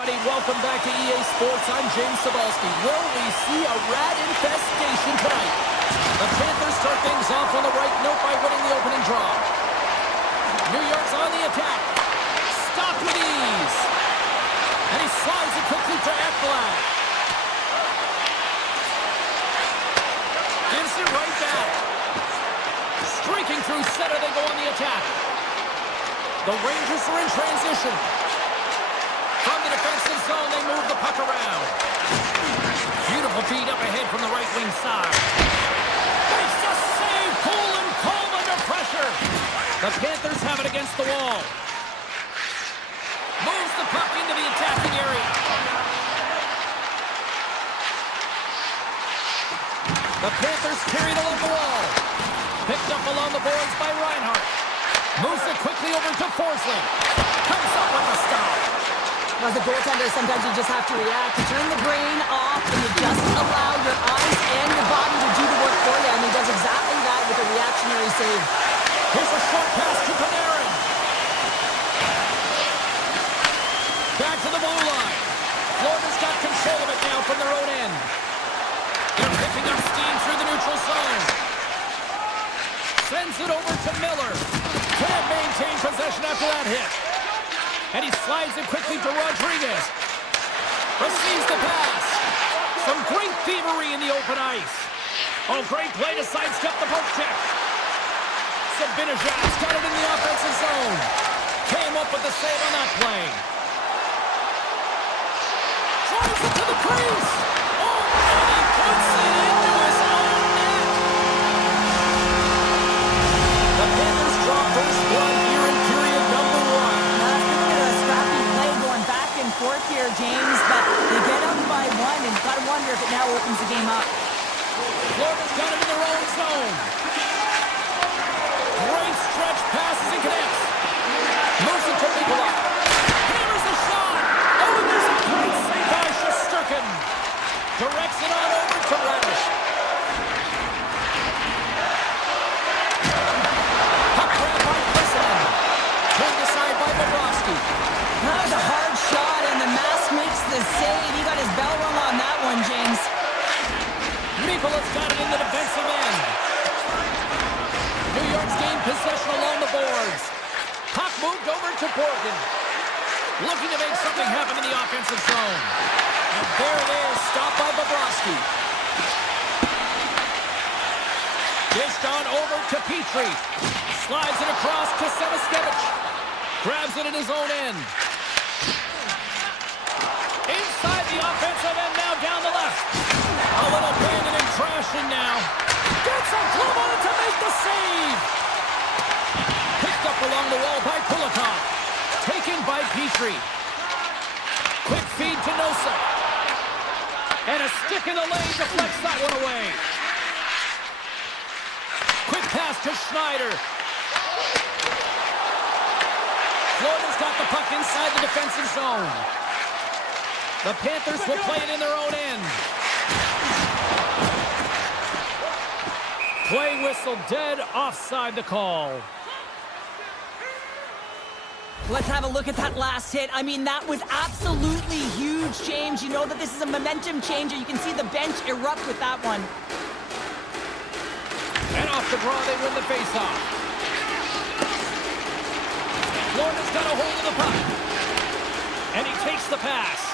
Welcome back to EA Sports. I'm James Cebulski. Will we see a rat infestation tonight? The Panthers start things off on the right note by winning the opening draw. New York's on the attack. Stop with ease. And he slides it quickly to Ekblad. Gives it right back. Streaking through center, they go on the attack. The Rangers are in transition. From the defensive zone, they move the puck around. Beautiful feed up ahead from the right wing side. Makes the save, cool and calm under pressure. The Panthers have it against the wall. Moves the puck into the attacking area. The Panthers carried along the wall. Picked up along the boards by Reinhart. Moves it quickly over to Forsling. Comes up with a stop. As a goaltender, sometimes you just have to react. You turn the brain off and you just allow your eyes and your body to do the work for you. And he does exactly that with a reactionary save. Here's a short pass to Panarin. Back to the blue line. Florida's got control of it now from their own end. They're picking up steam through the neutral zone. Sends it over to Miller. Can't maintain possession after that hit. And he slides it quickly to Rodriguez. Receives the pass. Some great thievery in the open ice. Oh, great play to sidestep the poke check. Sabinajad's got it in the offensive zone. Came up with the save on that play. Drives it to the crease. Oh, and he puts it into his own net. The Panthers draw first blood here in period number 1. Fourth here, James, but they get up by 1, and you've got to wonder if it now opens the game up. Florida's got it in their own zone. Great stretch passes and connects. Moves it to Nikolai. Hammers the shot. Oh, and there's a great save by Shesterkin. Directs it on over to Radish. Puck grab by Prisonen. Turned aside by Bobrovsky. That was a hard shot, and the mask makes the save. He got his bell rung on that one, James. Mikola's got it in the defensive end. New York's gained possession along the boards. Puck moved over to Borgen. Looking to make something happen in the offensive zone. And there it is, stopped by Bobrovsky. Dished on over to Petrie. Slides it across to Sevaskevich. Grabs it in his own end. Inside the offensive end, now down the left. A little bandit and crashing now. Gets a glove on it to make the save. Picked up along the wall by Kulikov. Taken by Petrie. Quick feed to Nosek. And a stick in the lane deflects that one away. Quick pass to Schneider. Florida's got the puck inside the defensive zone. The Panthers will play it in their own end. Play whistle dead, offside the call. Let's have a look at that last hit. I mean, that was absolutely huge, James. You know that this is a momentum changer. You can see the bench erupt with that one. And off the draw, they win the faceoff. Florida's got a hold of the puck. And he takes the pass.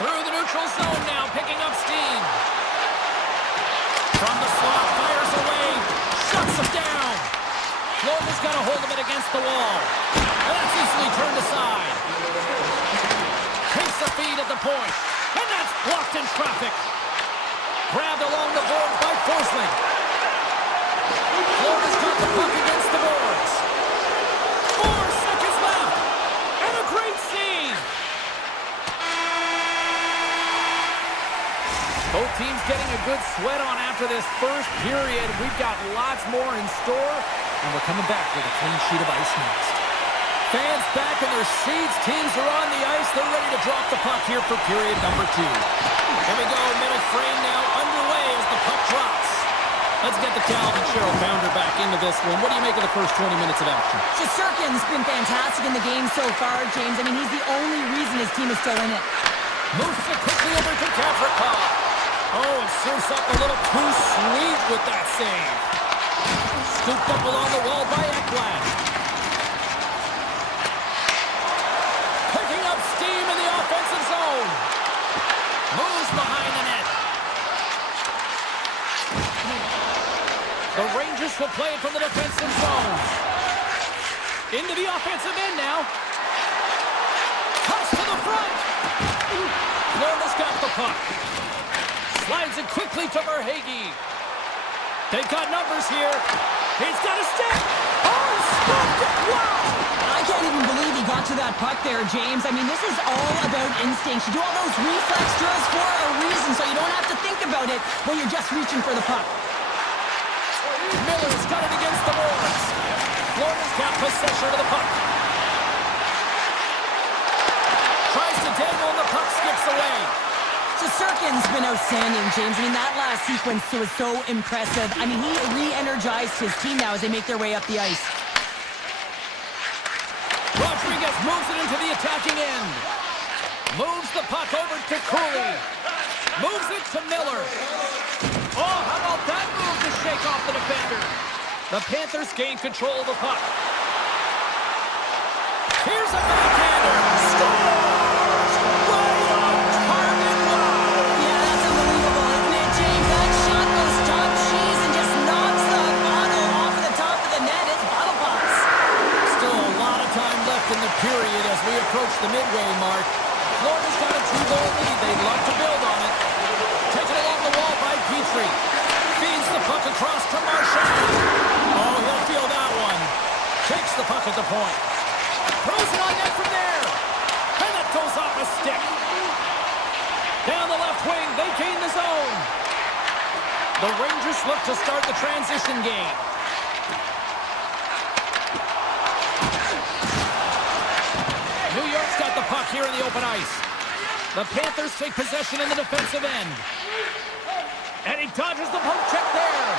Through the neutral zone now, picking up steam. From the slot, fires away. Shuts him down. Florida's got a hold of it against the wall. And that's easily turned aside. Takes the feed at the point. And that's blocked in traffic. Grabbed along the boards by Forsling. Florida's got the puck against the boards. 4 seconds left. And a great save. Both teams getting a good sweat on after this first period. We've got lots more in store, and we're coming back with a clean sheet of ice next. Fans back in their seats. Teams are on the ice. They're ready to drop the puck here for period number 2. Here we go. Middle frame now underway as the puck drops. Let's get the Calvin Cheryl Bounder back into this one. What do you make of the first 20 minutes of action? Shesterkin's been fantastic in the game so far, James. I mean, he's the only reason his team is still in it. Moves it quickly over to Kafrikov. Oh, and serves up a little too sweet with that save. Scooped up along the wall by Ekblad. Picking up steam in the offensive zone. Moves behind the net. The Rangers will play it from the defensive zone. Into the offensive end now. Toss to the front. Florida's got the puck. Slides it quickly to Verhaeghe. They've got numbers here. He's got a stick. Oh, he smoked it. Wow. I can't even believe he got to that puck there, James. I mean, this is all about instinct. You do all those reflex drills for a reason, so you don't have to think about it when you're just reaching for the puck. Miller's got it against the boards. Florida's got possession of the puck. Tries to dangle and the puck skips away. Shesterkin's been outstanding, James. I mean, that last sequence was so impressive. I mean, he re-energized his team now as they make their way up the ice. Rodriguez moves it into the attacking end. Moves the puck over to Cooley. Moves it to Miller. Oh, how about that move to shake off the defender? The Panthers gain control of the puck. Here's a backhander. Scores! Right on target. Wow! Yeah, that's unbelievable, isn't it, James? That shot goes top cheese and just knocks the bottle off of the top of the net. It's bottle pops. Still a lot of time left in the period as we approach the midway mark. Florida's got a 2-goal lead. They'd love to build on it. Taken along the wall by Petrie. Feeds the puck across to Marchand. Oh, he'll feel that one. Takes the puck at the point. Throws it on net from there. And it goes off a stick. Down the left wing, they gain the zone. The Rangers look to start the transition game. New York's got the puck here in the open ice. The Panthers take possession in the defensive end. And he dodges the poke check there.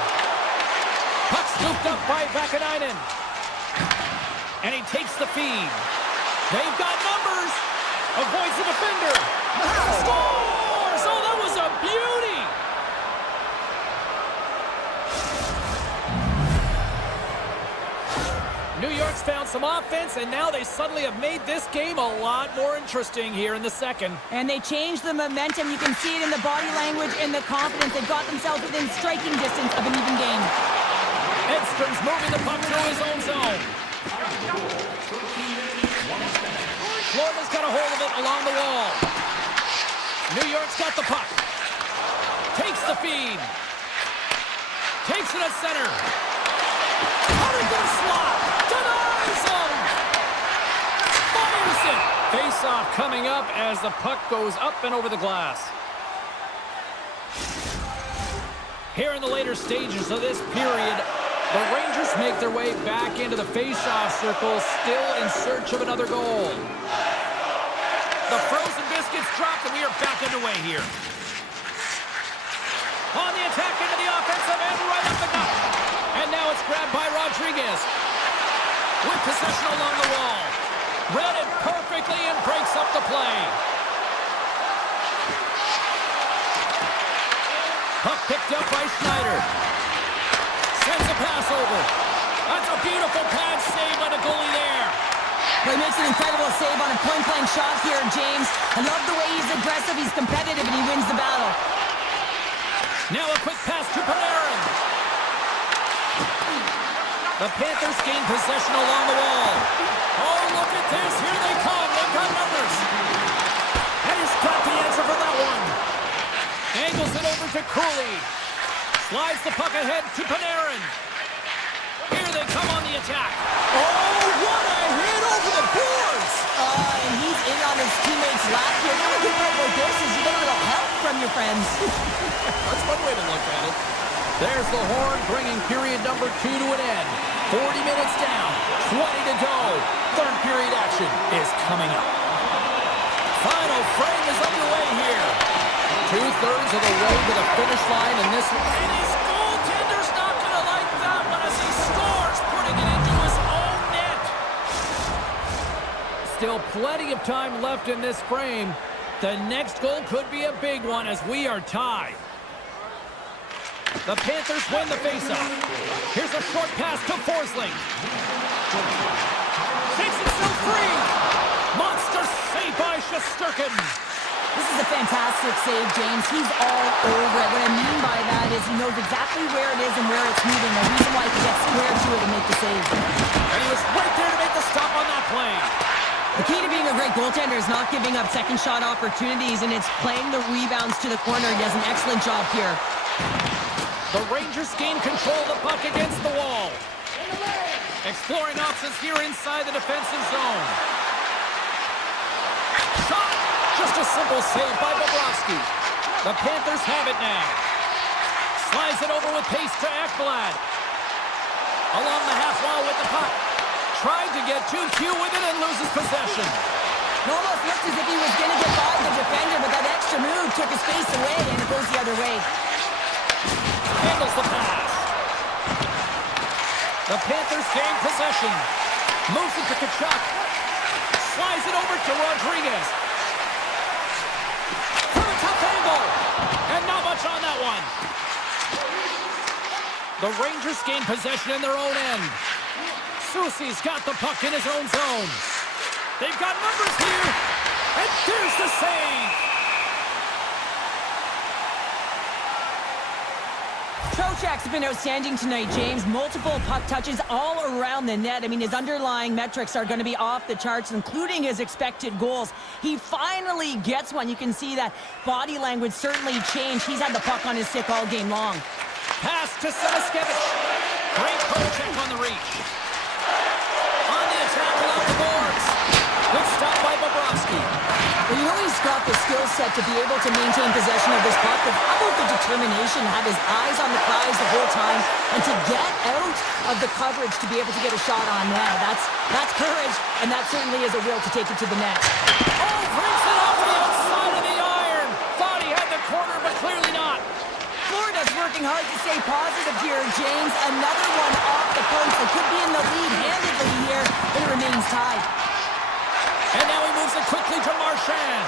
Puck scooped up by Vakanainen. And he takes the feed. They've got numbers. Avoids the defender. Scores! Oh, that was a beauty! New York's found some offense, and now they suddenly have made this game a lot more interesting here in the second. And they changed the momentum. You can see it in the body language and the confidence. They've got themselves within striking distance of an even game. Edstrom's moving the puck through his own zone. Florida's got a hold of it along the wall. New York's got the puck. Takes the feed. Takes it at center. Out of the slot. Denies him. Fires it. Face-off coming up as the puck goes up and over the glass. Here in the later stages of this period, the Rangers make their way back into the face-off circle, still in search of another goal. The frozen biscuits dropped, and we are back underway here. On the attack into the offensive end, right up the gut. And now it's grabbed by Rodriguez. With possession along the wall. Read it perfectly and breaks up the play. Puck picked up by Schneider. Sends a pass over. That's a beautiful pad save by the goalie there. Well, he makes an incredible save on a point-blank shot here, James. I love the way he's aggressive, he's competitive, and he wins the battle. Now a quick pass to Panarin. The Panthers gain possession along the wall. Oh, look at this. Here they come. They've got numbers. And he's got the answer for that one. Angles it over to Cooley. Slides the puck ahead to Panarin. Here they come on the attack. Oh, what a hit over the boards! And he's in on his teammates' lap here. The good part about this is you get a little help from your friends. That's one way to look at it. There's the horn, bringing period number 2 to an end. 40 minutes down, 20 to go. Third period action is coming up. Final frame is underway here. 2/3 of the way to the finish line in this one. And his goaltender's not going to like that one as he scores, putting it into his own net. Still plenty of time left in this frame. The next goal could be a big one as we are tied. The Panthers win the faceoff. Here's a short pass to Forsling. Takes it still free. Monster save by Shesterkin. This is a fantastic save, James. He's all over it. What I mean by that is he knows exactly where it is and where it's moving. The reason why he can get squared to it and make the save. And he was right there to make the stop on that play. The key to being a great goaltender is not giving up second shot opportunities, and it's playing the rebounds to the corner. He does an excellent job here. The Rangers gain control of the puck against the wall. Exploring options here inside the defensive zone. Shot! Just a simple save by Bobrovsky. The Panthers have it now. Slides it over with pace to Ekblad. Along the half wall with the puck. Tried to get too cute with it and loses possession. It almost looked as if he was going to get by the defender, but that extra move took his face away, and it goes the other way. Handles the pass. The Panthers gain possession. Moves it to Kachuk. Slides it over to Rodriguez. From a tough angle. And not much on that one. The Rangers gain possession in their own end. Soucy's got the puck in his own zone. They've got numbers here. And there's the save. Trocheck's been outstanding tonight, James. Multiple puck touches all around the net. I mean, his underlying metrics are going to be off the charts, including his expected goals. He finally gets one. You can see that body language certainly changed. He's had the puck on his stick all game long. Pass to Semiskevich. Great poke check on the reach. On the attack along the boards. Good stop by Bobrovsky. Well, you know he's got the skill set to be able to maintain possession of this puck, but how about the determination, have his eyes on the prize the whole time, and to get out of the coverage to be able to get a shot on net. That's courage, and that certainly is a will to take it to the net. Oh, brings it off the outside of the iron. Thought he had the corner, but clearly not. Florida's working hard to stay positive here, James. Another one off the post. They could be in the lead handedly here, but it remains tied. And now he moves it quickly to Marchand.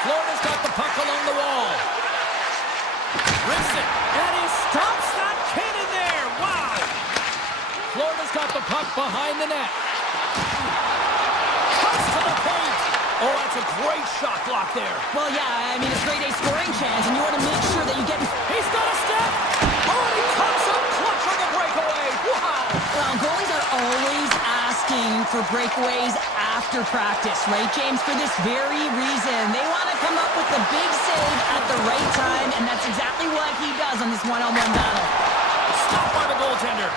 Florida's got the puck along the wall. Rips it, and he stops that kid in there. Wow! Florida's got the puck behind the net. Comes to the paint. Oh, that's a great shot block there. Well, yeah, I mean, it's grade A scoring chance, and you want to make sure that you get... He's got a step. Oh, and he comes up clutch on the breakaway. Wow! Well, goalies are always asking for breakaways after practice, right, James? For this very reason. They want to come up with the big save at the right time, and that's exactly what he does on this one-on-one battle. Stopped by the goaltender.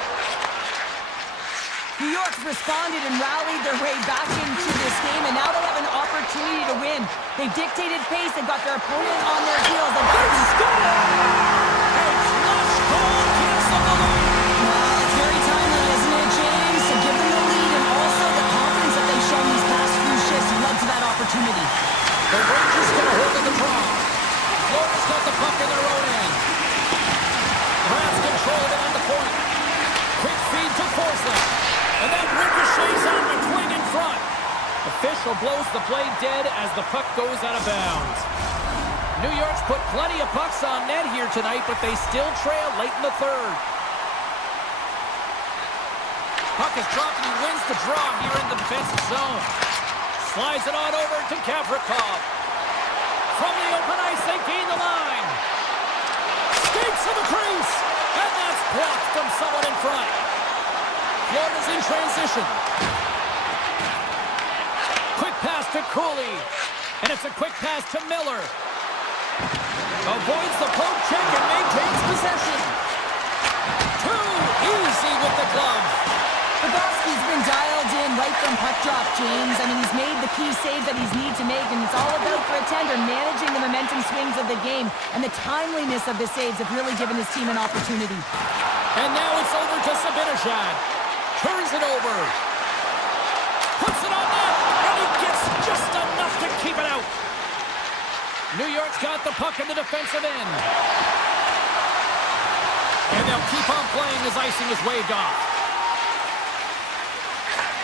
New York's responded and rallied their way back into this game, and now they have an opportunity to win. They dictated pace and got their opponent on their heels. They score! A clutch goal gives them the lead. Well, it's very timely, isn't it, James? To give them the lead and also the confidence that they've shown these past few shifts led to that opportunity. The Rangers get a hold of the draw. Florida's got the puck in their own end. Grabs control of it on the point. Quick feed to Forsling. And then ricochets on McQueen in front. Official blows the play dead as the puck goes out of bounds. New York's put plenty of pucks on net here tonight, but they still trail late in the third. Puck is dropped and he wins the draw here in the defensive zone. Slides it on over to Gavrikov. From the open ice, they gain the line. Skates to the crease. And that's blocked from someone in front. Florida's in transition. Quick pass to Cooley. And it's a quick pass to Miller. Avoids the poke check and maintains possession. Too easy with the glove. Bobrovsky's been dialed in right from puck drop, James. I mean, he's made the key save that he's needed to make, and it's all about for a tender managing the momentum swings of the game, and the timeliness of the saves have really given his team an opportunity. And now it's over to Sabinishad. Turns it over. Puts it on net, and he gets just enough to keep it out. New York's got the puck in the defensive end. And they'll keep on playing as icing is waved off.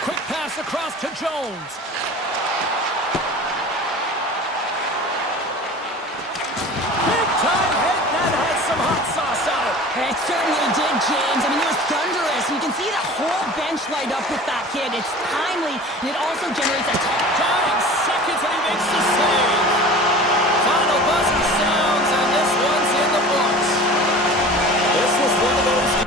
Quick pass across to Jones. Big time hit that had some hot sauce on it. It certainly did, James. I mean, it was thunderous. You can see the whole bench light up with that hit. It's timely, and it also generates a Dying seconds, and he makes the save. Final buzzer sounds, and this one's in the books. This was one of those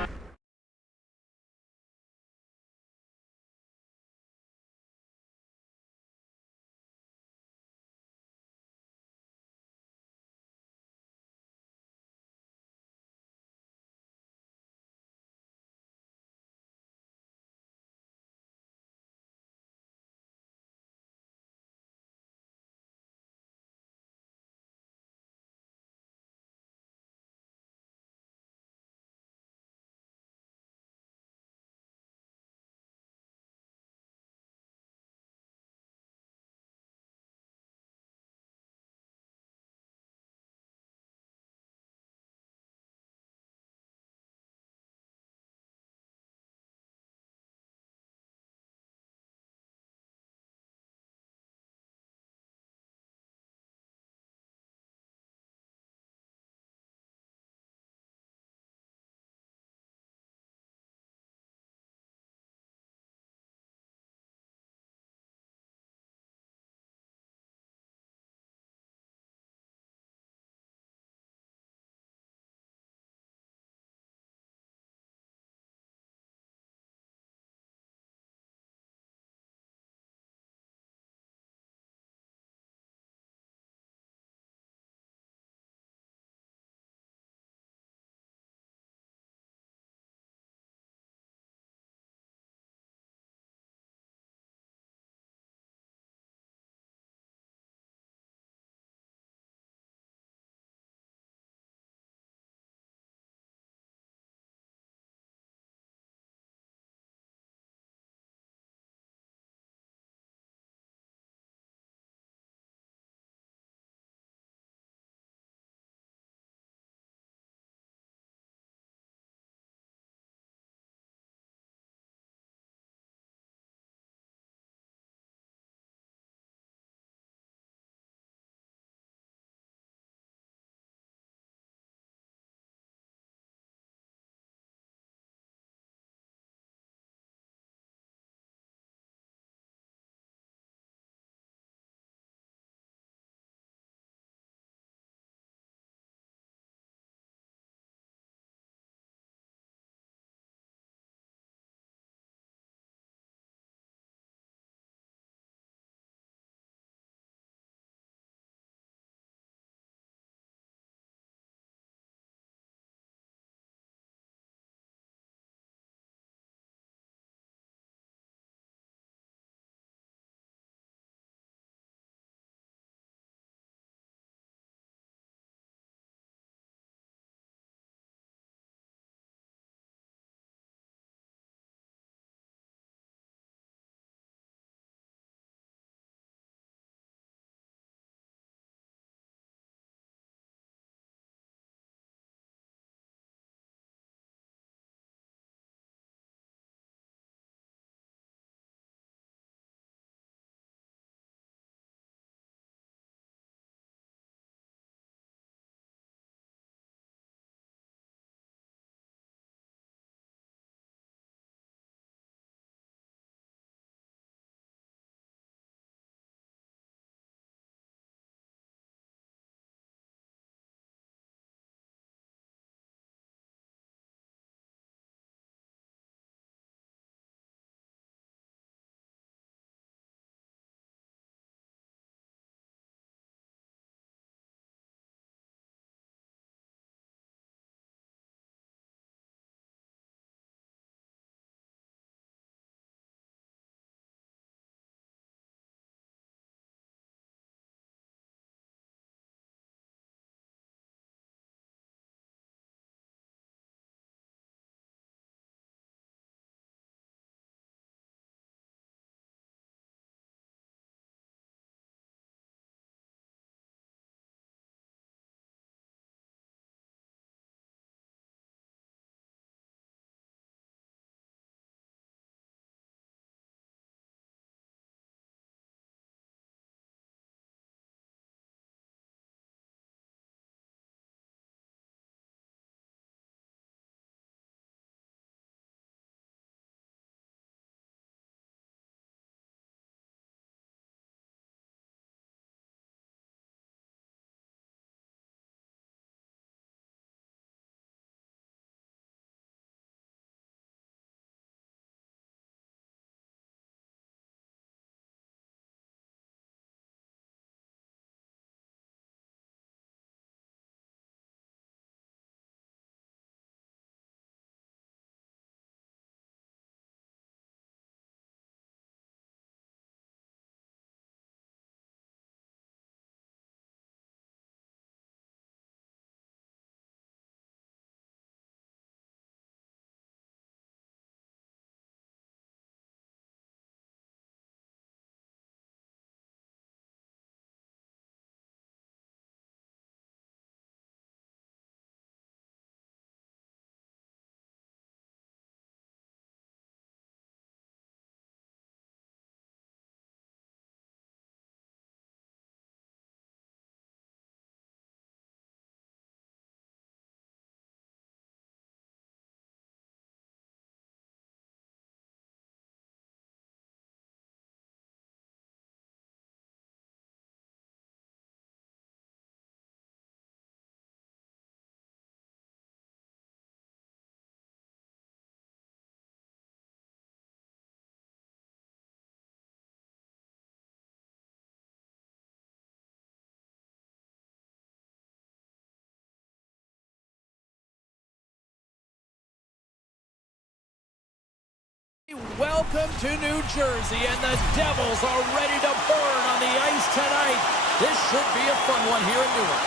Welcome to New Jersey, and the Devils are ready to burn on the ice tonight. This should be a fun one here in Newark.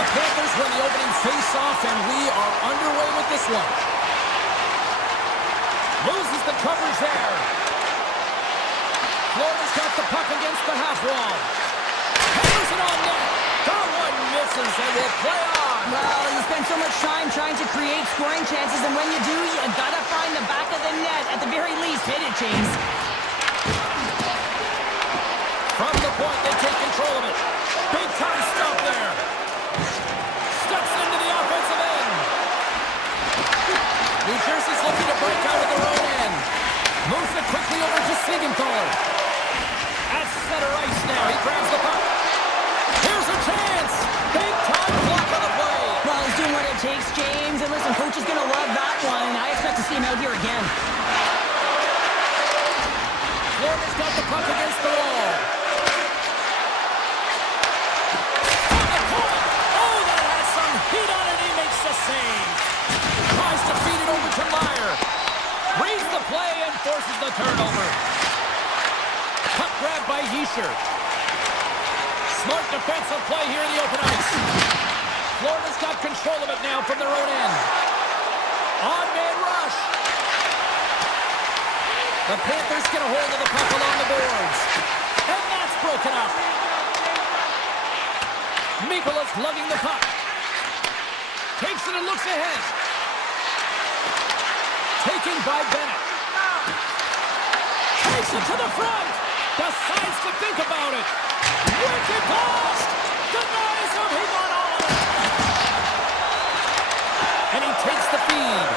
The Panthers win the opening face-off, and we are underway with this one. Loses the coverage there. Florida's got the puck against the half wall. Hammers it on net. That one misses and will play on. Well, you spend so much time trying to create scoring chances, and when you do, you gotta find the back of the net. At the very least, hit it, James. From the point, they take control of it. Big time stop there. Steps into the offensive end. New Jersey's looking to break out of their own end. Moves it quickly over to Siegenthaler. At center ice now. He grabs the puck. Here's a chance. Big time block on the play. Well, he's doing what it takes, James. And listen, coach is going to love that one. I expect to see him out here again. Florida's got the puck against the wall. On the point. Oh, that has some heat on it. He makes the save. Tries to feed it over to Meyer. Reads the play and forces the turnover. Puck grabbed by Hischer. Smart defensive play here in the open ice. Florida's got control of it now from their own end. On-man rush. The Panthers get a hold of the puck along the boards. And that's broken up. Mikola's lugging the puck. Takes it and looks ahead. Taken by Bennett. Takes it to the front. Decides to think about it. Wicked pass. Denies him. He got all of it. And he takes the feed.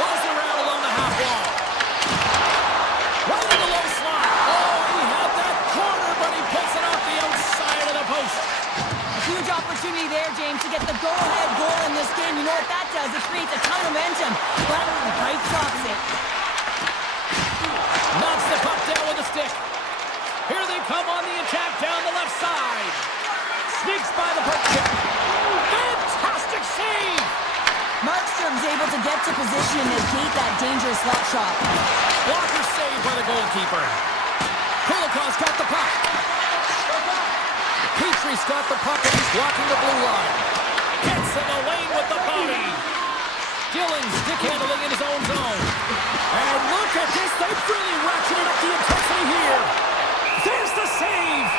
Moves around along the half wall. Right in the low slot. Oh, he had that corner, but he puts it off the outside of the post. A huge opportunity there, James, to get the go-ahead goal in this game. You know what that does? It creates a ton of momentum. But the right drops it. Knocks the puck down with a stick. Here they come on the attack down the left side. Sneaks by the puck check. Fantastic save! Markstrom's able to get to position and negate that dangerous slot shot. Blocker saved by the goalkeeper. Kulikov's got the puck. Petrie's got the puck and he's blocking the blue line. Gets in the lane with the body. Gillen stick handling in his own zone. And look at this. They've really ratcheted up the intensity here. There's the save.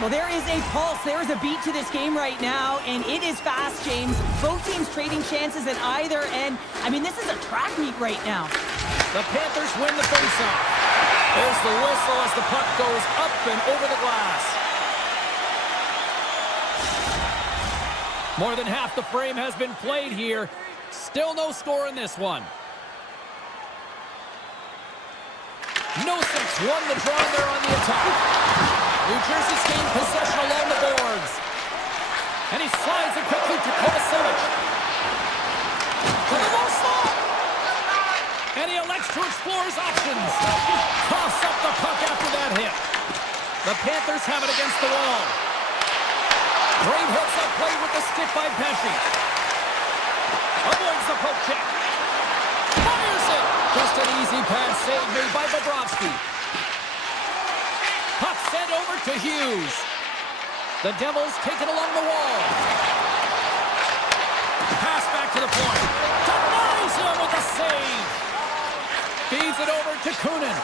Well, there is a pulse. There is a beat to this game right now, and it is fast, James. Both teams trading chances at either end. I mean, this is a track meet right now. The Panthers win the faceoff. There's the whistle as the puck goes up and over the glass. More than half the frame has been played here. Still no score in this one. Nosek won the draw there on the attack. New Jersey's gained possession along the boards. And he slides it quickly to Kovacevic. To the low slot. And he elects to explore his options. Coughs up the puck after that hit. The Panthers have it against the wall. Great hooks up play with the stick by Pesci. Avoids the poke check. Fires it. Just an easy pass save made by Bobrovsky. Puck sent over to Hughes. The Devils take it along the wall. Pass back to the point. Denies him with a save. Feeds it over to Kunin.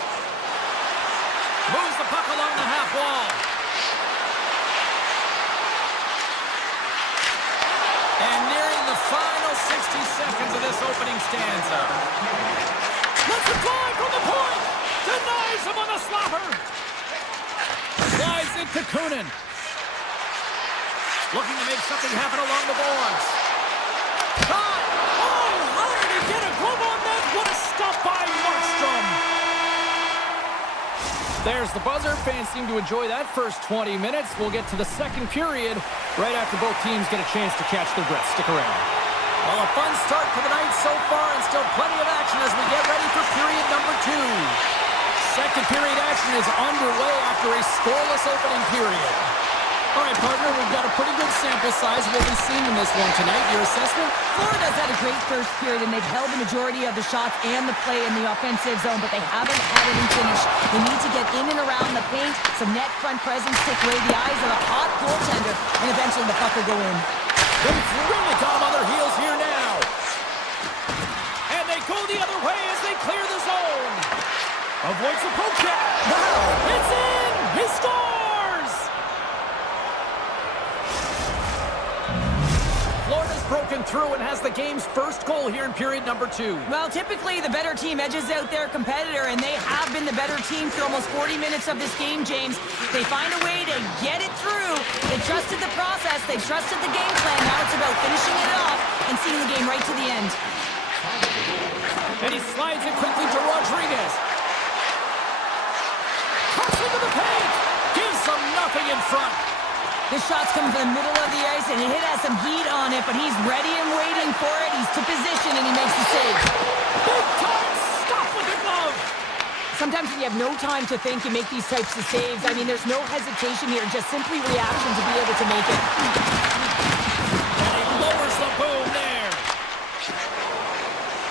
Moves the puck along the half wall. And nearing the final 60 seconds of this opening stanza. Let's drive from the point. Denies him on the slapper. Slides it to Kunin. Looking to make something happen along the boards. Shot! Oh, how did he get a glove on that? What a stop by Markstrom. There's the buzzer. Fans seem to enjoy that first 20 minutes. We'll get to the second period right after both teams get a chance to catch their breath. Stick around. Well, a fun start to the night so far and still plenty of action as we get ready for period number 2. Second period action is underway after a scoreless opening period. All right, partner, we've got a pretty good sample size of what we've seen in this one tonight. Your assessment? Florida's had a great first period, and they've held the majority of the shots and the play in the offensive zone, but they haven't had any finish. They need to get in and around the paint, some net front presence, take away the eyes of a hot goaltender, and eventually the puck will go in. They've really got them on their heels here now. And they go the other way as they clear the zone. Avoids the poke check. Wow. It's in! He scores! Florida's broken through and has the game's first goal here in period number 2. Well, typically the better team edges out their competitor, and they have been the better team for almost 40 minutes of this game, James. They find a way to get it through. They trusted the process. They trusted the game plan. Now it's about finishing it off and seeing the game right to the end. And he slides it quickly to Rodriguez. Cuts into the paint. Gives them nothing in front. The shot's coming from the middle of the ice, and it has some heat on it, but he's ready and waiting for it. He's to position, and he makes the save. Big time stop with the glove. Sometimes when you have no time to think, you make these types of saves. I mean, there's no hesitation here, just simply reaction to be able to make it. And he lowers the boom there.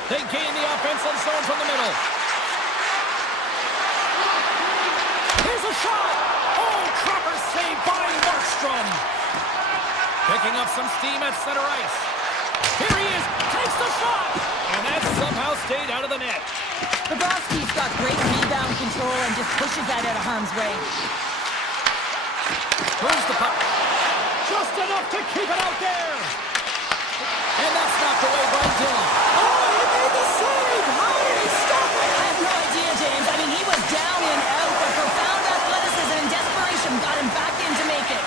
They gain the offensive zone from the middle. Here's a shot. Oh, proper save by Markstrom. Picking up some steam at center ice. Here he is. Takes the shot. And that somehow stayed out of the net. Bobrovsky's got great rebound control and just pushes that out of harm's way. Moves the puck. Just enough to keep it out there. And that's knocked away by Dillon. Oh, he made the save. How did he stop it? I have no idea, James. I mean, he was down and out, but profound athleticism and desperation got him back in to make it.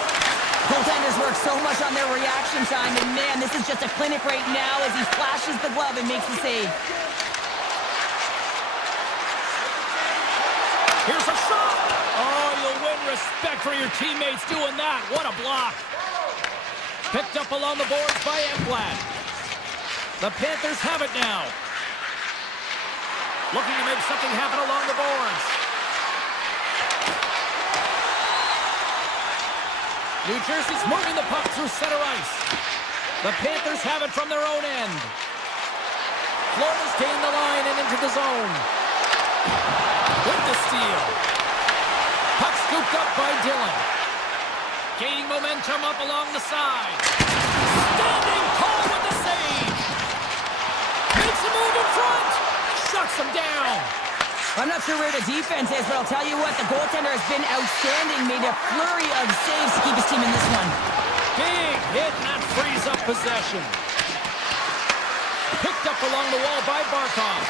Goaltenders work so much on their reaction time, and man, this is just a clinic right now as he flashes the glove and makes the save. Here's a shot. Oh, you'll win respect for your teammates doing that. What a block. Picked up along the boards by Ekblad. The Panthers have it now. Looking to make something happen along the boards. New Jersey's moving the puck through center ice. The Panthers have it from their own end. Florida's gained the line and into the zone. With the steal. Puck scooped up by Dillon. Gaining momentum up along the side. Standing tall with the save. Makes a move in front. Shuts him down. I'm not sure where the defense is, but I'll tell you what, the goaltender has been outstanding. Made a flurry of saves to keep his team in this one. Big hit, and that frees up possession. Picked up along the wall by Barkov.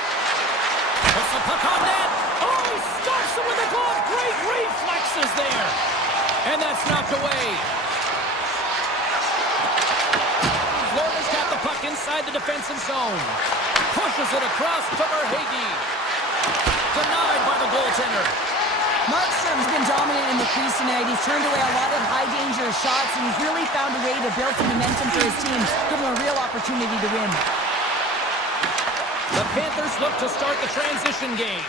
Puts the puck on net. Oh, he stops him with a glove. Great reflexes there. And that's knocked away. Florida's got the puck inside the defensive zone. Pushes it across to Verhaeghe. Denied by the goaltender. Markstrom's been dominant in the crease tonight. He's turned away a lot of high-danger shots, and he's really found a way to build some momentum for his team, give him a real opportunity to win. The Panthers look to start the transition game.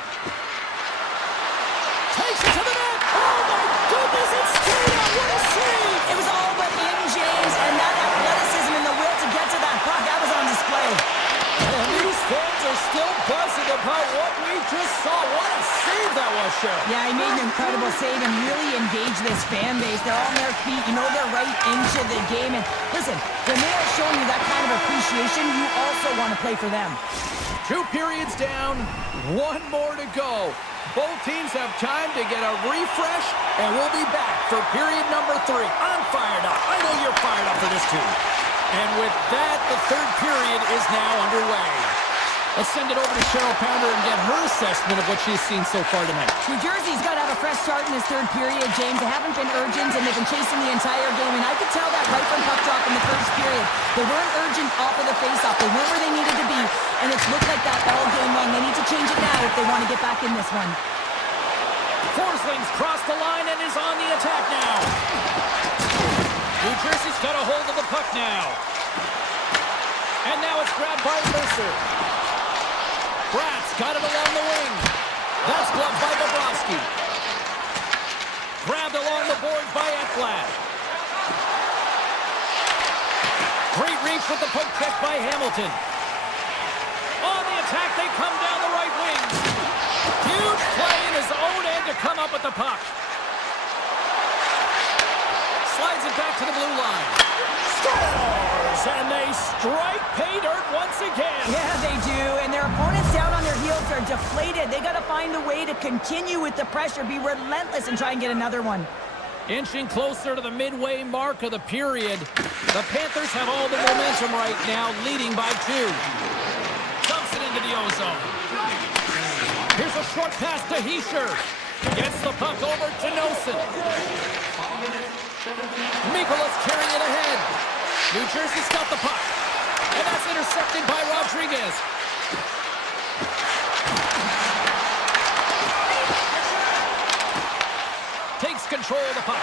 Takes it to the net. Oh, my goodness, it's straight out. What a save. It was all but in, James, and that athleticism and the will to get to that puck, that was on display. And these fans are still buzzing about what we just saw. What a save that was, Cheryl. Yeah, he made an incredible save and really engaged this fan base. They're on their feet. You know they're right into the game. And listen, when they are showing you that kind of appreciation, you also want to play for them. 2 periods down, 1 more to go. Both teams have time to get a refresh, and we'll be back for period number 3. I'm fired up. I know you're fired up for this too. And with that, the 3rd period is now underway. Let's send it over to Cheryl Pounder and get her assessment of what she's seen so far tonight. New Jersey's got to have a fresh start in this 3rd period, James. They haven't been urgent, and they've been chasing the entire game. And I could tell that right from puck drop in the 1st period. They weren't urgent off of the faceoff. They weren't where they needed to be, and it's looked like that all game long. They need to change it now if they want to get back in this one. Forsling's crossed the line and is on the attack now. New Jersey's got a hold of the puck now. And now it's grabbed by Mercer. Bratt's got it along the wing. That's gloved by Bobrovsky. Grabbed along the boards by Ekblad. reach with the poke check by Hamilton. On the attack, they come down the right wing. Huge play in his own end to come up with the puck. Slides it back to the blue line. Scores! And they strike pay dirt once again. Yeah, they do. And their opponents down on their heels are deflated. They got to find a way to continue with the pressure, be relentless, and try and get another one. Inching closer to the midway mark of the period. The Panthers have all the momentum right now, leading by 2. Dumps it into the ozone. Here's a short pass to Heischer. Gets the puck over to Nosen. Mikolas carrying it ahead. New Jersey's got the puck. And that's intercepted by Rodriguez. Takes control of the puck.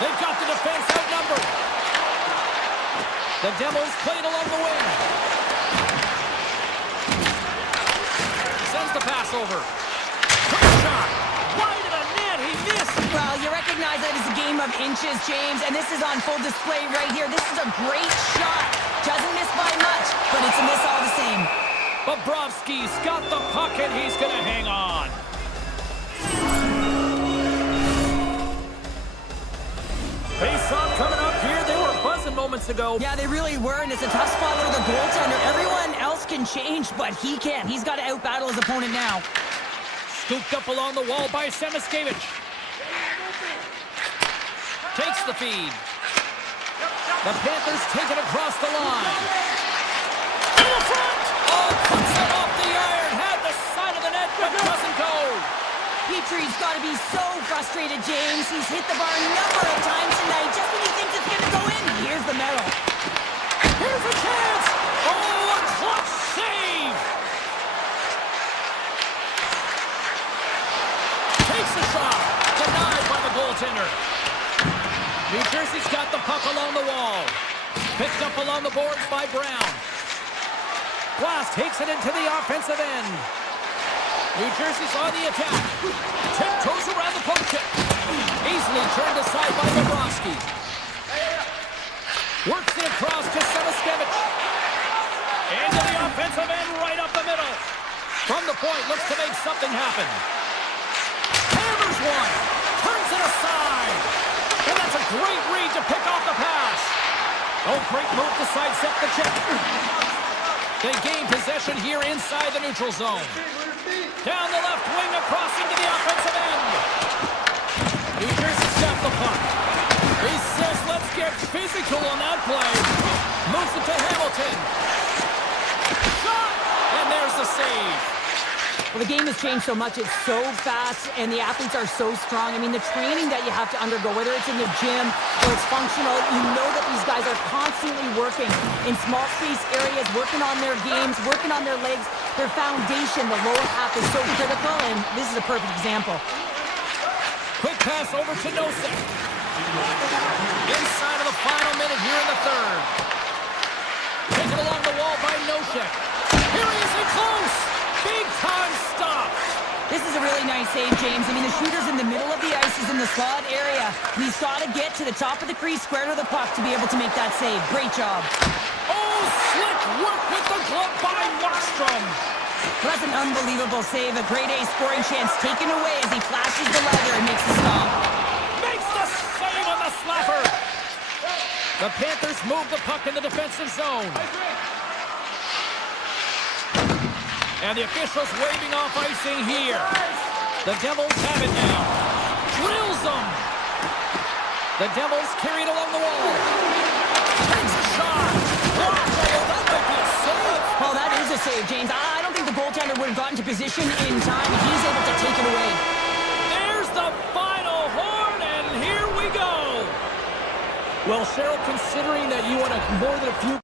They've got the defense outnumbered. The Devils played along the wing. Sends the pass over. Quick shot. Wide of the net. He missed. Well, you recognize that it's a game of inches, James, and this is on full display right here. This is a great shot. Doesn't miss by much, but it's a miss all the same. Bobrovsky's got the puck, and he's going to hang on. Face-off coming up here. They were buzzing moments ago. Yeah, they really were, and it's a tough spot for the goaltender. Everyone else can change, but he can't. He's got to outbattle his opponent now. Scooped up along the wall by Semiskevich. Takes the feed. The Panthers take it across the line. To the front! Oh, puts it off the iron. Had the side of the net, but doesn't go. Petrie's got to be so frustrated, James. He's hit the bar a number of times tonight. Just when he thinks it's going to go in, here's the medal. Here's a chance. Oh, a clutch save. Takes the shot. Denied by the goaltender. New Jersey's got the puck along the wall. Picked up along the boards by Brown. Glass takes it into the offensive end. New Jersey's on the attack. Tiptoes around the poke check. Easily turned aside by Bobrovsky. Works it across to Semiskevich. Into the offensive end, right up the middle. From the point, looks to make something happen. Hammers one. Turns it aside. And that's a great read to pick off the pass. Oh, great move to sidestep the check. They gain possession here inside the neutral zone. Down the left wing, across into the offensive end. New Jersey's got the puck. He says, let's get physical on that play. Moves it to Hamilton. Shot! And there's the save. Well, the game has changed so much. It's so fast, and the athletes are so strong. I mean, the training that you have to undergo, whether it's in the gym or it's functional, you know that these guys are constantly working in small space areas, working on their games, working on their legs. Their foundation, the lower half, is so critical, and this is a perfect example. Quick pass over to Nosek. Inside of the final minute here in the third. Taken along the wall by Nosek. Here he is in close. Big time stop. This is a really nice save, James. I mean, the shooter's in the middle of the ice. He's in the slot area. And he's got to get to the top of the crease, square to the puck, to be able to make that save. Great job. Oh, slick work with the glove by Markstrom. Well, that's an unbelievable save. A grade A scoring chance taken away as he flashes the leather and makes the stop. Makes the save on the slapper. The Panthers move the puck in the defensive zone. And the officials waving off icing here. The Devils have it now. Drills them. The Devils carry it along the wall. Takes a shot. Blocked. Oh, that might be a save. Well, that is a save, James. I don't think the goaltender would have gotten to position in time. He's able to take it away. There's the final horn, and here we go. Well, Cheryl, considering that you want more than a few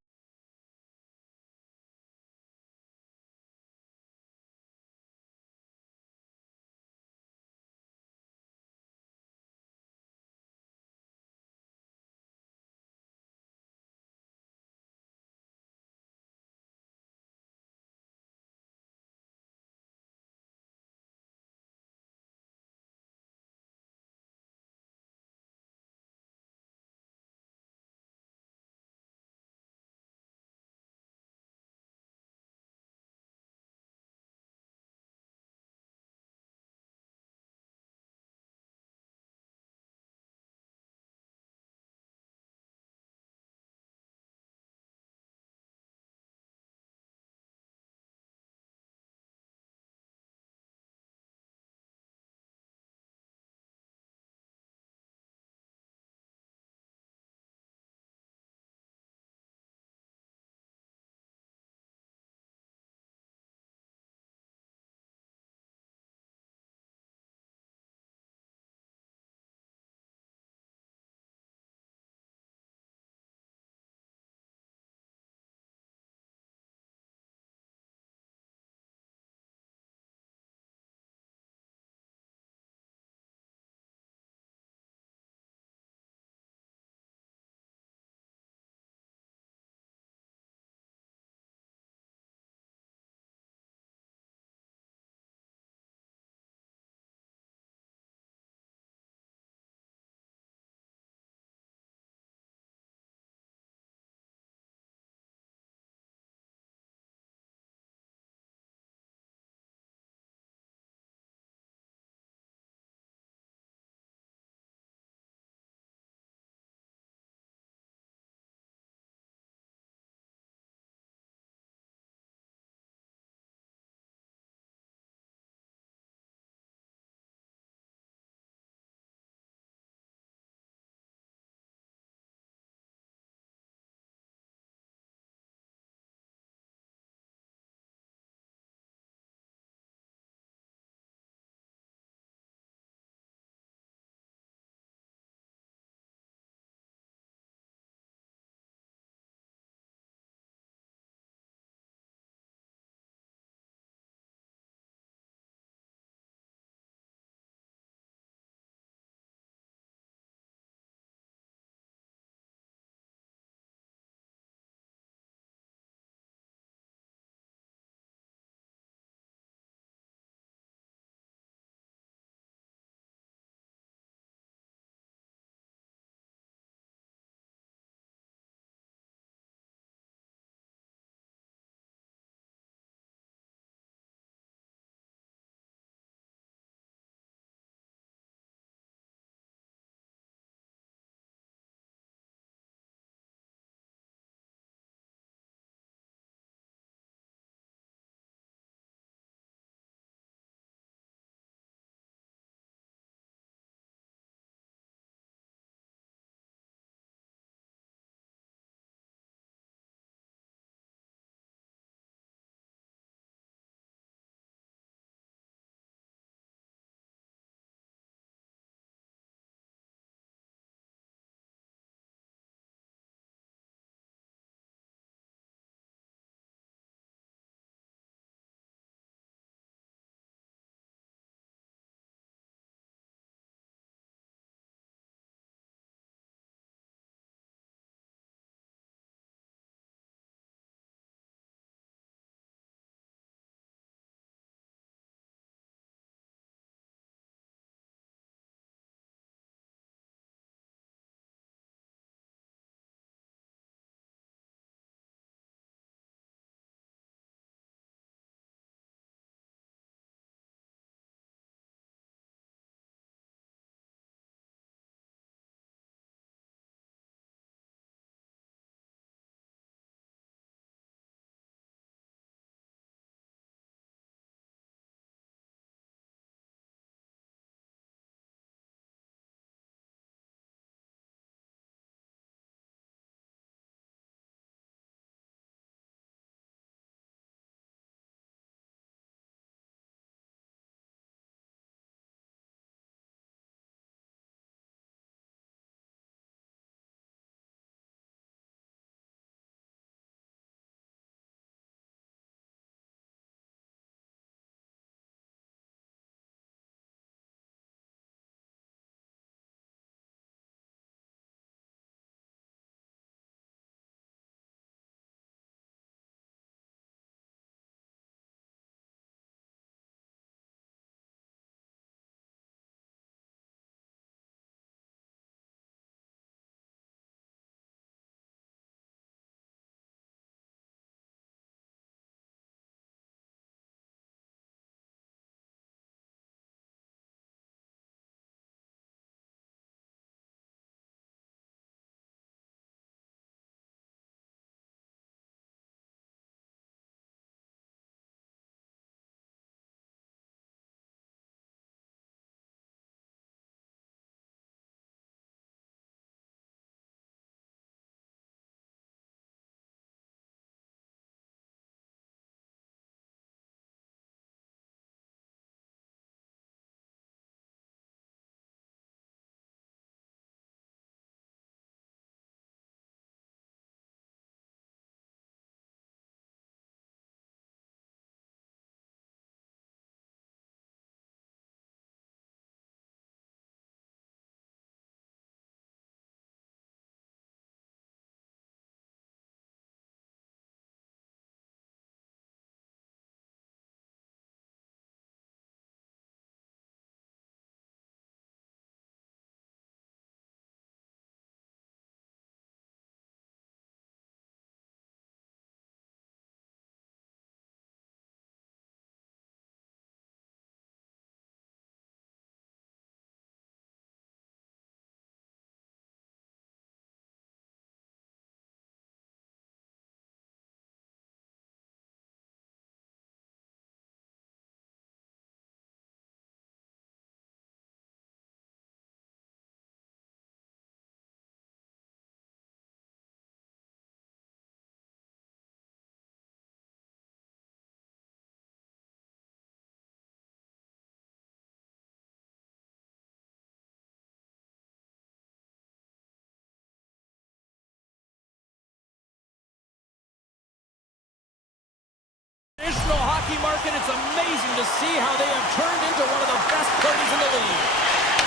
Traditional hockey market, it's amazing to see how they have turned into one of the best parties in the league.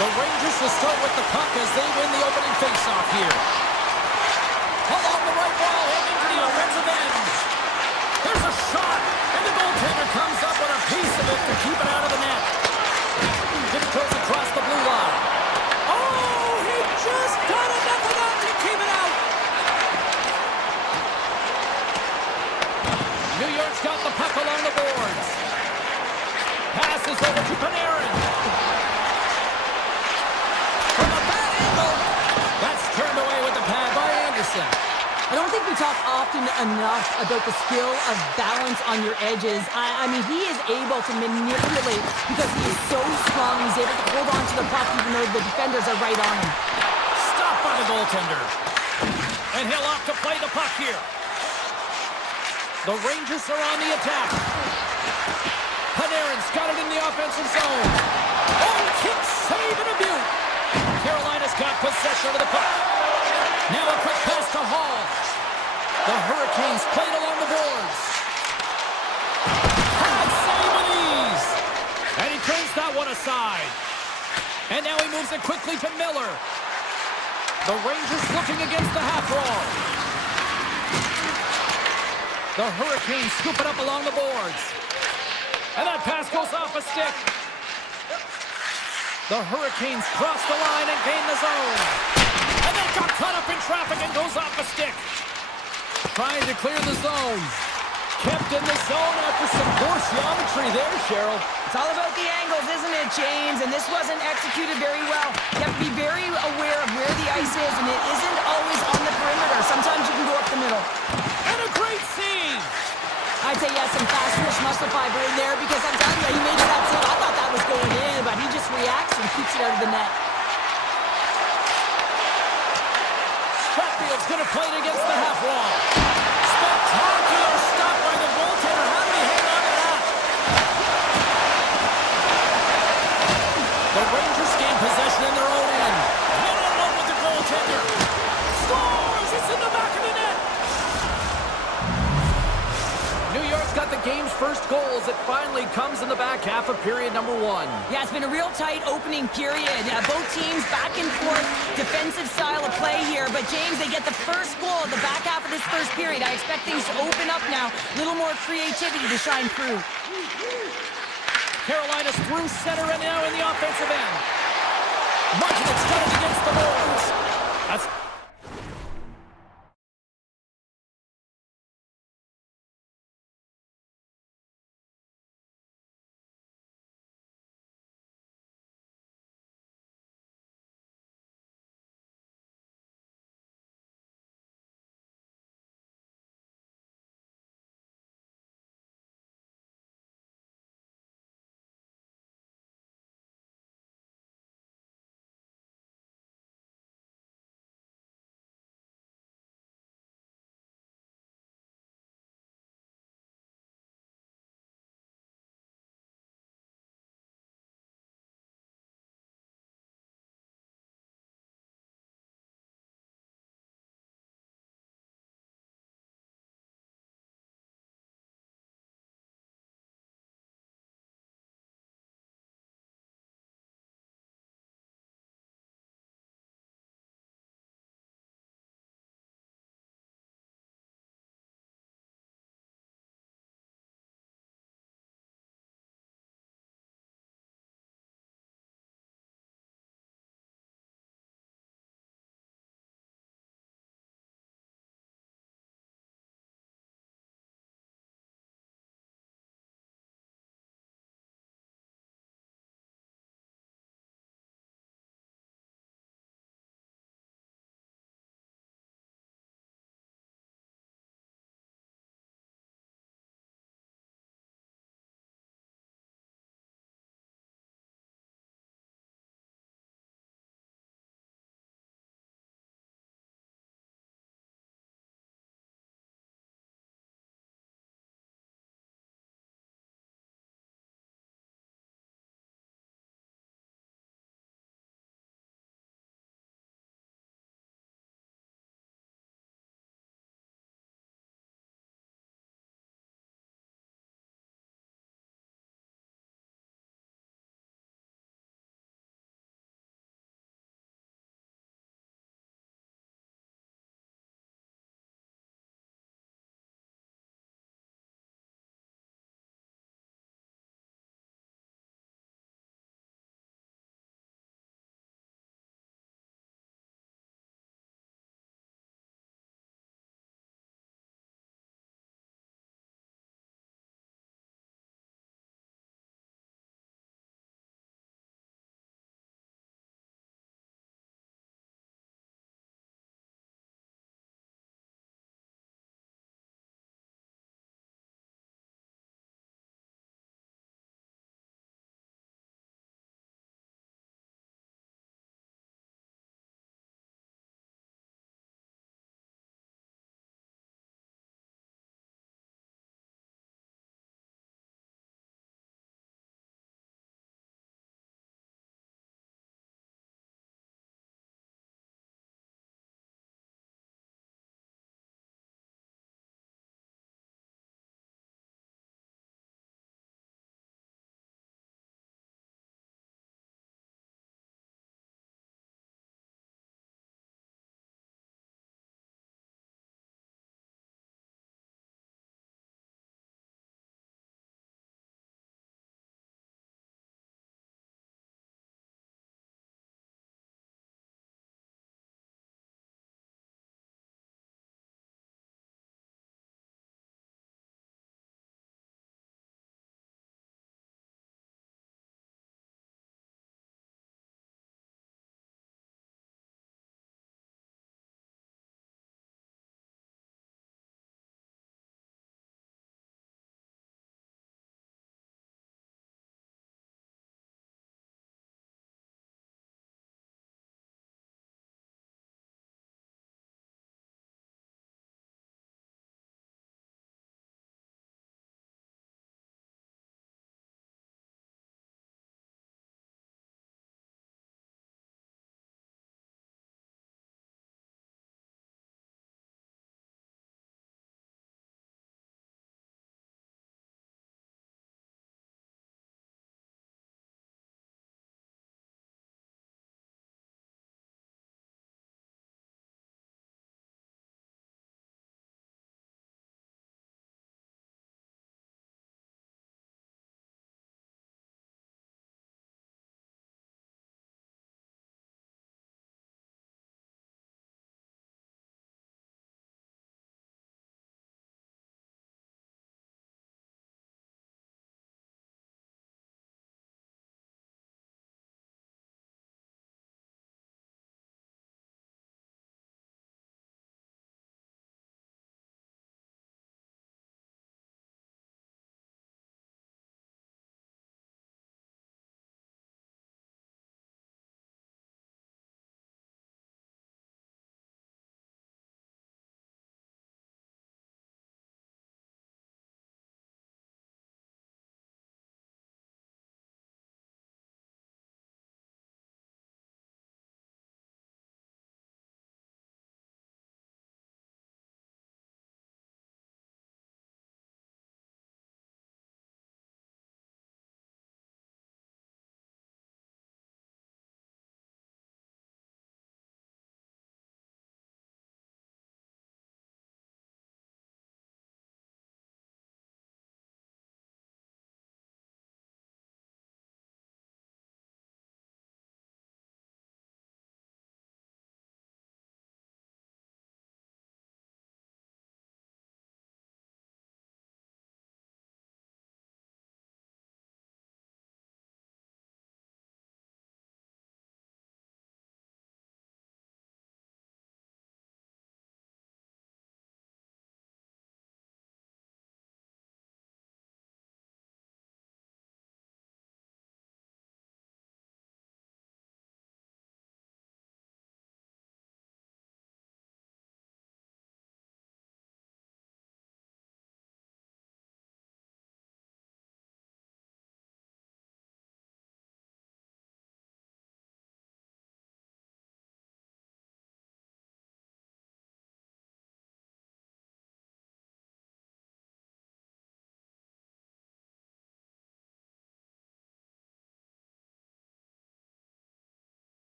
The Rangers will start with the puck as they win the opening faceoff here. Along the right wall, heading to the offensive end. There's a shot, and the goaltender comes up with a piece of it to keep it out of the net. Tiptoes across the blue line. Oh, he just got enough of that to keep it out. New York's got the puck along the boards. Passes over to Panarin. From a bad angle. That's turned away with the pad by Anderson. I don't think we talk often enough about the skill of balance on your edges. I mean, he is able to manipulate because he is so strong. He's able to hold on to the puck even though the defenders are right on him. Stopped by the goaltender. And he'll opt to play the puck here. The Rangers are on the attack. Panarin's got it in the offensive zone. Oh, kick save and a beaut. Carolina's got possession of the puck. Now a quick pass to Hall. The Hurricanes played along the boards. Hard save with ease. And he turns that one aside. And now he moves it quickly to Miller. The Rangers looking against the half wall. The Hurricanes scoop it up along the boards. And that pass goes off a stick. The Hurricanes cross the line and gain the zone. And then got caught up in traffic and goes off a stick. Trying to clear the zone. Kept in the zone after some poor geometry there, Cheryl. It's all about the angles, isn't it, James? And this wasn't executed very well. You have to be very aware of where the ice is, and it isn't always on the perimeter. Sometimes you can go up the middle. And a great save. I'd say yes, some fast twitch muscle fiber in there because I'm telling you, he made that save. I thought that was going in, but he just reacts and keeps it out of the net. Chatfield's going to play it against the half wall. Spectacular stop by the goaltender. How did he hang on to that? The Rangers gain possession in their own end. One-on-one with the goaltender. Scores! It's in the back of the net. New York's got the game's first goals. It finally comes in the back half of period number one. Yeah, it's been a real tight opening period. Both teams back and forth, defensive style of play here. But, James, they get the first goal at the back half of this first period. I expect things to open up now. A little more creativity to shine through. Carolina's through center and now in the offensive end. Martin's got it against the boards. That's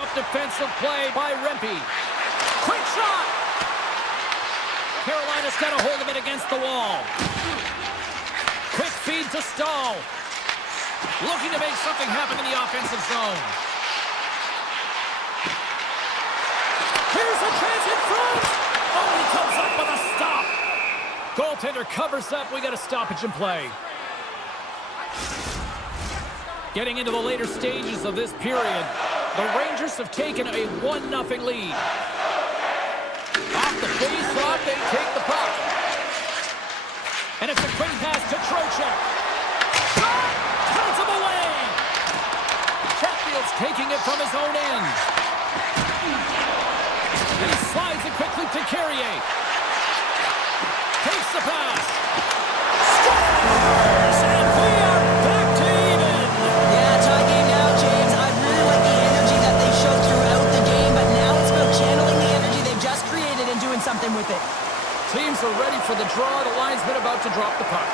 Up defensive play by Rempe. Quick shot! Carolina's got a hold of it against the wall. Quick feed to Stahl. Looking to make something happen in the offensive zone. Here's a chance in front! Oh, he comes up with a stop. Goaltender covers up. We got a stoppage in play. Getting into the later stages of this period, the Rangers have taken a 1-0 lead. Off the face-off, they take the puck. And it's a quick pass to Trocheck. Shot! Cuts him away! Chatfield's taking it from his own end. And he slides it quickly to Carrier. Takes the pass. Scores! And we are back to even. Yeah, tie game now, James. I really like the energy that they showed throughout the game, but now it's about channeling the energy they've just created and doing something with it. Teams are ready for the draw. The linesman about to drop the puck.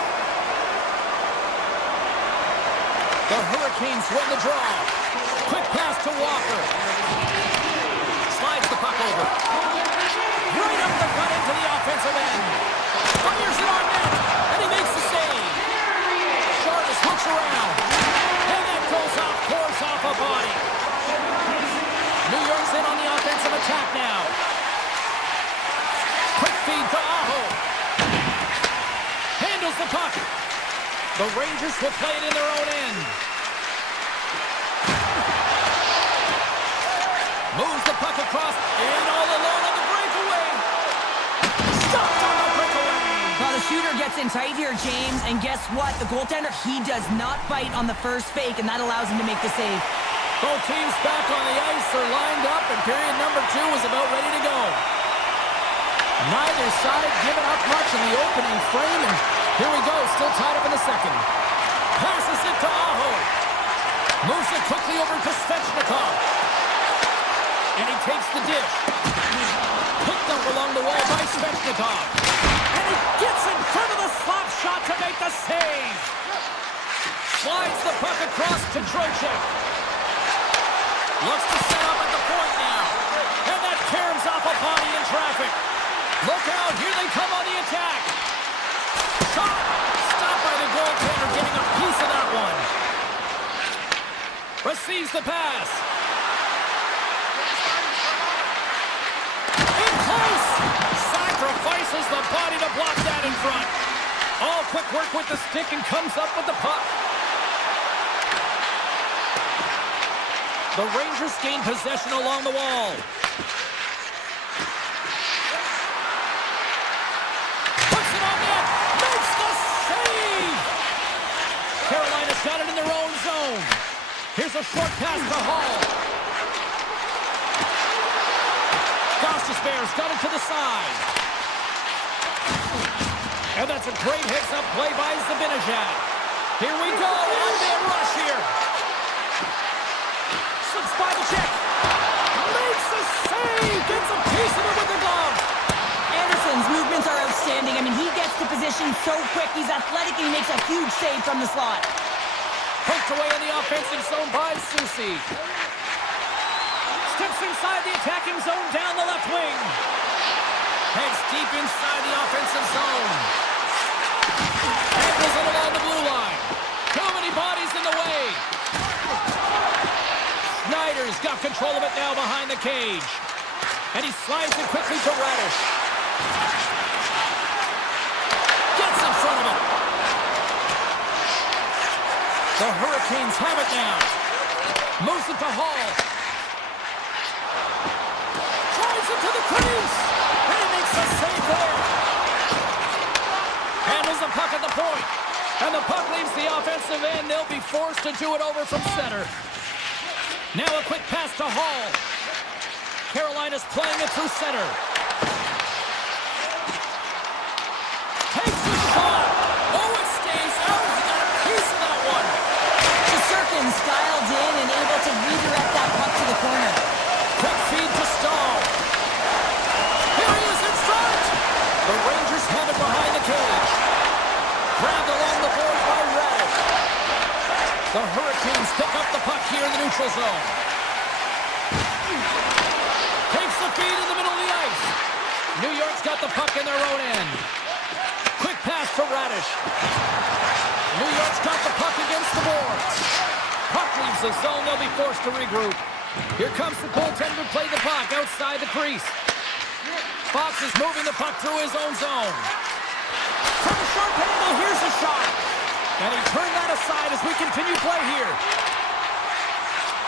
The Hurricanes win the draw. Quick pass to Walker. Slides the puck over. Right up the gut into the offensive end. Fires it on net, and he makes the save. Jarvis hooks around. And that goes off, pours off a body. New York's in on the offensive attack now. Quick feed to Aho. Handles the puck. The Rangers will play it in their own end. Moves the puck across, in all alone on the breakaway. Stopped on the breakaway. Well, the shooter gets in tight here, James, and guess what? The goaltender, he does not bite on the first fake, and that allows him to make the save. Both teams back on the ice are lined up, and period number 2 is about ready to go. Neither side giving up much in the opening frame, and here we go, still tied up in the second. Passes it to Aho. Moves it quickly over to Svechnikov. And he takes the dish. Picked up along the wall by Svechnikov. And he gets in front of the slap shot to make the save. Slides the puck across to Trocheck. Looks to set up at the point now. And that caroms off a body in traffic. Look out, here they come on the attack. Shot! Stopped by the goaltender, getting a piece of that one. Receives the pass. In close! Sacrifices the body to block that in front. All quick work with the stick and comes up with the puck. The Rangers gain possession along the wall. Carolina's got it in their own zone. Here's a short pass to Hall. Gostisbehere's got it to the side. And that's a great heads-up play by Zibanejad. Here we go, one-man rush here. Slips by the check. Makes a save, gets a piece of it with the glove. Anderson's movements are outstanding. I mean, he gets to position so quick. He's athletic, and he makes a huge save from the slot. Poked away in the offensive zone by Soucy. Steps inside the attacking zone down the left wing. Heads deep inside the offensive zone. Handles it along the blue line. Too many bodies in the way. Snyder's got control of it now behind the cage. And he slides it quickly to Radish. Gets in front of it. The Hurricanes have it now. Moves it to Hall. Drives it to the crease. And he makes a save there. Handles the puck at the point. And the puck leaves the offensive end. They'll be forced to do it over from center. Now a quick pass to Hall. Carolina's playing it through center. Takes the shot. Oh, it stays out. He got a piece of that one. Shesterkin's dialed in and able to redirect that puck to the corner. Quick feed to Stahl. Here he is in front. The Rangers have it behind the cage. Grabbed along the board by Radish. The Hurricanes pick up the puck here in the neutral zone. speed in the middle of the ice. New York's got the puck in their own end. Quick pass to Radish. New York's got the puck against the boards. Puck leaves the zone. They'll be forced to regroup. Here comes the goaltender to play the puck outside the crease. Fox is moving the puck through his own zone. From the short handle, here's a shot. And he turned that aside as we continue play here.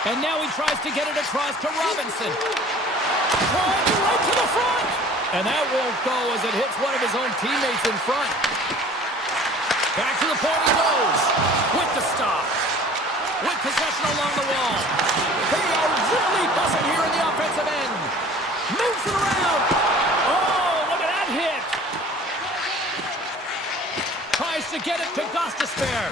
And now he tries to get it across to Robinson. Driving right to the front. And that won't go as it hits one of his own teammates in front. Back to the point he goes. With the stop. With possession along the wall. They are really buzzing here in the offensive end. Moves it around. Oh, look at that hit. Tries to get it to Gostisbehere.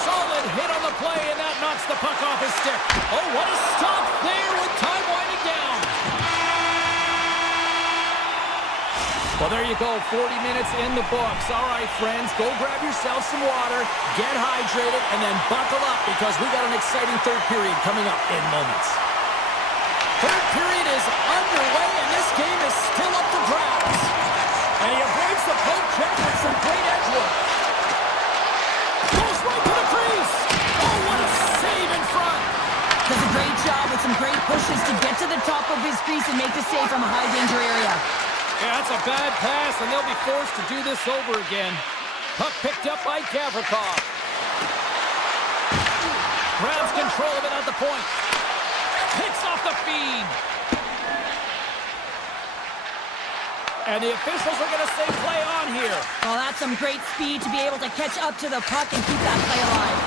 Solid hit on the play, and that knocks the puck off his stick. Oh, what a stop there with time winding down. Well, there you go, 40 minutes in the books. All right, friends, go grab yourself some water, get hydrated, and then buckle up because we got an exciting third period coming up in moments. Third period is underway, and this game is still up for grabs. And he avoids the poke check with some great edge work. Goes right to the crease. Oh, what a save in front. Does a great job with some great pushes to get to the top of his crease and make the save from a high-danger area. Yeah, that's a bad pass, and they'll be forced to do this over again. Puck picked up by Gavrikov. Grabs control of it at the point. Picks off the feed. And the officials are going to say play on here. Well, that's some great speed to be able to catch up to the puck and keep that play alive.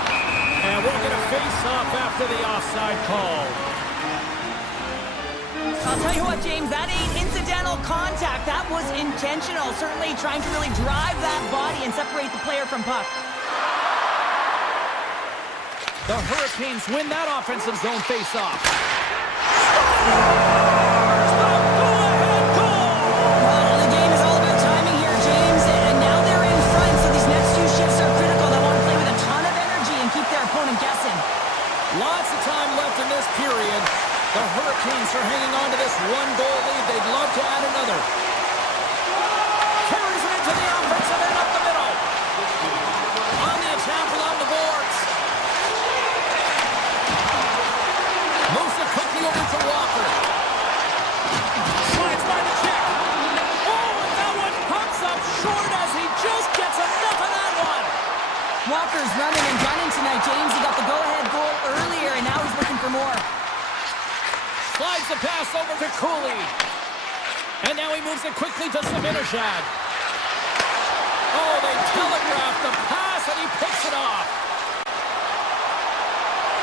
And we're going to face off after the offside call. I'll tell you what, James, that ain't incidental contact. That was intentional. Certainly trying to really drive that body and separate the player from puck. The Hurricanes win that offensive zone face-off. Well, the game is all about timing here, James, and now they're in front, so these next two shifts are critical. They want to play with a ton of energy and keep their opponent guessing. Lots of time left in this period. The Hurricanes are hanging on to this one-goal lead. They'd love to add another. Carries it into the offensive end up the middle. On the attack along the boards. Moves it quickly over to Walker. Slides by the check. Oh, and that one pops up short as he just gets enough of that one. Walker's running and gunning tonight, James. He got the go-ahead goal earlier, and now he's looking for more. Slides the pass over to Cooley. And now he moves it quickly to Zibanejad. Oh, they telegraphed the pass, and he picks it off.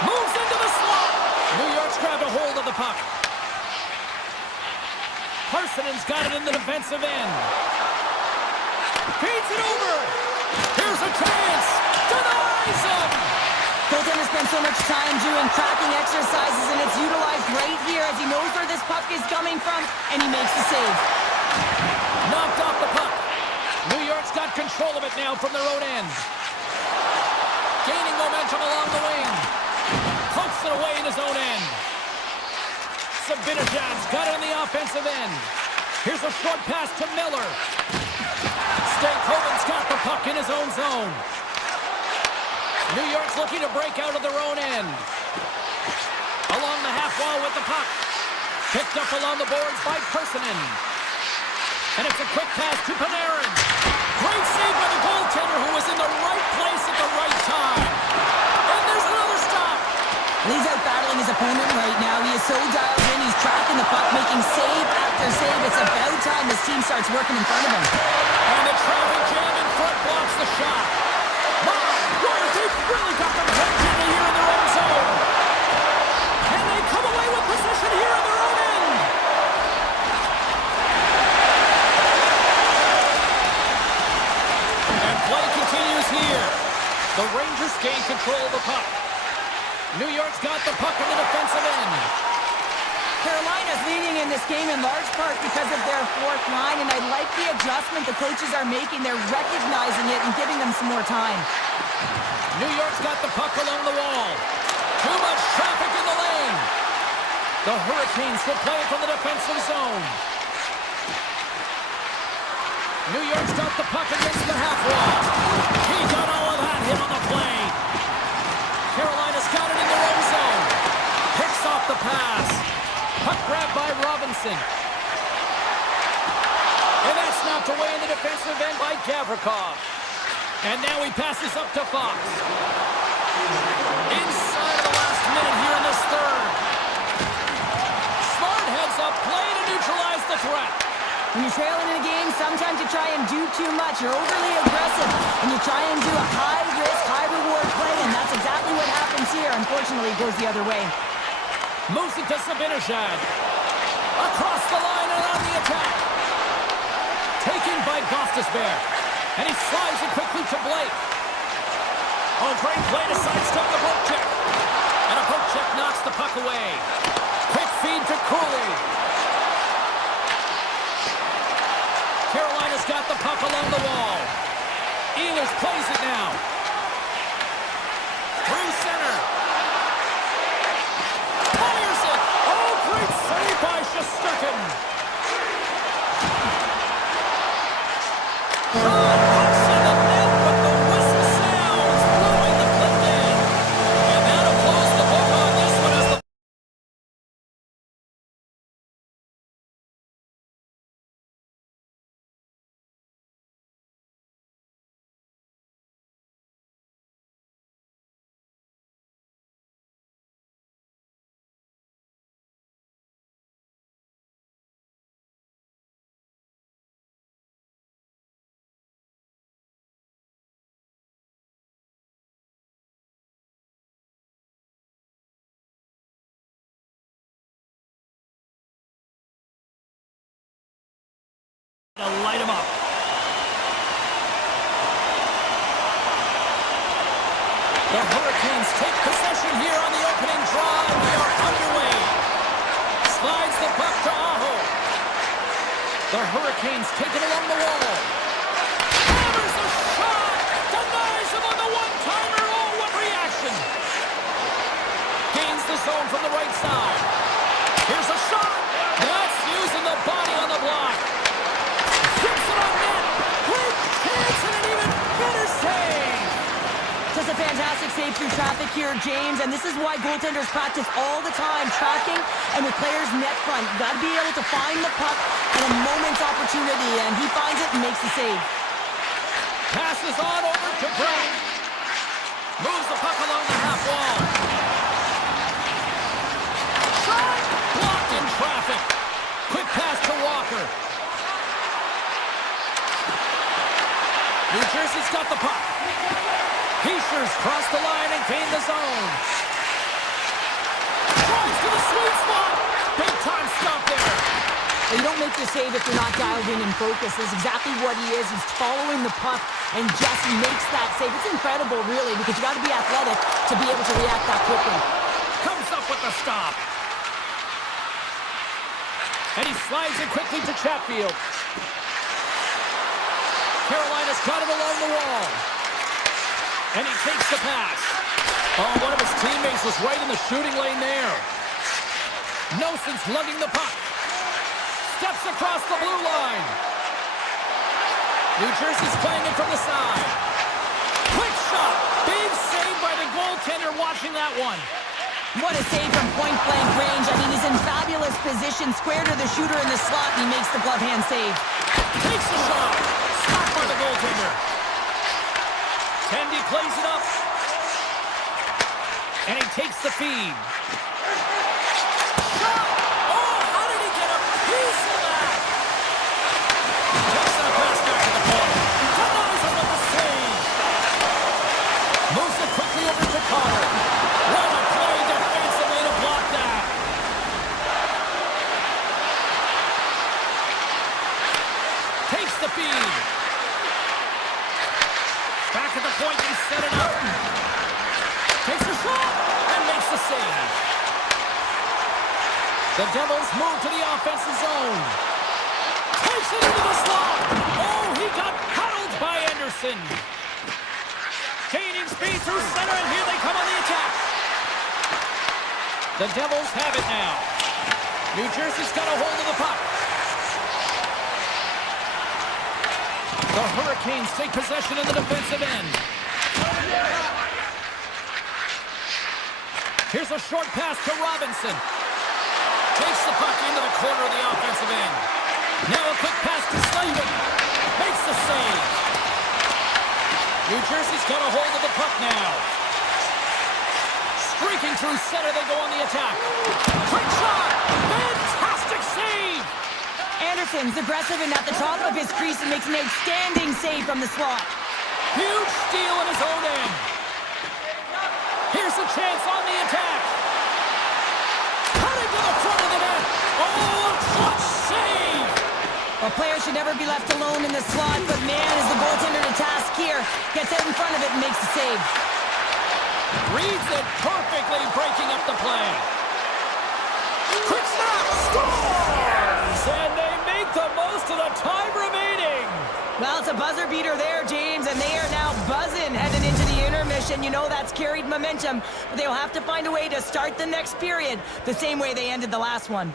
Moves into the slot. New York's grabbed a hold of the puck. Parsonen's got it in the defensive end. Feeds it over. Here's a chance. Denies him. Goaltender spends so much time doing tracking exercises, and it's utilized right here as he knows where this puck is coming from, and he makes the save. Knocked off the puck. New York's got control of it now from their own end. Gaining momentum along the wing. Pokes it away in his own end. Zibanejad's got it on the offensive end. Here's a short pass to Miller. Stankoven's got the puck in his own zone. New York's looking to break out of their own end. Along the half wall with the puck. Picked up along the boards by Parsonen. And it's a quick pass to Panarin. Great save by the goaltender who was in the right place at the right time. And there's another stop. He's out battling his opponent right now. He is so dialed in. He's tracking the puck, making save after save. It's about time his team starts working in front of him. And the traffic jam in front blocks the shot. They've really got them tucked in here in their own zone. And they come away with possession here in their own end. And play continues here. The Rangers gain control of the puck. New York's got the puck in the defensive end. Carolina's leading in this game in large part because of their fourth line, and I like the adjustment the coaches are making. They're recognizing it and giving them some more time. New York's got the puck along the wall. Too much traffic in the lane. The Hurricanes will play it from the defensive zone. New York's got the puck against the half wall. He got all of that hit on the play. Carolina's got it in their own zone. Picks off the pass. Puck grabbed by Robinson. And that's knocked away in the defensive end by Gavrikov. And now he passes up to Fox. Inside of the last minute here in this third. Smart heads up, play to neutralize the threat. When you're trailing in a game, sometimes you try and do too much. You're overly aggressive, and you try and do a high-risk, high-reward play, and that's exactly what happens here. Unfortunately, it goes the other way. Moves it to Sabinishad. Across the line and on the attack. Taken by Gostisbehere. And he slides it quickly to Blake. Oh, great play to sidestep the poke check. And a poke check knocks the puck away. Quick feed to Cooley. Carolina's got the puck along the wall. Ehlers plays it now. Through center. Fires it. Oh, great save by Shesterkin. Shot pucks in the net, but the whistle sounds, blowing the clip in. And that'll close the book on this one as the to light him up. The Hurricanes take possession here on the opening draw. They are underway. Slides the puck to Aho. The Hurricanes take it along the wall. Hammers a shot. Denies him on the one-timer. Oh, what reaction. Gains the zone from the right side. Here's a shot. That's using the body on the block. Gets it on net. Great chance and an even better save. Just a fantastic save through traffic here, James, and this is why goaltenders practice all the time, tracking and with players net front. You've got to be able to find the puck at a moment's opportunity, and he finds it and makes the save. Passes on over to Brown. Moves the puck along the half wall. Shot! Blocked in traffic. Quick pass to Walker. New Jersey's got the puck. Heischer's crossed the line and gained the zone. Tries to the sweet spot. Big time stop there. Well, you don't make the save if you're not dialed in and focused. That's exactly what he is. He's following the puck and just makes that save. It's incredible, really, because you got to be athletic to be able to react that quickly. Comes up with the stop. And he slides it quickly to Chatfield. Carolina's got it along the wall. And he takes the pass. Oh, one of his teammates was right in the shooting lane there. Noson's lugging the puck. Steps across the blue line. New Jersey's playing it from the side. Quick shot. Big save by the goaltender watching that one. What a save from point-blank range. I mean, he's in fabulous position, square to the shooter in the slot, and he makes the glove hand save. Takes the shot. Stopped by the goaltender. Tendy plays it up. And he takes the feed. Shot! Oh, how did he get a piece of that? Takes that pass back to the corner. Denies him with the save. Moves it quickly over to Carter. What a play defensively to block that. Takes the feed. Back at the point, they set it up. Takes a shot and makes the save. The Devils move to the offensive zone. Takes it into the slot. Oh, he got huddled by Anderson. Gaining speed through center, and here they come on the attack. The Devils have it now. New Jersey's got a hold of the puck. The Hurricanes take possession in the defensive end. Here's a short pass to Robinson. Takes the puck into the corner of the offensive end. Now a quick pass to Slavin. Makes the save. New Jersey's got a hold of the puck now. Streaking through center, they go on the attack. Quick shot! Fantastic save! Anderson's aggressive and at the top of his crease and makes an outstanding save from the slot. Huge steal in his own end. Here's a chance on the attack. Cutting to the front of the net. Oh, a clutch save! A player should never be left alone in the slot, but man, is the goaltender to task here. Gets out in front of it and makes the save. Reads it perfectly, breaking up the play. Quick snap! Scores! And they make the most of the time remaining. Well, it's a buzzer beater there, James, and they are now buzzing headed into the intermission. You know that's carried momentum, but they'll have to find a way to start the next period the same way they ended the last one.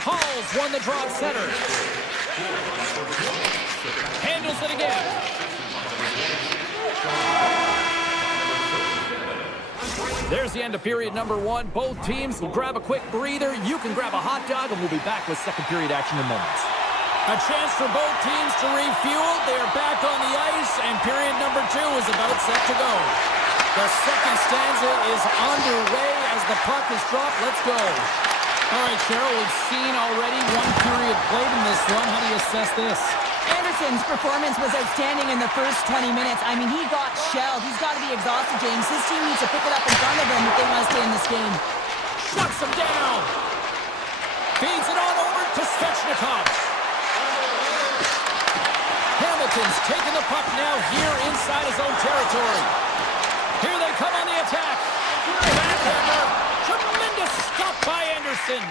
Halls won the draw at center. Handles it again. There's the end of period number one. Both teams will grab a quick breather. You can grab a hot dog, and we'll be back with second period action in moments. A chance for both teams to refuel. They are back on the ice, and period number two is about set to go. The second stanza is underway as the puck is dropped. Let's go. All right, Cheryl, we've seen already one period played in this one. How do you assess this? Anderson's performance was outstanding in the first 20 minutes. I mean, he got shelled. He's got to be exhausted, James. His team needs to pick it up in front of him if they want to stay in this game. Shuts him down. Feeds it on over to Svechnikov. Hamilton's taking the puck now here inside his own territory. Here they come on the attack. Backhander. Tremendous stop by Anderson.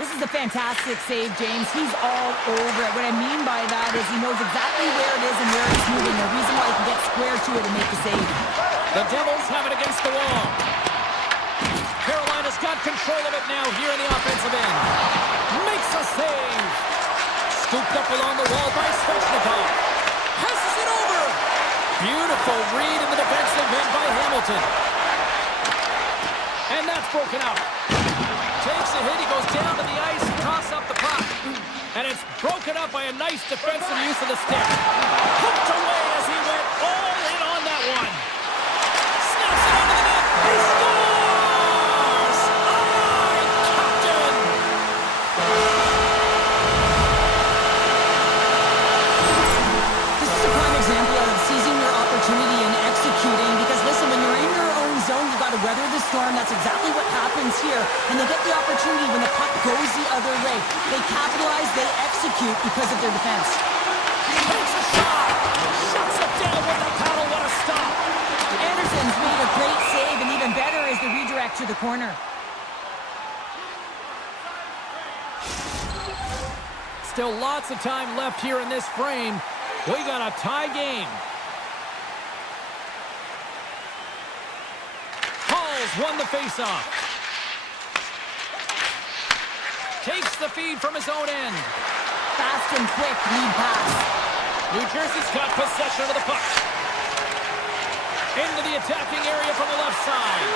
This is a fantastic save, James. He's all over it. What I mean by that is he knows exactly where it is and where it's moving. The reason why he can get square to it and make the save. The Devils have it against the wall. Carolina's got control of it now here in the offensive end. Makes a save. Scooped up along the wall by Svechnikov. Passes it over. Beautiful read in the defensive end by Hamilton. And that's broken up. Takes a hit, he goes down to the ice and tosses up the puck. And it's broken up by a nice defensive use of the stick. Hooked away as he went all in on that one. Snaps it under the net. He scores! Aye, Captain! This is a prime example of seizing your opportunity and executing. Because listen, when you're in your own zone, you've got to weather the storm. That's exactly what happens here. And they get the opportunity when the puck goes the other way. They capitalize, they execute because of their defense. Takes a shot. Shuts it down with the paddle. What a stop. Anderson's made a great save, and even better is the redirect to the corner. Still lots of time left here in this frame. We got a tie game. Halls won the faceoff. Takes the feed from his own end. Fast and quick lead pass. New Jersey's got possession of the puck. Into the attacking area from the left side.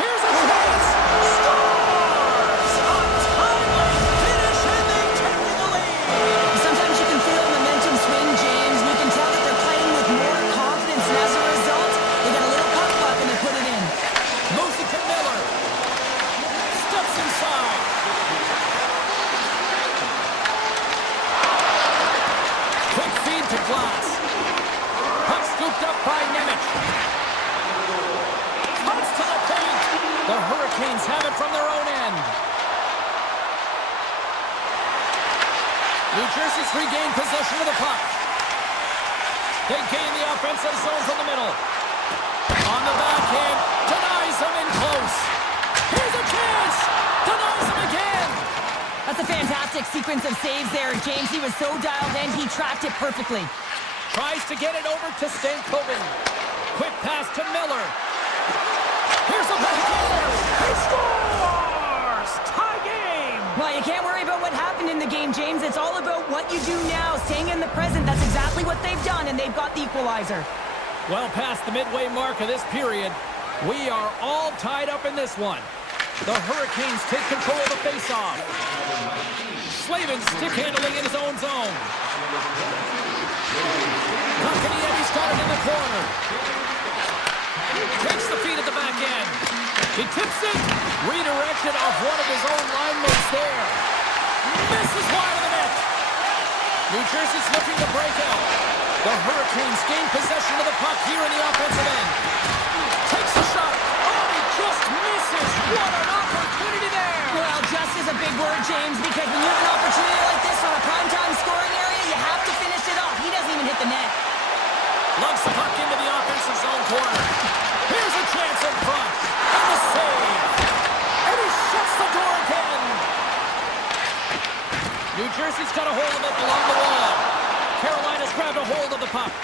Here's a chance. Scores! A timely finish, and they've taken the lead. Sometimes you can feel momentum swing, James. You can tell that they're playing with more confidence, and as a result, they get a little puck and they put it in. Moves it to Miller. Steps inside. Quick feed to Glass. Puck scooped up by Nemec. Cuts to the paint. The Hurricanes have it from their own end. New Jersey's regained possession of the puck. They gain the offensive zone from the middle. On the backhand, denies him in close. Here's a chance. Denies him again. That's a fantastic sequence of saves there, James. He was so dialed in, he tracked it perfectly. Tries to get it over to Stankoven. Quick pass to Miller. Here's a backhander. He scores! they can't worry about what happened in the game, James. It's all about what you do now, staying in the present. That's exactly what they've done, and they've got the equalizer. Well past the midway mark of this period, we are all tied up in this one. The Hurricanes take control of the face-off. Slavin stick handling in his own zone. Kotkaniemi's got it in the corner. Takes the feed at the back end. He tips it. Redirected off one of his own linemates there. Misses wide of the net. New Jersey's looking to break out. The Hurricanes gain possession of the puck here in the offensive end. Takes a shot. Oh, he just misses. What an opportunity there. Well, just is a big word, James, because when you have an opportunity like this on a primetime scoring area, you have to finish it off. He doesn't even hit the net. Loves the puck into the offensive zone corner. Here's a chance in front. And the save. And he shuts the door again. New Jersey's got a hold of it along the wall. Carolina's grabbed a hold of the puck.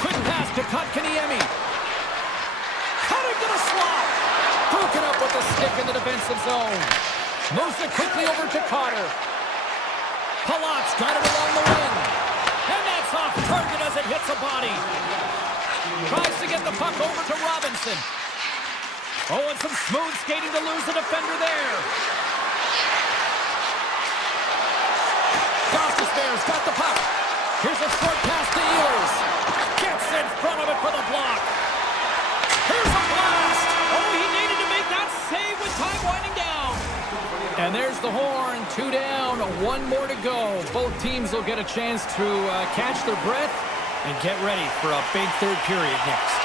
Quick pass to Kotkaniemi. Cutting to the slot. Broken up with the stick in the defensive zone. Moves it quickly over to Cotter. Palat's got it along the wing. And that's off target as it hits a body. Tries to get the puck over to Robinson. Oh, and some smooth skating to lose the defender there. Gostisbehere's got the puck. Here's a short pass to Ehlers. Gets in front of it for the block. Here's a blast. Oh, he needed to make that save with time winding down. And there's the horn. 2 down, 1 more to go. Both teams will get a chance to catch their breath and get ready for a big third period next.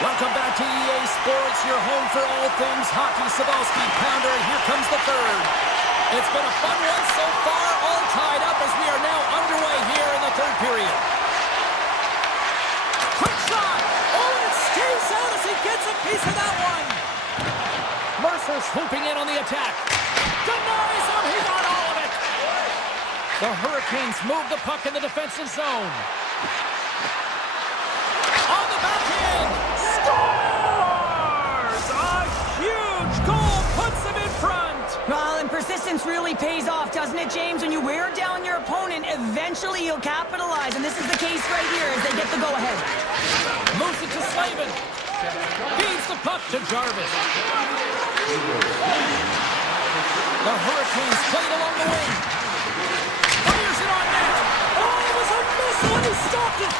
Welcome back to EA Sports, your home for all things hockey. Sabalski, Pounder, and here comes the third. It's been a fun one so far, all tied up as we are now underway here in the third period. Quick shot! Oh, and it stays out as he gets a piece of that one. Mercer swooping in on the attack. Denies him, he got all of it. The Hurricanes move the puck in the defensive zone. On the back end, scores! A huge goal puts him in front. Well, and persistence really pays off, doesn't it, James? When you wear down your opponent, eventually you'll capitalize, and this is the case right here as they get the go-ahead. Moves it to Slavin. Feeds the puck to Jarvis. The Hurricanes played along the wing. Fires it on net. Oh, it was a missile and he stopped it.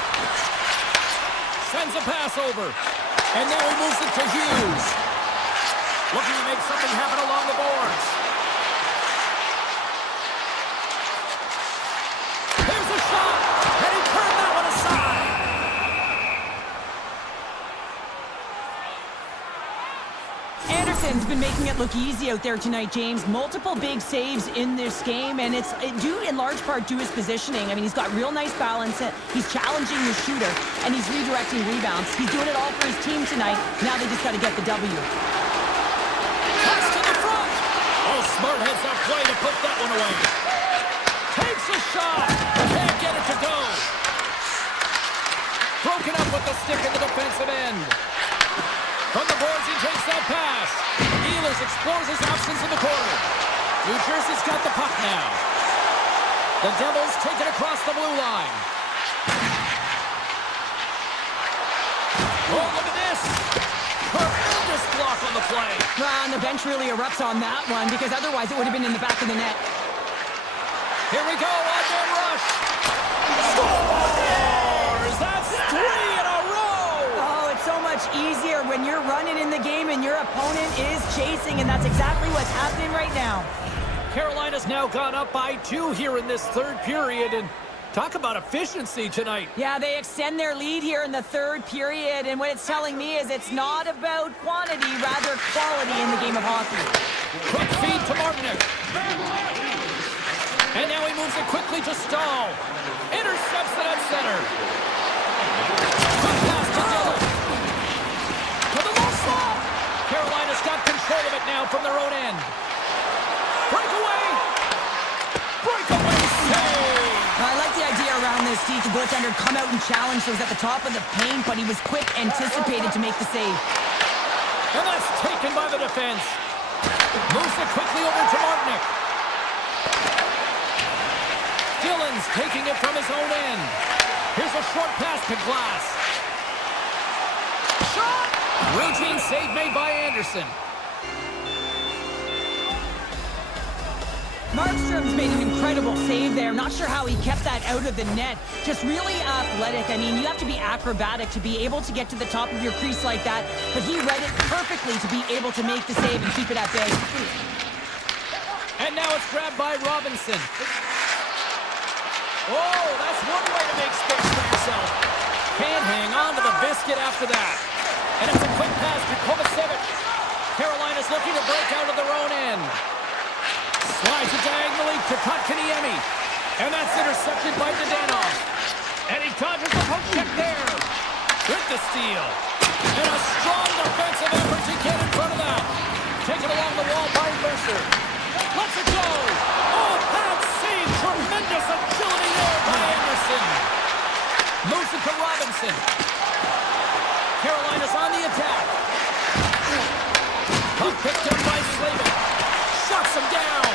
Sends a pass over. And now he moves it to Hughes. Looking to make something happen along the boards. Here's a shot. And he turned that one aside. Anderson's been making it look easy out there tonight, James. Multiple big saves in this game, and it's due in large part to his positioning. I mean, he's got real nice balance. He's challenging the shooter, and he's redirecting rebounds. He's doing it all for his team tonight. Now they just got to get the W. Pass to the front. Oh, smart heads up play to put that one away. Takes a shot. Can't get it to go. Broken up with the stick in the defensive end. From the boards, he takes that pass. Ehlers explores his options in the corner. New Jersey's got the puck now. The Devils take it across the blue line. Oh, look at this. Tremendous block on the play. Well, and the bench really erupts on that one, because otherwise it would have been in the back of the net. Here we go, one-man rush. Scores! That's 3 in a row! Oh, it's so much easier when you're running in the game and your opponent is chasing, and that's exactly what's happening right now. Carolina's now gone up by 2 here in this third period, and talk about efficiency tonight. Yeah, they extend their lead here in the third period, and what it's telling me is it's not about quantity, rather quality in the game of hockey. Quick feed to Martinick. And now he moves it quickly to Stahl. Intercepts it at center. Quick pass to Dillon. To the low slot. Carolina's got control of it now from their own end. Breakaway. Breakaway save. I like the idea around this, Steve. The goaltender come out and challenge was at the top of the paint, but he was quick, anticipated to make the save. And that's taken by the defense. Moves it quickly over to Martinick. Dillon's taking it from his own end. Here's a short pass to Glass. Shot! Routine save made by Anderson. Markstrom's made an incredible save there. Not sure how he kept that out of the net. Just really athletic. I mean, you have to be acrobatic to be able to get to the top of your crease like that. But he read it perfectly to be able to make the save and keep it at bay. And now it's grabbed by Robinson. Oh, that's one way to make space for yourself. Can't hang on to the biscuit after that. And it's a quick pass to Kovacevic. Carolina's looking to break out of their own end. Slides it diagonally to Kotkaniemi. And that's intercepted by Zhdanov. And he dodges the hook check there. With the steal. And a strong defensive effort to get in front of that. Taken along the wall by Mercer. Let's it go. Oh, pad save. Tremendous agility there by Anderson. Moves it to Robinson. Carolina's on the attack. Puck picked up by Slavin. Shuts him down.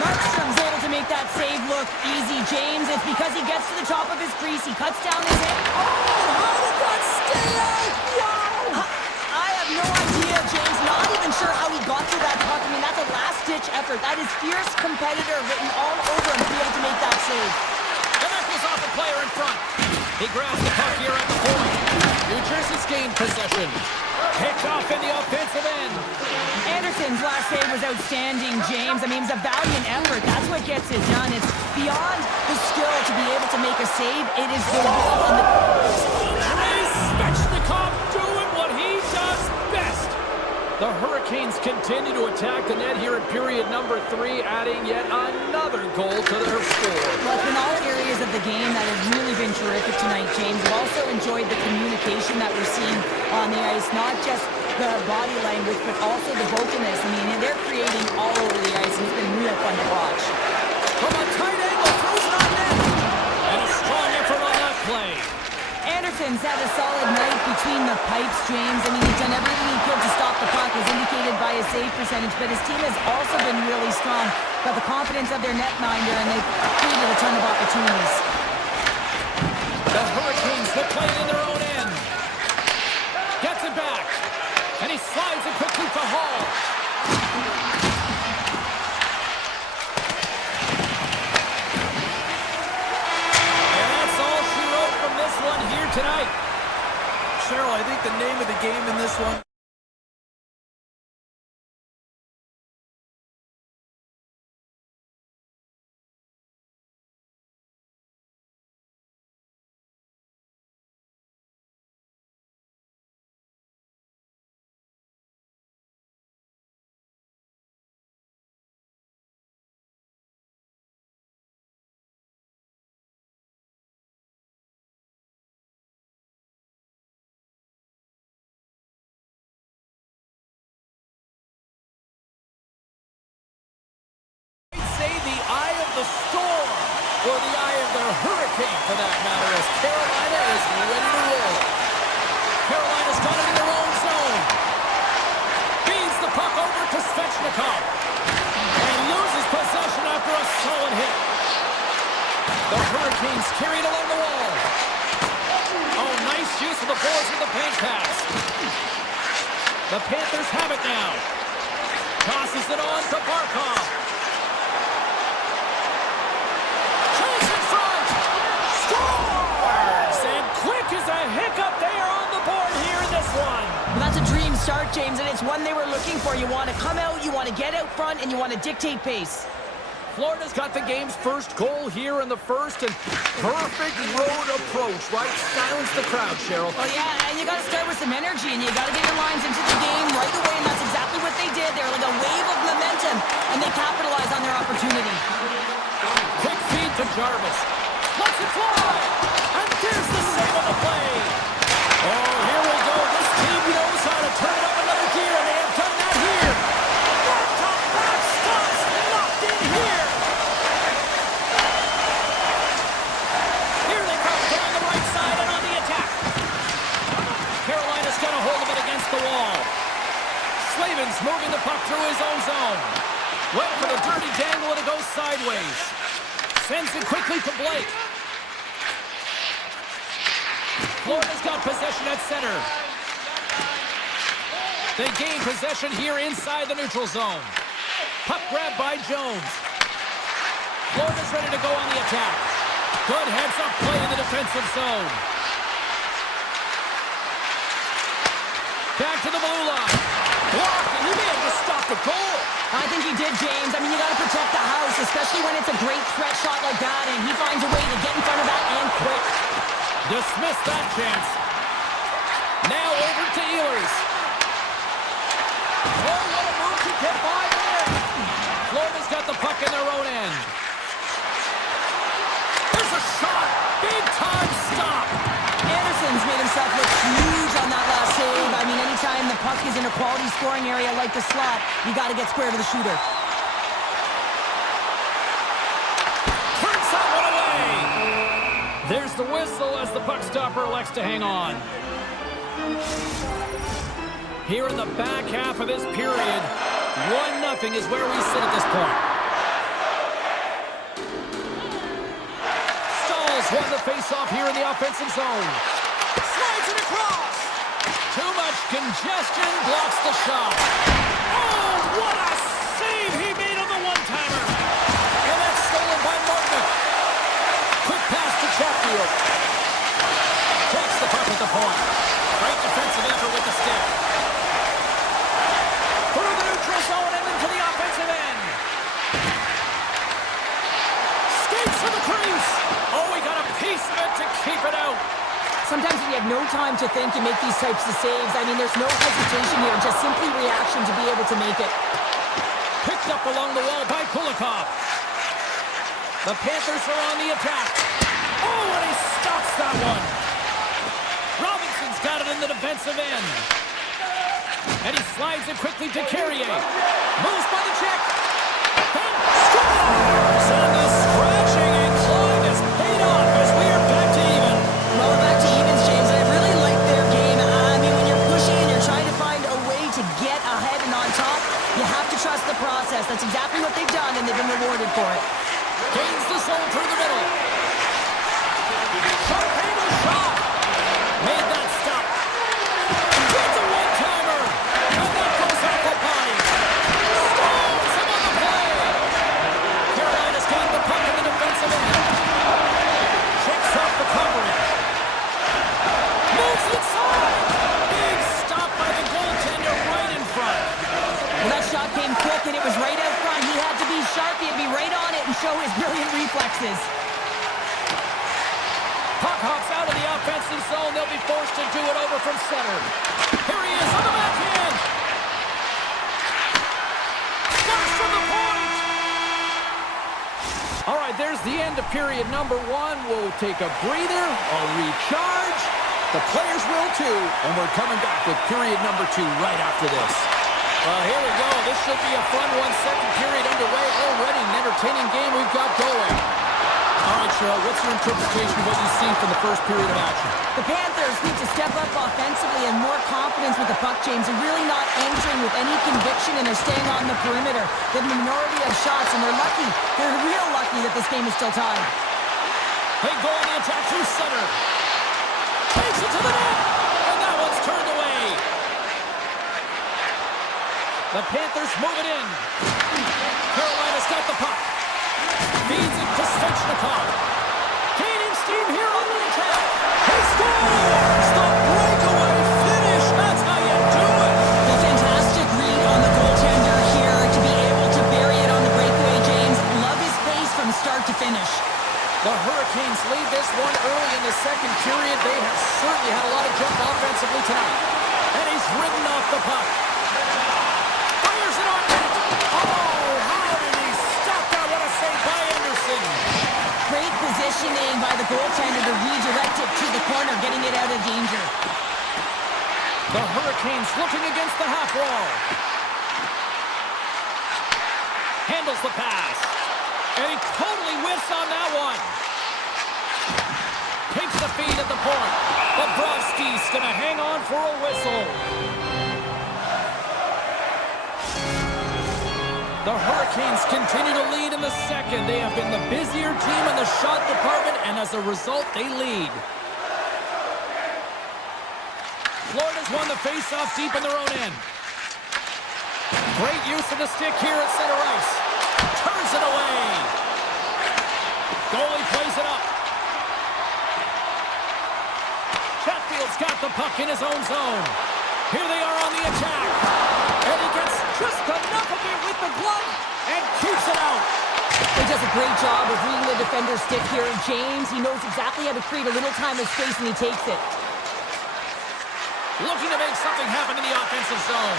Markstrom's able to make that save look easy. James, it's because he gets to the top of his crease. He cuts down his head. Oh, how did that stay out? Wow! I have no idea, James. Not even sure how he got to that puck. I mean, that's a last-ditch effort. That is fierce competitor written all over him to be able to make that save. And that goes off the player in front. He grabs the puck here at the point. New Jersey's gained possession. Picked off in the offensive end. Anderson's last save was outstanding, James. I mean, it's a valiant effort. That's what gets it done. It's beyond the skill to be able to make a save. It is the will and the... Svechnikov doing what he does best. The Hurricanes continue to attack the net here in period number 3, adding yet another goal to their score. Well, it's been all areas of the game that have really been terrific tonight, James. We've also enjoyed the communication that we're seeing on the ice, not just the body language, but also the vocalness. I mean, they're creating all over the ice, and it's been real fun to watch. From a tight angle, throws it on net. And a strong effort on that play. Anderson's had a solid night between the pipes, James. I mean, he's done everything he could to stop the puck, as indicated by his save percentage, but his team has also been really strong. Got the confidence of their netminder, and they've created a ton of opportunities. The Hurricanes will play it in their own end. Gets it back. And he slides it quickly to Hall. And that's all she wrote from this one here tonight. Cheryl, I think the name of the game in this one... The storm, or the eye of the hurricane for that matter, as Carolina is ready to roll. Carolina's got it in their own zone. Feeds the puck over to Svechnikov. And loses possession after a solid hit. The Hurricanes carried along the wall. Oh, nice use of the boards with the paint pass. The Panthers have it now. Tosses it on to Barkov. A hiccup there on the board here in this one. Well, that's a dream start, James, and it's one they were looking for. You want to come out, you want to get out front, and you want to dictate pace. Florida's got the game's first goal here in the first, and perfect road approach, right? Silence the crowd, Cheryl. Oh, yeah, and you got to start with some energy, and you got to get your lines into the game right away, and that's exactly what they did. They were like a wave of momentum, and they capitalized on their opportunity. Quick feed to Jarvis. Lets it fly, and there's the save of the play. Oh, here we go. This team knows how to turn it up another gear, and they have done that here. Top back stops, locked in here. Here they come down the right side and on the attack. Carolina's got a hold of it against the wall. Slavin's moving the puck through his own zone. Wait for the dirty dangle, and it goes sideways. Sends it quickly to Blake. Florida's got possession at center. They gain possession here inside the neutral zone. Puck grab by Jones. Florida's ready to go on the attack. Good heads-up play in the defensive zone. Back to the blue line. Blocked, and he may have just stopped the goal. I think he did, James. I mean, you got to protect the house, especially when it's a great threat shot like that, and he finds a way to get in front of that and quick. Dismiss that chance. Now over to Ehlers. Oh, what a move to get by there. Florida's got the puck in their own end. There's a shot. Big time stop. Anderson's made himself look huge on that last save. I mean, anytime the puck is in a quality scoring area like the slot, you got to get square to the shooter. Turns that one away. There's the whistle as the puck stopper elects to hang on. Here in the back half of this period, 1-0 is where we sit at this point. Stalls won the face-off here in the offensive zone. Slides it across. Too much congestion blocks the shot. Oh, what a save he made on the one-timer. And that's stolen by Martin. Quick pass to Chatfield. Takes the puck at the point. Great defensive effort with the stick. Through the neutral zone and into the offensive end. Skates to the crease. Oh, he got a piece of it to keep it out. Sometimes when you have no time to think, you make these types of saves. I mean, there's no hesitation here, just simply reaction to be able to make it. Picked up along the wall by Kulikov. The Panthers are on the attack. Oh, and he stops that one. Robinson's got it in the defensive end. And he slides it quickly to Carrier. Moves by the check. Then scores! And the scratching and clawing has paid off as we are back to even. Well, we're back to evens, James. I really like their game. I mean, when you're pushing and you're trying to find a way to get ahead and on top, you have to trust the process. That's exactly what they've done, and they've been rewarded for it. Gains the zone through the middle. Sharp-handed shot. Made that stop. Gets a one-timer. And that goes off the body. Stalls him on the play. Carolina's got the puck in the defensive end. Checks off the coverage. Moves inside. Big stop by the goaltender right in front. Well, that shot came quick, and it was right out front. He had to be sharp. He had to be right on it and show his brilliant reflexes. Puck hops out of the offensive zone. They'll be forced to do it over from center. Here he is on the backhand. Flash from the point. All right, there's the end of period number 1. We'll take a breather, a recharge. The players will too, and we're coming back with period number 2 right after this. Here we go. This should be a fun one. Second period underway already. An entertaining game we've got going. All right, Cheryl, what's your interpretation of what you've seen from the first period of action? The Panthers need to step up offensively and more confidence with the puck, James. They're really not entering with any conviction, and they're staying on the perimeter. They have a minority of shots, and they're lucky. They're real lucky that this game is still tied. They go on the attack through center. Takes it to the net, and that one's turned away. The Panthers move it in. Carolina's got the puck. Feeds it to Svechnikov. Gaining steam here on the attack. He scores! The breakaway finish. That's how you do it. The fantastic read on the goaltender here to be able to bury it on the breakaway, James. Love his pace from start to finish. The Hurricanes lead this one early in the second period. They have certainly had a lot of jump offensively tonight. And he's ridden off the puck. Fires it on net. Oh, how did he stop that? What a save by Anderson. Great positioning by the goaltender to redirect it to the corner, getting it out of danger. The Hurricanes looking against the half wall. Handles the pass. And he totally whiffs on that one. Takes the feed at the point. Bobrovsky's going to hang on for a whistle. The Hurricanes continue to lead in the second. They have been the busier team in the shot department, and as a result, they lead. Florida's won the face-off deep in their own end. Great use of the stick here at center ice. Turns it away. Goalie plays it up. Chatfield's got the puck in his own zone. Here they are on the attack. And he gets just enough of it with the glove and keeps it out. He does a great job of reading the defender's stick here. James, he knows exactly how to create a little time and space, and he takes it. Looking to make something happen in the offensive zone.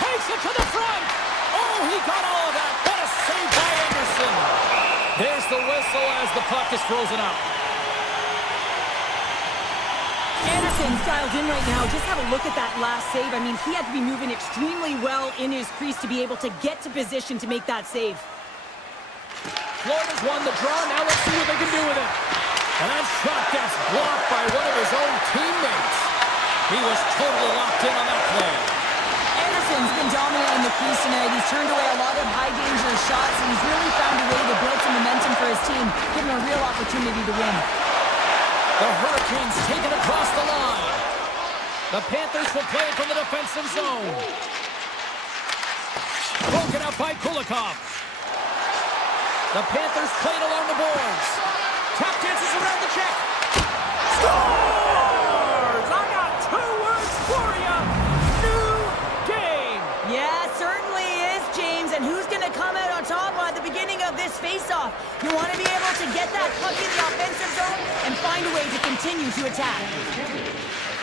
Takes it to the front. Oh, he got all of that. What a save by Anderson. There's the whistle as the puck is frozen up. Anderson's dialed in right now. Just have a look at that last save. I mean, he had to be moving extremely well in his crease to be able to get to position to make that save. Florida's won the draw. Now let's see what they can do with it. And that shot gets blocked by one of his own teammates. He was totally locked in on that play. Anderson's been dominant in the crease tonight. He's turned away a lot of high-danger shots, and he's really found a way to build some momentum for his team, giving a real opportunity to win. The Hurricanes take it across the line. The Panthers will play it from the defensive zone. Broken up by Kulikov. The Panthers play it along the boards. Tap dances around the check. Scores! I got 2 words for you. New game. Yeah, certainly is, James. And who's going to come out on top at the beginning of this face-off? You want to be able to get that puck in the offensive zone and find a way to continue to attack.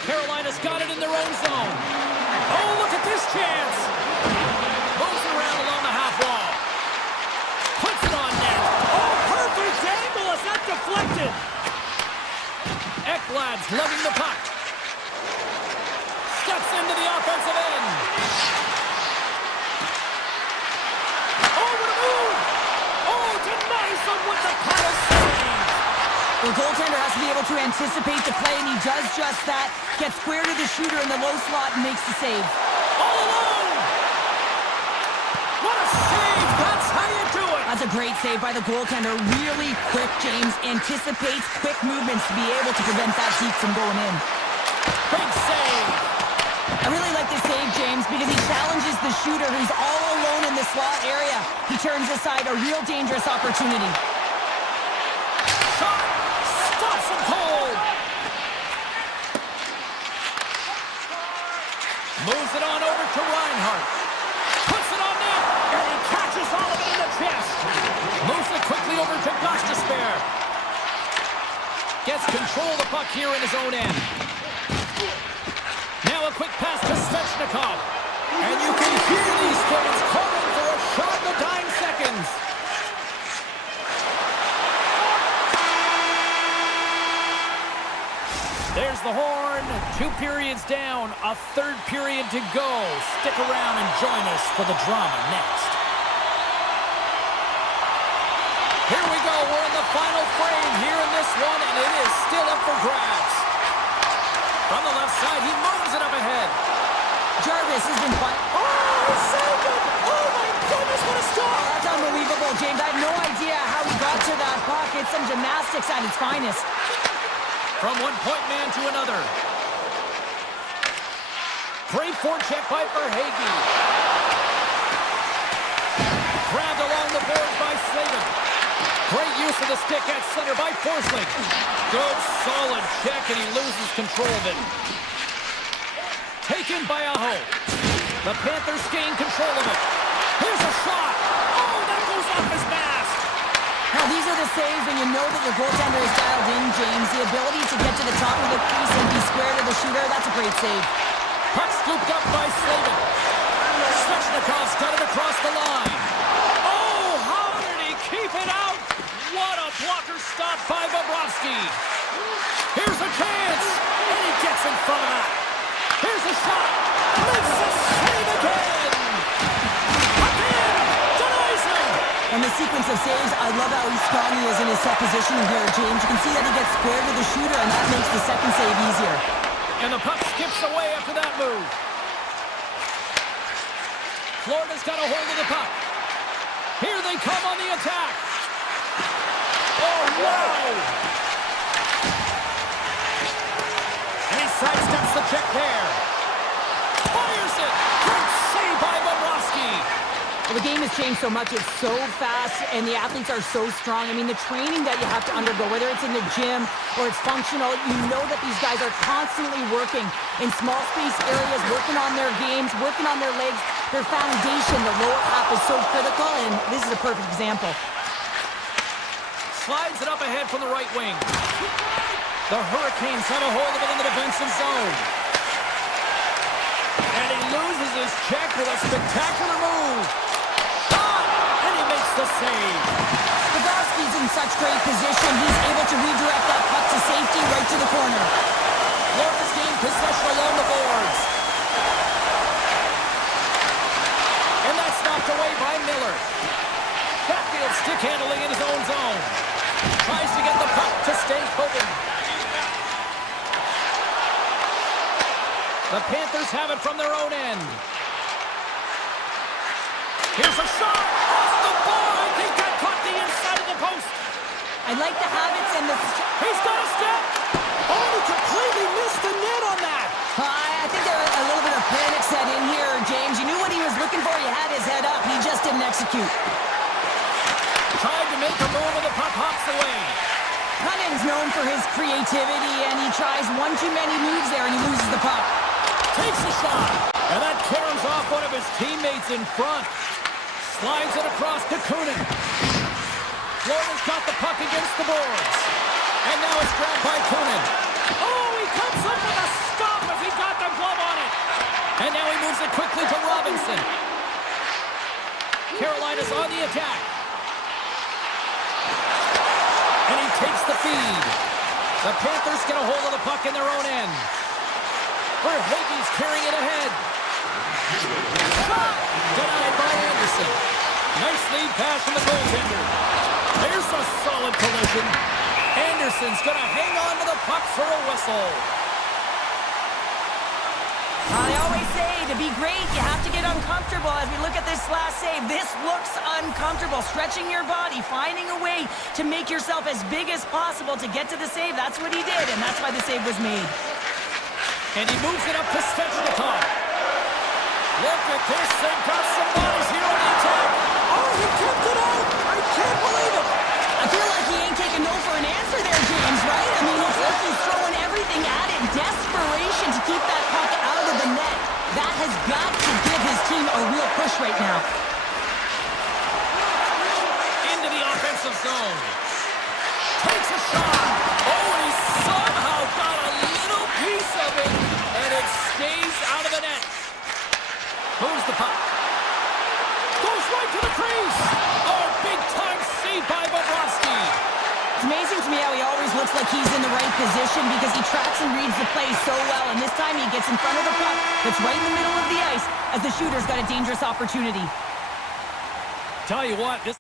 Carolina's got it in their own zone. Oh, look at this chance. Moves around along the half wall. Puts it on net. Oh, perfect angle as that deflected. Ekblad's lugging the puck. Steps into the offensive end. Oh, what a move. Oh, denies them with the paddle save. The goaltender has to be able to anticipate the play, and he does just that. Gets square to the shooter in the low slot and makes the save. All alone. What a save. That's how you do it. That's a great save by the goaltender. Really quick, James. Anticipates quick movements to be able to prevent that deep from going in. Big save. I really like this save, James, because he challenges the shooter who's all alone in the slot area. He turns aside a real dangerous opportunity. Shot. Stops him cold. Moves it on over to Reinhart. Puts it on net. And he catches all of it in the chest. Moves it quickly over to Gostisbehere. Gets control of the puck here in his own end. Now a quick pass to Svechnikov. And you can hear these kids calling for a shot in the dying seconds. There's the horn. 2 periods down. A 3rd period to go. Stick around and join us for the drama next. Here we go. We're in the final frame here in this one, and it is still up for grabs. From the left side, he moves it up ahead. Jarvis has been fine. Oh, he saved it! Oh, my goodness, what a start! That's unbelievable, James. I have no idea how he got to that puck. It's some gymnastics at its finest. From one point man to another. Great forecheck by Verhaeghe. Grabbed along the boards by Slavin. Great use of the stick at center by Forsling. Good, solid check, and he loses control of it. Taken by Aho. The Panthers gain control of it. Here's a shot. Oh, that goes off his mask. Now, these are the saves when you know that your goaltender is dialed in, James. The ability to get to the top of the crease and be square to the shooter, that's a great save. Puck scooped up by Slavin. Svechnikov's got it across the line. Oh, how did he keep it out? What a blocker stop by Bobrovsky. Here's a chance, and he gets in front of that. Here's a shot. Makes a save again. Again, denies him. And the sequence of saves, I love how strong he is in his set positioning here, James. You can see that he gets square to the shooter, and that makes the second save easier. And the puck skips away after that move. Florida's got a hold of the puck. Here they come on the attack. Oh, wow! And he sidesteps the check there. Fires it! Great save by Bobrovsky. Well, the game has changed so much. It's so fast, and the athletes are so strong. I mean, the training that you have to undergo, whether it's in the gym or it's functional, you know that these guys are constantly working in small space areas, working on their games, working on their legs, their foundation. The lower half is so critical, and this is a perfect example. Slides it up ahead from the right wing. The Hurricanes have a hold of it in the defensive zone. And he loses his check with a spectacular move. And he makes the save. Bobrovsky's in such great position. He's able to redirect that puck to safety right to the corner. Florida's gained possession along the boards. And that's knocked away by Miller. Backfield stick handling in his own zone. Tries to get the puck to stay open. The Panthers have it from their own end. Here's a shot off the bar. I think that caught the inside of the post. I like the habits and the... He's got a step. Oh, he completely missed the net on that. I think there a little bit of panic set in here, James. You knew what he was looking for. He had his head up. He just didn't execute. Tried to make a move and the puck hops away. Cunning's known for his creativity, and he tries one too many moves there, and he loses the puck. Takes a shot. And that caroms off one of his teammates in front. Slides it across to Kunin. Florida's got the puck against the boards. And now it's grabbed by Kunin. Oh, he comes up with a stop as he got the glove on it. And now he moves it quickly to Robinson. Carolina's on the attack. And he takes the feed. The Panthers get a hold of the puck in their own end. Verhaeghe's carrying it ahead. Shot! Denied by Anderson. Nice lead pass from the goaltender. There's a solid collision. Anderson's going to hang on to the puck for a whistle. They always say to be great, you have to get uncomfortable. As we look at this last save, this looks uncomfortable. Stretching your body, finding a way to make yourself as big as possible to get to the save. That's what he did, and that's why the save was made. And he moves it up to Svechnikov. Look at this. They've got some bodies here on the attack. Oh, he kept it out. I can't believe it. I feel like he ain't taking no for an answer there, James, right? I mean, looks like he's throwing everything at it. Desperation to keep that puck out of the net. That has got to give his team a real push right now. Into the offensive zone. Takes a shot. Oh, and he somehow got a little piece of it. And it stays out of the net. Moves the puck. Goes right to the crease. Oh, big-time save by Bobrovsky. It's amazing to me how he always looks like he's in the right position because he tracks and reads the play so well. And this time he gets in front of the puck that's right in the middle of the ice as the shooter's got a dangerous opportunity. Tell you what, this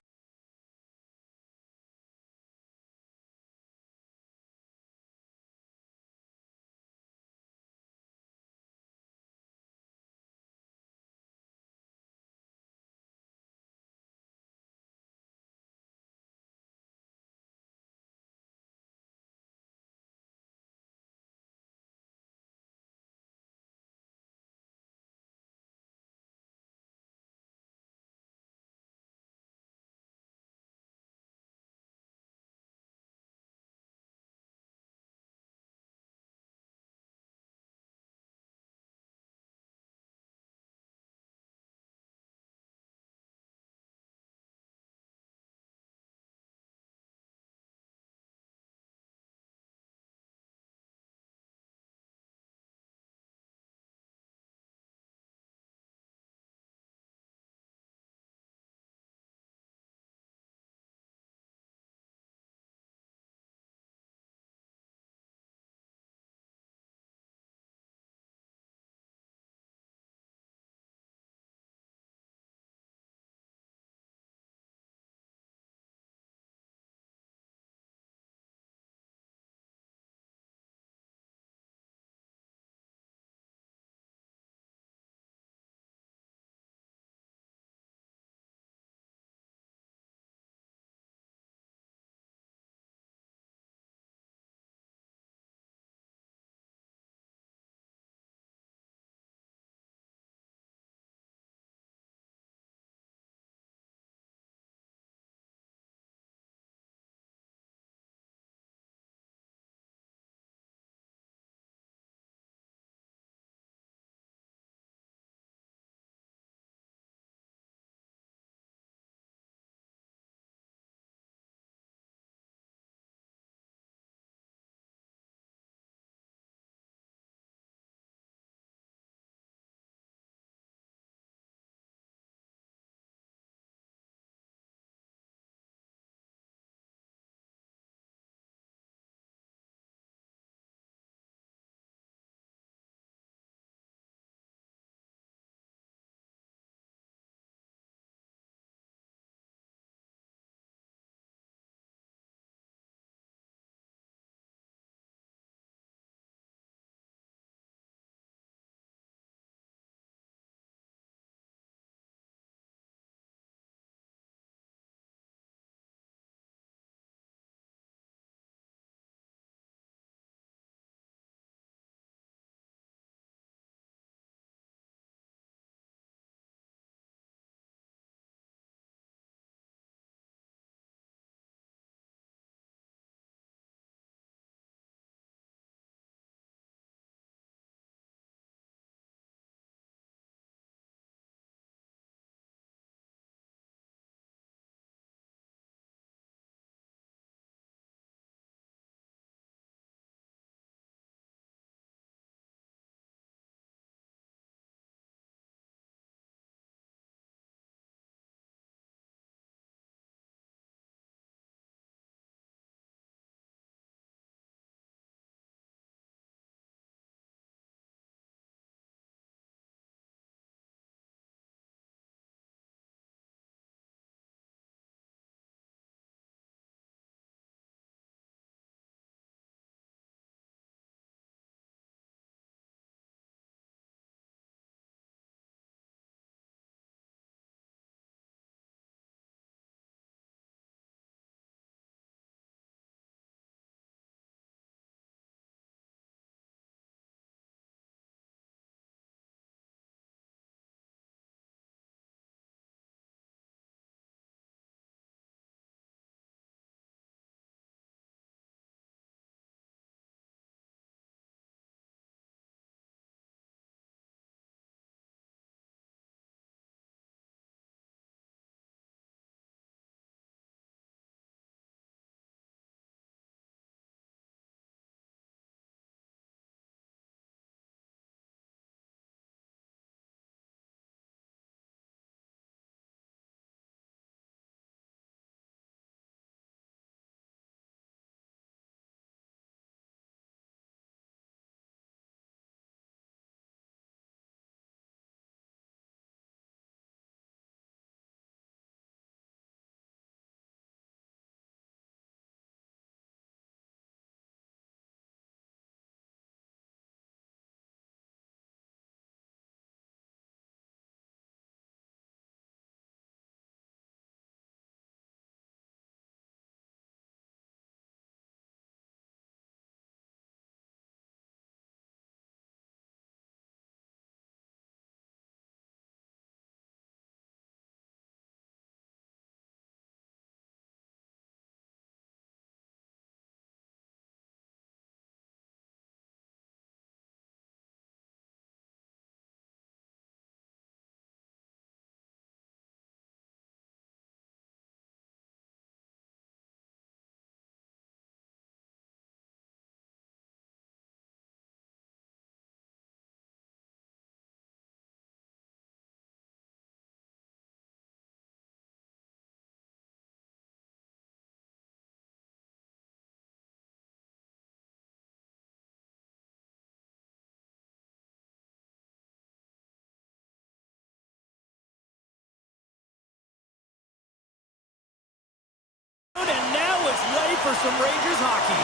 And now it's ready for some Rangers hockey.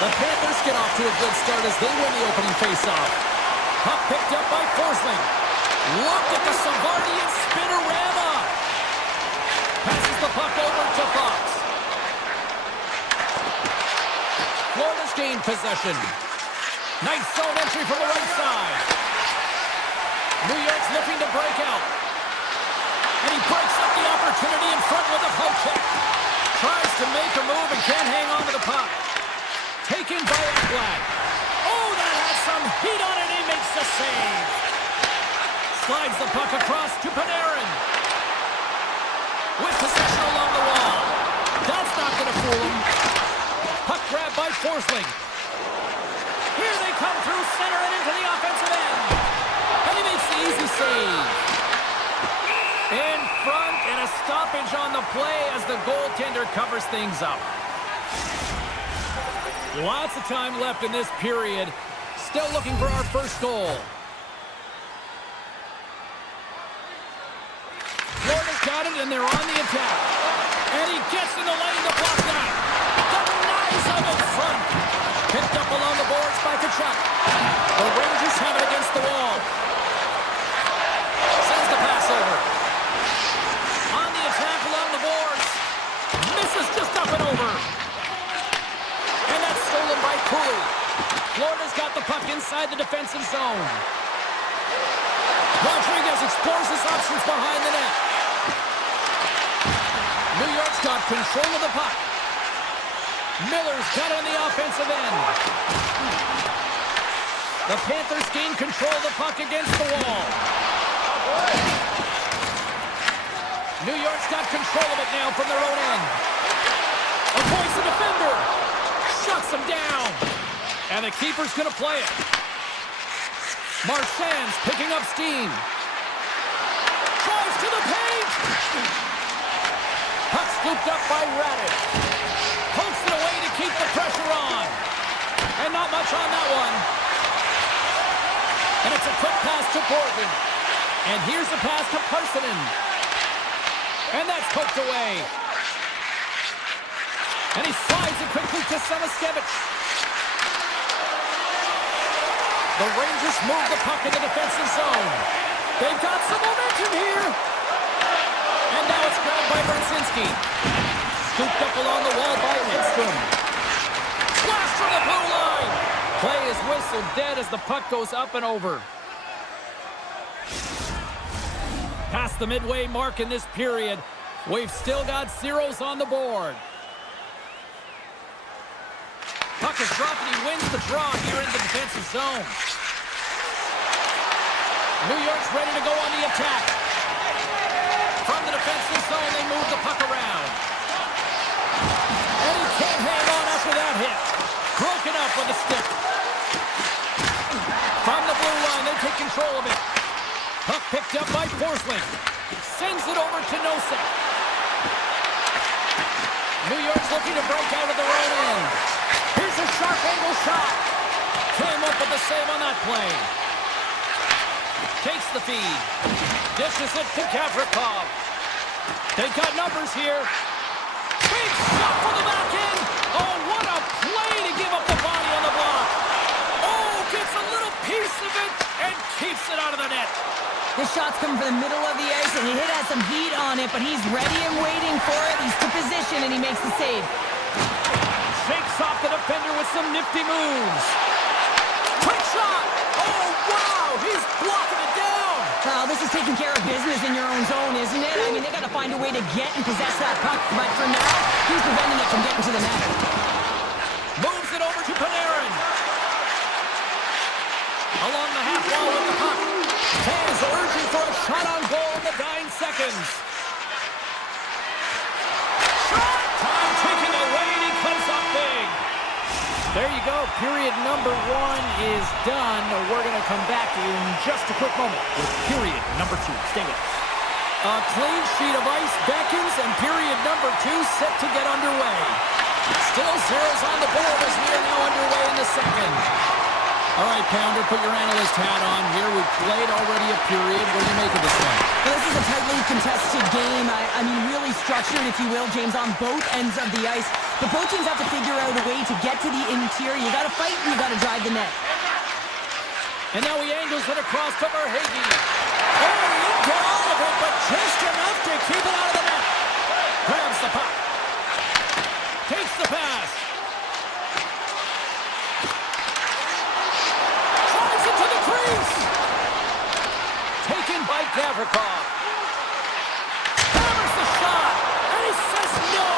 The Panthers get off to a good start as they win the opening faceoff. Puck picked up by Forsling. Look at the Savardian spinorama. Passes the puck over to Fox. Florida's gained possession. Nice zone entry from the right side. New York's looking to break out. And he breaks up the opportunity in front with a poke check. Tries to make a move and can't hang on to the puck. Taken by Ekblad. Oh, that has some heat on it. He makes the save. Slides the puck across to Panarin. With possession along the wall. That's not going to fool him. Puck grab by Forsling. Here they come through center and into the offensive end. And he makes the easy save. In front and a stoppage on the play as the goaltender covers things up. Lots of time left in this period. Still looking for our first goal. Florida's got it and they're on the attack. And he gets in the lane to block that. Denies him in front. Picked up along the boards by Tkachuk. The Rangers have it against the wall. Sends the pass over. On the attack along the boards. Misses just up and over. And that's stolen by Cooley. Florida's got the puck inside the defensive zone. Rodriguez explores his options behind the net. New York's got control of the puck. Miller's got it on the offensive end. The Panthers gain control of the puck against the wall. New York's got control of it now from their own end. Avoids the defender. Shuts him down. And the keeper's going to play it. Marchand's picking up steam. Drives to the paint. Puck scooped up by Radich. Pokes it away to keep the pressure on. And not much on that one. And it's a quick pass to Borgen. And here's the pass to Parsonen. And that's poked away. And he slides it quickly to Samaskevich. The Rangers move the puck in the defensive zone. They've got some momentum here. And now it's grabbed by Brzezinski. Scooped up along the wall by Lindstrom. Flash from the blue line. Play is whistled dead as the puck goes up and over. Past the midway mark in this period, we've still got zeros on the board. Puck is dropped and he wins the draw here in the defensive zone. New York's ready to go on the attack. From the defensive zone, they move the puck around. And he can't hang on after that hit. Broken up with a stick. From the blue line, they take control of it. Puck picked up by Forsling. Sends it over to Nosek. New York's looking to break out of their own end. Here's a sharp angle shot. Came up with the save on that play. Takes the feed. Dishes it to Gavrikov. They got numbers here. Big shot for the back end. Oh, what a play to give up the body on the block. Oh, gets a little piece of it and keeps it out of the net. The shot's coming from the middle of the ice, and the hit has some heat on it, but he's ready and waiting for it. He's to position, and he makes the save. Shakes off the defender with some nifty moves. Quick shot! Oh, wow! He's blocking it down! Well, this is taking care of business in your own zone, isn't it? I mean, they got to find a way to get and possess that puck, but for now, he's preventing it from getting to the net. Moves it over to Panarin. Along the half wall with the puck. Fans urging for a shot on goal in the dying seconds. Shot! Time taking away, and he comes up big. There you go. Period number 1 is done. We're going to come back to you in just a quick moment with period number 2. Stay with us. A clean sheet of ice beckons, and period number 2 set to get underway. Still zeros on the board as we are now underway in the second. All right, Pounder, put your analyst hat on here. We've played already a period. What do you make of this one? Well, this is a tightly contested game. I mean, really structured, if you will, James, on both ends of the ice. But both teams have to figure out a way to get to the interior. You got to fight and you got to drive the net. And now he angles it across to Verhaeghe. Oh, he didn't get all of it, but just enough to keep it out of the net. Grabs the puck. Takes the pass. Drives it to the crease. Taken by Gavrikov. Hammers the shot. And he says no.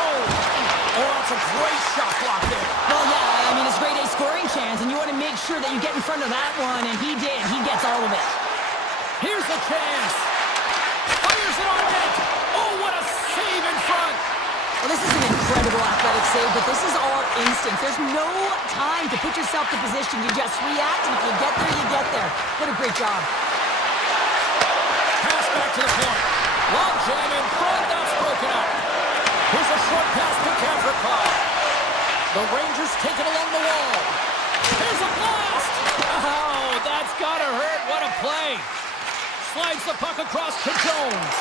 Oh, that's a great shot block there. Well, yeah, I mean, it's grade A scoring chance, and you want to make sure that you get in front of that one, and he did. He gets all of it. Here's the chance. Fires it on net. Oh, what a save in front. Well, this is an incredible athletic save, but this is all instinct. There's no time to put yourself in position. You just react, and if you get there, you get there. What a great job. Pass back to the point. Long jam in front. That's broken up. Here's a short pass to Gavrikov. The Rangers take it along the wall. Here's a blast. Oh, that's gotta hurt. What a play. Slides the puck across to Jones.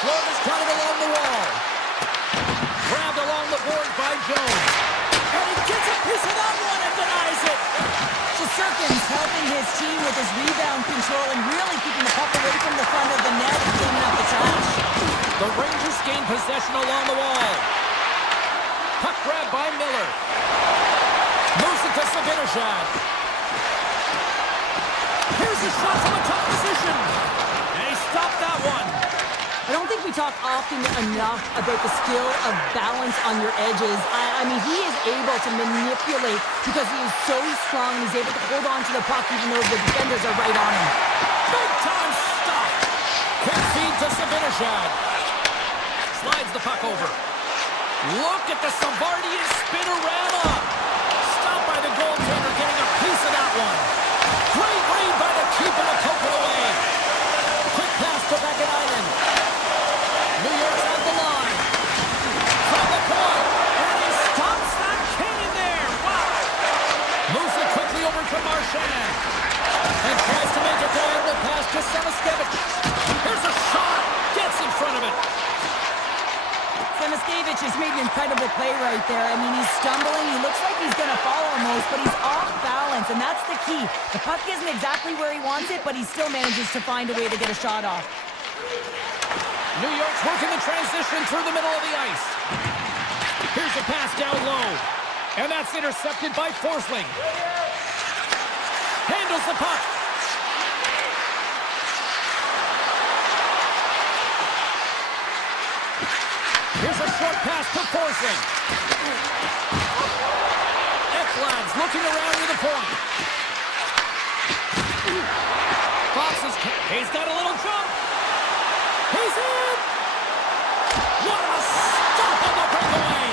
Jordan is counted along the wall. Grabbed along the board by Jones. And he gets a piece of that one and denies it. Shesterkin's helping his team with his rebound control and really keeping the puck away from the front of the net and cleaning up the trash. The Rangers gain possession along the wall. Puck grab by Miller. Moves it to Sabinishad. Here's a shot from a tough position. And he stopped that one. I don't think we talk often enough about the skill of balance on your edges. I mean, he is able to manipulate because he is so strong. He's able to hold on to the puck even though the defenders are right on him. Big time stop. Quick feed to Sabinishad. Slides the puck over. Look at the Savardian spinorama. Stopped by the goaltender, getting a piece of that one. Great read by the keeper to poke it away. Quick pass to Vakanainen. New York's at the line. From the point. And he stops that cannon there. Wow. Moves it quickly over to Marchand. And tries to make a diagonal pass to Samaskevich. Here's a shot. Gets in front of it. Samaskevich has made an incredible play right there. I mean, he's stumbling. He looks like he's going to fall almost, but he's off balance, and that's the key. The puck isn't exactly where he wants it, but he still manages to find a way to get a shot off. New York's working the transition through the middle of the ice. Here's a pass down low. And that's intercepted by Forsling. Handles the puck. Here's a short pass to Forsling. Ekblad's looking around to the point. Fox is... He's got a little jump. He's in! What a stop on the breakaway!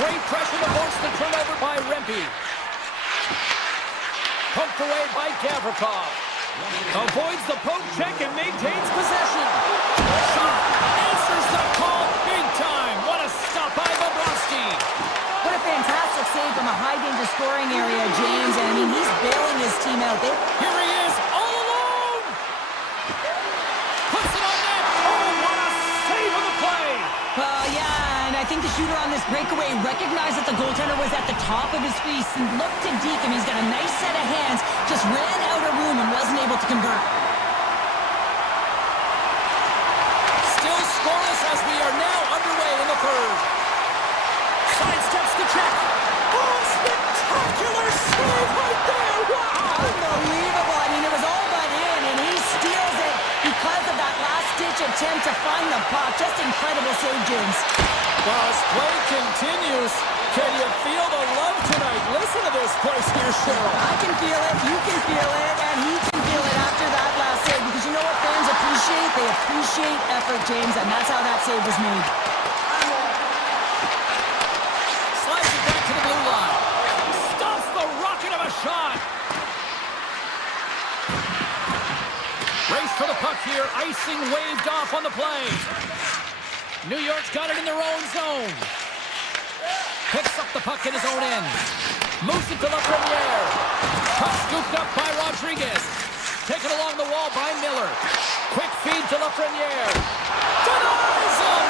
Great pressure to force the turnover by Rempe. Poked away by Gavrikov. Avoids the poke check and maintains possession. Shot! Answers the call big time! What a stop by Bobrovsky! What a fantastic save from a high-danger scoring area, James. And I mean, he's bailing his team out. Here he is, all alone! Puts it on net! Oh, what a save on the play! Yeah, and I think the shooter on this breakaway recognized that the goaltender was at the top of his crease and looked to deke him. He's got a nice set of hands, just ran out of room and wasn't able to convert. Still scoreless as we are now underway in the third. Sidesteps the check. Oh, spectacular save right there! Wow! Unbelievable. I mean, it was all but in, and he steals it because of that last-ditch attempt to find the puck. Just incredible save, James. Well, as play continues, can you feel the love tonight? Listen to this place here, Cheryl. I can feel it, you can feel it, and he can feel it after that last save, because you know what fans appreciate? They appreciate effort, James, and that's how that save was made. Slides it back to the blue line. Stops the rocket of a shot. Race for the puck here. Icing waved off on the play. New York's got it in their own zone. Picks up the puck in his own end. Moves it to Lafreniere. Puck scooped up by Rodriguez. Taken along the wall by Miller. Quick feed to Lafreniere. Denies him!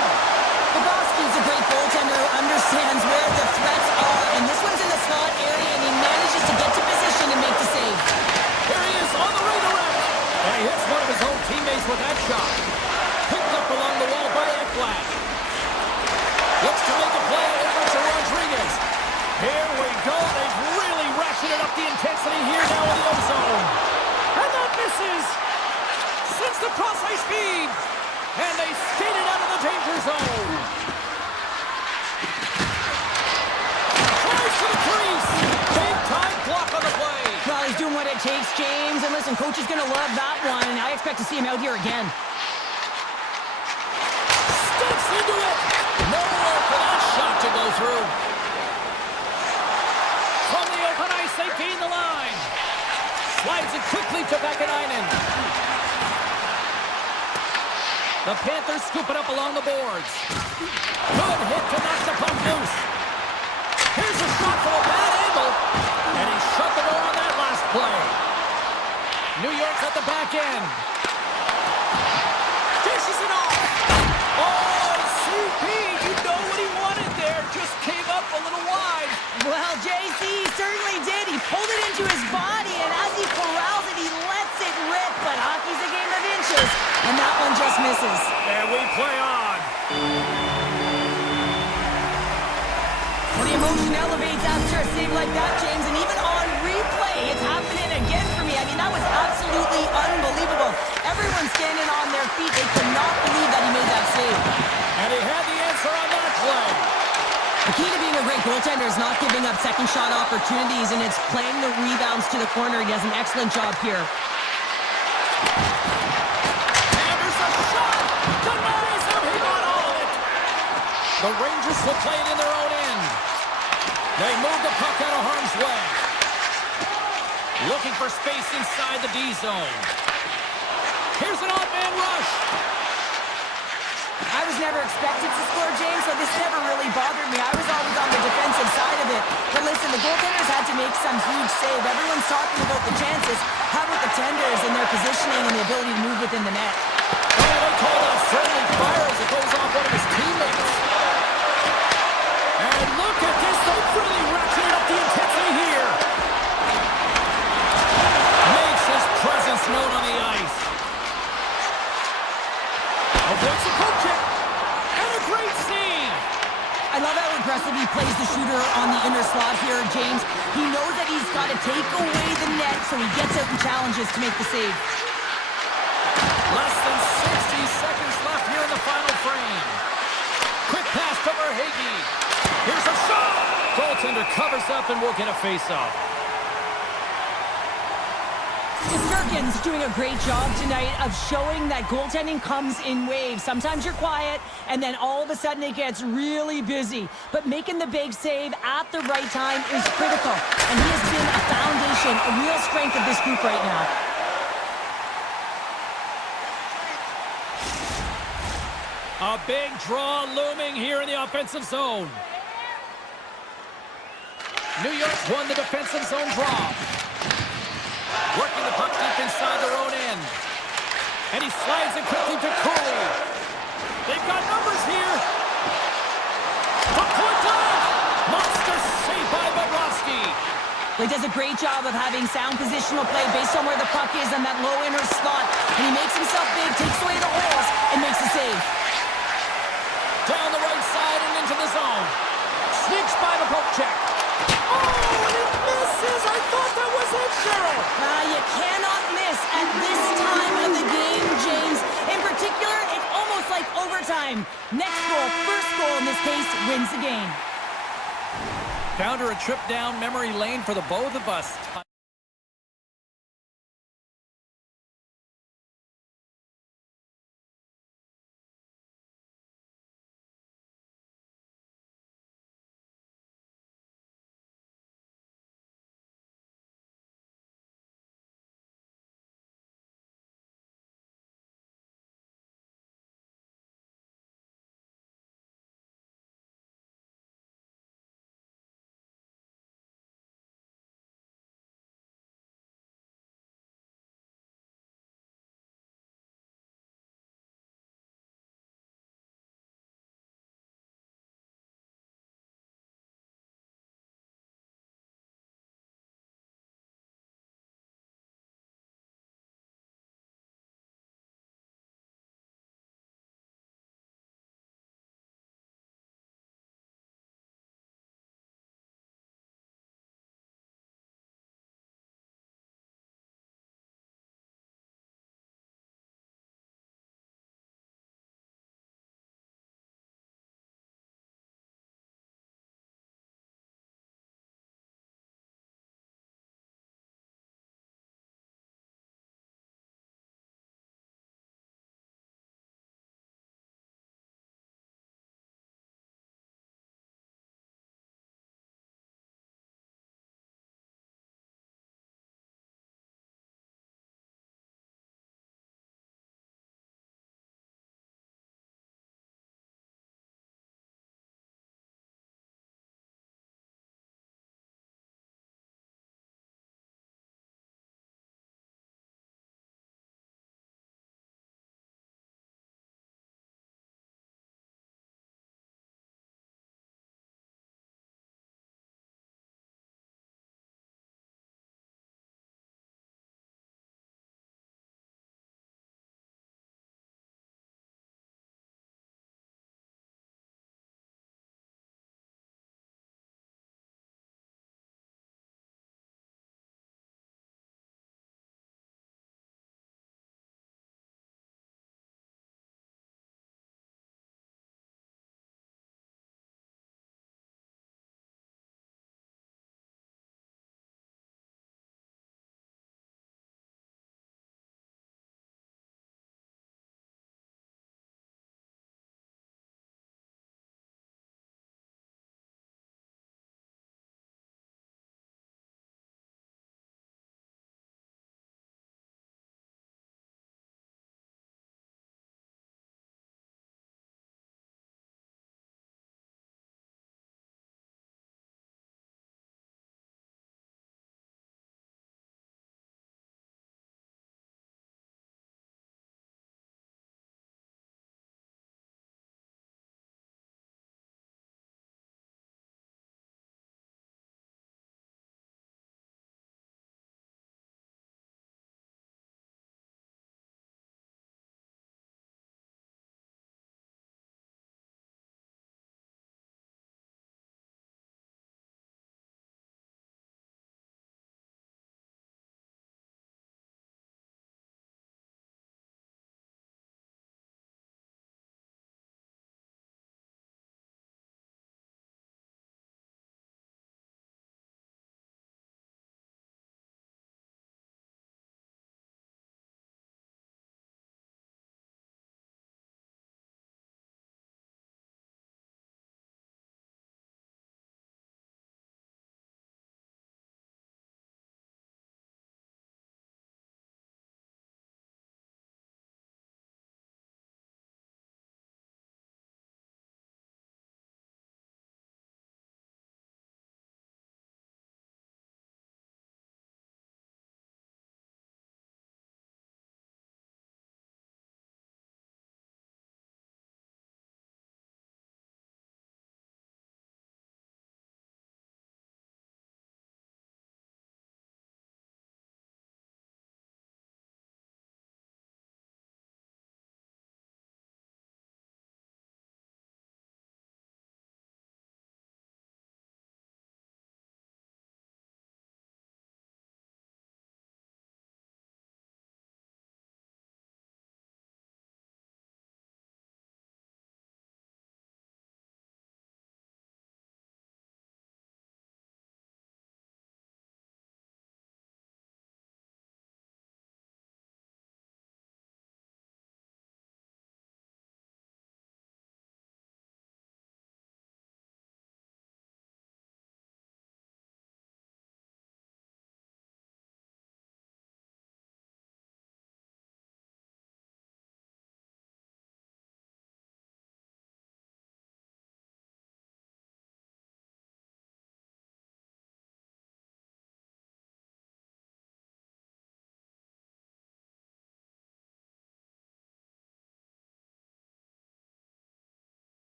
Bobrovsky's a great goaltender who understands where the threats are, and this one's in the slot area, and he manages to get to position and make the save. Here he is on the redirect. And he hits one of his own teammates with that shot. Picked up along the wall by Ekblad. Looks to make a play over to Rodriguez. Here we go. They've really ratcheted up the intensity here now in the O-zone. And that misses. Sends the cross-ice feed. And they skated out of the danger zone. Tries to the crease. Big time block on the play. Well, he's doing what it takes, James. And listen, coach is going to love that one. I expect to see him out here again. Steps into it. Nowhere for that shot to go through. From the open ice, they gain the line. Slides it quickly to Vakanainen. The Panthers scoop it up along the boards. Good hit to knock the puck loose. Here's a shot from a bad angle. And he shut the door on that last play. New York's at the back end. Dishes it off. Oh, CP, you know what he wanted there. Just came up a little wide. Well, JC certainly did. He pulled it into his body, and as he corrals it, he lets it rip. But hockey's a game of inches, and that one just misses. And we play on. Well, the emotion elevates after a save like that, James, and even on replay, it's happening again for me. I mean, that was absolutely unbelievable. Everyone's standing on their feet. They could not believe that he made that save. And he had the answer on that play. The key to being a great goaltender is not giving up second shot opportunities, and it's playing the rebounds to the corner. He does an excellent job here. There's a shot! Denies him! He got all of it! The Rangers will play it in their own end. They move the puck out of harm's way. Looking for space inside the D zone. Here's an odd man rush. I was never expected to score, James, so this never really bothered me. I was always on the defensive side of it. But listen, the goaltenders had to make some huge save. Everyone's talking about the chances. How about the tenders and their positioning and the ability to move within the net? Oh, they call that friendly fire as it goes off one of his teammates. And look at this. They've really ratcheted up the intensity here. Makes his presence known on the ice. Avoids the poke check. And a great save. I love how aggressive he plays the shooter on the inner slot here, James. He knows that he's got to take away the net, so he gets out and challenges to make the save. Less than 60 seconds left here in the final frame. Quick pass to Verhaeghe. Here's a shot. Goaltender covers up and will get a face-off. Sturgeon's doing a great job tonight of showing that goaltending comes in waves. Sometimes you're quiet, and then all of a sudden it gets really busy. But making the big save at the right time is critical. And he has been a foundation, a real strength of this group right now. A big draw looming here in the offensive zone. New York won the defensive zone draw. Working the puck deep inside their own end. And he slides it quickly to Cooley. They've got numbers here. The point blank. Monster save by Bobrovsky. He does a great job of having sound positional play based on where the puck is in that low inner slot. And he makes himself big, takes away the holes, and makes the save. Down the right side and into the zone. Sneaks by the poke check. Oh, and it misses. I thought that was it, Cheryl. You cannot miss at this time of the game, James. In particular, it's almost like overtime. Next goal, first goal in this case, wins the game. Found her a trip down memory lane for the both of us.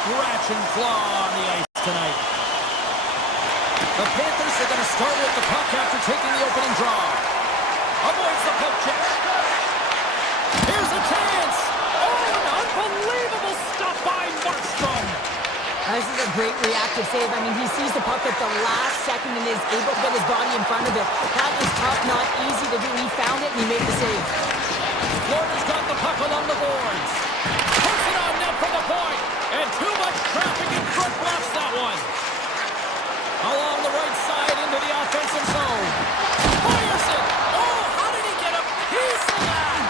scratch and claw on the ice tonight. The Panthers are going to start with the puck after taking the opening draw. Avoids the poke check. Here's a chance. Oh, an unbelievable stop by Markstrom. This is a great reactive save. I mean, he sees the puck at the last second and is able to get his body in front of it. That is tough, not easy to do. He found it and he made the save. Florida's got the puck along the boards. Puts it on net from the point. And too much traffic in front blocks that one. Along the right side into the offensive zone. Fires it. Oh, how did he get a piece of that?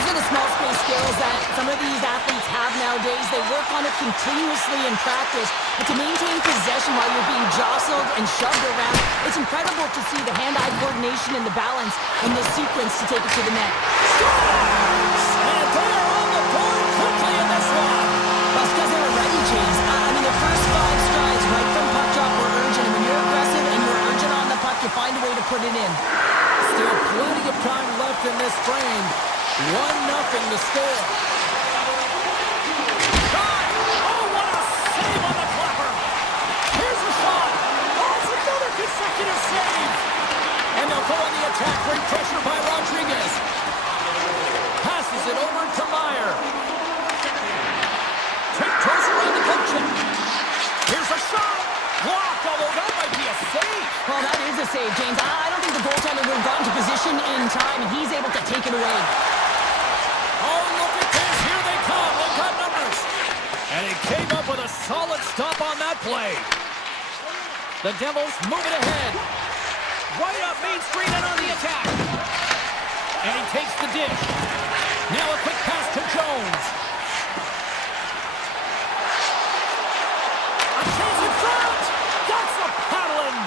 These are the small space skills that some of these athletes have nowadays. They work on it continuously in practice. But to maintain possession while you're being jostled and shoved around, it's incredible to see the hand-eye coordination and the balance in this sequence to take it to the net. And they are on the board quickly in this one. That's because they were ready, James. I mean, the first 5 strides right from puck drop were urgent. And when you're aggressive and you're urgent on the puck, you find a way to put it in. Still plenty of time left in this frame. 1-0 to score. Shot! Oh, what a save on the clapper! Here's a shot! Oh, it's another consecutive save! And they'll go on the attack. Great pressure by Rodriguez. Passes it over to Meyer. Tiptoes around the coach. Here's a shot! Blocked, although that might be a save. Well, that is a save, James. I don't think the goaltender would have gotten to position in time, and he's able to take it away. Oh, look at this. Here they come. They've got numbers. And he came up with a solid stop on that play. The Devils move it ahead. Right up Main Street and on the attack. And he takes the dish. Now a quick pass to Jones. A chance in front. That's a paddling.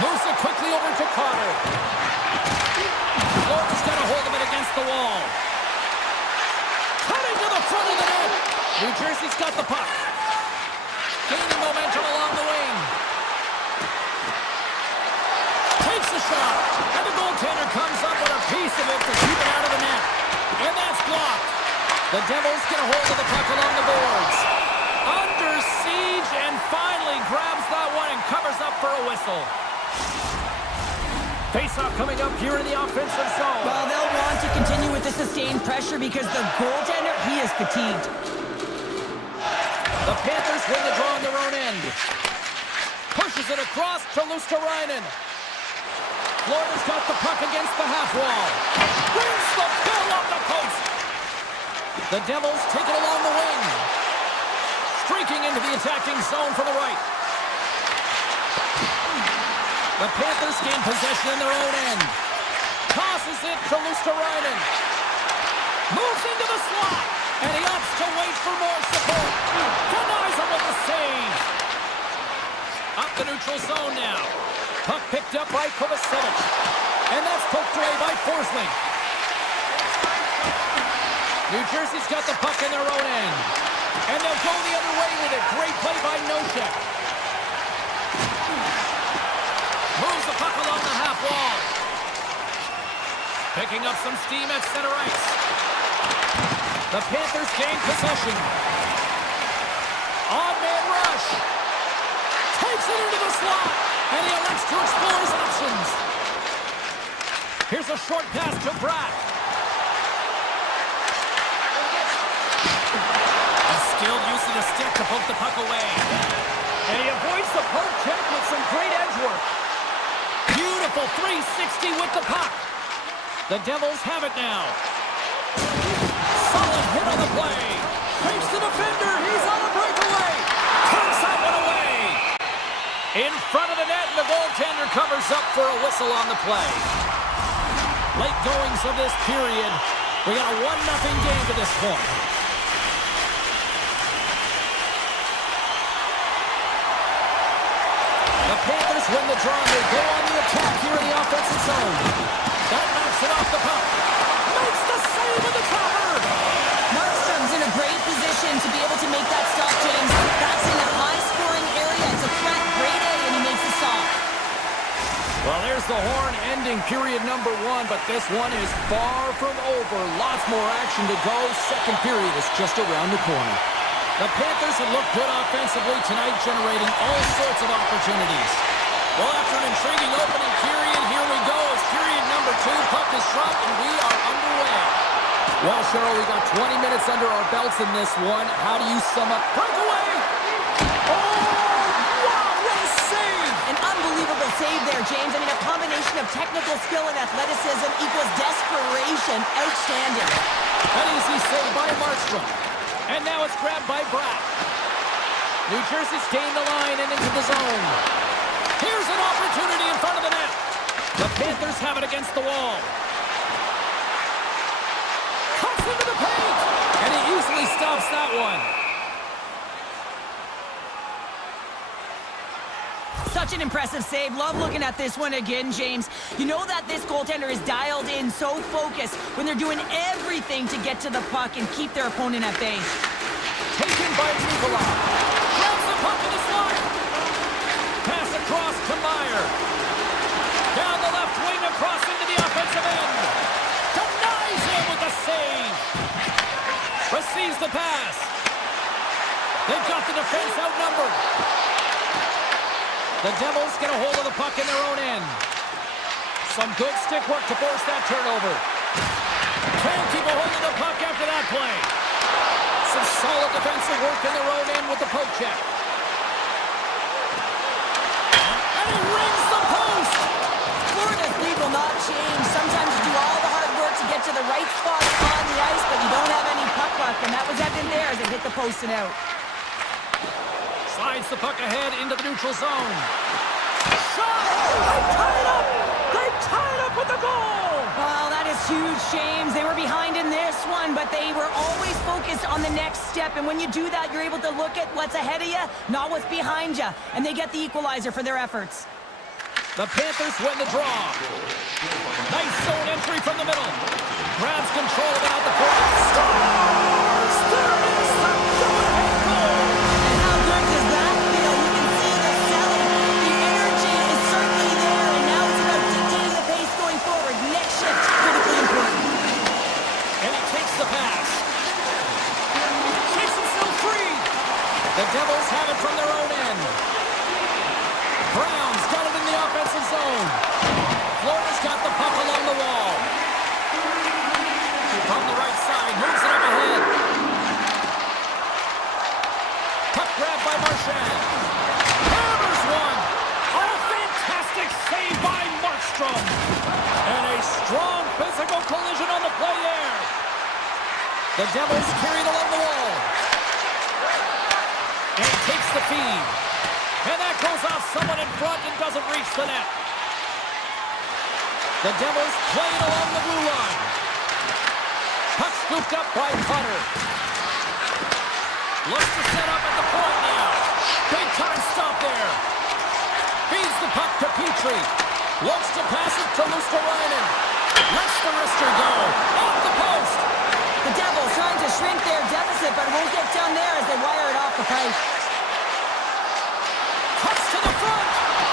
Moves it quickly over to Carter. Florida's got a hold of it against the wall. Cutting to the front of the net. New Jersey's got the puck. Gaining momentum along the wing. Takes the shot. And the goaltender comes up with a piece of it to keep it out of the net. And that's blocked. The Devils get a hold of the puck along the boards. Under siege and finally grabs that one and covers up for a whistle. Face-off coming up here in the offensive zone. Well, they'll want to continue with the sustained pressure because the goaltender, he is fatigued. The Panthers win the draw on their own end. Pushes it across to Luosterainen. Florida's got the puck against the half wall. Brings the bill off the post. The Devils take it along the wing. Streaking into the attacking zone from the right. The Panthers gain possession in their own end. Tosses it to Luosterainen. Moves into the slot. And he opts to wait for more support. Denies him with the save. Up the neutral zone now. Puck picked up by Kovacevic. And that's poked away by Forsling. New Jersey's got the puck in their own end. And they'll go the other way with it. Great play by Nosek. Moves the puck along the half wall. Picking up some steam at center ice. The Panthers gain possession. On-man rush. Takes it into the slot. And he elects to explore his options. Here's a short pass to Bratt. A skilled use of the stick to poke the puck away. And he avoids the poke check with some great edge work. Beautiful 360 with the puck. The Devils have it now. Solid hit on the play. Fakes the defender. He's on a breakaway. Turns that one away. In front of the net, and the goaltender covers up for a whistle on the play. Late goings of this period. We got a 1-0 game to this point. The Panthers win the draw. They go on the attack here in the offensive zone. That knocks it off the puck. Makes the save with the cover. Markstrom's in a great position to be able to make that stop, James. That's in a high-scoring area. It's a threat, grade A, and he makes the stop. Well, there's the horn ending period number 1, but this one is far from over. Lots more action to go. Second period is just around the corner. The Panthers have looked good offensively tonight, generating all sorts of opportunities. Well, after an intriguing opening period, here we go as period number 2. Puck is dropped, and we are underway. Well, Cheryl, we got 20 minutes under our belts in this one. How do you sum up? Breakaway! Oh, wow, what a save! An unbelievable save there, James. I mean, a combination of technical skill and athleticism equals desperation. Outstanding. An easy save by Markstrom. And now it's grabbed by Bratt. New Jersey's gained the line and into the zone. Here's an opportunity in front of the net. The Panthers have it against the wall. Cuts into the paint. And he easily stops that one. Such an impressive save. Love looking at this one again, James. You know that this goaltender is dialed in, so focused when they're doing everything to get to the puck and keep their opponent at bay. Taken by Nikolai. Grabs the puck in the slot. Pass across to Meyer. Down the left wing across into the offensive end. Denies him with the save. Receives the pass. They've got the defense outnumbered. The Devils get a hold of the puck in their own end. Some good stick work to force that turnover. Can't keep a hold of the puck after that play. Some solid defensive work in their own end with the poke check. And he rings the post! Florida's lead will not change. Sometimes you do all the hard work to get to the right spot on the ice, but you don't have any puck luck, and that was evident there as it hit the post and out. Slides the puck ahead into the neutral zone. Shot! They tie it up! They tie it up with the goal! Well, that is huge, James. They were behind in this one, but they were always focused on the next step. And when you do that, you're able to look at what's ahead of you, not what's behind you. And they get the equalizer for their efforts. The Panthers win the draw. Nice zone entry from the middle. Grabs control of it out the court. Scores! There is the go-ahead goal! And how good does that feel? You can see the selling. The energy is certainly there, and now it's about dictating the pace going forward. Next shift, critically important. And he takes the pass. Shakes himself free. The Devils have it from their own end. Brown's got it in the offensive zone. Florida's got the puck along the wall. From the right side, moves it up ahead. Puck grabbed by Marchand. Hammers one. Oh, fantastic save by Markstrom. And a strong physical collision on the play there. The Devils carried along the wall. And takes the feed. And that goes off someone in front and doesn't reach the net. The Devils play it along the blue line. Puck scooped up by Cutter. Looks to set up at the point now. Big time stop there. Feeds the puck to Petrie. Looks to pass it to Luosterainen. Lets the wrister go. Off the post. The Devils trying to shrink their deficit, but it won't get down there as they wire it off the pipe. Cuts to the front.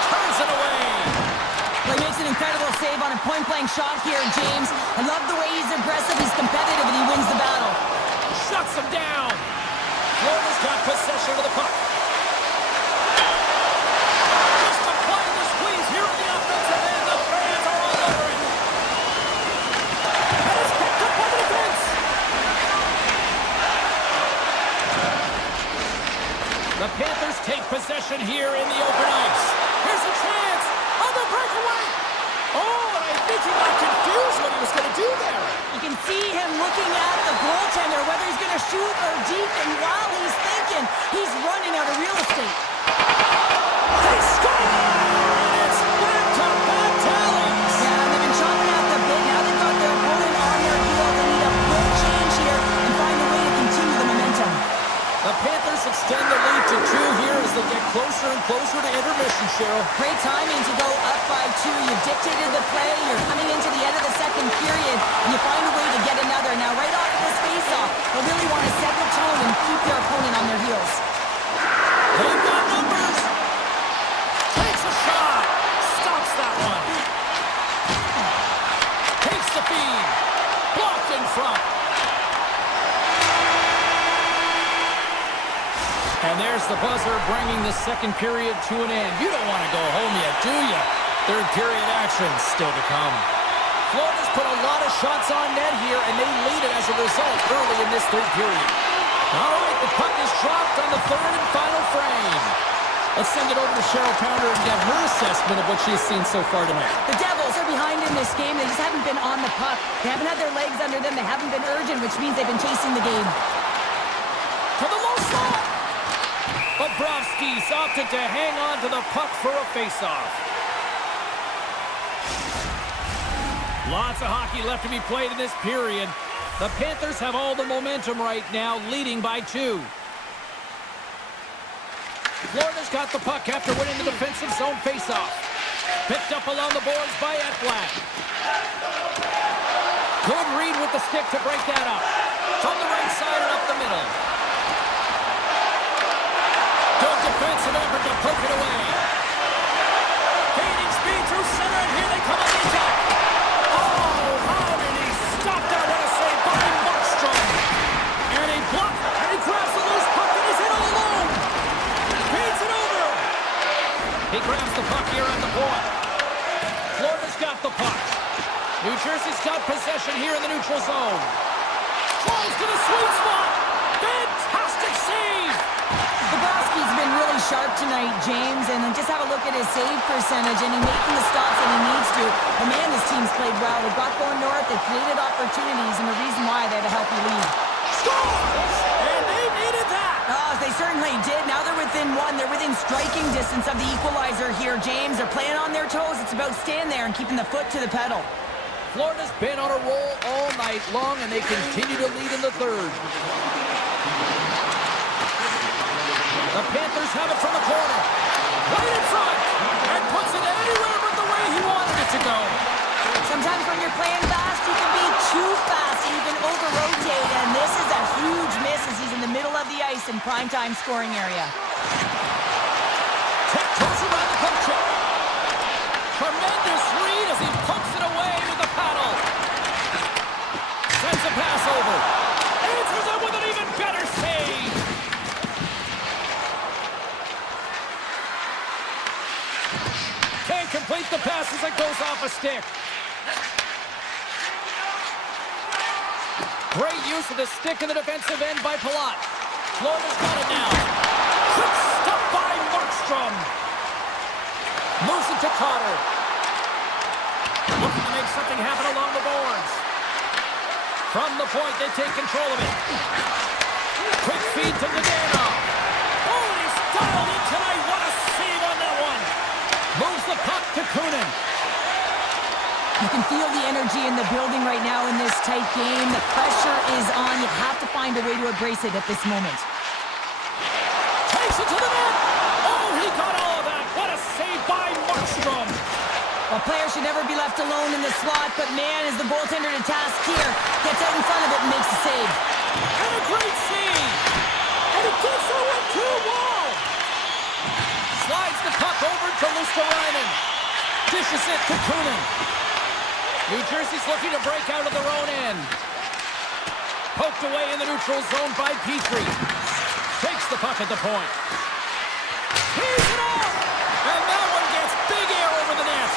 Turns it away. Well, he makes an incredible save on a point-blank shot here, James. I love the way he's aggressive, he's competitive, and he wins the battle. Shuts him down. Florida's got possession of the puck. Just applying the squeeze here at the offensive end. The fans are all over it. And it's picked up by the defense. The Panthers take possession here in the open ice. Here's a chance on the breakaway. Oh, and I think he got confused what he was going to do there. You can see him looking at the goaltender, whether he's going to shoot or deep, and while he's thinking, he's running out of real estate. They score! And it's back-to-back tallies. Yeah, they've been chopping out the bit. Now they've got their opponent on their heels. They need a quick change here and find a way to continue the momentum. The Panthers extend the lead to 2 here as they get closer and closer to intermission, Cheryl. Great timing to go up by 2. You've dictated the play. You're coming into the end of the second period, and you find a way to get another. Now, right off of this face-off, they'll really want to set the tone and keep their opponent on their heels. They've got numbers. Takes a shot. Stops that one. Takes the feed. Blocked in front. And there's the buzzer bringing the second period to an end. You don't want to go home yet, do you? Third period action still to come. Florida's put a lot of shots on net here, and they lead it as a result early in this third period. All right, the puck is dropped on the third and final frame. Let's send it over to Cheryl Pounder and get her assessment of what she's seen so far tonight. The Devils are behind in this game. They just haven't been on the puck. They haven't had their legs under them. They haven't been urgent, which means they've been chasing the game. To the low slot. Bobrovsky's opted to hang on to the puck for a face-off. Lots of hockey left to be played in this period. The Panthers have all the momentum right now, leading by 2. Florida's got the puck after winning the defensive zone face-off. Picked up along the boards by Ekblad. Good read with the stick to break that up. From the right side and up the middle. Good defensive effort to poke it away. Gaining speed through center, and here they come on the attack. Oh, how did he stop that? What a save by Markstrom. And he blocked, and he grabs the loose puck, and he's in all alone. Feeds it over. He grabs the puck here at the point. Florida's got the puck. New Jersey's got possession here in the neutral zone. Close to the sweet spot. Fantastic save. Bobrovsky's been really sharp tonight, James, and just have a look at his save percentage, and he's making the stops that he needs to. And man, this team's played well. They've got going north, they've created opportunities, and the reason why they have a healthy lead. Scores! And they needed that! Oh, they certainly did. Now they're within 1. They're within striking distance of the equalizer here, James. They're playing on their toes. It's about staying there and keeping the foot to the pedal. Florida's been on a roll all night long, and they continue to lead in the third. The Panthers have it from the corner. Right in front. And puts it anywhere but the way he wanted it to go. Sometimes when you're playing fast, you can be too fast and you can over-rotate. And this is a huge miss as he's in the middle of the ice in primetime scoring area. Tech goes around the poke check. Tremendous read as he pumps it away with the paddle. Sends a pass over. Answers it with an even better save. Can't complete the pass as it goes off a stick. Great use of the stick in the defensive end by Palat. Florida's got it now. Quick stop by Markstrom. Moves it to Cotter. Looking to make something happen along the boards. From the point, they take control of it. Quick feed to Zdanov. Oh, he's dialed in tonight. What a save on that one. Moves the puck to Kunin. You can feel the energy in the building right now in this tight game. The pressure is on. You have to find a way to embrace it at this moment. Takes it to the net. Oh, he got all of that. What a save by Markstrom. A player should never be left alone in the slot, but man, is the goaltender to task here. Gets out in front of it and makes the save. And a great save. And it gives her a 2-wall. Slides the puck over to Luosterainen. Dishes it to Kunin. New Jersey's looking to break out of their own end. Poked away in the neutral zone by Petrie. Takes the puck at the point. He's it off! And that one gets big air over the net.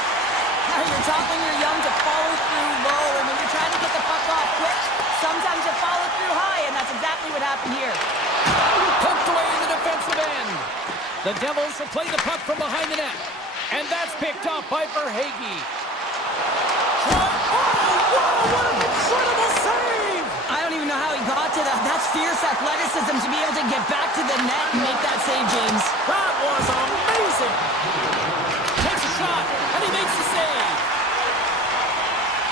You're taught when you're young to follow through low, and when you're trying to get the puck off quick, sometimes you follow through high, and that's exactly what happened here. Poked away in the defensive end. The Devils have played the puck from behind the net. And that's picked up by Verhaeghe. Oh, wow, what an incredible save! I don't even know how he got to that. That's fierce athleticism to be able to get back to the net and make that save, James. That was amazing! Takes a shot, and he makes the save.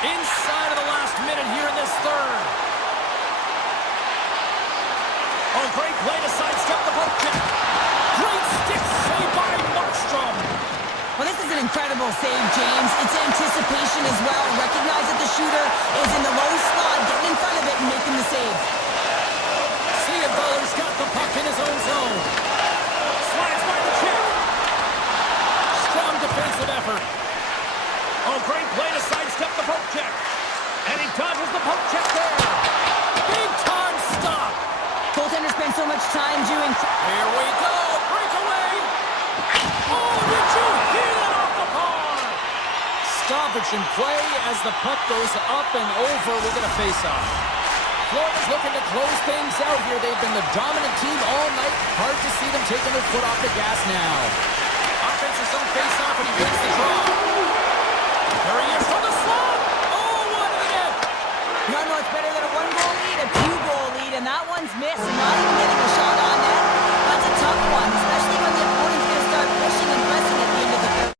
Inside of the last minute here in this third. Oh, great play to sidestep the poke check. Great stick save by Markstrom. Well, this is an incredible save, James. It's anticipation as well. Recognize that the shooter is in the low slot, getting in front of it and making the save. Sienballer's got the puck in his own zone. Slides by the check. Strong defensive effort. Oh, great play to sidestep the poke check. And he dodges the poke check there. Big time stop. Goaltender spent so much time doing... Here we go. Breakaway. Oh, did you hear that off the bar? Stoppage in play as the puck goes up and over. We'll get a face-off. Florida's looking to close things out here. They've been the dominant team all night. Hard to see them taking their foot off the gas now. Offensive zone face-off, and he wins the draw. There he is from the slot. Oh, one to the net. No, it's better than a one-goal lead, a two-goal lead, and that one's missed, and not even getting a shot on net. That's a tough one, especially when the opponent's going to start pushing and pressing at the end of the third.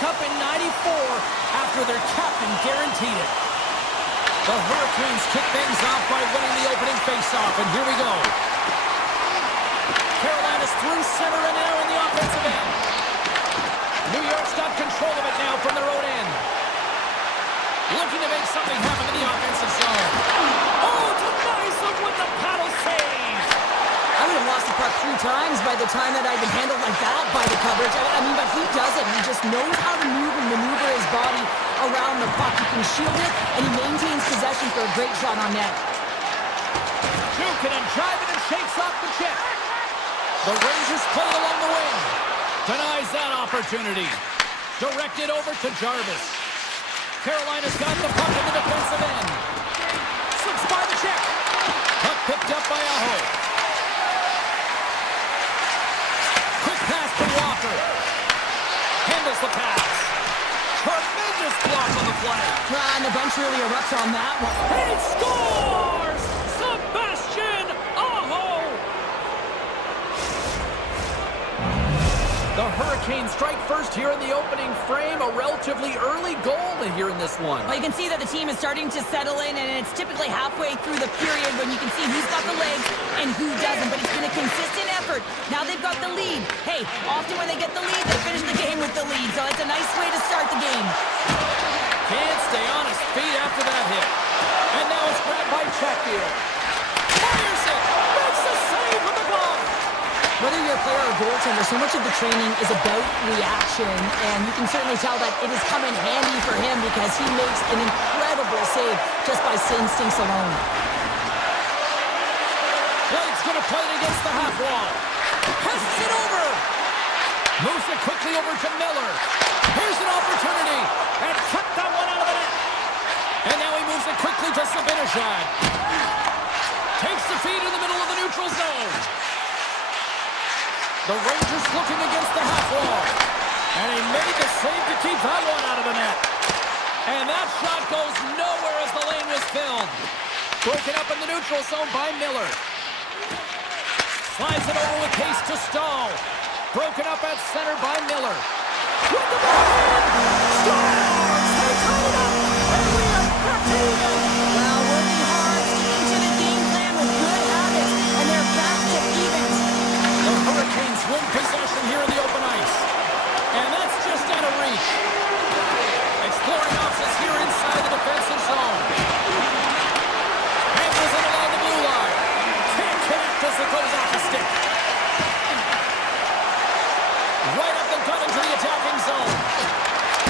Cup in '94 after their captain guaranteed it. The Hurricanes kick things off by winning the opening faceoff, and here we go. Carolina's through center and now in the offensive end. New York's got control of it now from their own end. Looking to make something happen in the offensive zone. Oh, to nice one with the paddle save. 2-3 times by the time that I've been handled like that by the coverage. I mean, but he does it. He just knows how to move and maneuver his body around the puck. He can shield it, and he maintains possession for a great shot on net. Jukin and driving and shakes off the chip. The Rangers play it along the wing. Denies that opportunity. Directed over to Jarvis. Carolina's got the puck in the defensive end. Slips by the check. Puck picked up by Aho. Quick pass to Walker. Handles the pass. Tremendous block on the play. And the bench really erupts on that one. And he scores! Sebastian Aho! The Hurricanes strike first here in the opening frame. A relatively early goal here in this one. Well, you can see that the team is starting to settle in, and it's typically halfway through the period when you can see who's got the legs and who doesn't. But it's been a consistent effort. Now they've got the lead. Hey, often when they get the lead, they finish the game with the lead. So it's a nice way to start the game. Can't stay on his feet after that hit. And now it's grabbed by Chatfield. Fires it! Makes the save with the glove! Whether you're a player or goaltender, so much of the training is about reaction, and you can certainly tell that it has come in handy for him because he makes an incredible save just by instincts alone. Blake's going to play it against the half wall. Passes it over! Moves it quickly over to Miller. Here's an opportunity, and cut that one out of the net. And now he moves it quickly to Sabinishad. Takes the feed in the middle of the neutral zone. The Rangers looking against the half wall. And he made the save to keep that one out of the net. And that shot goes nowhere as the lane was filled. Broken up in the neutral zone by Miller. Slides it over with pace to Stahl. Broken up at center by Miller. With the ball! Scores! They tie it up! And we are back to even! Well, working hard, sticking to the game plan with good habits, and they're back to evens. The Hurricanes win possession here in the open ice. And that's just out of reach. Exploring options here inside the defensive zone. Angles it along the blue line. Can't connect as it goes off the stick. Right up the gut into the attacking zone.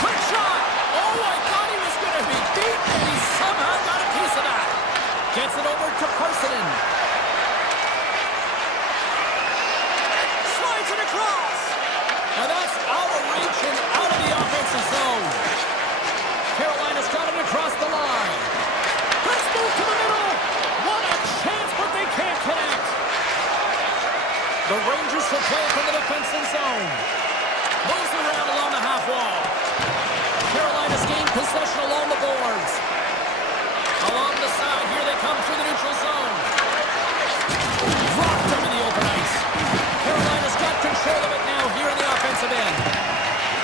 Quick shot! Oh, I thought he was going to be beat, and he somehow got a piece of that. Gets it over to Parsonen. Slides it across. And that's out of reach and out of the offensive zone. Carolina's got it across the line. Let's move to the middle. What a chance, but they can't connect. The Rangers will play it from the defensive zone. Moves around along the half wall. Carolina's gained possession along the boards. Along the side, here they come through the neutral zone. Dropped them in the open ice. Carolina's got control of it now here in the offensive end.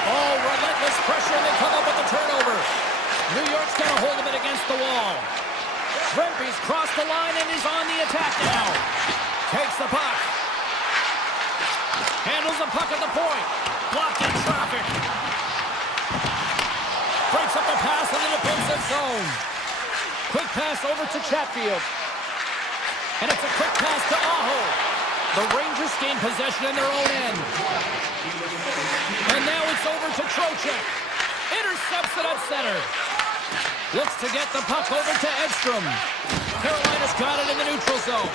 Oh, relentless pressure, and they come up with the turnover. New York's got a hold of it against the wall. Rempe's crossed the line and is on the attack now. Takes the puck. Handles the puck at the point. Blocked in traffic. Breaks up the pass in the defensive zone. Quick pass over to Chatfield. And it's a quick pass to Aho. The Rangers gain possession in their own end. And now it's over to Trocheck. Intercepts it at center. Looks to get the puck over to Edstrom. Carolina's got it in the neutral zone.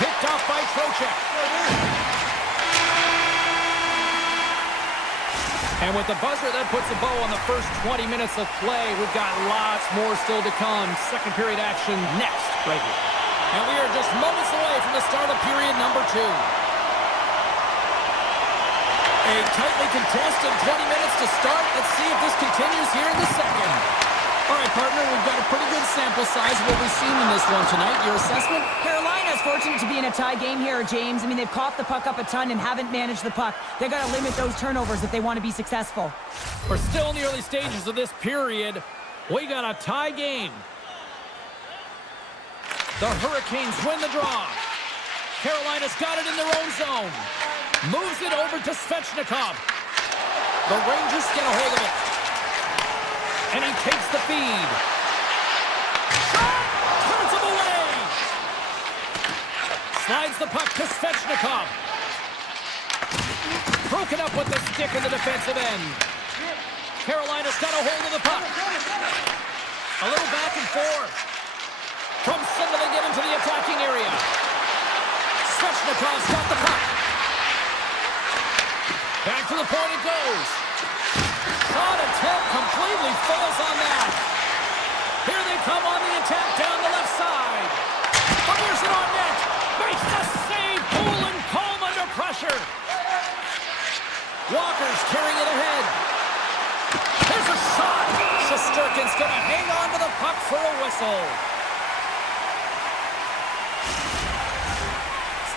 Picked off by Trocheck. And with the buzzer, that puts a bow on the first 20 minutes of play. We've got lots more still to come. Second period action next, right here. And we are just moments away from the start of period number 2. A tightly contested 20 minutes to start. Let's see if this continues here in the second. All right, partner, we've got a pretty good sample size of what we've seen in this one tonight. Your assessment? Carolina's fortunate to be in a tie game here, James. I mean, they've coughed the puck up a ton and haven't managed the puck. They've got to limit those turnovers if they want to be successful. We're still in the early stages of this period. We got a tie game. The Hurricanes win the draw. Carolina's got it in their own zone. Moves it over to Svechnikov. The Rangers get a hold of it. And he takes the feed. Shot! Turns him away! Slides the puck to Svechnikov. Broken up with the stick in the defensive end. Carolina's got a hold of the puck. A little back and forth. From sending it into the attacking area. Svechnikov's got the puck. Back to the point it goes. Shot attempt completely fails on that. Here they come on the attack down the left side. Fires it on net. Makes the save. Cool and calm under pressure. Walker's carrying it ahead. There's a shot. Shesterkin's going to hang on to the puck for a whistle.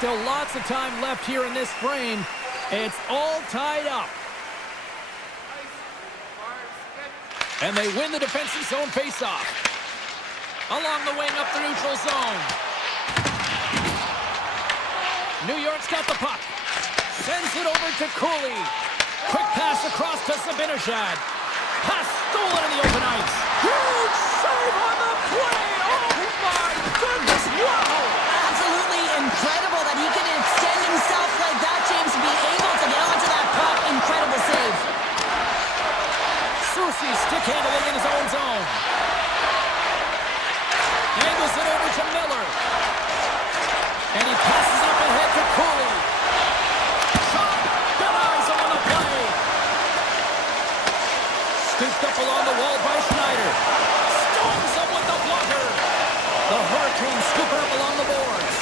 Still lots of time left here in this frame. It's all tied up. And they win the defensive zone faceoff. Along the wing up the neutral zone. New York's got the puck. Sends it over to Cooley. Quick pass across to Zibanejad. Pass stolen in the open ice. Huge save on the play. Oh my goodness, wow. Absolutely incredible that he can extend himself like that, James, to be able to get onto that puck. Incredible save. Soucy stick-handling in his own zone. Angles it over to Miller. And he passes up ahead to Cooley. Shot! Denies him on the play. Scooped up along the wall by Schneider. Storms him with the blocker. The Hurricanes scoop it up along the boards.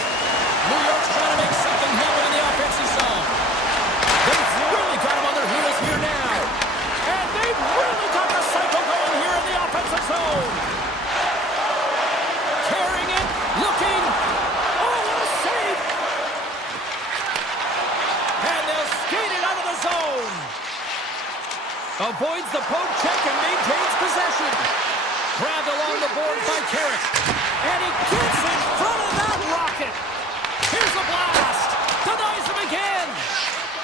New York's trying to make something happen in the offensive zone. They've really got him on their heels here now. And they've really got the cycle going here in the offensive zone. Carrying it, looking. Oh, what a save! And they'll skate it out of the zone. Avoids the poke check and maintains possession. Grabbed along the board by Carrick. And he gets in front of that rocket. Here's a blast. Denies him again.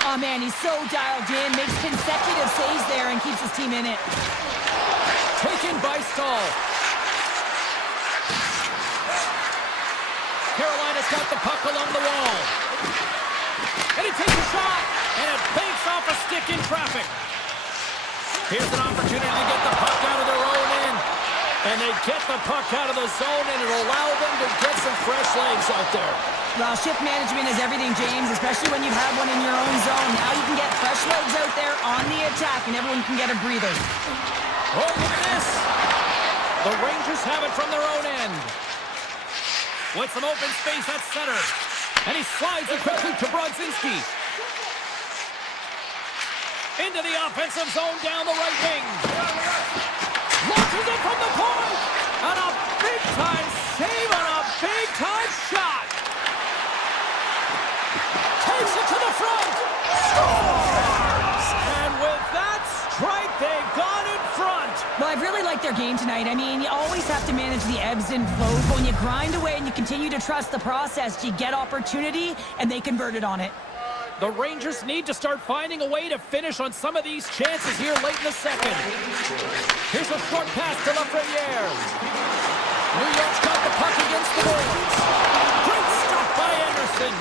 Oh, man, he's so dialed in. Makes consecutive saves there and keeps his team in it. Taken by Stahl. Carolina's got the puck along the wall. And he takes a shot. And it banks off a stick in traffic. Here's an opportunity to get the puck out of their own end. And they get the puck out of the zone, and it'll allow them to get some fresh legs out there. Well, shift management is everything, James, especially when you have one in your own zone. Now you can get fresh legs out there on the attack, and everyone can get a breather. Oh, look at this. The Rangers have it from their own end. With some open space at center. And he slides it quickly to Brodzinski. Into the offensive zone down the right wing. Launches it from the point. And a big-time save on a big-time shot. Takes it to the front. Scores! And with that strike, they've gone in front. Well, I've really liked their game tonight. I mean, you always have to manage the ebbs and flows. But when you grind away and you continue to trust the process, you get opportunity, and they converted on it. The Rangers need to start finding a way to finish on some of these chances here late in the second. Here's a short pass to Lafreniere. New York's got the puck against the boards. Great stop by Anderson.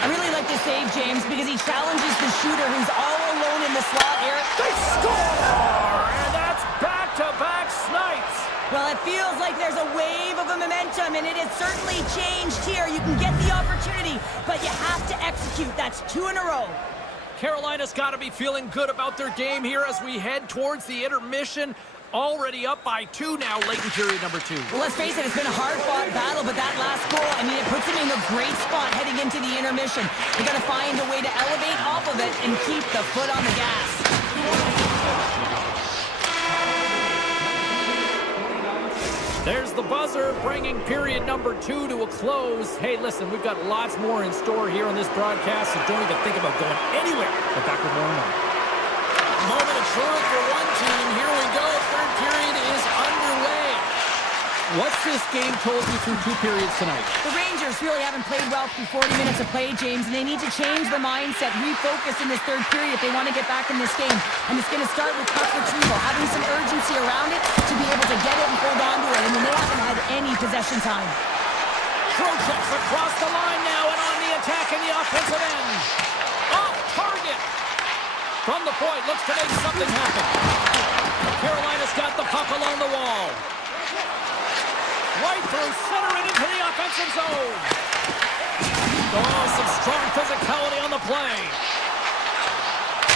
I really like this save, James, because he challenges the shooter who's all alone in the slot here. They score! And that's back-to-back snipes. Well, it feels like there's a wave of a momentum, and it has certainly changed here. You can get the opportunity, but you have to execute. That's 2 in a row. Carolina's got to be feeling good about their game here as we head towards the intermission. Already up by 2 now, late in period number 2. Well, let's face it, it's been a hard-fought battle, but that last goal, I mean, it puts them in a great spot heading into the intermission. They got to find a way to elevate off of it and keep the foot on the gas. There's the buzzer, bringing period number 2 to a close. Hey, listen, we've got lots more in store here on this broadcast, so don't even think about going anywhere. We're back with more in a moment. Moment of truth for one team. Here we go. Third period is underway. What's this game told you through 2 periods tonight? The Rangers really haven't played well through 40 minutes of play, James, and they need to change the mindset, refocus in this third period if they want to get back in this game. And it's going to start with puck retrieval, having some urgency around it to be able to get it and hold on to it. I mean, they haven't had any possession time. Trocheck's across the line now and on the attack in the offensive end. Off target. From the point, looks to make something happen. Carolina's got the puck along the wall. Right through center and into the offensive zone. Oh, some strong physicality on the play.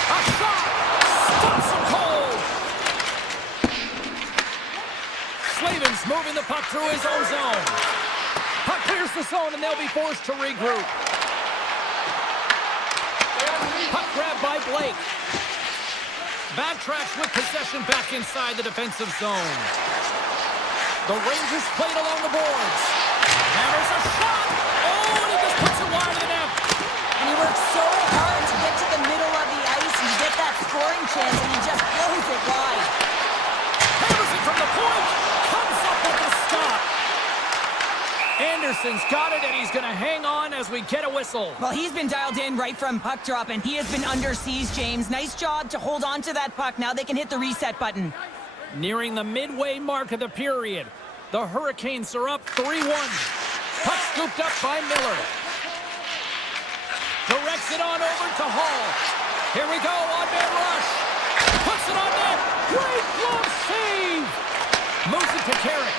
A shot! Stops him cold! Slavin's moving the puck through his own zone. Puck clears the zone and they'll be forced to regroup. Puck grab by Blake. Backtracks with possession back inside the defensive zone. The Rangers played along the boards. Hammers a shot! Oh, and he just puts it wide of the net. And he works so hard to get to the middle of the ice and get that scoring chance, and he just blows it wide. Hammers it from the point. Comes up with the stop. Anderson's got it, and he's going to hang on as we get a whistle. Well, he's been dialed in right from puck drop, and he has been under siege, James. Nice job to hold on to that puck. Now they can hit the reset button. Nearing the midway mark of the period, the Hurricanes are up 3-1. Puck scooped up by Miller. Directs it on over to Hall. Here we go, on-man rush. Puts it on net. Great glove save. Moves it to Carrick.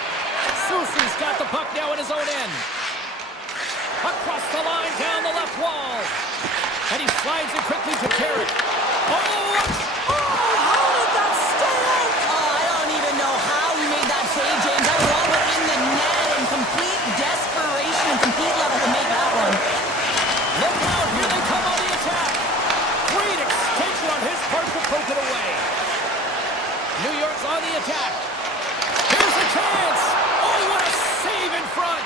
Soucy's got the puck now in his own end. Across the line, down the left wall. And he slides it quickly to Carrick. Oh, how did that stay out? Oh, I don't even know how he made that save, James. That was all in the net in complete desperation and complete level to make that one. Look out, here they come on the attack. Great extension on his part to poke it away. New York's on the attack. Here's a chance. Oh, what a save in front.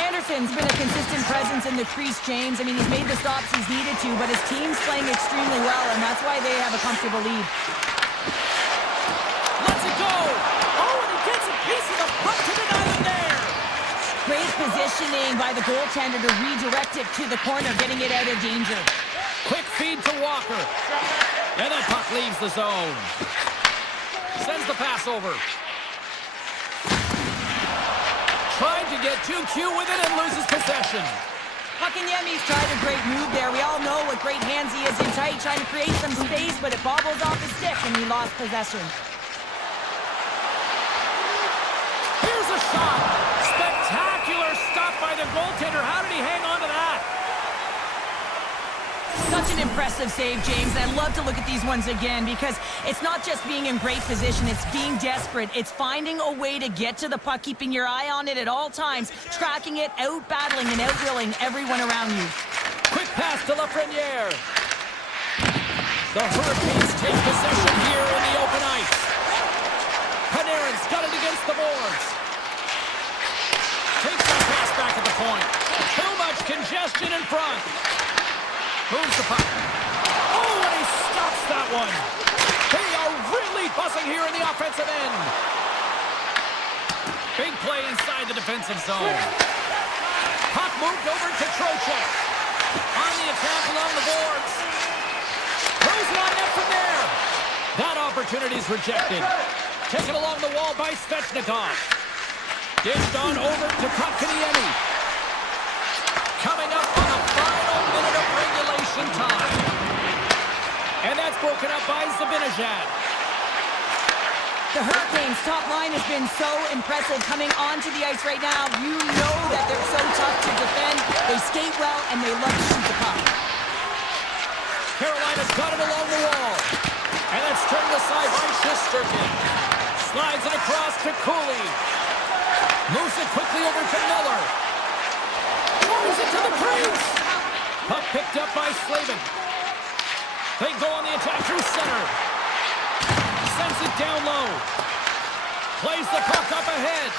Anderson's been a consistent presence in the crease, James. I mean, he's made the stops he's needed to, but his team's playing extremely well, and that's why they have a comfortable lead. Let's it go. Oh, and he gets a piece of the puck to deny them there. Great positioning by the goaltender to redirect it to the corner, getting it out of danger. Quick feed to Walker. And that puck leaves the zone. Sends the pass over. Trying to get 2Q with it and loses possession. Puckinyemi's tried a great move there. We all know what great hands he is in tight, trying to create some space, but it bobbles off his stick and he lost possession. Here's a shot. Spectacular stop by the goaltender. How did he hang on to that? Such an impressive save, James. I love to look at these ones again because it's not just being in great position, it's being desperate. It's finding a way to get to the puck, keeping your eye on it at all times, tracking it, out-battling and out-drilling everyone around you. Quick pass to Lafreniere. The Hurricanes take possession here in the open ice. Panarin's got it against the boards. Takes that pass back at the point. Too much congestion in front. Moves the puck. Oh, and he stops that one. They are really buzzing here in the offensive end. Big play inside the defensive zone. Puck moved over to Trocheck. On the attack along the boards. Throws it on net from there. That opportunity's rejected. Taken along the wall by Svechnikov. Dished on over to Kotkaniemi. Coming up on a final minute of regulation time. And that's broken up by Zibanejad. The Hurricanes' top line has been so impressive coming onto the ice right now. You know that they're so tough to defend. They skate well, and they love to shoot the puck. Carolina's got it along the wall. And that's turned aside by Shesterkin. Slides it across to Cooley. Moves it quickly over to Miller. Throws it to the crease. Puck picked up by Slavin. They go on the attack through center. Sends it down low. Plays the puck up ahead.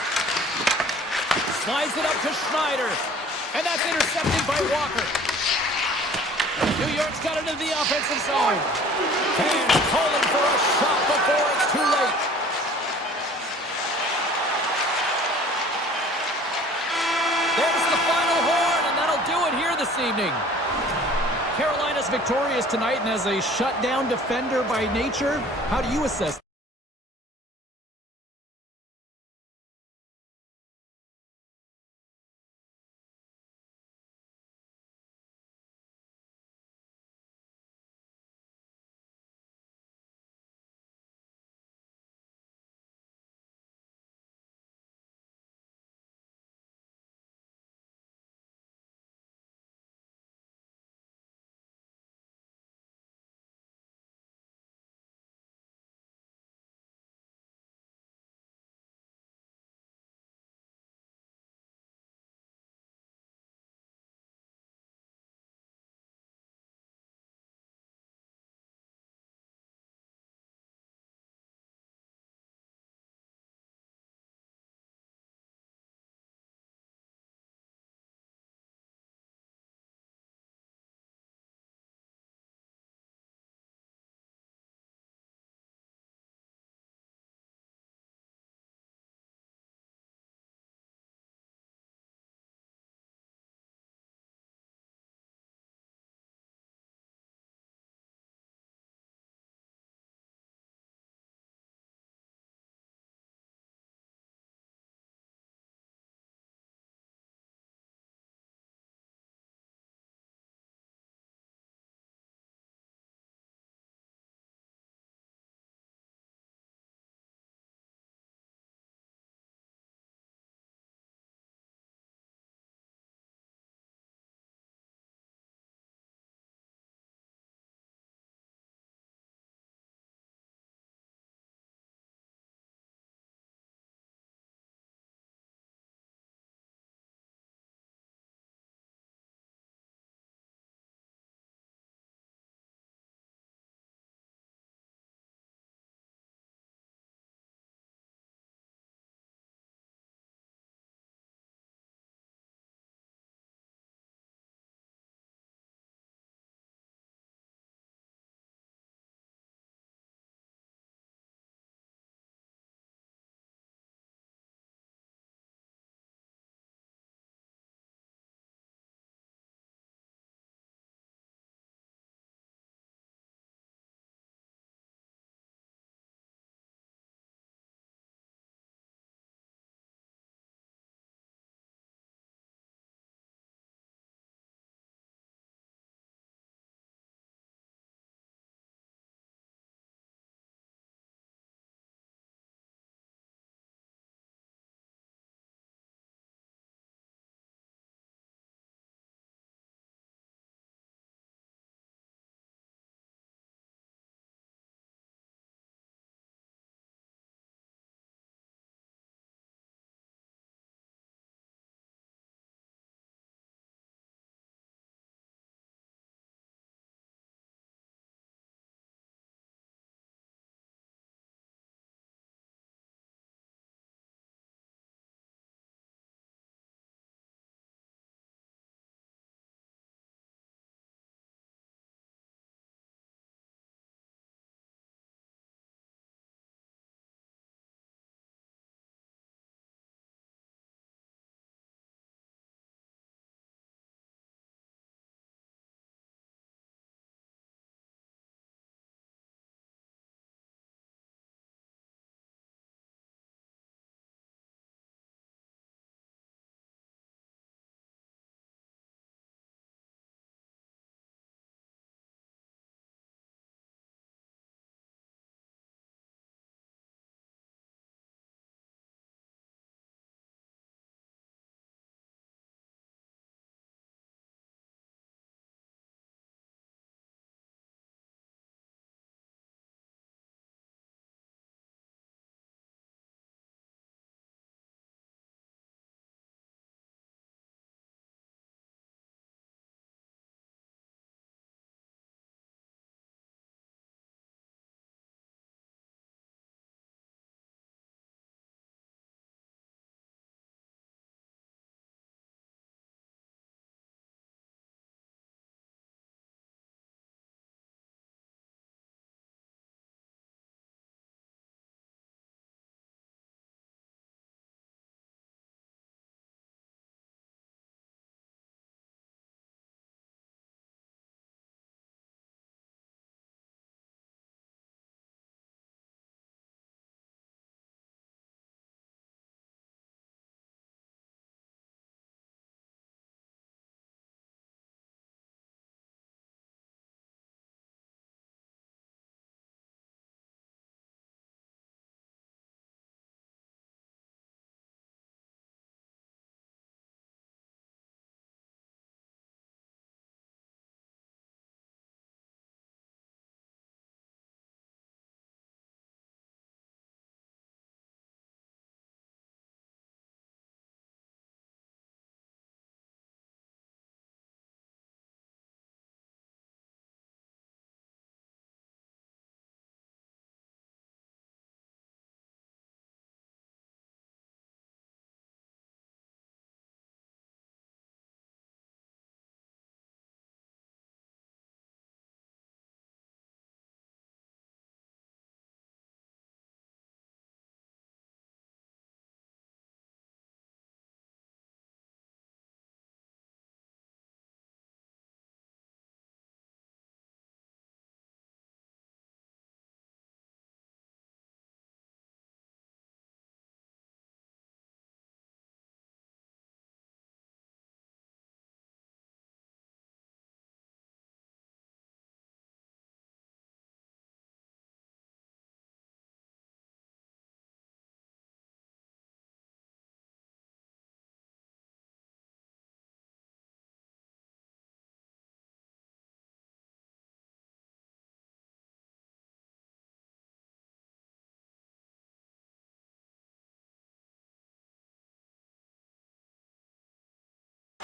Slides it up to Schneider. And that's intercepted by Walker. New York's got it into the offensive zone. Fans calling for a shot before it's too late. There's the final horn, and that'll do it here this evening. Carolina's victorious tonight, and as a shutdown defender by nature, how do you assess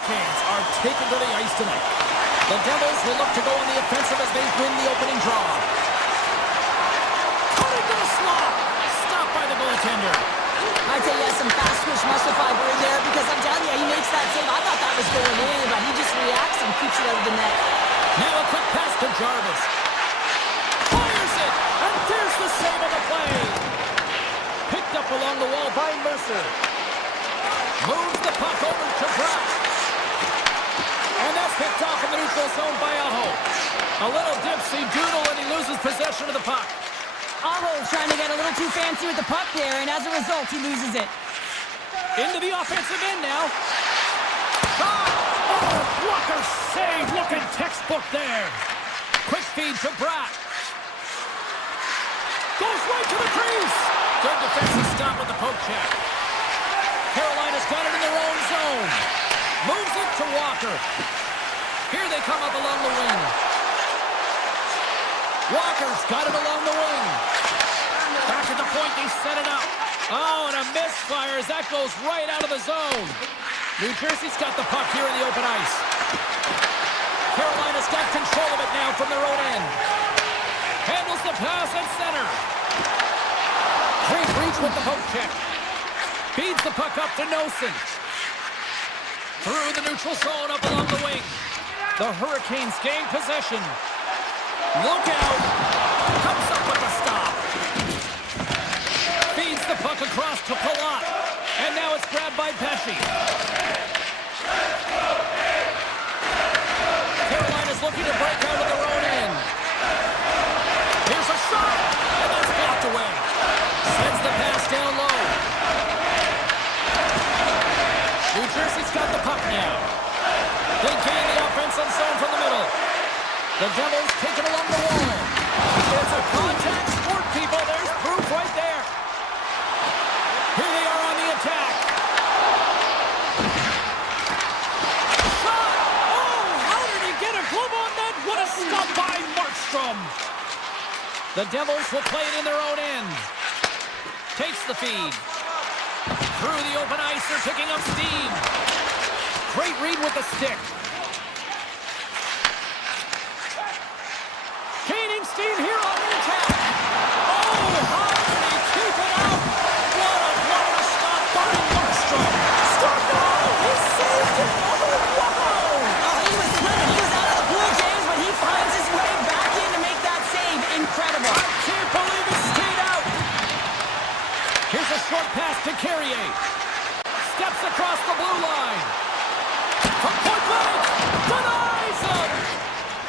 Hurricanes are taken to the ice tonight. The Devils will look to go on the offensive as they win the opening draw. Cutting to the slot. Stopped by the goaltender. I'd say he has some fast twitch muscle fiber in there because I'm telling you, he makes that save. I thought that was going in, but he just reacts and keeps it out of the net. Now a quick pass to Jarvis. Fires it, and there's the save of the play. Picked up along the wall by Mercer. Moves the puck over to Brock. And that's picked off in the neutral zone by Aho. A little dipsy doodle and he loses possession of the puck. Aho's trying to get a little too fancy with the puck there, and as a result, he loses it. Into the offensive end now. Shot! Oh, blocker save! Looking textbook there. Quick feed to Brock. Goes right to the crease. Good defensive stop with the poke check. Carolina's got it in their own zone. Moves it to Walker. Here they come up along the wing. Walker's got it along the wing. Back at the point, they set it up. Oh, and a misfire as that goes right out of the zone. New Jersey's got the puck here in the open ice. Carolina's got control of it now from their own end. Handles the pass at center. Great reach with the poke check. Feeds the puck up to Nosen. Through the neutral zone, up along the wing. The Hurricanes gain possession. Look out! Comes up with the stop. Feeds the puck across to Palat. And now it's grabbed by Pesci. Carolina's looking to break out of their own end. Here's a shot! And that's blocked away. Sends the pass down low. New Jersey's got the puck now. They gain the offensive zone from the middle. The Devils take it along the wall. It's a contact sport, people. There's proof right there. Here they are on the attack. Shot! Oh, how did he get a glove on that? What a stop by Markstrom. The Devils will play it in their own end. Takes the feed. Through the open ice, they're picking up steam. Great read with the stick. Gaining steam here on the attack. Oh, how did he keep it out? What a blocker stop by Markstrom. Stop now! He saved it! Oh, wow! Oh, he was slipping. He was out of the pool, James, but he finds his way back in to make that save. Incredible. I can't believe it stayed out. Here's a short pass to Carrier. Steps across the blue line. From point blank. Denies him.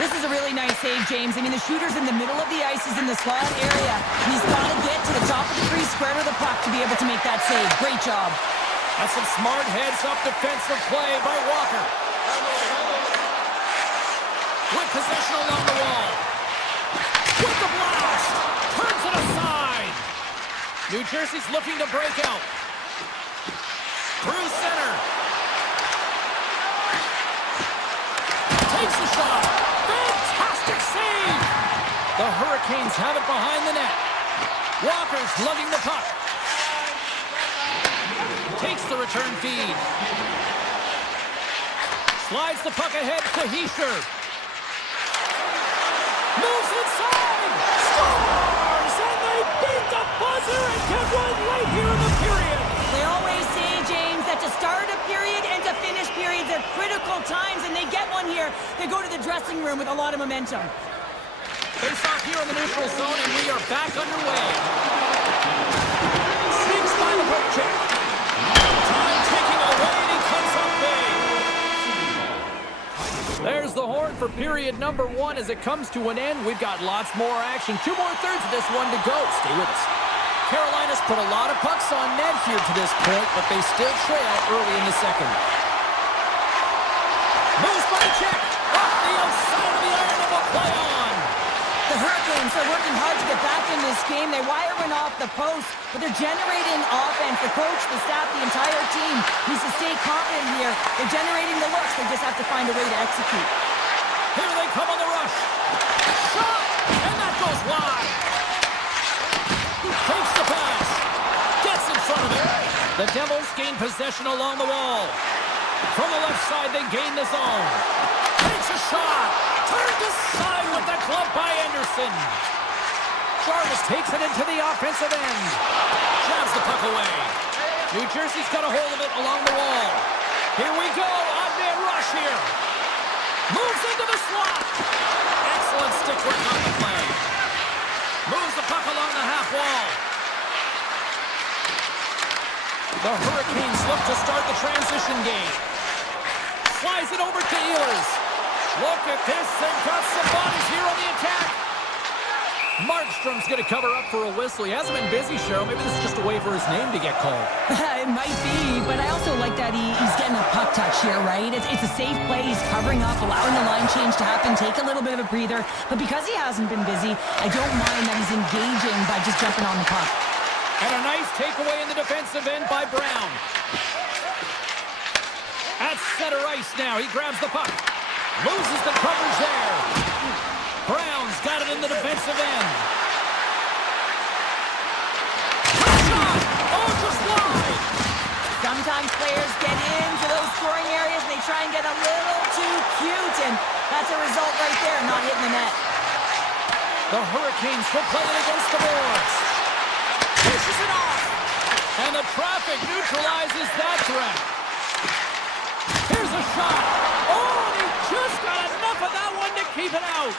This is a really nice save, James. I mean, the shooter's in the middle of the ice. He's in the slot area. And he's got to get to the top of the crease, square to the puck to be able to make that save. Great job. That's some smart heads-up defensive play by Walker. With possession along the wall. With the blast. Turns it aside. New Jersey's looking to break out. Through center. Takes the shot. Fantastic save. The Hurricanes have it behind the net. Walker's lugging the puck. Takes the return feed. Slides the puck ahead to Heischer. Moves inside. Scores! And they beat the buzzer and get one right here in the period. They always say, James, that to start a period and to finish periods are critical times, and they get one here. They go to the dressing room with a lot of momentum. Face off here in the neutral zone, and we are back underway. Sneaks by the poke check. Time ticking away, and he comes up big. There's the horn for period number 1 as it comes to an end. We've got lots more action. 2 more thirds of this one to go. Stay with us. Carolina's put a lot of pucks on net here to this point, but they still trail early in the second. Moves by check. Off the outside of the iron and will play on. The Hurricanes are working hard to get back in this game. They wire in off the post, but they're generating offense. The coach, the staff, the entire team needs to stay confident here. They're generating the looks. They just have to find a way to execute. Here they come on the rush. Shot! And that goes wide. Takes the pass. Gets in front of it. The Devils gain possession along the wall. From the left side, they gain the zone. Takes a shot. Turned aside with the glove by Anderson. Jarvis takes it into the offensive end. Jabs the puck away. New Jersey's got a hold of it along the wall. Here we go. Odd-man rush here. Moves into the slot. Excellent stick work on the play. Moves the puck along the half wall. The Hurricanes look to start the transition game. Slides it over to Ehlers. Look at this. They've got some bodies here on the attack. Markstrom's going to cover up for a whistle. He hasn't been busy, Cheryl. Maybe this is just a way for his name to get called. It might be, but I also like that he's getting a puck touch here, right? It's a safe play. He's covering up, allowing the line change to happen, take a little bit of a breather. But because he hasn't been busy, I don't mind that he's engaging by just jumping on the puck. And a nice takeaway in the defensive end by Brown. At center ice now. He grabs the puck. Loses the coverage there. Brown's got it in the defensive end. Shot! Oh, just wide! Sometimes players get into those scoring areas and they try and get a little too cute, and that's a result right there, not hitting the net. The Hurricanes will play it against the boards. Pushes it off. And the traffic neutralizes that threat. Here's a shot. Oh, and he just got enough of that one to keep it out.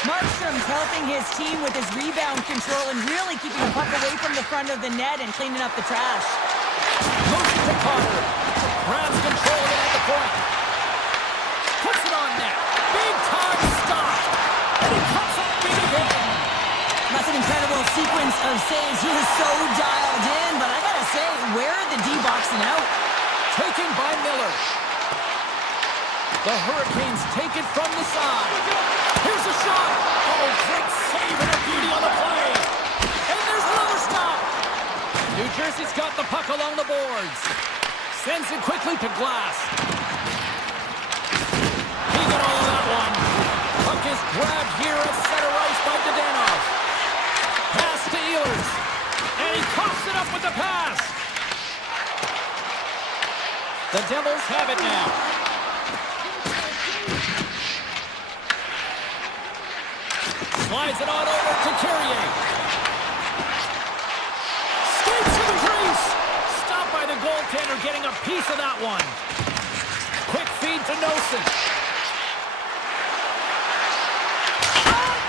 Markstrom's helping his team with his rebound control and really keeping the puck away from the front of the net and cleaning up the trash. Moves to Carter. Grabs control of it at the point. Puts it on net. Big time stop. And he cuts up big again. That's an incredible sequence of saves. He is so dialed in, but I gotta say, where are the D-boxing out? Taken by Miller. The Hurricanes take it from the side. Here's a shot. Oh, great save and a beauty on the play. And there's another stop. New Jersey's got the puck along the boards. Sends it quickly to Glass. He got all of that one. Puck is grabbed here at center ice by Dadonov. Pass to Ehlers. And he coughs it up with the pass. The Devils have it now. Slides it on over to Carrier. Skates to the crease. Stopped by the goaltender, getting a piece of that one. Quick feed to Nosen.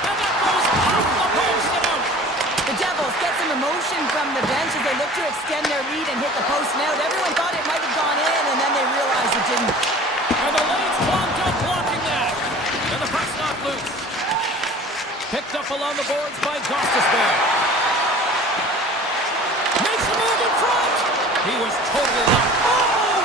And that goes off the post and out. The Devils get some emotion from the bench as they look to extend their lead and hit the post and out. Everyone thought it might have gone in, and then they realized it didn't. And the lane's clogged up blocking that. And the puck's not loose. Picked up along the boards by Gostisbehere. Makes a move in front. He was totally locked. Oh,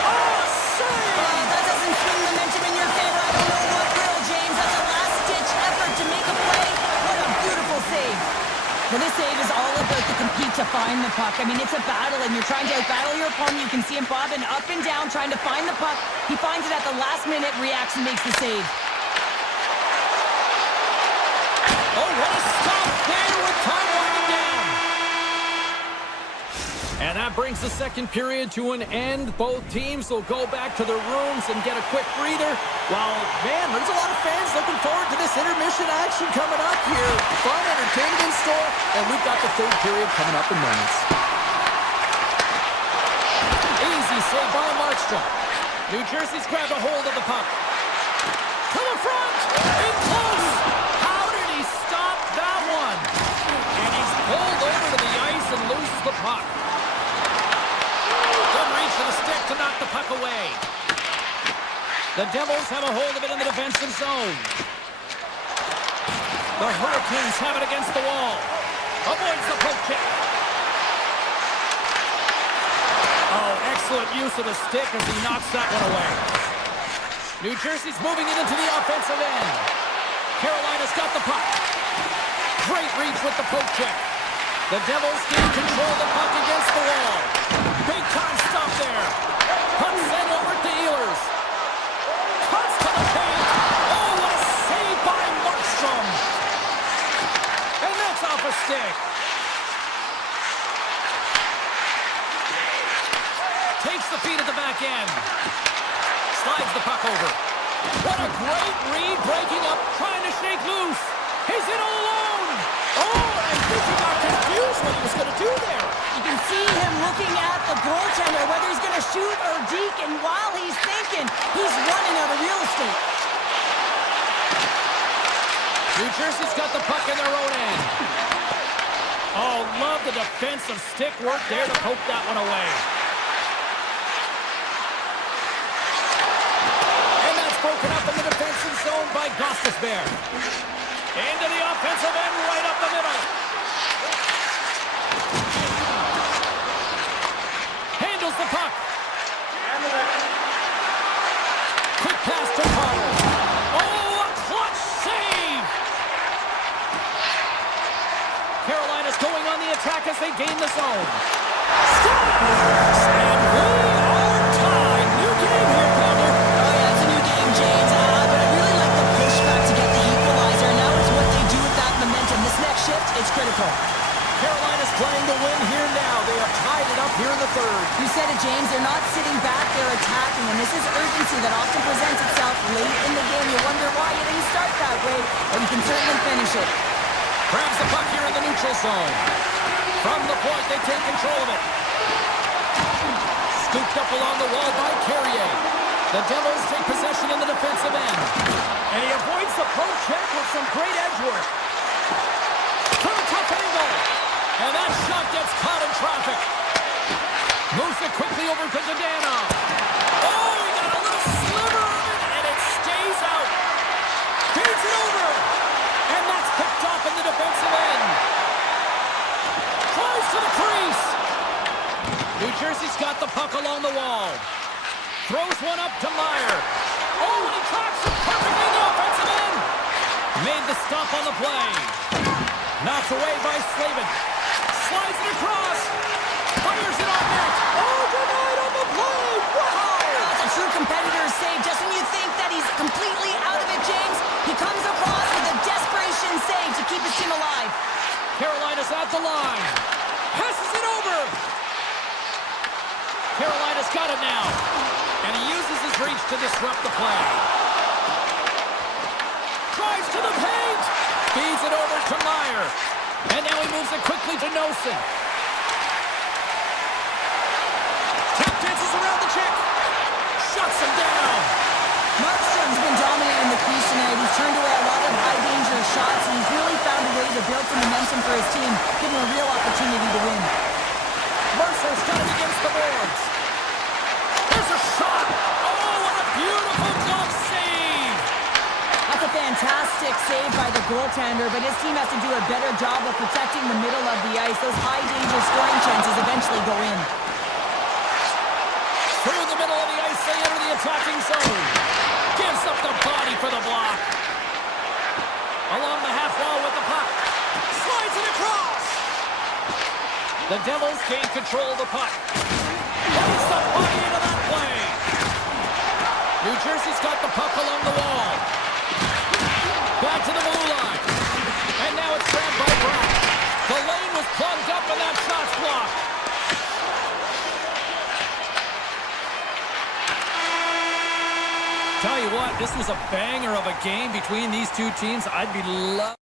what a save! That doesn't swing momentum in your favor. I don't know what will, James. That's a last-ditch effort to make a play. What a beautiful save. Well, this save is all about the compete to find the puck. I mean, it's a battle, and you're trying to outbattle your opponent. You can see him bobbing up and down, trying to find the puck. He finds it at the last minute, reacts, and makes the save. Oh, what a stop there with time winding down. And that brings the second period to an end. Both teams will go back to their rooms and get a quick breather. While, man, there's a lot of fans looking forward to this intermission action coming up here. Fun, entertainment in store, and we've got the third period coming up in moments. Easy save by Markstrom. New Jersey's grabbed a hold of the puck. To the front, in close. Stop that one. And he's pulled over to the ice and loses the puck. Good reach for the stick to knock the puck away. The Devils have a hold of it in the defensive zone. The Hurricanes have it against the wall. Avoids the poke check. Oh, excellent use of the stick as he knocks that one away. New Jersey's moving it into the offensive end. Carolina's got the puck. Great reach with the poke check. The Devils gain control of the puck against the wall. Big time stop there. Puck sent over to Ehlers. Cuts to the paint. Oh, what a save by Markstrom. And that's off a stick. Takes the feed at the back end. Slides the puck over. What a great read, breaking up, trying to shake loose. He's in all alone. Oh, I think he got confused what he was going to do there. You can see him looking at the goaltender, whether he's going to shoot or deke, and while he's thinking, he's running out of real estate. New Jersey's got the puck in their own end. Oh, love the defensive stick work there to poke that one away. And that's broken up in the defensive zone by Gostisbehere. Into the offensive end, right up the middle. Handles the puck. Quick pass to Carter. Oh, a clutch save! Carolina's going on the attack as they gain the zone. Scores! And we are tied. New game here, Pounder. Oh, yeah, it's a new game, James. But I really like the pushback to get the equalizer. Now it's what they do with that momentum. This next shift, it's critical. Carolina's playing to win here now. They have tied it up here in the third. You said it, James. They're not sitting back. They're attacking. And this is urgency that often presents itself late in the game. You wonder why you didn't start that way, but you can certainly finish it. Grabs the puck here in the neutral zone. From the point, they take control of it. Scooped up along the wall by Carrier. The Devils take possession in the defensive end. And he avoids the poke check with some great edge work. From a tough angle. And that shot gets caught in traffic. Moves it quickly over to Dadonov. Oh, he got a little sliver of it, and it stays out. Feeds it over. And that's picked off in the defensive end. Tries to the crease. New Jersey's got the puck along the wall. Throws one up to Meyer. Oh, and he tracks it perfectly in the offensive end. Made the stop on the play. Knocked away by Slavin. Slides it across. Fires it on net. Oh, denied on the play. Wow! It's a true competitor's save. Just when you think that he's completely out of it, James, he comes across with a desperation save to keep his team alive. Carolina's at the line. Passes it over. Carolina's got it now. And he uses his reach to disrupt the play. Drives to the paint. Feeds it over to Meyer. And now he moves it quickly to Nosen. Tap dances around the chick. Shuts him down. Markstrom's been dominant in the crease tonight. He's turned away a lot of high-danger shots, and he's really found a way to build some momentum for his team, giving a real opportunity to win. Mercer's got it against the boards. There's a shot. Oh, what a beautiful glove save. That's a fantastic save by the goaltender, but his team has to do a better job of protecting the middle of the ice. Those high-danger scoring chances eventually go in. Through the middle of the ice, they enter the attacking zone. Gives up the body for the block. Along the half wall with the puck. Slides it across. The Devils gain control of the puck. Puts the body into that play. New Jersey's got the puck along the wall. Back to the blue line. And now it's grabbed by Brown. The lane was plugged up and that shot's blocked. Tell you what, this was a banger of a game between these two teams. I'd be loving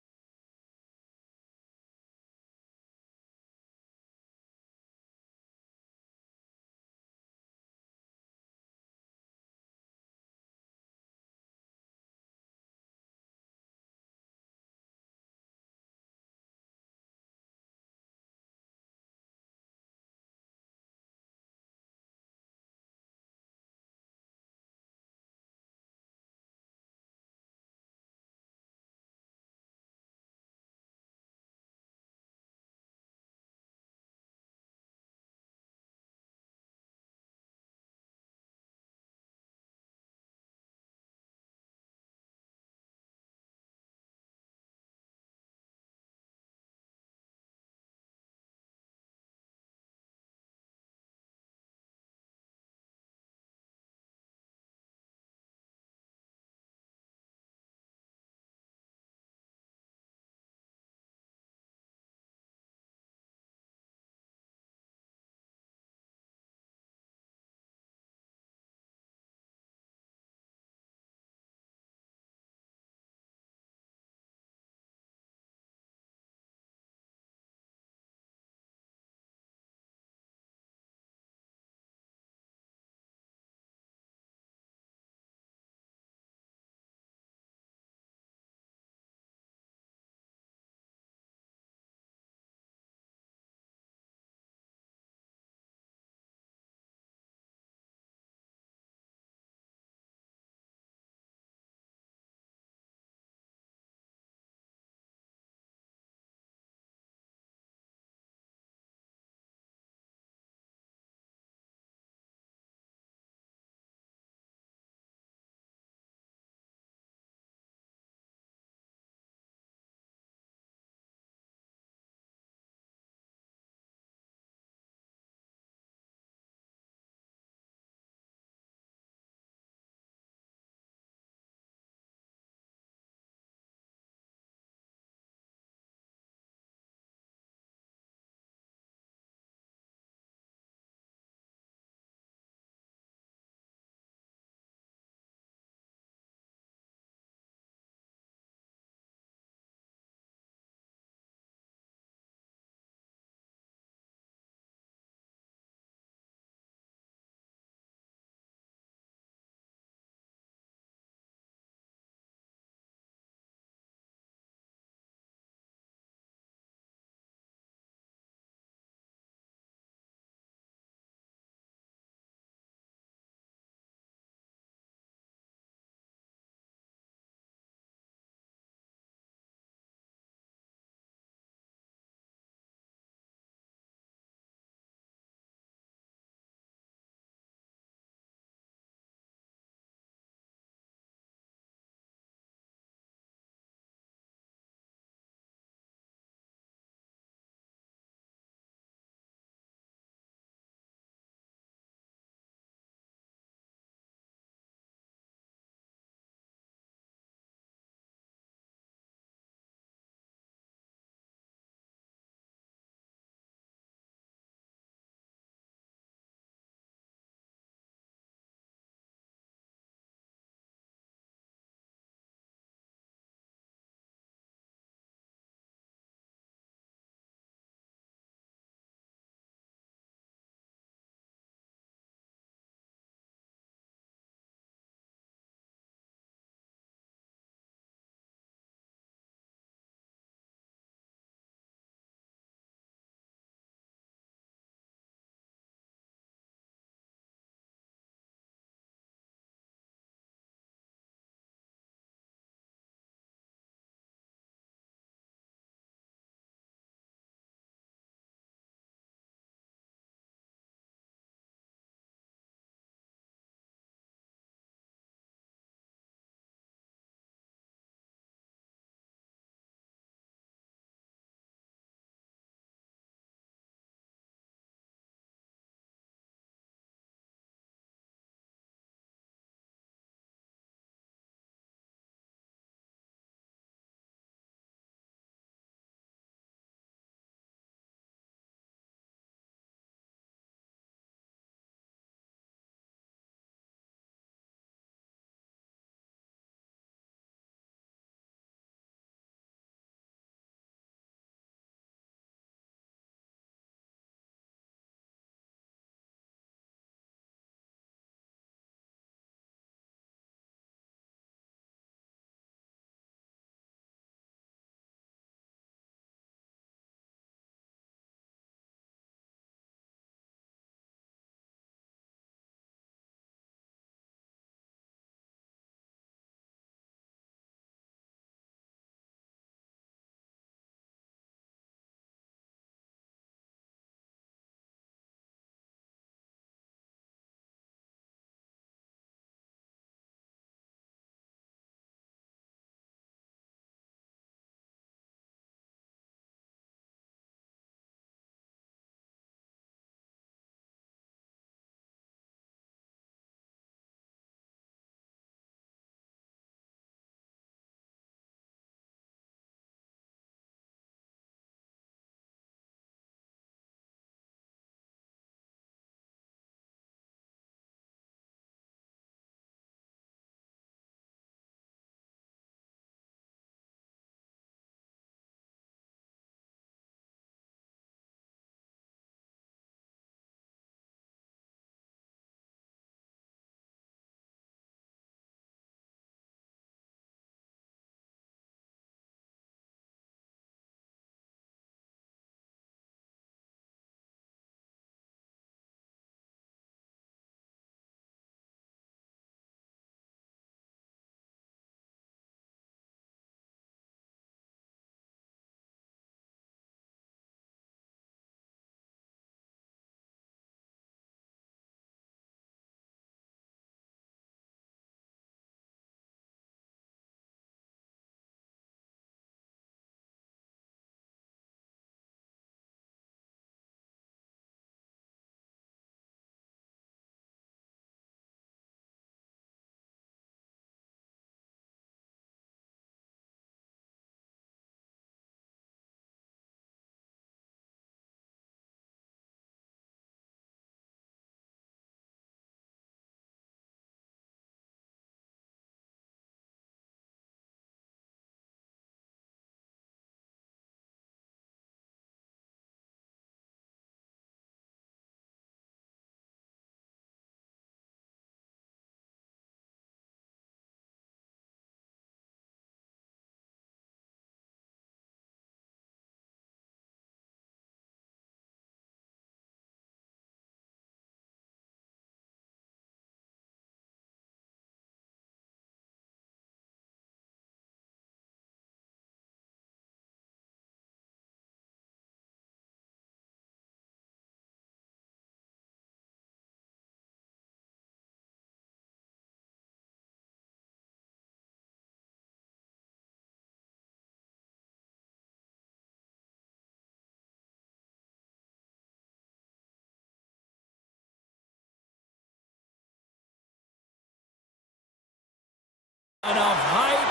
Enough hype.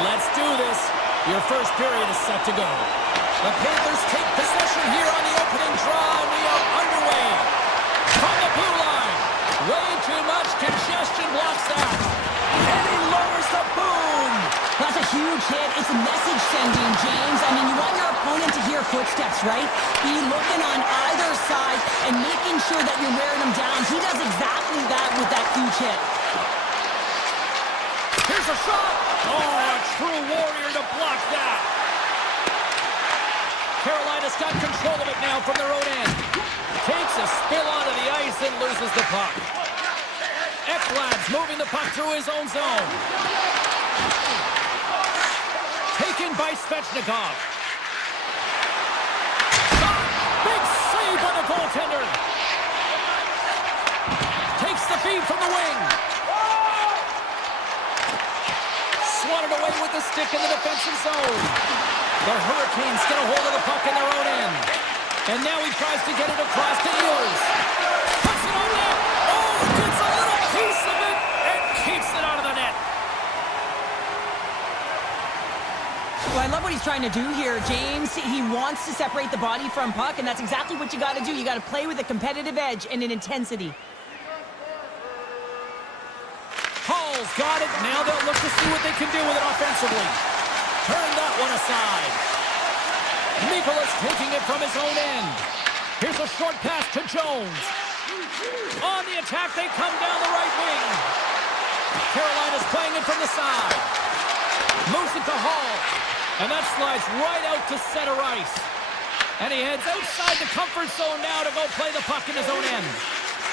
Let's do this. Your first period is set to go. The Panthers take possession here on the opening draw, and we are underway. From the blue line. Way too much congestion blocks that. And he lowers the boom. That's a huge hit. It's a message sending, James. I mean, you want your opponent to hear footsteps, right? Be looking on either side and making sure that you're wearing them down. He does exactly that with that huge hit. Here's a shot. Oh, a true warrior to block that. Carolina's got control of it now from their own end. Takes a spill onto the ice and loses the puck. Ekblad's moving the puck through his own zone. Taken by Svechnikov. Shot! Big save by the goaltender. Takes the feed from the wing. Swatted away with the stick in the defensive zone. The Hurricanes get a hold of the puck in their own end. And now he tries to get it across to Ehlers. Puts it on net. Oh, gets a little piece of it and keeps it out of the net. Well, I love what he's trying to do here, James. He wants to separate the body from puck, and that's exactly what you got to do. You got to play with a competitive edge and an intensity. Hall's got it. Now they'll look to see what they can do with it offensively. Turn that one aside. Nicholas taking it from his own end. Here's a short pass to Jones. On the attack, they come down the right wing. Carolina's playing it from the side. Moves it to Hall. And that slides right out to center ice. And he heads outside the comfort zone now to go play the puck in his own end.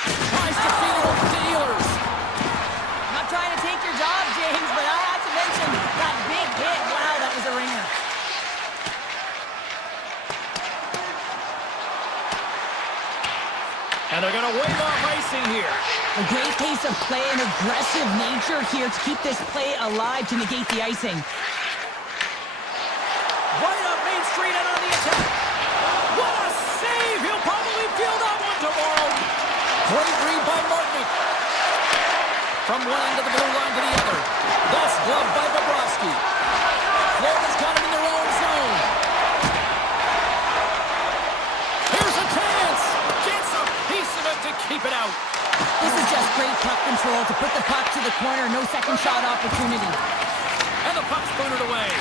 Tries to feed it over to Ehlers. Not trying to take your job, James, but I have to mention that big hit. Wow, that was a ringer. And they're going to wave off icing here. A great pace of play and aggressive nature here to keep this play alive to negate the icing. Right up Main Street and on the attack. What a save! He'll probably feel that one tomorrow. Great read by Martinick. From one end of the blue line to the other. Thus gloved by Bobrovsky. Florida's got it in their own zone. Here's a chance. Gets a piece of it to keep it out. This is just great puck control to put the puck to the corner. No second shot opportunity. And the puck's booted away.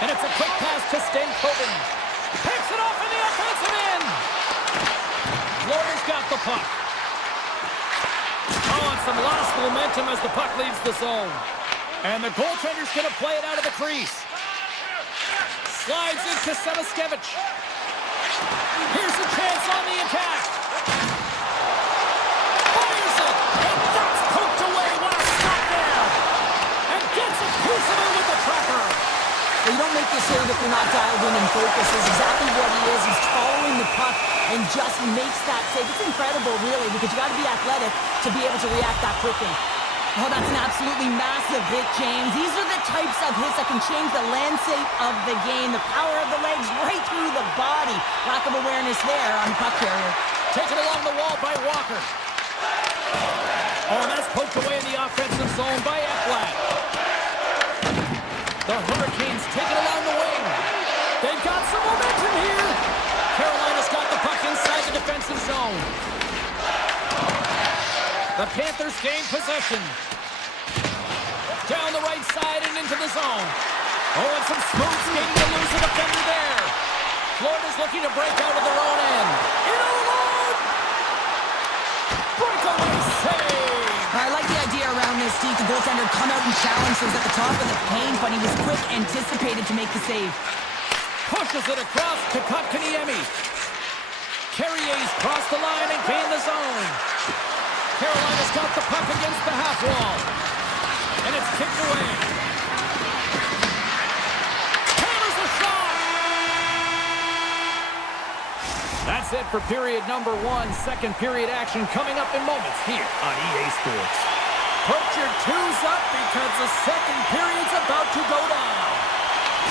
And it's a quick pass to Stankoven. Picks it off in the offensive end. Florida's got the puck. Oh, and some lost momentum as the puck leaves the zone. And the goaltender's going to play it out of the crease. Slides into Semaskevich. Here's a chance on the attack. Fires it. And that's poked away. What a stop there. And gets a piece of it with the tracker. Well, you don't make the save if you're not dialed in and focused. That's exactly what he is. He's following the puck and just makes that save. It's incredible, really, because you got to be athletic to be able to react that quickly. Oh, that's an absolutely massive hit, James. These are the types of hits that can change the landscape of the game. The power of the legs right through the body. Lack of awareness there on the puck carrier. Taken along the wall by Walker. Oh, and that's poked away in the offensive zone by Ekblad. The Hurricanes take it along the wing. They've got some momentum here. Carolina's got the puck inside the defensive zone. The Panthers gain possession. Down the right side and into the zone. Oh, and some smooth skating to lose a defender there. Florida's looking to break out of their own end. In alone! Breakaway save! I like the idea around this, Steve. The goaltender come out and challenge. He was at the top of the paint, but he was quick, anticipated to make the save. Pushes it across to Kotkaniemi. Carrier's crossed the line and gained the zone. Carolina's got the puck against the half wall. And it's kicked away. Hammers the shot! That's it for period number one. Second period action coming up in moments here on EA Sports. Put your twos up because the second period's about to go down.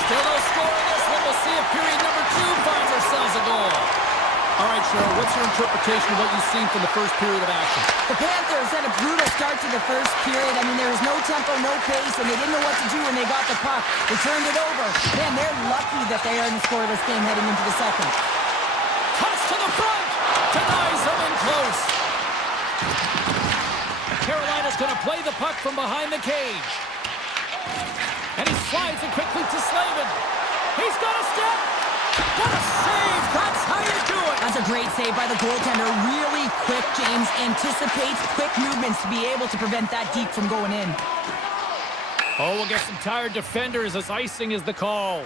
Still no score in this one. We'll see if period number two finds ourselves a goal. All right, Cheryl, what's your interpretation of what you've seen from the first period of action? The Panthers had a brutal start to the first period. I mean, there was no tempo, no pace, and they didn't know what to do when they got the puck. They turned it over. Man, they're lucky that they are in a scoreless game heading into the second. Cuts to the front! Denies them in close. Carolina's going to play the puck from behind the cage. And he slides it quickly to Slavin. He's got a step. What a save! That's how you do it! That's a great save by the goaltender. Really quick, James. Anticipates quick movements to be able to prevent that deep from going in. Oh, we'll get some tired defenders as icing is the call.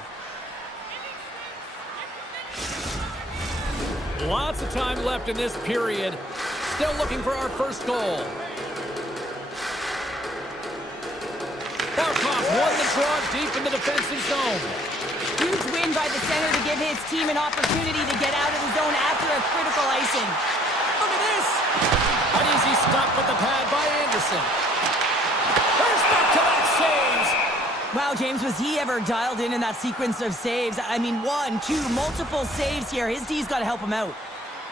Lots of time left in this period. Still looking for our first goal. Barkov won the draw deep in the defensive zone. Huge win by the center to give his team an opportunity to get out of the zone after a critical icing. Look at this! An easy stop with the pad by Anderson. There's back-to-back saves! Wow, James, was he ever dialed in that sequence of saves? I mean, one, two, multiple saves here. His D's got to help him out.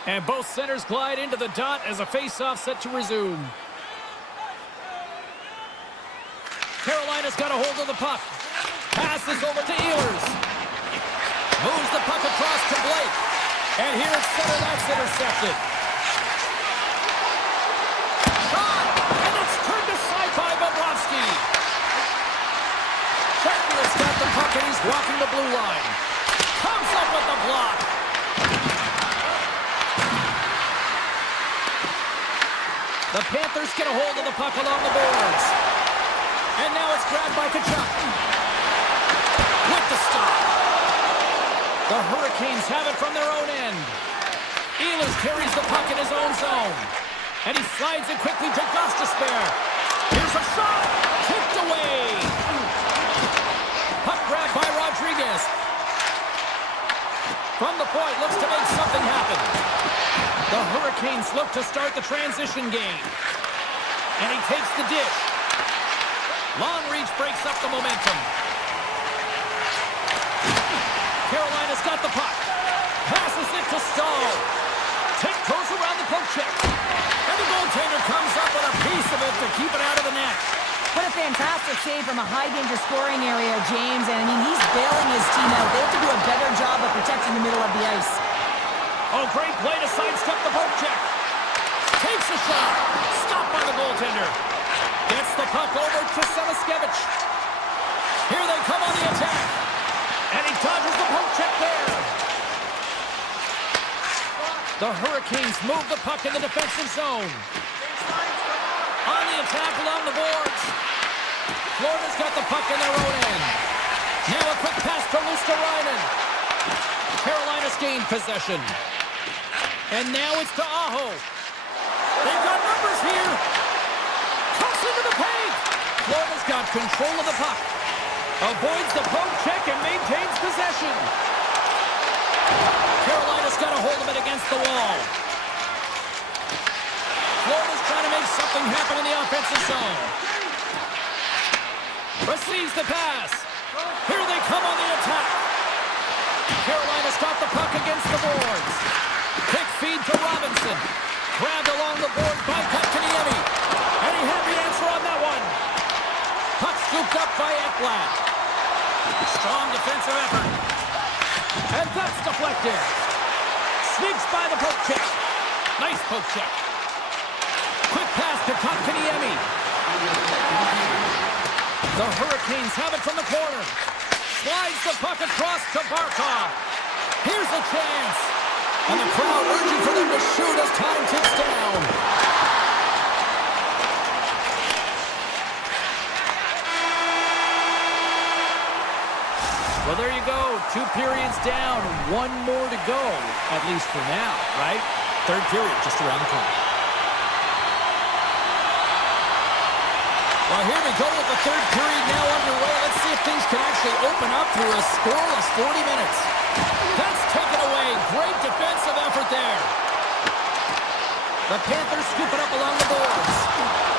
And both centers glide into the dot as a face-off set to resume. Carolina's got a hold of the puck. Passes over to Ehlers. Moves the puck across to Blake. And here it's center, that's intercepted. Shot! And it's turned aside by Bobrovsky. Sheffield's got the puck and he's walking the blue line. Comes up with the block. The Panthers get a hold of the puck along the boards. And now it's grabbed by Kachuk. With the stop. The Hurricanes have it from their own end. Ehlers carries the puck in his own zone. And he slides it quickly to Gostisbehere. Here's a shot. Kicked away. Puck grabbed by Rodriguez. From the point, looks to make something happen. The Hurricanes look to start the transition game. And he takes the dish. Long reach breaks up the momentum. Carolina's got the puck. Passes it to Stahl. Tiptoes around the poke check. And the goaltender comes up with a piece of it to keep it out of the net. What a fantastic save from a high-danger scoring area, James. And, I mean, he's bailing his team out. They have to do a better job of protecting the middle of the ice. Oh, great play to sidestep the poke check. Takes a shot. Stopped by the goaltender. Gets the puck over to Selaskevich. Here they come on the attack. And he dodges the poke check there. The Hurricanes move the puck in the defensive zone. On the attack along the boards. Florida's got the puck in their own end. Now a quick pass to Luosterainen. Carolina's gained possession. And now it's to Aho. They've got numbers here. Cuts into the paint. Florida's got control of the puck. Avoids the poke check and maintains possession. Carolina's got a hold of it against the wall. Florida's trying to make something happen in the offensive zone. Receives the pass. Here they come on the attack. Carolina's got the puck against the boards. Quick feed to Robinson. Grabbed along the board by Kotkaniemi. And he had the answer on that one. Puck scooped up by Ekblad. Strong defensive effort. And that's deflected. Sneaks by the poke check. Nice poke check. Quick pass to Kotkaniemi. The Hurricanes have it from the corner. Slides the puck across to Barkov. Here's a chance. And the crowd urging for them to shoot as time ticks down. Well, there you go. 2 periods down, 1 more to go, at least for now, right? Third period just around the corner. Well, here we go with the third period now underway. Let's see if things can actually open up through a scoreless 40 minutes. That's taken away. Great defensive effort there. The Panthers scoop it up along the boards.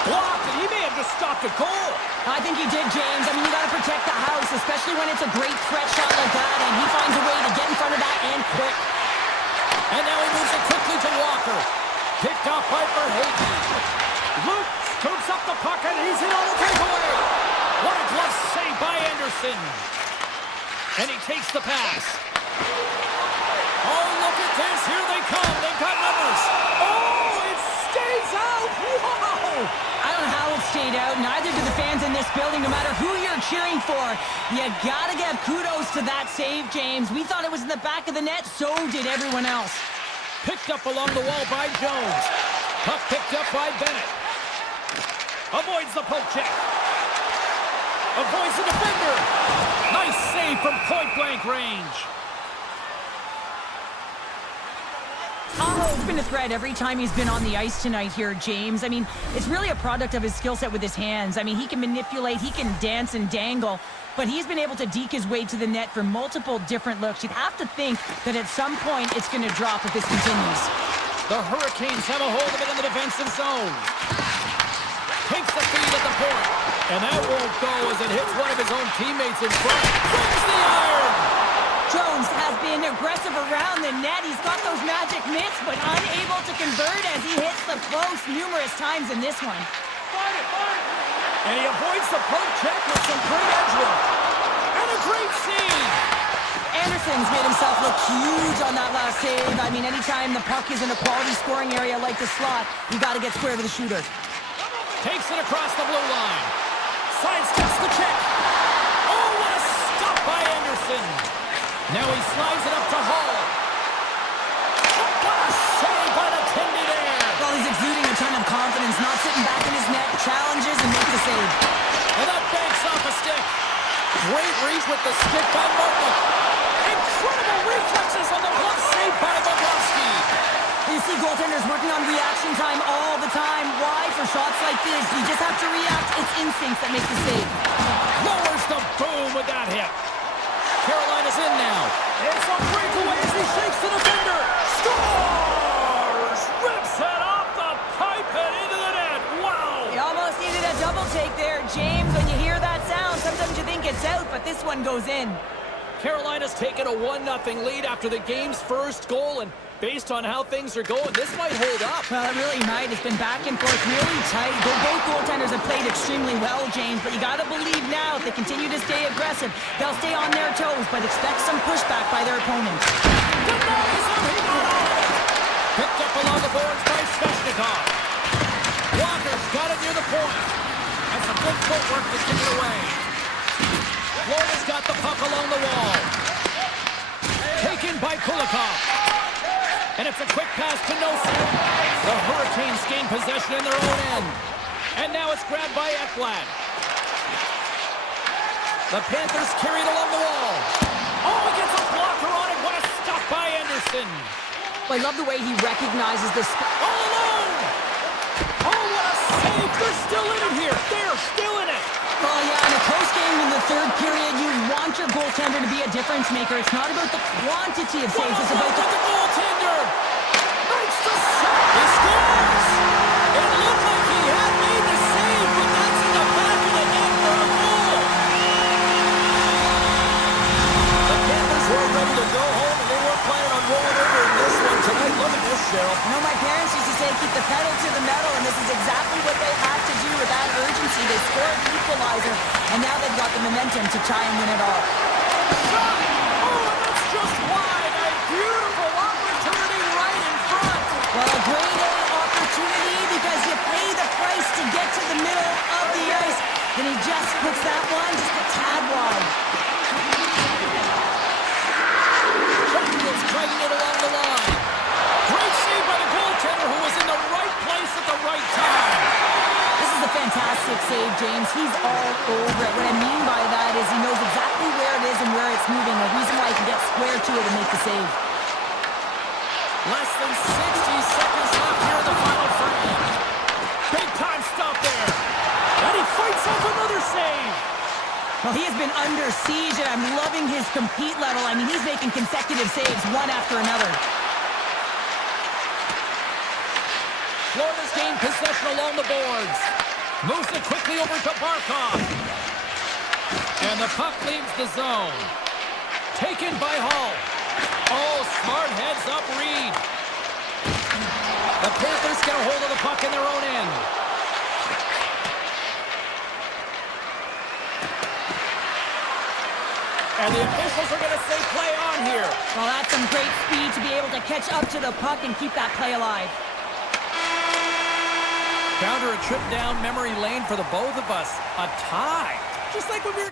Blocked, and he may have just stopped a goal. I think he did, James. I mean, you got to protect the house, especially when it's a great threat shot like that, and he finds a way to get in front of that and quick. And now he moves it quickly to Walker. Picked off by Verhaeghe. Luke scoops up the puck, and he's in on a breakaway. What a glove save by Anderson. And he takes the pass. Oh, look at this. Here they come. They've got numbers. Oh, it stays out. Wow. I don't know how it stayed out. Neither do the fans in this building, no matter who you're cheering for. You gotta give kudos to that save, James. We thought it was in the back of the net. So did everyone else. Picked up along the wall by Jones. Puck picked up by Bennett. Avoids the poke check. Avoids the defender. Nice save from point-blank range. It's been a threat every time he's been on the ice tonight here, James. I mean, it's really a product of his skill set with his hands. I mean, he can manipulate, he can dance and dangle, but he's been able to deke his way to the net for multiple different looks. You'd have to think that at some point it's going to drop if this continues. The Hurricanes have a hold of it in the defensive zone. Takes the feed at the point. And that won't go as it hits one of his own teammates in front. Breaks the iron! Jones has been aggressive around the net. He's got those magic mitts, but unable to convert as he hits the post numerous times in this one. And he avoids the poke check with some great edge work. And a great save! Anderson's made himself look huge on that last save. I mean, anytime the puck is in a quality scoring area like the slot, you got to get square to the shooter. Takes it across the blue line. Sidesteps the check. Oh, what a stop by Anderson. Now he slides it up to Hall. What a save by the Tindy there. Well, he's exuding a ton of confidence, not sitting back in his net, challenges and makes the save. And that banks off a stick. Great reach with the stick by Martin. Incredible reflexes on the glove save by Bobrovsky. You see goaltenders working on reaction time all the time. Why? For shots like this, you just have to react. It's instincts that make the save. Lowers the boom with that hit. Carolina's in now. It's a breakaway as he shakes the defender. Scores! Rips it off the pipe and into the net. Wow! You almost needed a double take there, James. When you hear that sound, sometimes you think it's out, but this one goes in. Carolina's taken a 1-0 lead after the game's first goal, and based on how things are going, this might hold up. Well, it really might. It's been back and forth, really tight. Both goaltenders have played extremely well, James, but you got to believe now if they continue to stay aggressive, they'll stay on their toes, but expect some pushback by their opponent. Denies him, he got all of it. Picked up along the boards by Sveshnikov. Walker's got it near the point. And some good footwork to kick it away. Florida's got the puck along the wall. Taken by Kulikov. And it's a quick pass to Nelson. The Hurricanes gain possession in their own end. And now it's grabbed by Ekblad. The Panthers carry it along the wall. Oh, he gets a blocker on it. What a stop by Anderson. I love the way he recognizes the All alone. Oh, what a save. They're still in it here. They're still in it. Oh, yeah, in a close game in the third period, you want your goaltender to be a difference maker. It's not about the quantity of saves, it's about the goaltender. Makes the save. He scores. It looked like he had made the save, but that's in the back of the net for a goal. The Panthers were ready to go home, and they were planning on rolling over in this one tonight. Look at this, Cheryl. You know, my parents used to say, keep the pedal to the metal, and this is exactly what they had to do with that urgency. They scored the equalizer, and now they've got the momentum to try and win it all. Shot! Oh, and that's just wide. A beautiful opportunity right in front. Well, a great opportunity because you pay the price to get to the middle of the ice, and he just puts that one just a tad wide. Champions dragging it along the line. Great save by the goaltender who was in the right place at the right time. This is a fantastic save, James. He's all over it. What I mean by that is he knows exactly where it is and where it's moving. The reason why he can get square to it and make the save. Less than 60 seconds left here in the final frame. Big time stop there. And he fights off another save. Well, he has been under siege, and I'm loving his compete level. I mean, he's making consecutive saves, one after another. Florida's gained possession along the boards. Moves it quickly over to Barkov. And the puck leaves the zone. Taken by Hall. Oh, smart heads up Reed. The Panthers get a hold of the puck in their own end. And the officials are going to say play on here. Well, that's some great speed to be able to catch up to the puck and keep that play alive. Found her a trip down memory lane for the both of us. A tie. Just like when we were...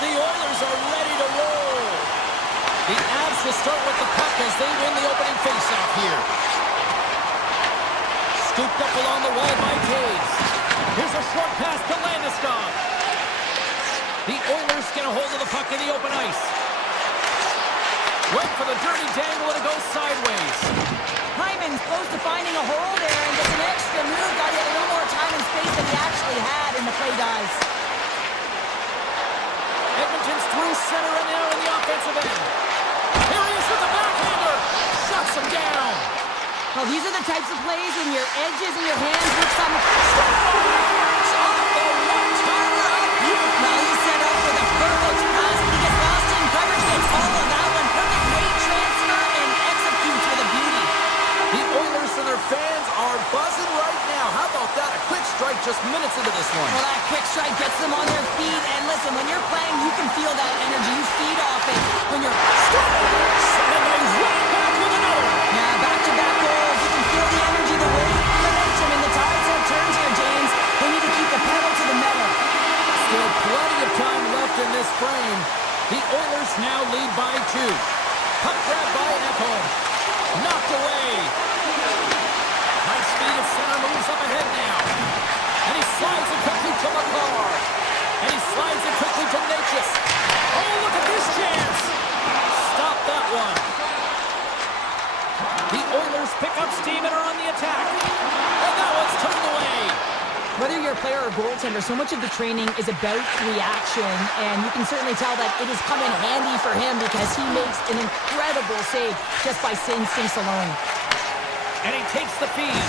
the Oilers are ready to roll. The Avs will start with the puck as they win the opening faceoff here. Scooped up along the wall by Taves. Here's a short pass to Landeskog. The Oilers get a hold of the puck in the open ice. Went for the dirty dangle and it goes sideways. Hyman's close to finding a hole there and gets an extra move. Got to get a little more time and space than he actually had in the play dies. Edmonton's through center and now in the offensive end. Here he is with the backhander. Shuts him down. Well, these are the types of plays when your edges in your hands with some stars off the one-timer up here. Well, he's set up for the perfect pass. He gets lost in coverage, gets all of that one. Perfect weight transfer and executes with a beauty. The Oilers and their fans are buzzing right now. How about that? A quick strike just minutes into this one. Well, that quick strike gets them on their feet. And listen, when you're playing, you can feel that energy. You feed off it. When you're and they run back with another. yeah, back-to-back goals. You can feel the energy, the weight, the momentum, and the tides have turned here, James. They need to keep the pedal to the metal. Still plenty of time left in this frame. The Oilers now lead by 2. Puck grab by Ekholm. Knocked away. High speed of center moves up ahead now. And he slides it quickly to McCarr. And he slides it quickly to Natchez. Oh, look at this chance. Stop that one. The Oilers pick up steam and are on the attack. And that one's turned away. Whether you're a player or goaltender, so much of the training is about reaction, and you can certainly tell that it has come in handy for him because he makes an incredible save just by instincts alone. And he takes the feed.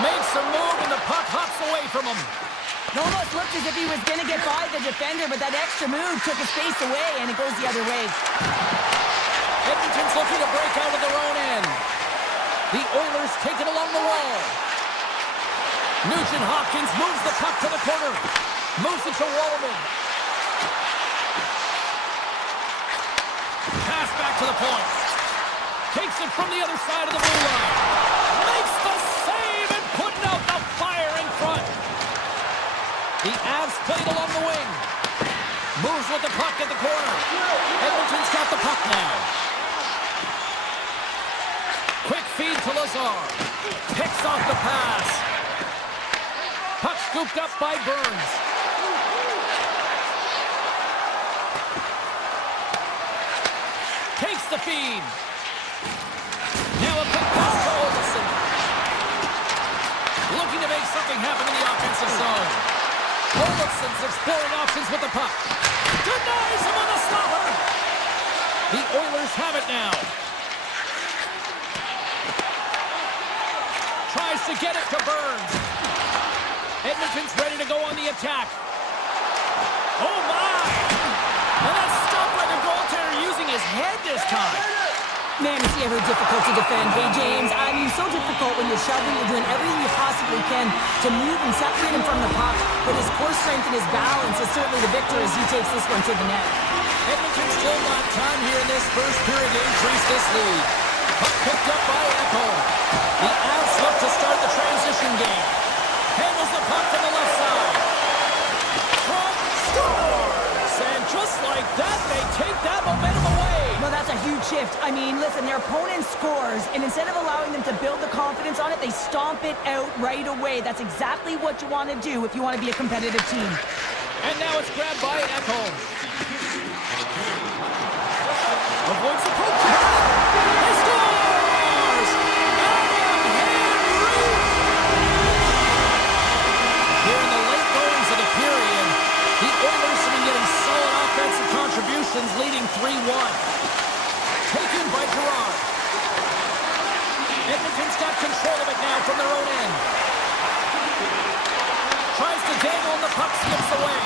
Makes a move, and the puck hops away from him. It almost looked as if he was going to get by the defender, but that extra move took his space away, and it goes the other way. Edmonton's looking to break out of their own end. The Oilers take it along the wall. Nugent-Hopkins moves the puck to the corner. Moves it to Wallman. Pass back to the point. Takes it from the other side of the blue line. Makes the save and putting out the fire in front. The Avs played along the wing. Moves with the puck at the corner. Edmonton's got the puck now. Quick feed to Lazar. Picks off the pass. Puck scooped up by Burns. Takes the feed. Now a quick pass to Olsen. Looking to make something happen in the offensive zone. Olsen's exploring options with the puck. Denies him on the stopper. The Oilers have it now. Tries to get it to Burns. Edmonton's ready to go on the attack. Oh, my! And that's stopped by the goaltender using his head this time. Man, is he ever difficult to defend. Hey, James, I mean, so difficult when you're shoving, you're doing everything you possibly can to move and separate him from the puck. But his core strength and his balance is certainly the victor as he takes this one to the net. Edmonton's still got time here in this first period to increase this lead. Puck picked up by Ekholm. The Avs look to start the transition game. Handles the puck from the left side. Trump scores! And just like that, they take that momentum away. Well, that's a huge shift. I mean, listen, their opponent scores, and instead of allowing them to build the confidence on it, they stomp it out right away. That's exactly what you want to do if you want to be a competitive team. And now it's grabbed by Ekholm. Avoids the poke. He scores! Here in the late goings of the period, the Oilers have been getting solid offensive contributions, leading 3-1. Taken by Gerard. Edmonton's got control of it now from their own end. Tries to dangle and the puck skips away.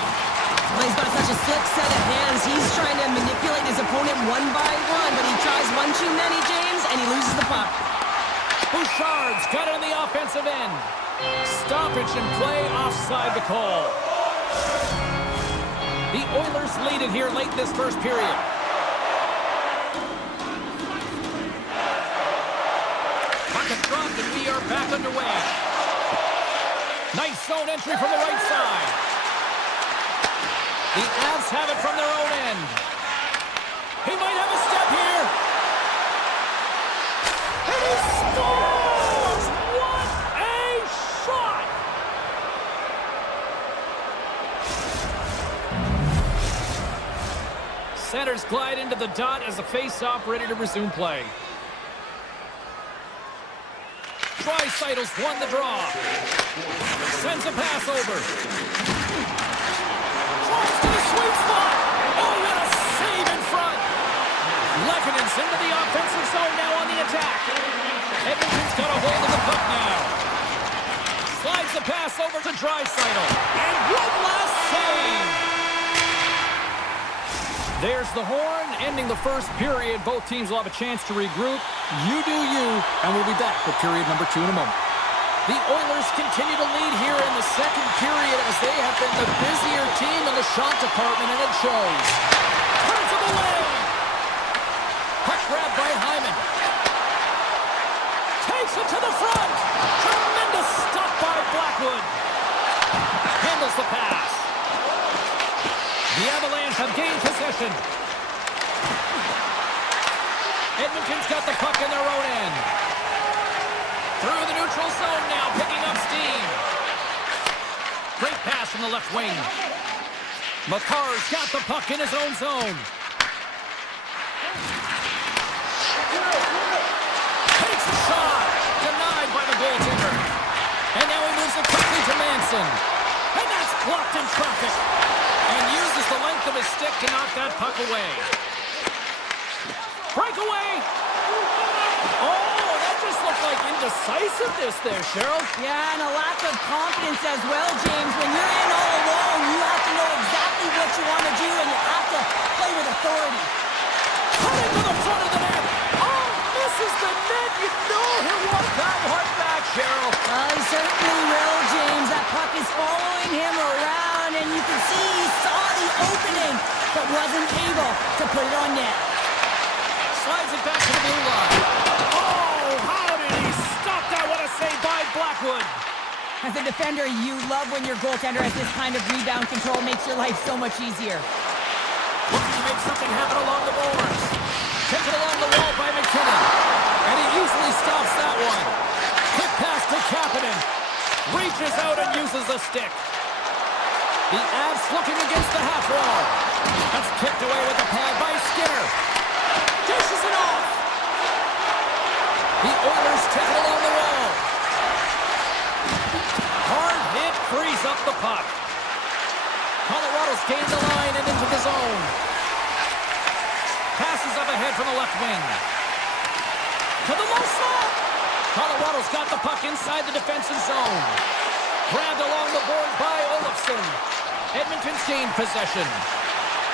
Well, he's got such a slick set of hands. He's trying to manipulate his opponent one by one, but he tries one too many, James, and he loses the puck. Bouchard's got it on the offensive end. Stoppage in play, offside the call. The Oilers lead it here late in this first period. Puck is dropped and we are back underway. Nice zone entry from the right side. The Avs have it from their own end. He might have a step here. And he scores! What a shot! Centers glide into the dot as the face-off ready to resume play. Draisaitl won the draw. Sends a pass over. Drives to the sweet spot. Oh, what a save in front. Levinen's into the offensive zone now on the attack. Edmonton's got a hold of the puck now. Slides the pass over to Draisaitl. And one last save. There's the horn, ending the first period. Both teams will have a chance to regroup. You do you, and we'll be back with period number 2 in a moment. The Oilers continue to lead here in the second period as they have been the busier team in the shot department, and it shows. Turns them away. Puck grab by Hyman. Takes it to the front. Tremendous stop by Blackwood. Handles the pass. The Avalanche have gained possession. Edmonton's got the puck in their own end. Through the neutral zone now, picking up steam. Great pass from the left wing. Makar's got the puck in his own zone. Takes a shot. Denied by the goaltender. And now he moves it quickly to Manson. And that's blocked in traffic. And uses the length of his stick to knock that puck away. Breakaway! Oh, that just looked like indecisiveness there, Cheryl. Yeah, and a lack of confidence as well, James. When you're in all alone, you have to know exactly what you want to do, and you have to play with authority. Cutting to the front of the net. Oh, misses the net. You know he'll want that one back, Cheryl. Well, he certainly will, James. That puck is following him around, and you can see he saw the opening, but wasn't able to put it on net. Slides it back to the blue line. Oh, how did he stop that? What a save by Blackwood. As a defender, you love when your goaltender has this kind of rebound control. Makes your life so much easier. Looking to make something happen along the boards. Taken along the wall by McKinnon. And he easily stops that one. Quick pass to Kapanen. Reaches out and uses the stick. The Avs looking against the half wall. That's kicked away with a pad by Skinner. Dishes it off. The Oilers take it along the wall. Hard hit frees up the puck. Colorado's gained the line and into the zone. Passes up ahead from the left wing. To the low slot. Colorado's got the puck inside the defensive zone. Grabbed along the board by Olofsson. Edmonton's gained possession.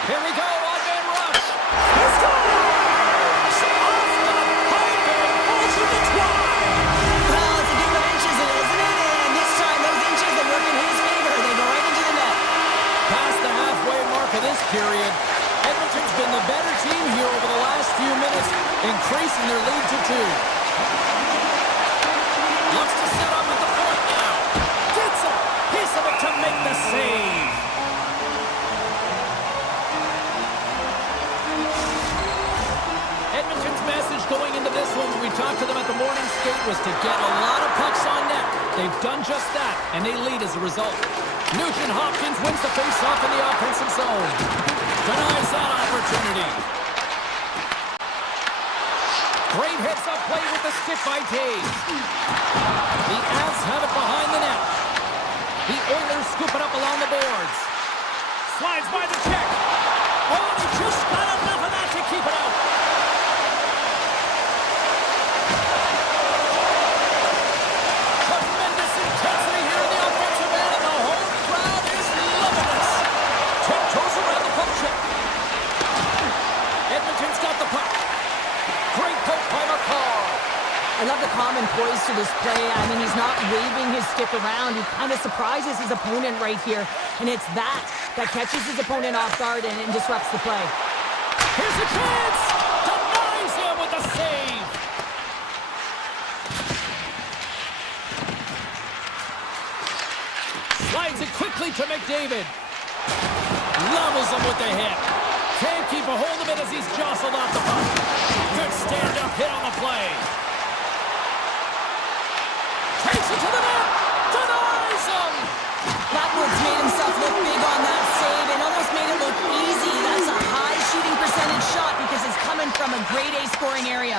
Here we go, on-man rush. He scores! Off the pipe and falls in the twine. Well, it's a game of inches, isn't it? And this time, those inches that work in his favor. They go right into the net. Past the halfway mark of this period, Edmonton's been the better team here over the last few minutes, increasing their lead to 2. Looks to set up at the point now. Gets a piece of it to make the save. Edmonton's message going into this one, when we talked to them at the morning skate, was to get a lot of pucks on net. They've done just that, and they lead as a result. Nugent Hopkins wins the face-off in the offensive zone. Denies that opportunity. Great heads-up play with the stick by Taves. The Avs have it behind the net. The Oilers scoop it up along the boards. Slides by the check. Oh, they just got enough of that to keep it out. Tremendous intensity here in the offensive end, and the home crowd is loving this. Tiptoes around the puck check. Edmonton's got the puck. Great poke by Makar. I love the calm and poise to this play. I mean, he's not waving his stick around. He kind of surprises his opponent right here. And it's that catches his opponent off guard and disrupts the play. Here's a chance! Denies him with the save! Slides it quickly to McDavid. Level with the hit. Can't keep a hold of it as he's jostled off the puck. Good stand-up hit on the play. Takes it to the net. Denies him. Blackwood's made himself look big on that save and almost made it look easy. That's a high shooting percentage shot because it's coming from a grade A scoring area.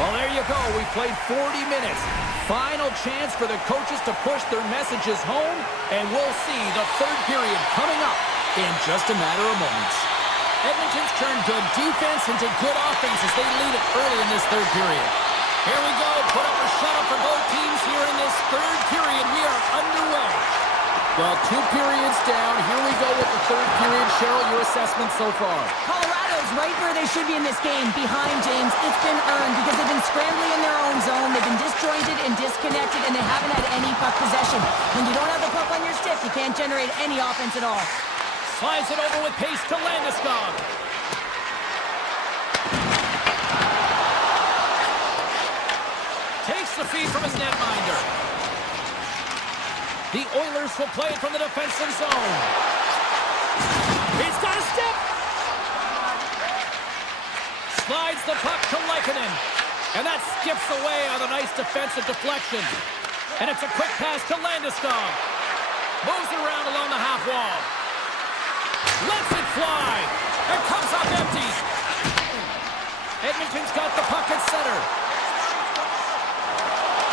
Well, there you go. We played 40 minutes. Final chance for the coaches to push their messages home, and we'll see the third period coming up in just a matter of moments. Edmonton's turned good defense into good offense as they lead it early in this third period. Here we go. Put up or shut up for both teams here in this third period. We are underway. Well, 2 periods down. Here we go with the third period. Cheryl, your assessment so far? Colorado's right where they should be in this game. Behind James, it's been earned because they've been scrambling in their own zone. They've been disjointed and disconnected, and they haven't had any puck possession. When you don't have the puck on your stick, you can't generate any offense at all. Slides it over with pace to Landeskog. Takes the feed from his netminder. The Oilers will play it from the defensive zone. He's got a step. Slides the puck to Lehkonen. And that skips away on a nice defensive deflection. And it's a quick pass to Landeskog. Moves it around along the half wall. Lets it fly. And comes up empty. Edmonton's got the puck at center.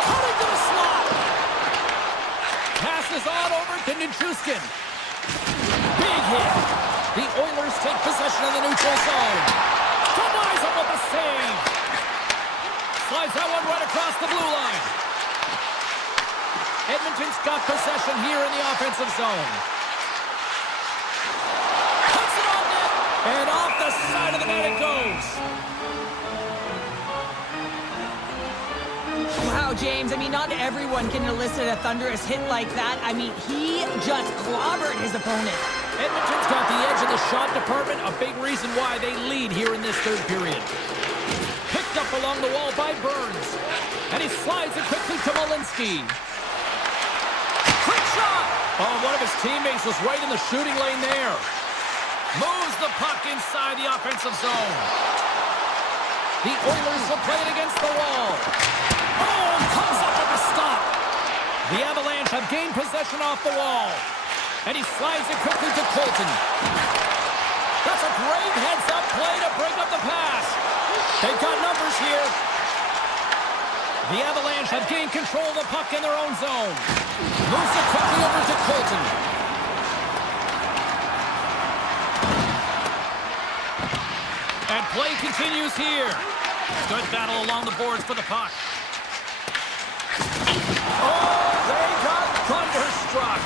Cutting to the slot. Passes on over to Nichushkin. Big hit. The Oilers take possession of the neutral zone. Denies him with the save. Slides that one right across the blue line. Edmonton's got possession here in the offensive zone. Puts it on net. And off the side of the net it goes. Wow, James, I mean, not everyone can elicit a thunderous hit like that. I mean, he just clobbered his opponent. Edmonton's got the edge in the shot department, a big reason why they lead here in this third period. Picked up along the wall by Burns. And he slides it quickly to Malinsky. Quick shot! Oh, one of his teammates was right in the shooting lane there. Moves the puck inside the offensive zone. The Oilers will play it against the wall. Oh, comes up with the stop. The Avalanche have gained possession off the wall. And he slides it quickly to Colton. That's a great heads-up play to break up the pass. They've got numbers here. The Avalanche have gained control of the puck in their own zone. Moves it quickly over to Colton. And play continues here. Good battle along the boards for the puck. Oh, they got thunderstruck.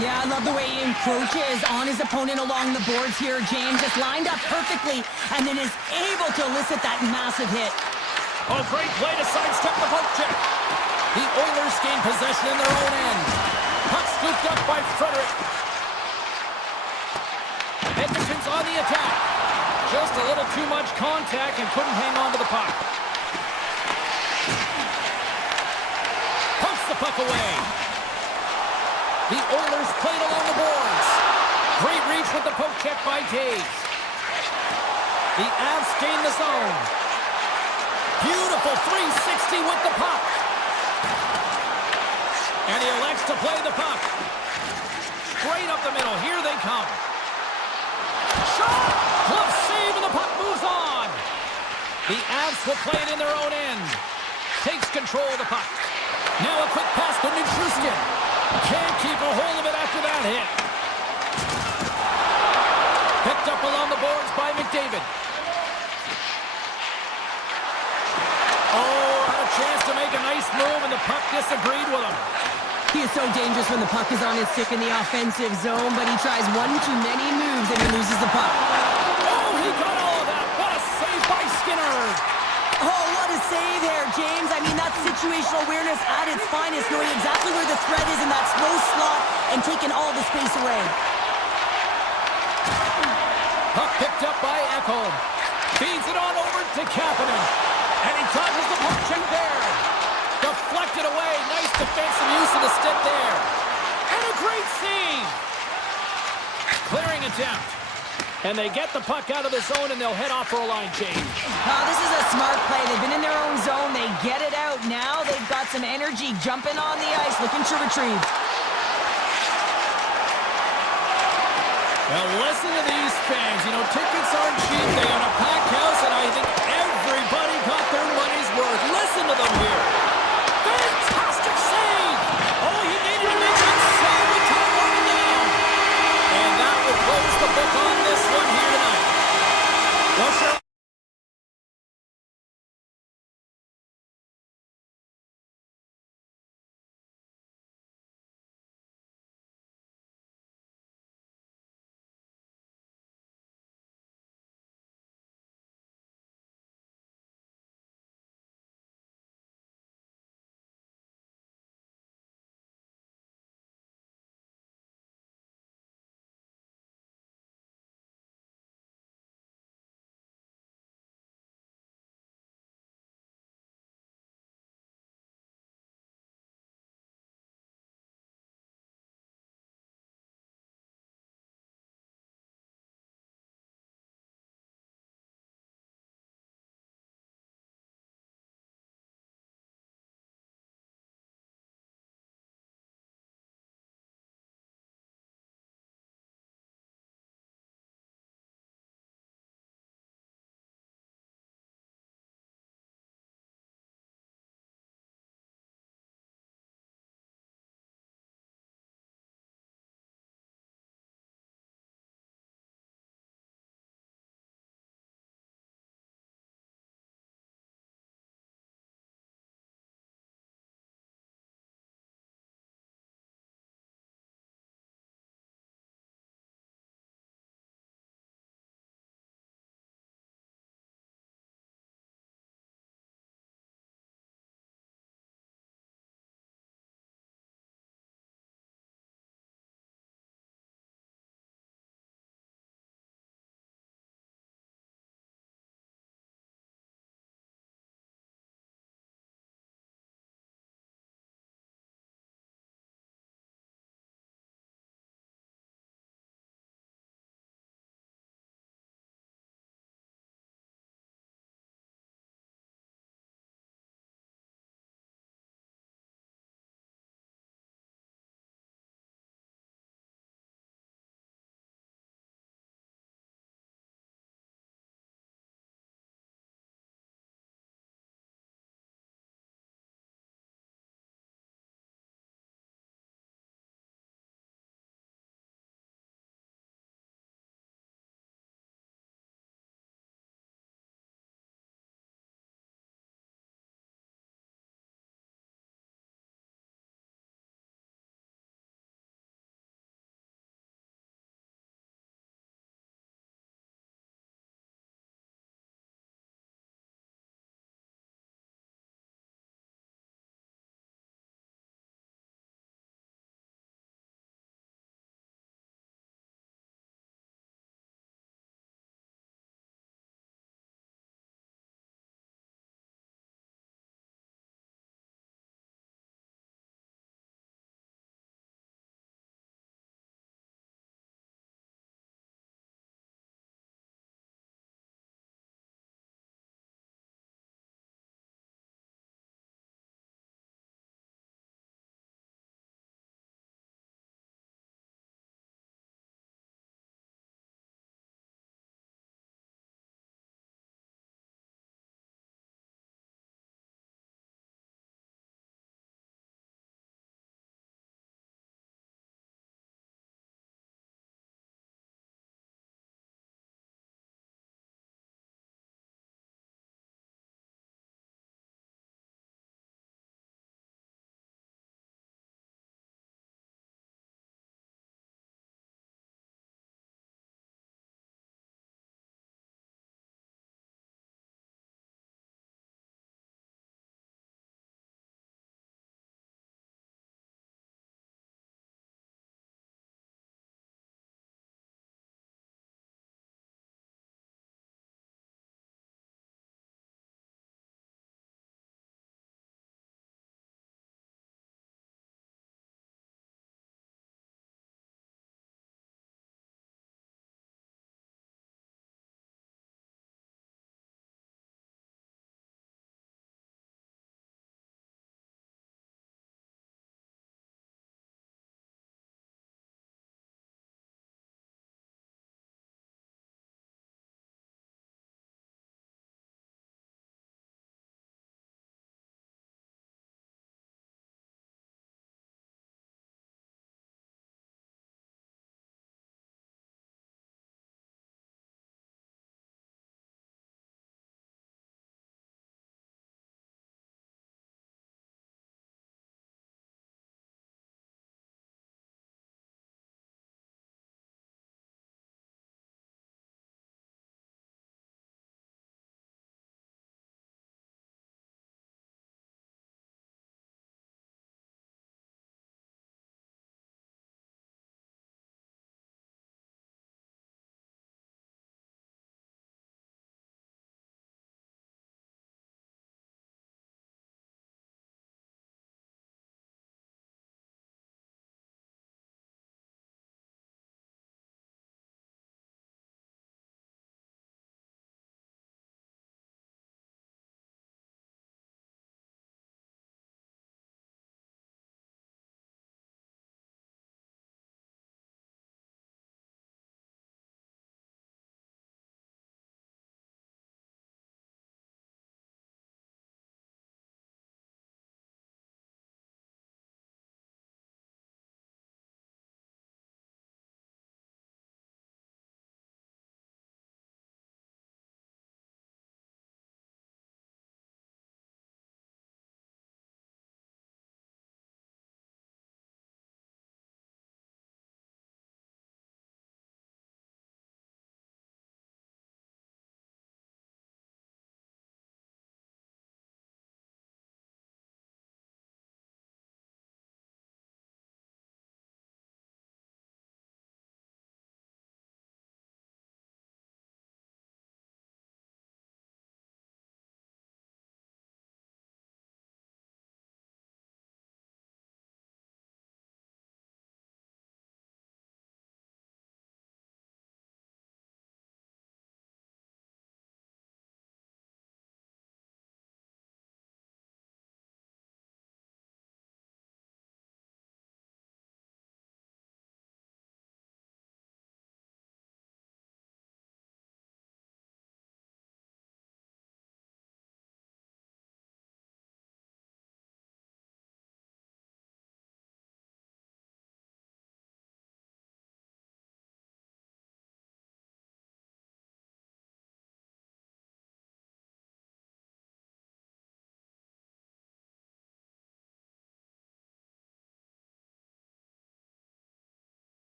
Yeah, I love the way he encroaches on his opponent along the boards here. James just lined up perfectly and then is able to elicit that massive hit. Oh, great play to sidestep the poke check. The Oilers gain possession in their own end. Puck scooped up by Frederick. Edmonton's on the attack. Just a little too much contact and couldn't hang on to the puck. Pumps the puck away. The Oilers played along the boards. Great reach with the poke check by Taves. The Avs gain the zone. Beautiful 360 with the puck. And he elects to play the puck. Straight up the middle. Here they come. Shot! Glove save and the puck moves on. The Avs will play it in their own end. Takes control of the puck. Now a quick pass to Nichushkin. Can't keep a hold of it after that hit. Picked up along the boards by McDavid. Oh, had a chance to make a nice move and the puck disagreed with him. He is so dangerous when the puck is on his stick in the offensive zone, but he tries one too many moves and he loses the puck. Oh, he got all of that. What a save by Skinner. Oh, what a save there, James. I mean, that's situational awareness at its finest, knowing exactly where the threat is in that slow slot and taking all the space away. Puck picked up by Ekholm. Feeds it on over to Kapanen. And he dodges the puck check there. Deflected away. Nice defensive use of the stick there. And a great save. time's out. And they get the puck out of the zone, and they'll head off for a line change. Oh, this is a smart play. They've been in their own zone. They get it out. Now they've got some energy jumping on the ice, looking to retrieve. Well, listen to these fans. You know, tickets aren't cheap. They own a packed house, and I think everybody got their money's worth. Listen to them here. Fantastic save! Oh, he needed to make that save with time running down. And that will close the book on this one here tonight. Well, sure.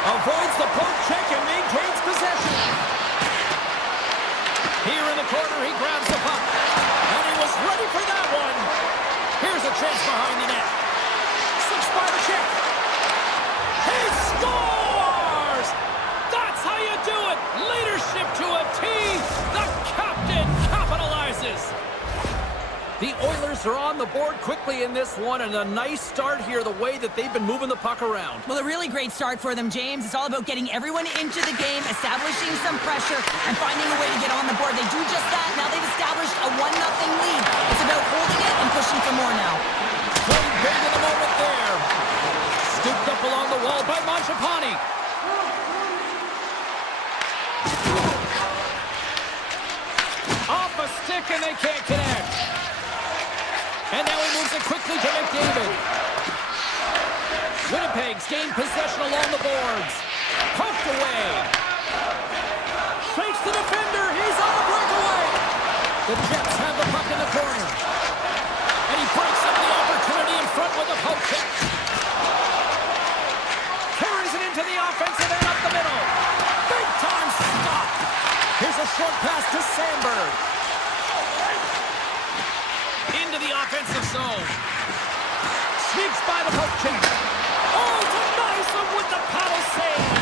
Avoids the poke check and maintains possession. Here in the corner, he grabs the puck. And he was ready for that one. Here's a chance behind the net. Switched by the check. He scores! That's how you do it. Leadership to a T. The captain capitalizes. The Oilers are on the board quickly in this one, and a nice start here, the way that they've been moving the puck around. Well, a really great start for them, James. It's all about getting everyone into the game, establishing some pressure, and finding a way to get on the board. They do just that. Now they've established a 1-0 lead. It's about holding it and pushing for more now. Playing big in the moment there. Scooped up along the wall by Mangiapane. Off a stick, and they can't connect. And now he moves it quickly to McDavid. Winnipeg's gained possession along the boards. Poked away. Shakes the defender. He's on the breakaway. The Jets have the puck in the corner. And he breaks up the opportunity in front with a poke check. Carries it into the offensive end up the middle. Big time stop. Here's a short pass to Sandberg. Into the offensive zone. Sneaks by the poke check. Oh, denies him with the paddle save.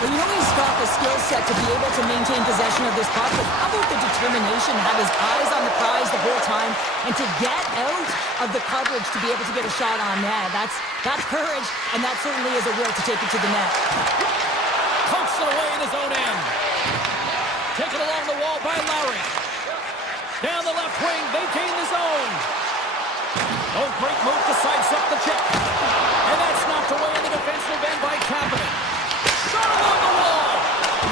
Well, you know he's got the skill set to be able to maintain possession of this puck, but how about the determination, have his eyes on the prize the whole time, and to get out of the coverage to be able to get a shot on net. That's courage, and that certainly is a will to take it to the net. Pokes it away in his own end. Taken along the wall by Lowry. Down the left wing, they gain the zone. Oh, great move to sidestep the check. And that's knocked away in the defensive end by Kapanen. Shot along the wall.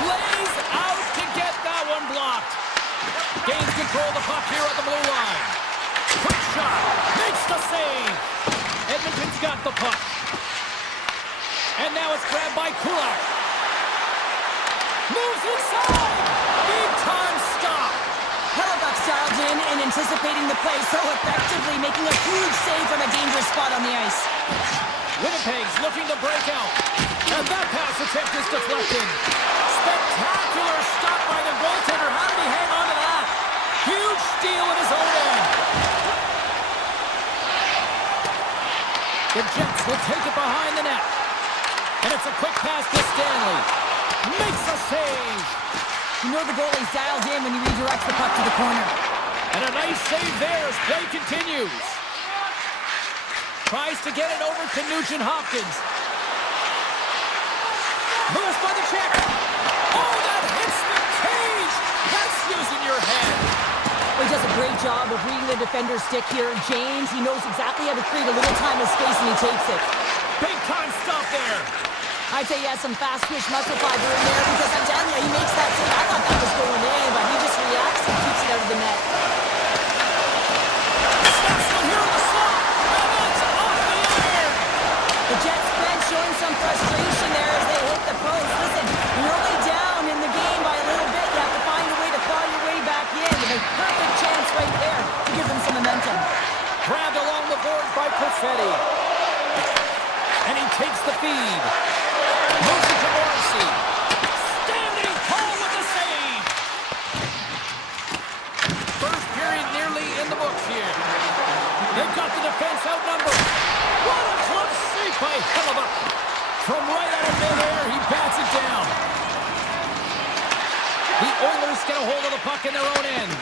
Lays out to get that one blocked. Gains control of the puck here at the blue line. Quick shot. Makes the save. Edmonton's got the puck. And now it's grabbed by Kulak. Moves inside. Big time stop. Hellebuck's dialed in and anticipating the play so effectively, making a huge save from a dangerous spot on the ice. Winnipeg's looking to break out. And that pass attempt is deflected. Spectacular stop by the goaltender. How did he hang on to that? Huge steal in his own end. The Jets will take it behind the net. And it's a quick pass to Stanley. Makes a save. You know the goalie's dialed in when he redirects the puck to the corner. And a nice save there as play continues. Tries to get it over to Nugent Hopkins. Moves by the check. Oh, that hits the cage. That's using your head. Well, he does a great job of reading the defender's stick here. James, he knows exactly how to create a little time and space, and he takes it. Big time stop there. I'd say he has some fast twitch muscle fiber in there because I'm telling you, he makes that save. I thought that was going in, but he just reacts and keeps it out of the net. Snaps one here in the slot. And it's off the iron. The Jets bench showing some frustration there as they hit the post. Listen, you're only down in the game by a little bit. You have to find a way to claw your way back in. And a perfect chance right there to give them some momentum. Grabbed along the boards by Perfetti. And he takes the feed. Moves it to Morrissey. Standing tall with the save. First period nearly in the books here. They've got the defense outnumbered. What a clutch save by Hellebuck. From right out of midair, he bats it down. The Oilers get a hold of the puck in their own end.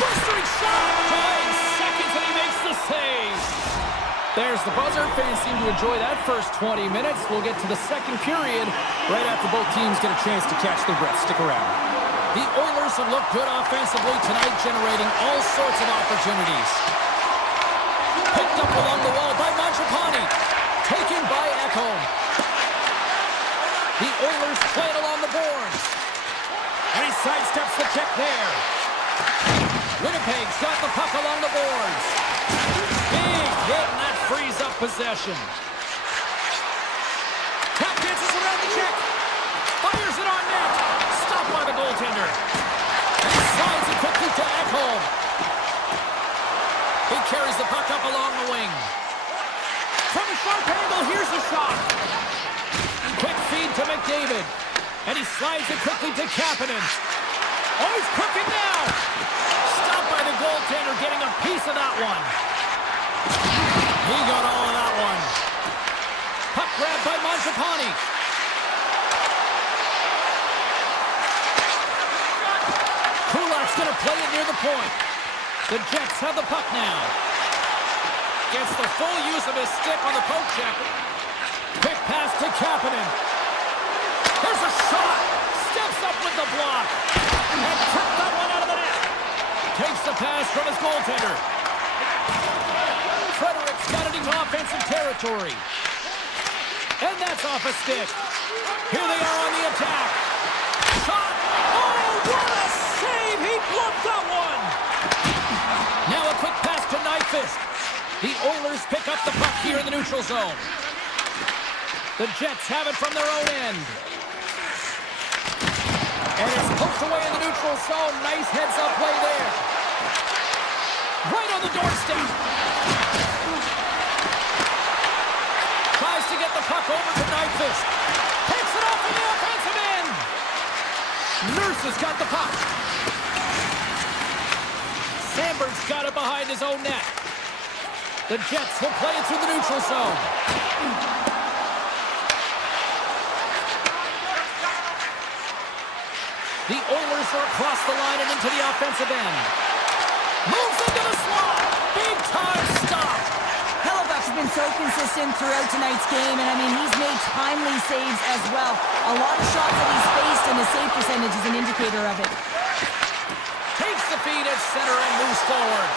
Blistering shot. 5 seconds and he makes the save. There's the buzzer. Fans seem to enjoy that first 20 minutes. We'll get to the second period right after both teams get a chance to catch their breath. Stick around. The Oilers have looked good offensively tonight, generating all sorts of opportunities. Picked up along the wall by Mangiapane. Taken by Ekholm. The Oilers play it along the boards. And he sidesteps the check there. Winnipeg's got the puck along the boards. Big hit, and that frees up possession. Tap dances around the check. Fires it on net. Stopped by the goaltender. And he slides it quickly to Ekholm. He carries the puck up along the wing. From a shot And he slides it quickly to Kapanen. Oh, he's cooking now. Stopped by the goaltender, getting a piece of that one. He got all of that one. Puck grabbed by Mangiapane. Kulak's going to play it near the point. The Jets have the puck now. Gets the full use of his stick on the poke check. Quick pass to Kapanen. There's a shot. Steps up with the block. And took that one out of the net. Takes the pass from his goaltender. Frederick's got it into offensive territory. And that's off a stick. Here they are on the attack. Shot. Oh, what a save. He blocked that one. Now a quick pass to Nyquist. The Oilers pick up the puck here in the neutral zone. The Jets have it from their own end. And it's poked away in the neutral zone. Nice heads-up play there. Right on the doorstep. Tries to get the puck over to Nyquist. Takes it off in the offensive end. Nurse has got the puck. Sandberg's got it behind his own net. The Jets will play it through the neutral zone. The Oilers are across the line and into the offensive end. Moves into the slot. Big time stop. Hellebuck's been so consistent throughout tonight's game, and I mean, he's made timely saves as well. A lot of shots that he's faced, and his save percentage is an indicator of it. Takes the feed at center and moves forward.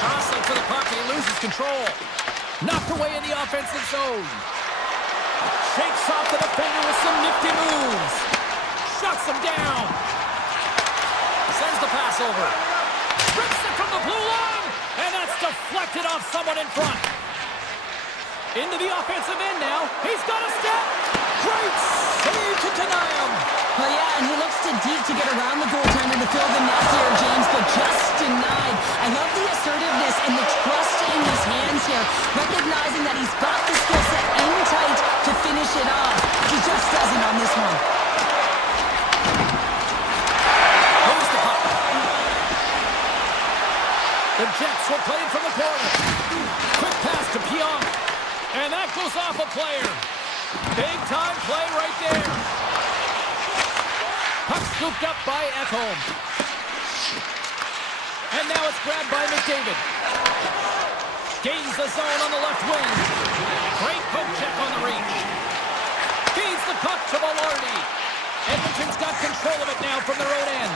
Jostling for the puck, and he loses control. Knocked away in the offensive zone. Shakes off the defender with some nifty moves. Shuts him down. Sends the pass over. Rips it from the blue line. And that's deflected off someone in front. Into the offensive end now. He's got a step. Great save to deny him. Well, yeah, and he looks too deep to get around the goaltender to fill the net here, James, but just denied. I love the assertiveness and the trust in his hands here, recognizing that he's got the skill set in tight to finish it off. He just doesn't on this one. Moves the puck. The Jets will play it from the corner. Quick pass to Pionk. And that goes off a player. Big time play right there. Puck scooped up by Ekholm. And now it's grabbed by McDavid. Gains the zone on the left wing. Great poke check on the reach. Feeds the puck to Velarde. Edmonton's got control of it now from their own end.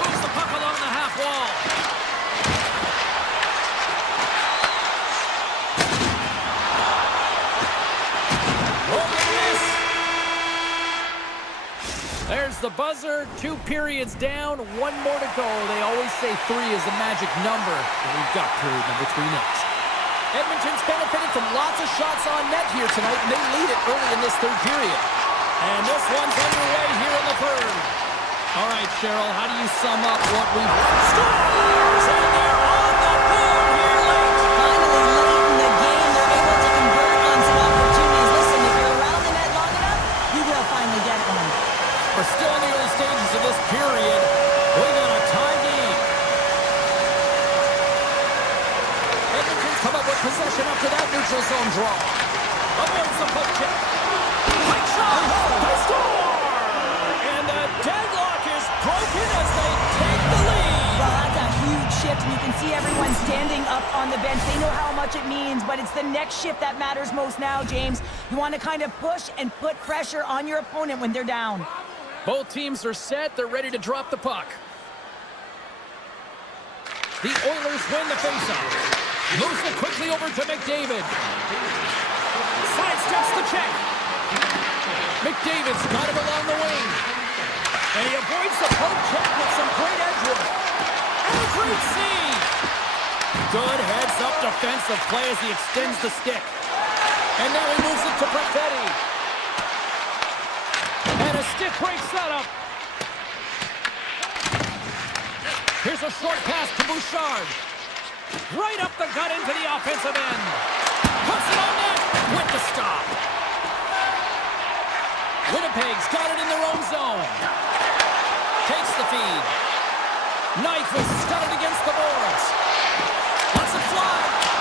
Moves the puck along the half wall. There's the buzzer. 2 periods down, 1 more to go. They always say 3 is the magic number. And we've got period number 3 next. Edmonton's benefited from lots of shots on net here tonight, and they lead it early in this 3rd period. And this one's underway here in the 3rd. All right, Cheryl, how do you sum up what we've... Scores! And they're on the board here late. Finally, late in the game, they're able to convert on some opportunities. Listen, if you're around the net long enough, you will finally get one. We're still in the early stages of this period. We got a tie game. Edmonton's come up with possession after that neutral zone draw. Avoids the poke check. High shot. They score! And the deadlock is broken as they take the lead. Well, that's a huge shift, and you can see everyone standing up on the bench. They know how much it means, but it's the next shift that matters most now, James. You want to kind of push and put pressure on your opponent when they're down. Both teams are set. They're ready to drop the puck. The Oilers win the faceoff. Moves it quickly over to McDavid. Sidesteps the check. McDavid's got him along the wing. And he avoids the poke check with some great edge work. And a great save. Good heads-up defensive play as he extends the stick. And now he moves it to Perfetti. And a stick break setup. Here's a short pass to Bouchard. Right up the gut into the offensive end. Puts it on net. with the stop. Winnipeg's got it in their own zone. Takes the feed. Nyquist got it against the boards. Lets it fly.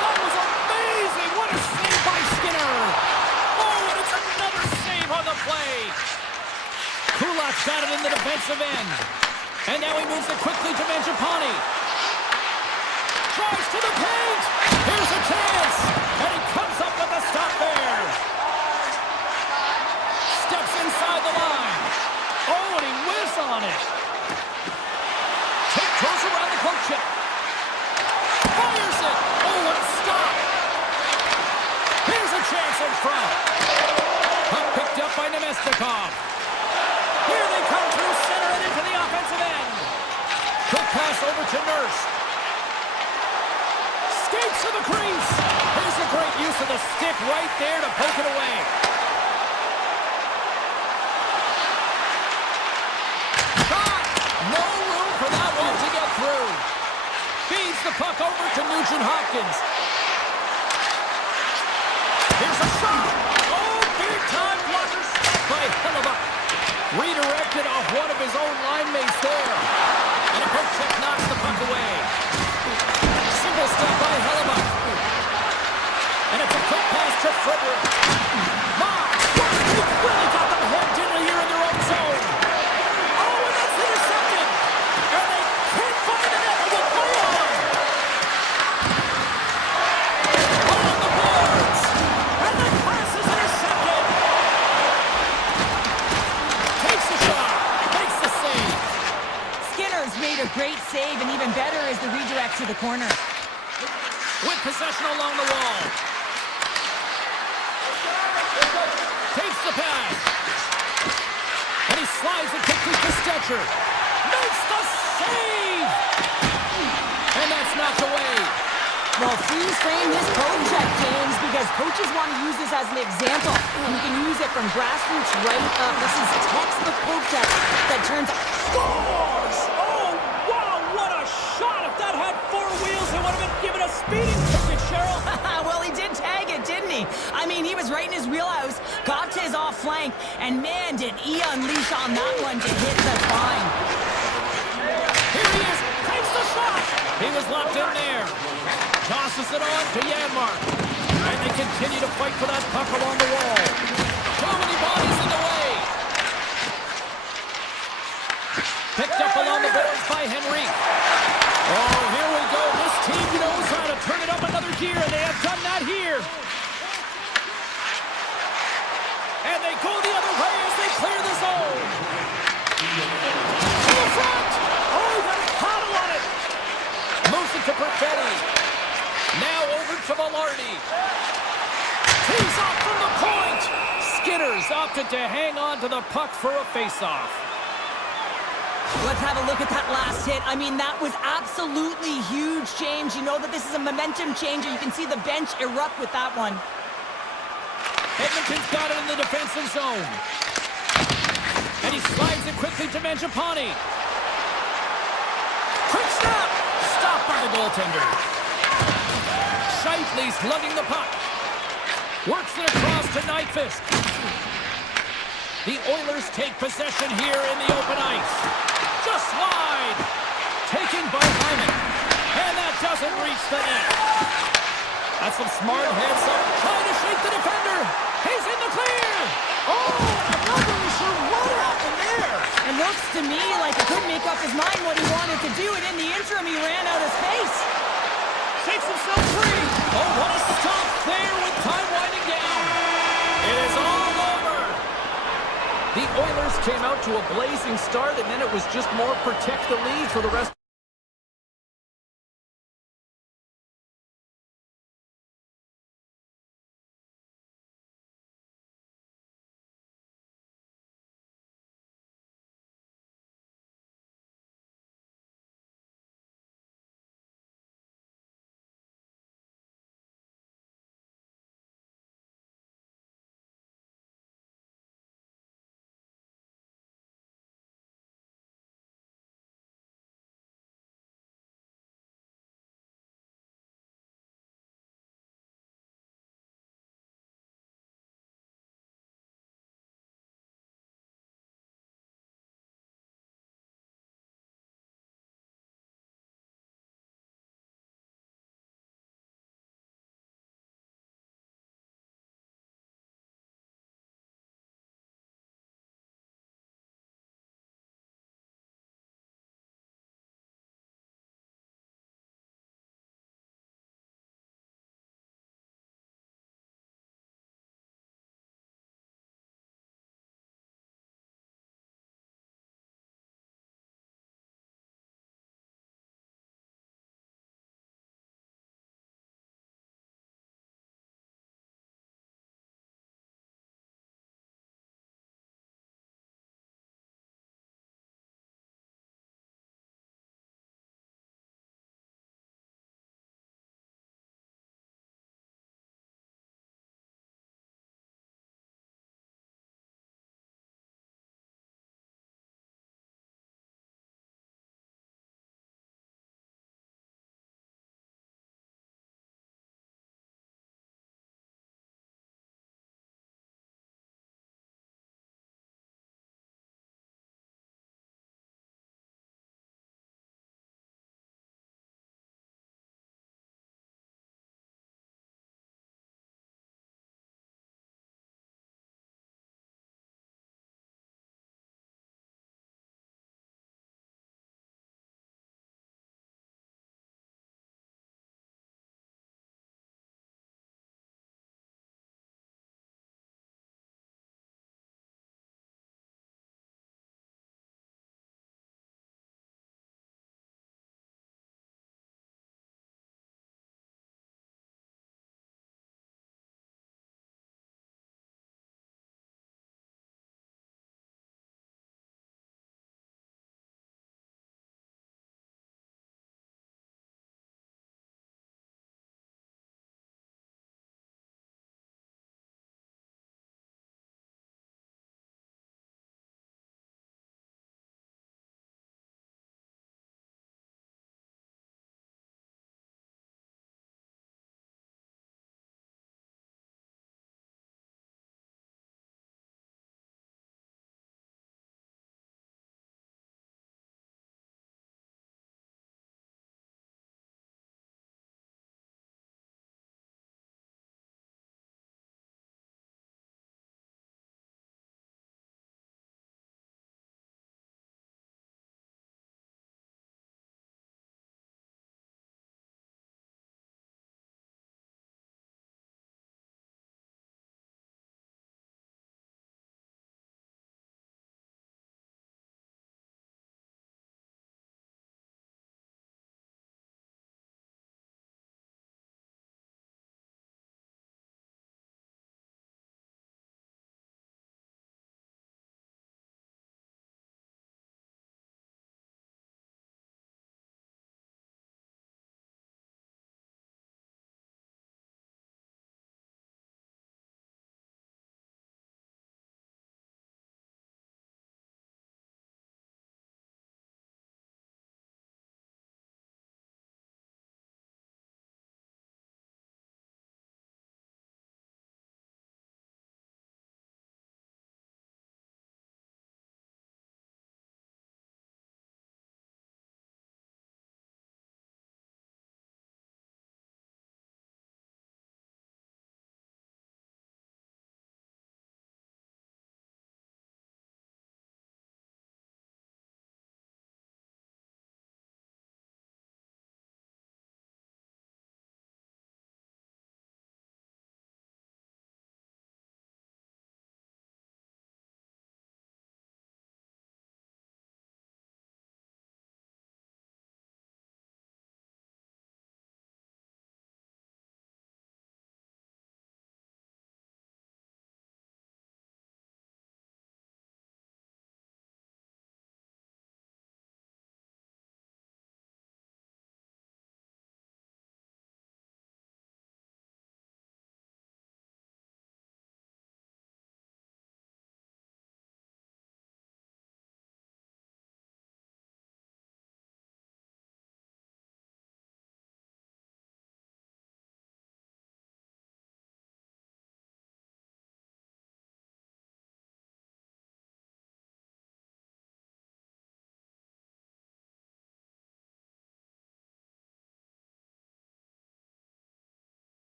That was amazing. What a save by Skinner. Oh, and it's another save on the play. Kulak's got it in the defensive end. And now he moves it quickly to Mangiapane. Tries to the paint. Here's a chance. And he comes up with a stop there. Steps inside the line. Oh, and he whiffs on it. Throws around the poke check. Fires it. Oh, what a stop. Here's a chance in front. Puck picked up by Nemestikov. Here they come through center and into the offensive end. Quick pass over to Nurse. Skates to the crease. Here's a great use of the stick right there to poke it away. Shot. No room for that one to get through. Feeds the puck over to Nugent Hopkins. Here's a shot. Oh, big time blocker stopped by Hellebuyck. Redirected off one of his own line mates there. And a poke check knocks the puck away. Simple stop by Hellebuyck. And it's a quick pass to Frederick. He really got them head in here in their own zone. Oh, and that's intercepted. And they can't find the net. They will play on. On the boards. And the pass is intercepted. Takes the shot. Makes the save. Skinner's made a great save, and even better is the redirect to the corner. With possession along the wall. Takes the pass. And he slides it quickly to Stetcher. Makes the save! And that's knocked away. Well, freeze frame this poke check, James, because coaches want to use this as an example. You can use it from grassroots right up. This is textbook poke check that turns... Scores! Oh, wow, what a shot! If that had four wheels, it would have been given a speeding ticket, Cheryl. Well, he did tag it, didn't he? I mean, he was right in his wheelhouse, got to his off flank, and man, did he unleash on that one to hit the line. Here he is, takes the shot. He was locked in there. Tosses it on to Janmark. And they continue to fight for that puck along the wall. Too many bodies in the way. Picked up along the boards by Henry. Oh, here we go. This team knows how to turn it up another gear, and they have done that here. And they go the other way as they clear the zone. To the front. Oh, he got a paddle on it. Moves it to Perfetti. Now over to Velarde. Tees off from the point. Skinner's opted to hang on to the puck for a face-off. Let's have a look at that last hit. I mean, that was absolutely huge, James. You know that this is a momentum changer. You can see the bench erupt with that one. Edmonton's got it in the defensive zone. And he slides it quickly to Mangiapane. Quick snap! Stopped by the goaltender. Scheifele's lugging the puck. Works it across to Nyquist. The Oilers take possession here in the open ice. Just wide. Taken by Hyman. And that doesn't reach the net. That's some smart heads up. Trying to shake the defender. He's in the clear. Oh, I'm not really sure what happened there. It looks to me like he couldn't make up his mind what he wanted to do, and in the interim, he ran out of space. Shakes himself free. Oh, what a stop there with time winding down. It is all over. The Oilers came out to a blazing start, and then it was just more protect the lead for the rest.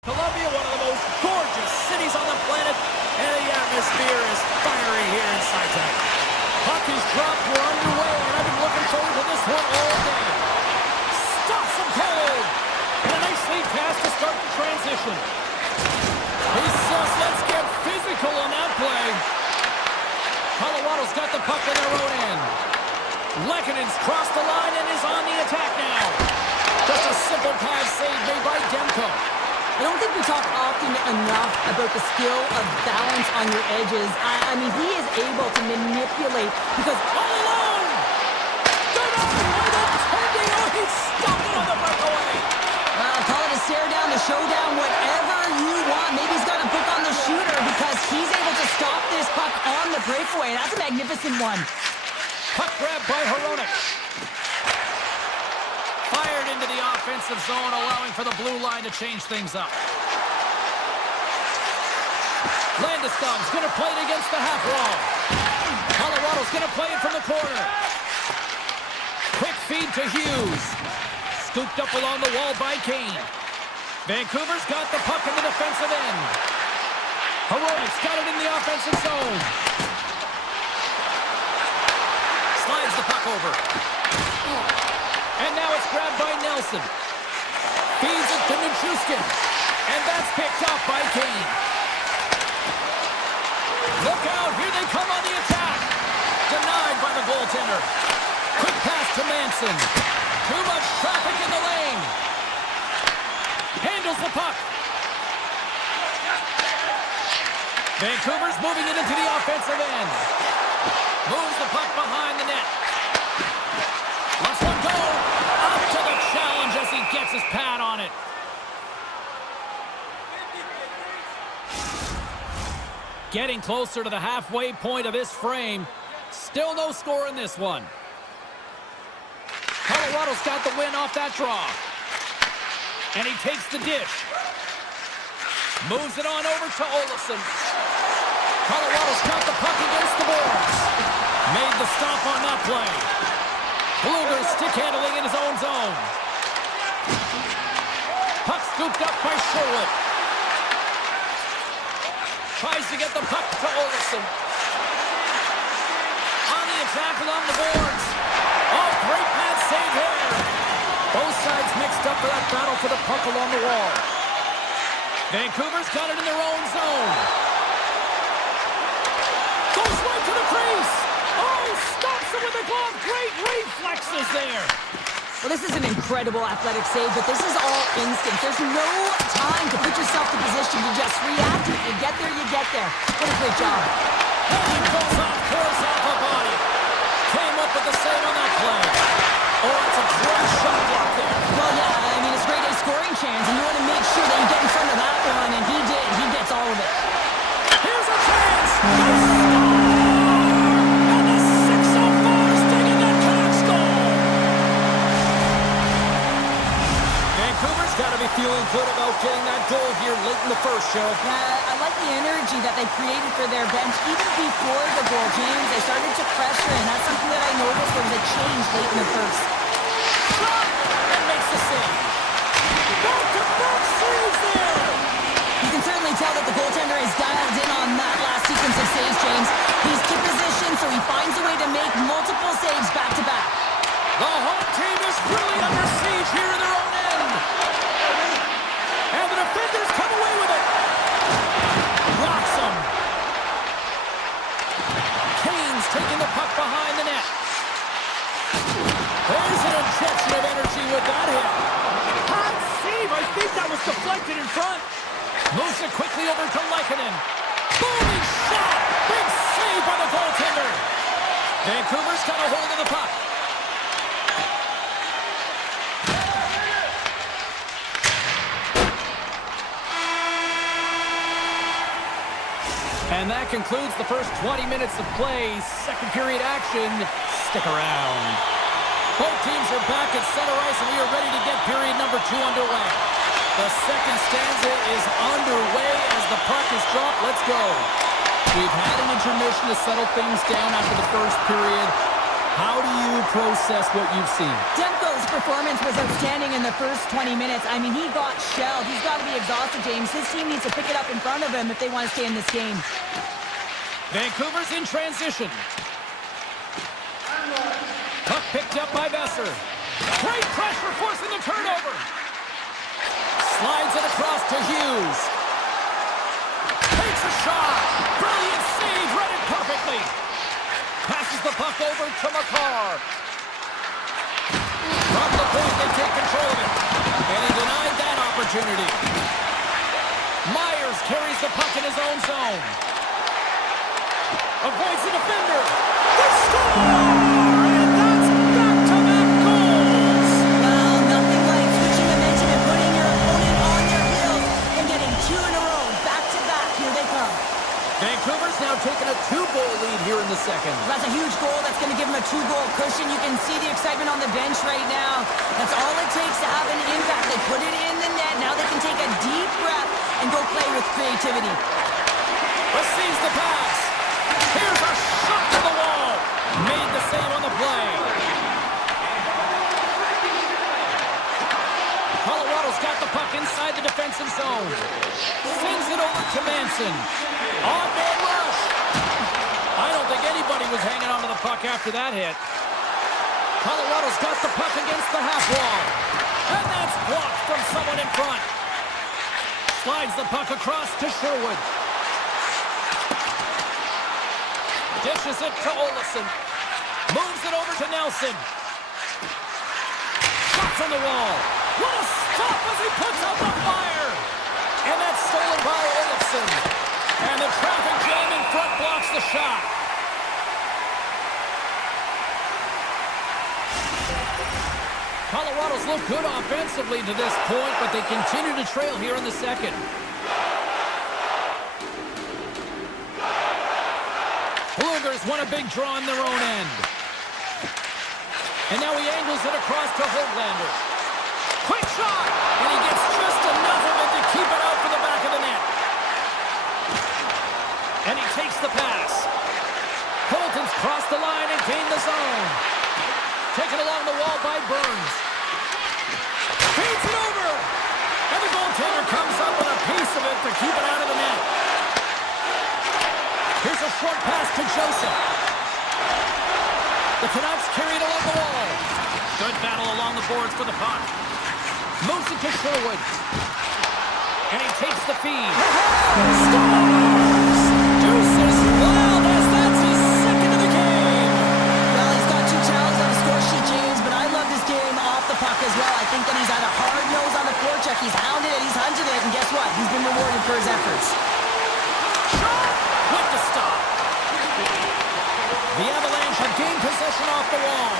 Colombia, one of the most gorgeous cities on the planet, and the atmosphere is fiery here inside tonight. Puck is dropped, we're underway, and I've been looking forward to this one all day. Stops him cold! And a nice lead pass to start the transition. He says, let's get physical on that play. Colorado's got the puck in their own end. Lekkonen's crossed the line and is on the attack now. Just a simple pass save made by Demko. I don't think we talk often enough about the skill of balance on your edges. I mean, he is able to manipulate because All alone! Good on by the tending. Oh, he stopped it on the breakaway. call it a stare down, the showdown, whatever you want. Maybe he's got a book on the shooter because he's able to stop this puck on the breakaway. That's a magnificent one. Puck grab by Hronek. Fired into the offensive zone, allowing for the blue line to change things up. Landeskog's going to play it against the half wall. Colorado's going to play it from the corner. Quick feed to Hughes. Scooped up along the wall by Kane. Vancouver's got the puck in the defensive end. Hronek's got it in the offensive zone. Slides the puck over. And now it's grabbed by Nelson. Feeds it to Nichushkin. And that's picked off by Kane. Look out, here they come on the attack. Denied by the goaltender. Quick pass to Manson. Too much traffic in the lane. Handles the puck. Vancouver's moving it into the offensive end. Moves the puck behind the net. Lets one go. Up to the challenge as he gets his pad on it. Getting closer to the halfway point of this frame. Still no score in this one. Colorado's got the win off that draw. And he takes the dish. Moves it on over to Olofsson. Colorado's got the puck against the boards. Made the stop on that play. Bluger stick handling in his own zone. Puck scooped up by Sherwood. Tries to get the puck to Olofsson. On the attack along the boards. Oh, great pad save here. Both sides mixed up for that battle for the puck along the wall. Vancouver's got it in their own zone. Goes right to the crease. Oh, stops it with the glove. Great reflexes there. Well, this is an incredible athletic save, but this is all instinct. There's no time to put yourself to position. You just react. If you get there, you get there. What a great job. And he goes off course off a body. Came up with the save on that play. Oh, it's a great shot block there. Well, yeah, I mean, it's grade A scoring chance, and you want to make sure that you get in front of that one, and he did. He gets all of it. Here's a chance. And the 604's taking that Cox goal. Vancouver's got to be feeling good about getting that goal here late in the first, show. I like the energy that they created for their bench. Even before the goal, James, they started to pressure, and that's something that I noticed. There was a change late in the first. Shot! And makes the save. Back-to-back saves there. You can certainly tell that the goaltender is dialed in on that last sequence of saves, James. He's to position, so he finds a way to make multiple saves back-to-back. The home team is really under siege here in their own end. And the defenders come away with it. Rocks him. Kane's taking the puck behind the net. There's an injection of energy with that hit. Hot save. I think that was deflected in front. Moves it quickly over to Lekkonen. Booming shot. Big save by the goaltender. Vancouver's got a hold of the puck. And that concludes the first 20 minutes of play. Second period action. Stick around. Both teams are back at center ice, and we are ready to get period number 2 underway. The second stanza is underway as the puck is dropped. Let's go. We've had an intermission to settle things down after the first period. How do you process what you've seen? Demko's performance was outstanding in the first 20 minutes. I mean, he got shelled. He's got to be exhausted, James. His team needs to pick it up in front of him if they want to stay in this game. Vancouver's in transition. Puck picked up by Besser. Great pressure forcing the turnover. Slides it across to Hughes. Takes a shot. Brilliant save, read it perfectly. Passes the puck over to McCarr. From the point, they take control of it. And he denied that opportunity. Myers carries the puck in his own zone. Avoids the defender. They score! And that's back-to-back goals! Well, nothing like switching momentum and putting your opponent on their heels and getting two in a row. Back-to-back. Here they come. Vancouver's now taking a 2-goal lead here in the second. That's a huge goal. That's going to give them a 2-goal cushion. You can see the excitement on the bench right now. That's all it takes to have an impact. They put it in the net. Now they can take a deep breath and go play with creativity. Receives the pass. Here's a shot to the wall. Made the save on the play. Colorado's got the puck inside the defensive zone. Sends it over to Manson. On-man rush. I don't think anybody was hanging onto the puck after that hit. Colorado's got the puck against the half wall. And that's blocked from someone in front. Slides the puck across to Sherwood. Dishes it to Olesen. Moves it over to Nelson. Shots on the wall. What a stop as he puts out the fire. And that's stolen by Olesen. And the traffic jam in front blocks the shot. Colorado's looked good offensively to this point, but they continue to trail here in the second. Bluegers won a big draw in their own end. And now he angles it across to Hoaglander. Quick shot! And he gets just enough of it to keep it out for the back of the net. And he takes the pass. Colton's crossed the line and gained the zone. Taken along the wall by Burns. Feeds it over! And the goaltender comes up with a piece of it to keep it out of the net. Here's a short pass to Joseph. The Canucks carry it along the wall. Good battle along the boards for the puck. Moves it to Sherwood. And he takes the feed. Scores! Deuces wild as that's his second of the game. Well, he's got two challenges on the score sheet, James, but I love this game off the puck as well. I think that he's had a hard nose on the forecheck. He's hounded it, he's hunted it, and guess what? He's been rewarded for his efforts. Shot! With the stop. The Avalanche have gained possession off the wall.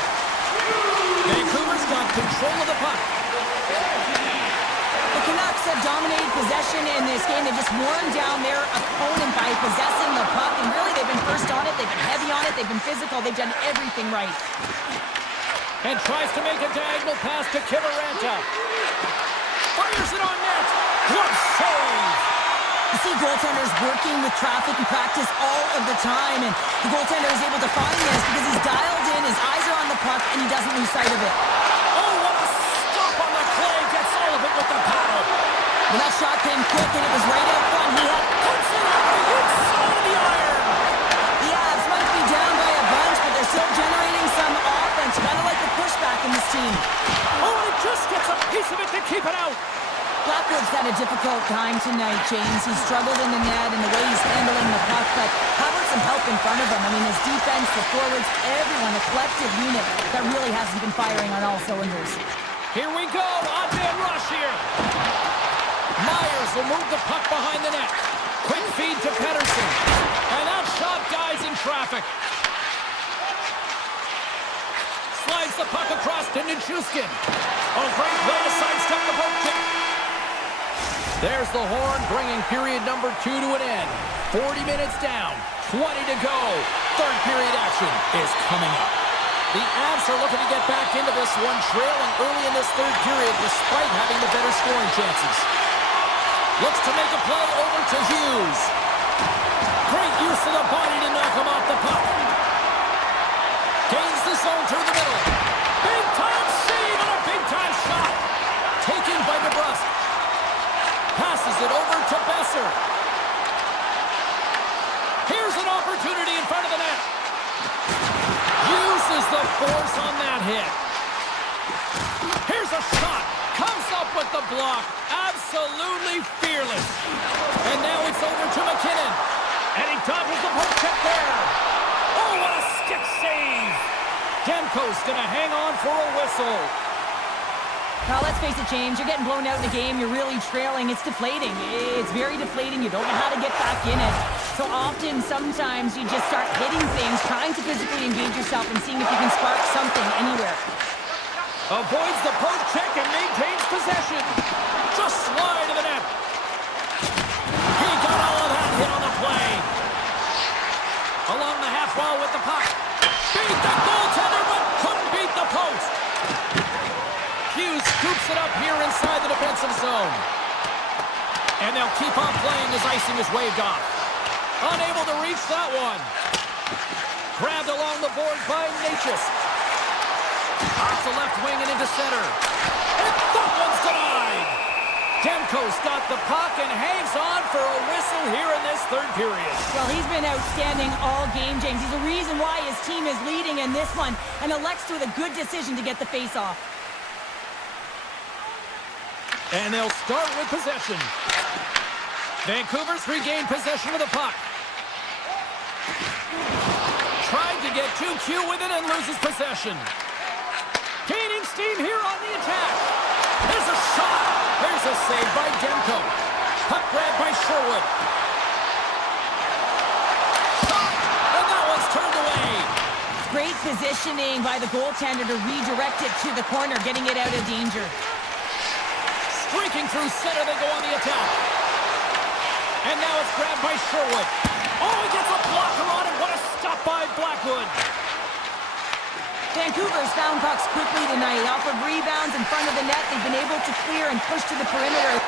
Vancouver's got control of the puck. The Canucks have dominated possession in this game. They've just worn down their opponent by possessing the puck, and really they've been first on it, they've been heavy on it, they've been physical, they've done everything right. And tries to make a diagonal pass to Kiviranta. Fires it on net. Good save. You see goaltenders working with traffic and practice all of the time, and the goaltender is able to find this because he's dialed in, his eyes are on the puck, and he doesn't lose sight of it. Oh, what a stop on the clay. Gets all of it with the paddle. When that shot came quick and it was right out front, he had Puts it on the inside of the iron. the Avs might be down by a bunch, but they're still generating some offense, kind of like a pushback in this team. Oh, and he just gets a piece of it to keep it out. Blackwood's had a difficult time tonight, James. He's struggled in the net and the way he's handling the puck, but how about some help in front of him? I mean, his defense, the forwards, everyone, a collective unit that really hasn't been firing on all cylinders. Here we go. On-man rush here. Myers will move the puck behind the net. Quick feed to Pettersson. And that shot dies in traffic. Slides the puck across to Nichushkin. Oh, great play to sidestep the poke check. There's the horn, bringing period number 2 to an end. 40 minutes down, 20 to go. Third period action is coming up. The Avs are looking to get back into this one, trailing early in this third period despite having the better scoring chances. Looks to make a play over to Hughes. Great use of the body to knock him off the puck. Gains the zone it over to Besser. Here's an opportunity in front of the net. Uses the force on that hit. Here's a shot. Comes up with the block. Absolutely fearless. And now it's over to McKinnon. And he dodges the poke check there. Oh, what a stick save. Demko's going to hang on for a whistle. Well, let's face it, James, you're getting blown out in the game. You're really trailing. It's deflating. It's very deflating. You don't know how to get back in it. So often, sometimes you just start hitting things, trying to physically engage yourself and seeing if you can spark something anywhere. Avoids the poke check and maintains possession. Just slide to the net. He got all of that hit on the play. Along the half wall with the puck. Beat the goaltender, but couldn't beat the post. Hughes scoops it up here inside the defensive zone. And they'll keep on playing as icing is waved off. Unable to reach that one. Grabbed along the board by Natchez. Off the left wing and into center. And that one's denied. Demko's got the puck and hangs on for a whistle here in this third period. Well, he's been outstanding all game, James. He's the reason why his team is leading in this one and elects with a good decision to get the face-off. And they'll start with possession. Vancouver's regained possession of the puck. Tried to get too cute with it and loses possession. Gaining steam here on the attack. There's a shot. There's a save by Demko. Puck grab by Sherwood. Shot, and that one's turned away. Great positioning by the goaltender to redirect it to the corner, getting it out of danger. Streaking through center, they go on the attack. And now it's grabbed by Sherwood. Oh, he gets a blocker on it. What a stop by Blackwood. Vancouver's found pucks quickly tonight. Off of rebounds in front of the net, they've been able to clear and push to the perimeter.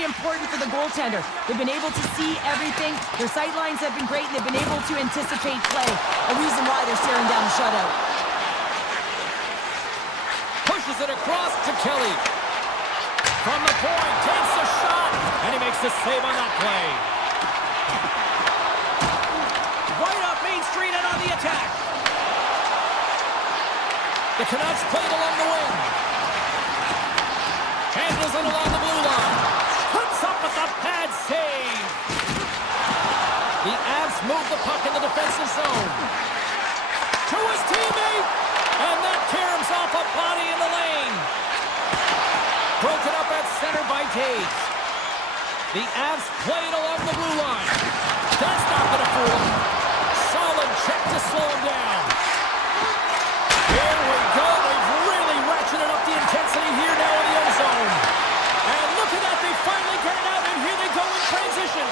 very important for the goaltender. They've been able to see everything. Their sight lines have been great, and they've been able to anticipate play. A reason why they're staring down the shutout. Pushes it across to Kelly. From the point, takes a shot, and he makes the save on that play. Right up Main Street and on the attack. The Canucks played along the wing. Handles it along the blue line. Puts up with a pad save. The Avs move the puck in the defensive zone. To his teammate. And that caroms off a body in the lane. Broken up at center by Taves. The Avs played along the blue line. That's not going to fool him. Solid check to slow him down. Here we go. They've really ratcheted up the intensity here now in the O-zone. And look at that. They finally get it out, and here they go in transition.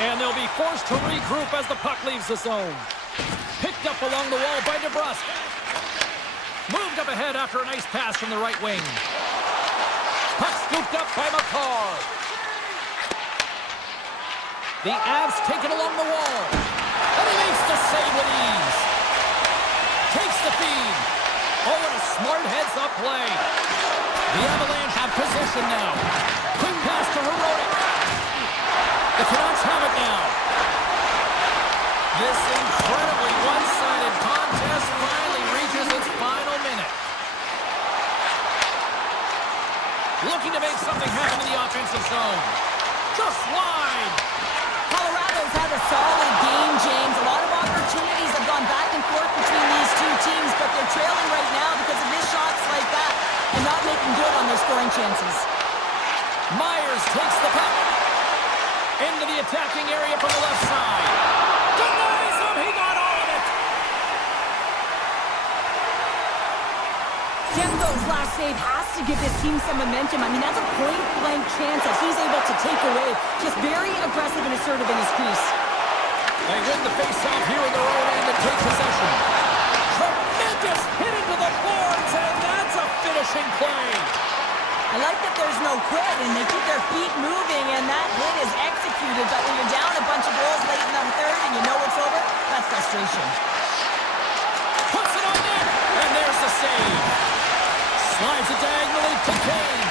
And they'll be forced to regroup as the puck leaves the zone. Picked up along the wall by DeBrusque. Moved up ahead after a nice pass from the right wing. Puck scooped up by McCarr. The Avs take it along the wall. And he makes the save with ease. Takes the feed. Oh, and a smart heads-up play. The Avalanche have possession now. Quick pass to Herodic. The Canucks have it now. This incredibly one-sided contest finally reaches its final minute. Looking to make something happen in the offensive zone. Just wide. Colorado's had a solid game, James. A lot of opportunities have gone back and forth between these two teams, but they're trailing right now because of missed shots like that and not making good on their scoring chances. Myers takes the puck into the attacking area from the left side. Denies him. He got all of it. Demko's last save has to give this team some momentum. I mean, that's a point-blank chance that he's able to take away. Just very aggressive and assertive in his crease. They win the face-off here in their own end and take possession. Tremendous hit into the boards, and that's a finishing play. I like that there's no quit, and they keep their feet moving, and that hit is executed. But when you're down a bunch of goals late in the third and you know it's over, that's frustration. Puts it on net, and there's the save. Slides it diagonally to Kane.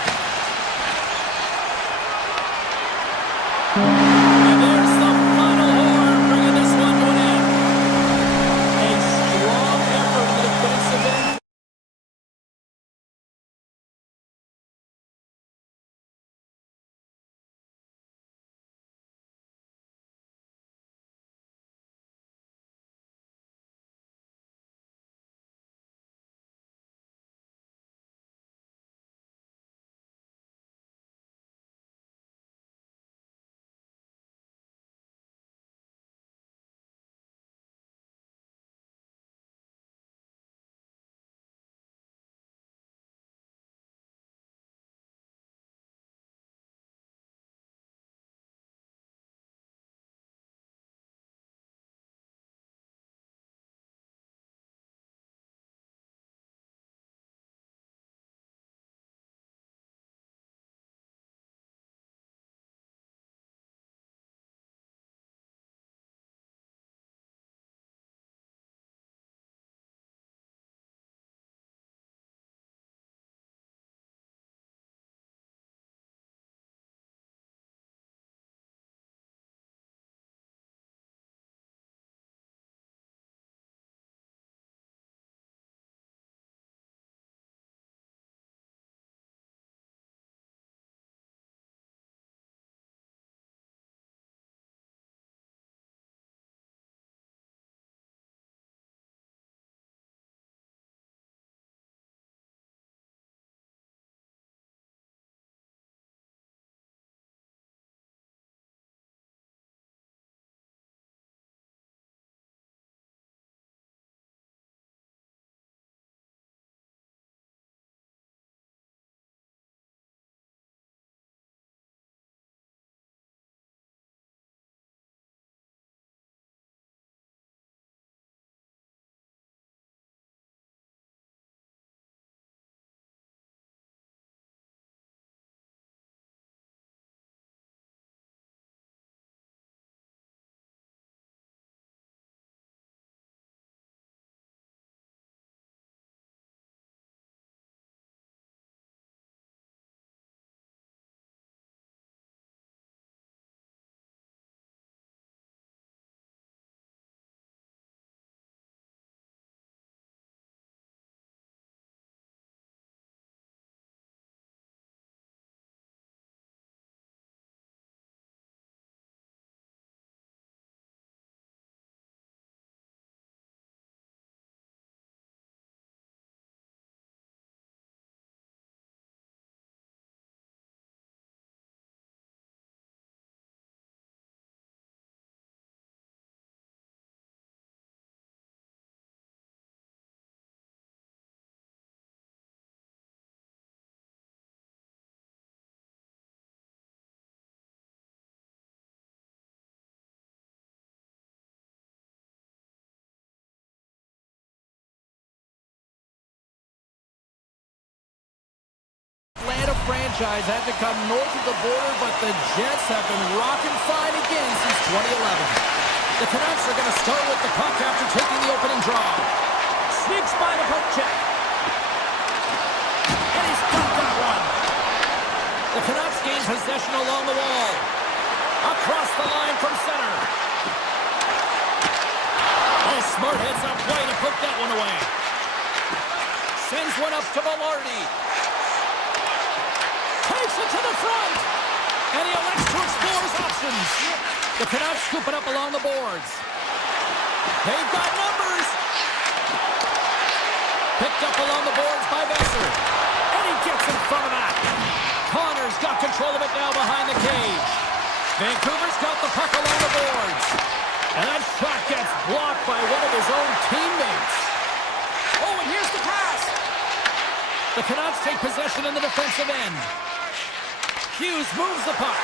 franchise had to come north of the border, but the Jets have been rocking fine again since 2011. The Canucks are going to start with the puck after taking the opening draw. Sneaks by the poke check. And he's got that one. The Canucks gain possession along the wall. Across the line from center. Oh, smart heads-up play to put that one away. Sends one up to Velarde. Takes it to the front. And he elects to explore his options. The Canucks scoop it up along the boards. They've got numbers. Picked up along the boards by Besser. And he gets in front of that. Connor's got control of it now behind the cage. Vancouver's got the puck along the boards. And that shot gets blocked by one of his own teammates. Oh, and here's the pass. The Canucks take possession in the defensive end. Hughes moves the puck.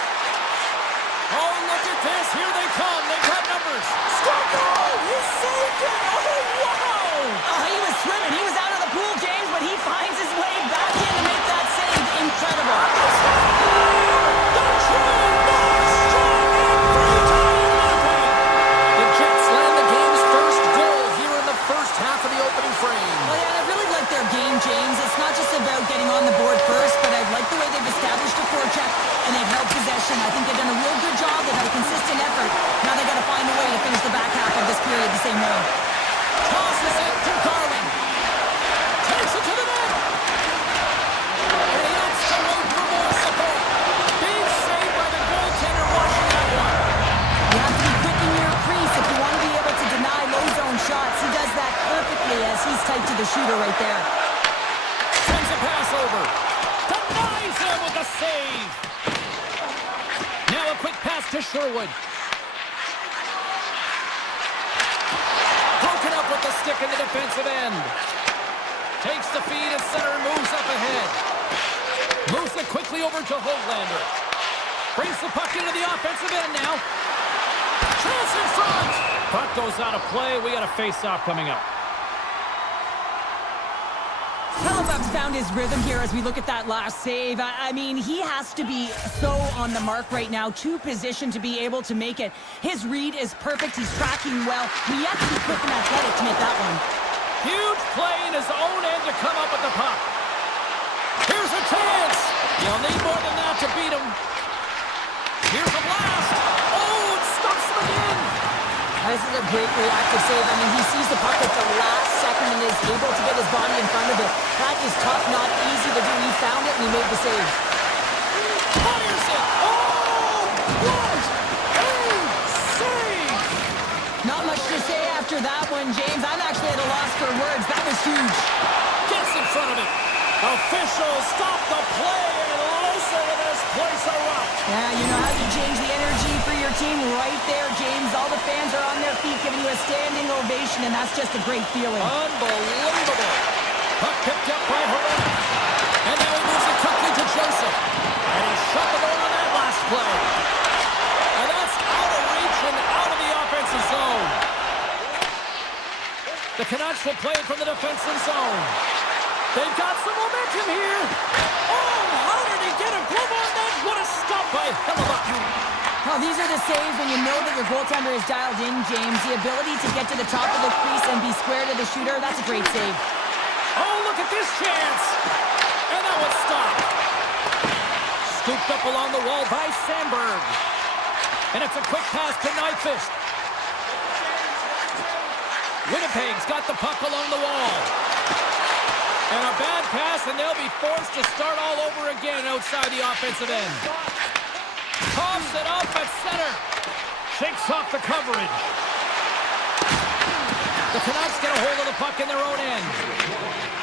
Oh, look at this. Here they come. They've got numbers. Stop! Oh, he saved it. Oh, wow. Oh, he was swimming. He was out of the pool, James, but he finds his way back in to make that save. Incredible. The train marks strong in free. The Jets land the game's first goal here in the first half of the opening frame. Well, yeah, I really like their game, James. It's not just about getting on the board first, but I like the way they've established a forecheck and they've held possession. I think they've done a real good job. They've had a consistent effort. Now they've got to find a way to finish the back half of this period the same way. Tosses it to Garland. Takes it to the net. And he opts to wait for more support. Being saved by the goaltender watching that one. You have to be quick in your crease if you want to be able to deny low zone shots. He does that perfectly as he's tight to the shooter right there. Sends a pass over. Denies him with the save. Now a quick pass to Sherwood. Broken up with the stick in the defensive end. Takes the feed at center and moves up ahead. Moves it quickly over to Hoglander. Brings the puck into the offensive end now. Chance in front. Puck goes out of play. We got a face-off coming up. Hellebuyck's found his rhythm here as we look at that last save. I mean, he has to be so on the mark right now, to position to be able to make it. His read is perfect. He's tracking well. We have to be quick and athletic to make that one. Huge play in his own end to come up with the puck. Here's a chance. You'll need more than that to beat him. Here's a blast. Oh, it stops him again. This is a great reactive save. I mean, he sees the puck at the last second and is able to get his body in front of it. That is tough, not easy to do. He found it and he made the save. Fires it. Oh, what a save. Not much to say after that one, James. I'm actually at a loss for words. That was huge. Gets in front of it. Officials stop the play and listen to this place erupt. Yeah, you know how you change the energy for your team right there, James. All the fans are on their feet giving you a standing ovation, and that's just a great feeling. Unbelievable. Puck picked up by Herrera. And now he moves it quickly to Joseph. And he shut the door on that last play. And that's out of reach and out of the offensive zone. The Canucks will play it from the defensive zone. They've got some momentum here. Oh, how did he get a glove on that? What a stop by Hellebuyck. Oh, these are the saves when you know that your goaltender is dialed in, James. The ability to get to the top of the crease and be square to the shooter, that's a great save. Oh, look at this chance. And that one's stopped. Scooped up along the wall by Sandberg. And it's a quick pass to Nyquist. Winnipeg's got the puck along the wall. And a bad pass, and they'll be forced to start all over again outside the offensive end. Tops it up at center. Shakes off the coverage. The Canucks get a hold of the puck in their own end.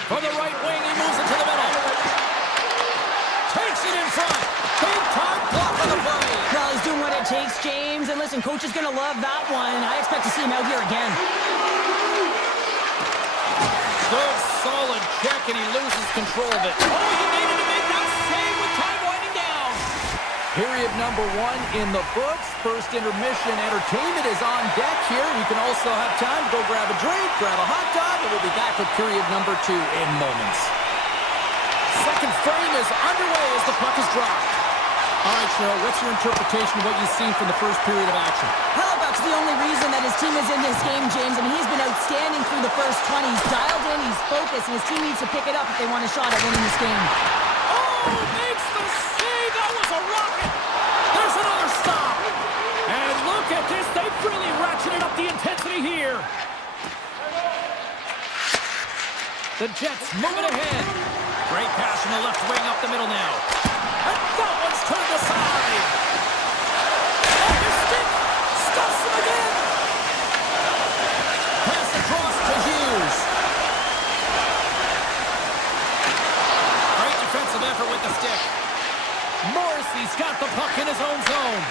For the right wing, he moves it to the middle. Takes it in front. Big time block on the play. Well, he's doing what it takes, James. And listen, coach is going to love that one. I expect to see him out here again. Good, solid check, and he loses control of it. Oh, he needed to make that save with time winding down. Period number 1 in the books. First intermission entertainment is on deck here. You can also have time to go grab a drink, grab a hot dog, and we'll be back with period number 2 in moments. Second frame is underway as the puck is dropped. All right, Cheryl, what's your interpretation of what you've seen from the first period of action? Hellebuyck's the only reason that his team is in this game, James. I mean, he's been outstanding through the first 20. He's dialed in, he's focused, and his team needs to pick it up if they want a shot at winning this game. Oh, makes the save! That was a rocket! There's another stop! And look at this, they've really ratcheted up the intensity here. The Jets moving ahead. Great pass from the left wing up the middle now. And that one's turned aside. Oh, his stick stuffs him again. Pass across to Hughes. Great defensive effort with the stick. Morrissey's got the puck in his own zone.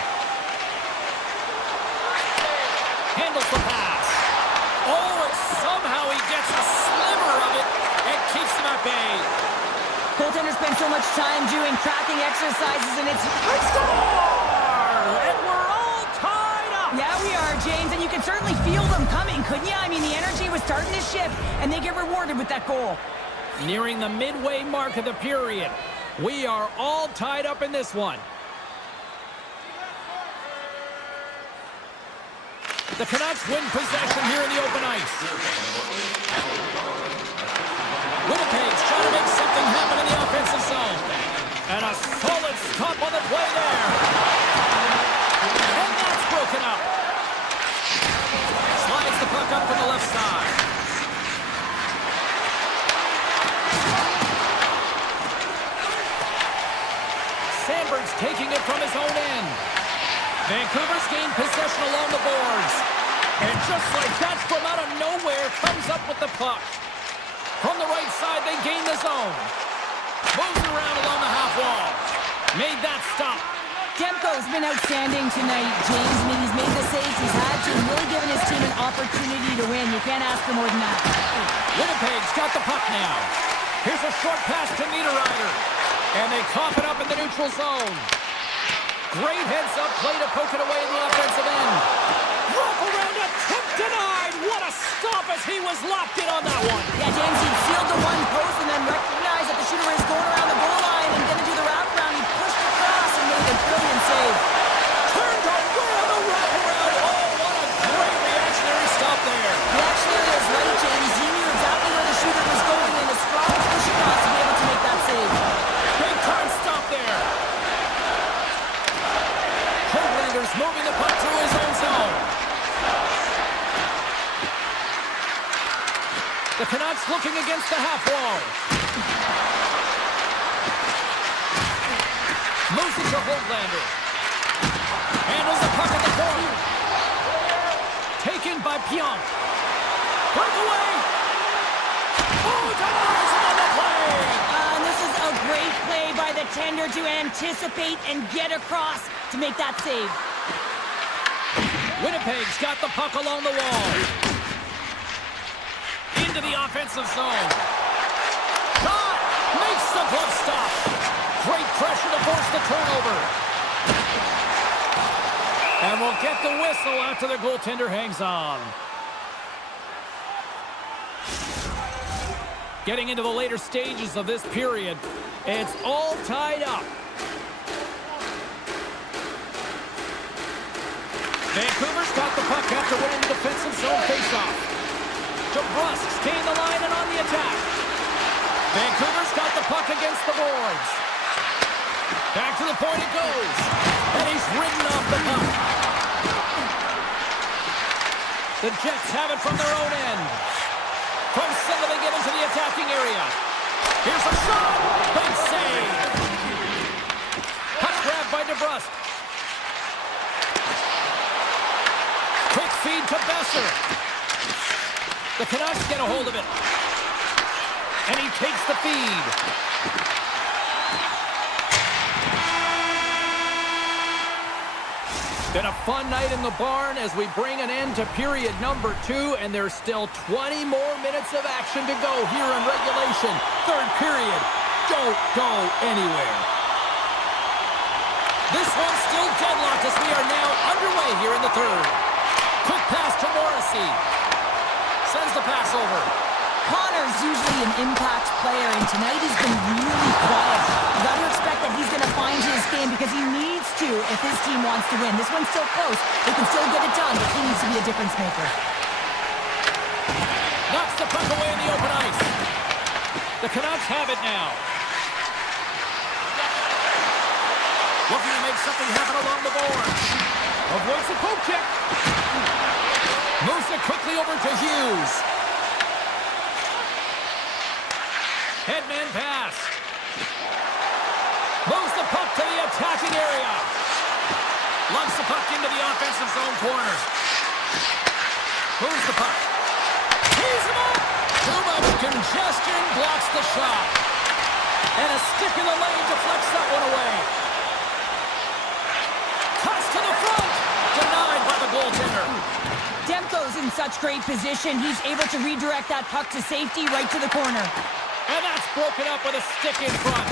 Handles the pass. Oh, and somehow he gets a sliver of it and keeps him at bay. Goaltenders spend so much time doing tracking exercises, and it's... Score! And we're all tied up! Yeah, we are, James, and you can certainly feel them coming, couldn't you? I mean, the energy was starting to shift, and they get rewarded with that goal. Nearing the midway mark of the period. We are all tied up in this one. The Canucks win possession here in the open ice. Winnipeg's trying to make something happen in the offensive zone. And a solid stop on the play there. And that's broken up. Slides the puck up from the left side. Sandberg's taking it from his own end. Vancouver's gained possession along the boards. And just like that, from out of nowhere, comes up with the puck. From the right side, they gain the zone. Moves around along the half wall. Made that stop. Demko's been outstanding tonight, James. I mean, he's made the saves he's had to, and really given his team an opportunity to win. You can't ask for more than that. Winnipeg's got the puck now. Here's a short pass to Niederreiter. And they cough it up in the neutral zone. Great heads-up play to poke it away in the offensive end. Rope around, attempt denied. What a stop as he was locked in on that one. Yeah, James, he sealed the one post and then recognized that the shooter is going around the goal line and going to do the wraparound. He pushed across and made a brilliant save. Turned away on the wraparound. Oh, what a great reactionary stop there. The reactionary is right, James. He knew exactly where the shooter was going and a strong push across to be able to make that save. Big time stop there. Hoaglander's moving the puck through his own zone. The Canucks looking against the half wall. Moves it to Hoaglander. Handles the puck at the corner. Taken by Pionk. Breakaway. Oh, denies him on the play. And this is a great play by the tender to anticipate and get across to make that save. Winnipeg's got the puck along the wall. Into the offensive zone. Shot! Makes the glove stop. Great pressure to force the turnover. And we'll get the whistle after the goaltender hangs on. Getting into the later stages of this period, it's all tied up. Vancouver's got the puck after winning the defensive zone faceoff. DeBrusk's gained the line and on the attack. Vancouver's got the puck against the boards. Back to the point it goes. And he's ridden off the puck. The Jets have it from their own end. From center they get into the attacking area. Here's a shot. Big save. Puck grabbed by DeBrusk. Quick feed to Besser. The Canucks get a hold of it. And he takes the feed. Been a fun night in the barn as we bring an end to period number 2, and there's still 20 more minutes of action to go here in regulation. Third period. Don't go anywhere. This one's still deadlocked as we are now underway here in the third. Quick pass to Morrissey. Sends the pass over. Connor's usually an impact player, and tonight he's been really quiet. You got to expect that he's going to find his game because he needs to if his team wants to win. This one's still close. They can still get it done, but he needs to be a difference maker. Knocks the puck away in the open ice. The Canucks have it now. Looking to make something happen along the boards. Avoids the poke check. Moves it quickly over to Hughes. Headman pass. Moves the puck to the attacking area. Lumps the puck into the offensive zone corner. Moves the puck. Tees him up. Too much congestion blocks the shot. And a stick in the lane deflects that one away. Toss to the front. Denied by the goaltender. Demko's in such great position. He's able to redirect that puck to safety right to the corner. And that's broken up with a stick in front.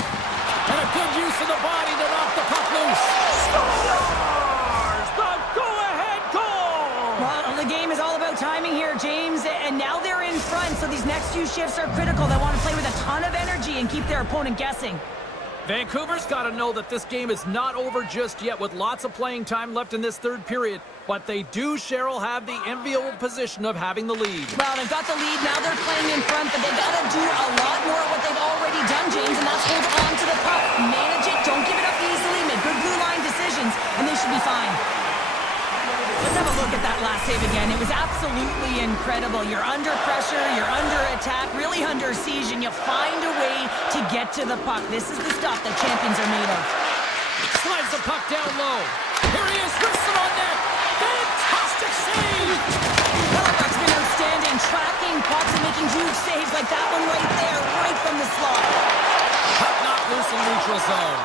And a good use of the body to knock the puck loose. Scores! The go-ahead goal! Well, the game is all about timing here, James. And now they're in front, so these next few shifts are critical. They want to play with a ton of energy and keep their opponent guessing. Vancouver's got to know that this game is not over just yet with lots of playing time left in this third period. But they do, Cheryl, have the enviable position of having the lead. Well, they've got the lead. Now they're playing in front, but they've got to do a lot more of what they've already done, James, and that's hold on to the puck. Manage it. Don't give it up easily. Make good blue line decisions, and they should be fine. Let's have a look at that last save again. It was absolutely incredible. You're under pressure, you're under attack, really under siege, and you find a way to get to the puck. This is the stuff that champions are made of. Slides the puck down low. Here he is, wrists it on net. Fantastic save! Halifax's been outstanding, tracking pucks and making huge saves like that one right there, right from the slot. Puck not loose in neutral zone.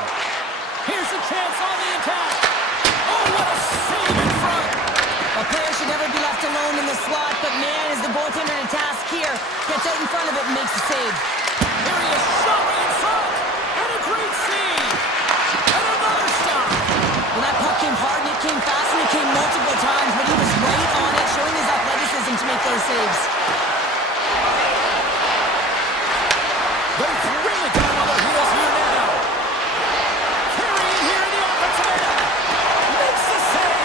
Here's a chance on the attack. Oh, what a save in front! A player should never be left alone in the slot, but man, is the goaltender to task here. Gets out in front of it and makes the save. Here he is, shot right in front! And a great save! And another stop! Well, that puck came hard and it came fast and it came multiple times, but he was right on it, showing his athleticism to make those saves. They've really got him on their heels here now. Carrying here in the offensive end. Makes the save.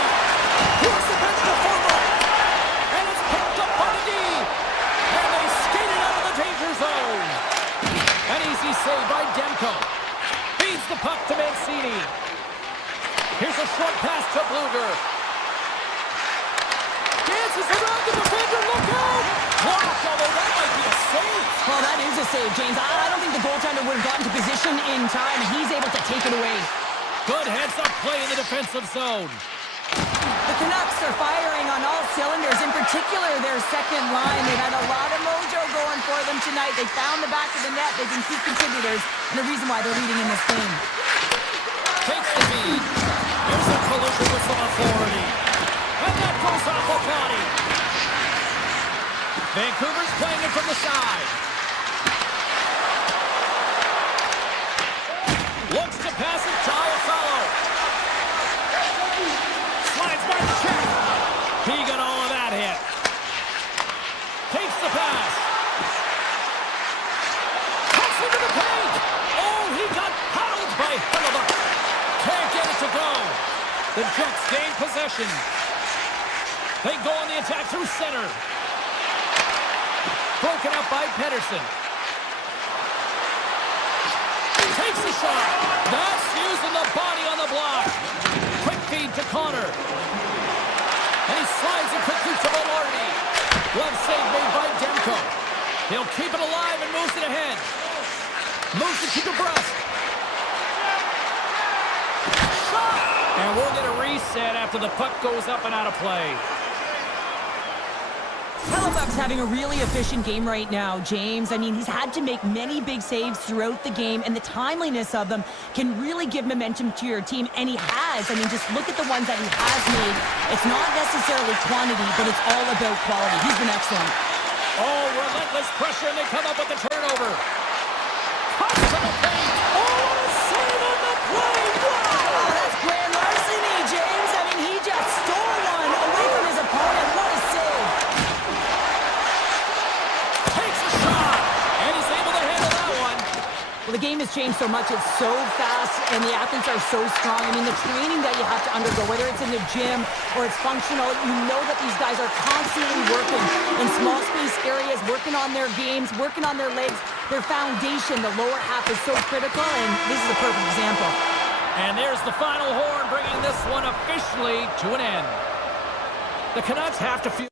Here's the bench to forward. And it's picked up by the D. And they skated out of the danger zone. An easy save by Demko. Feeds the puck to Mancini. Here's a short pass to Bluger. Dances around the defender. Look out! Blocked, although that might be a save. Well, that is a save, James. I don't think the goaltender would have gotten to position in time. He's able to take it away. Good heads-up play in the defensive zone. The Canucks are firing on all cylinders, in particular their second line. They've had a lot of mojo going for them tonight. They found the back of the net. They've been key contributors, and the reason why they're leading in this game. Takes the feed. Here's a collision with some authority. And that goes off the body. Vancouver's playing it from the side. Looks to pass it to Iafallo. Slides by the check. He got all of that hit. Takes the pass. Cuts into the paint. Oh, he got paddled by Hellebuyck. Can't get it to go. The Jets gain possession. They go on the attack through center. Broken up by Pedersen. Takes the shot. That's using the body on the block. Quick feed to Connor. And he slides it quickly to Velarde. Glove save made by Demko. He'll keep it alive and moves it ahead. Moves it to DeBrusque. Shot! And we'll get a reset after the puck goes up and out of play. Halifax having a really efficient game right now, James. I mean, he's had to make many big saves throughout the game, and the timeliness of them can really give momentum to your team, and he has. I mean, just look at the ones that he has made. It's not necessarily quantity, but it's all about quality. He's been excellent. Oh, relentless pressure, and they come up with the turnover. Cuts to the paint. Oh, what a save on the play! Wow! Oh, that's grand larceny, James. I mean, he just stole one away from his opponent. What a save! Takes a shot. this, James, so much. It's so fast, and the athletes are so strong. I mean, the training that you have to undergo, whether it's in the gym or it's functional, you know that these guys are constantly working in small space areas, working on their games, working on their legs, their foundation. The lower half is so critical, and this is a perfect example. And there's the final horn, bringing this one officially to an end. The Canucks have to feel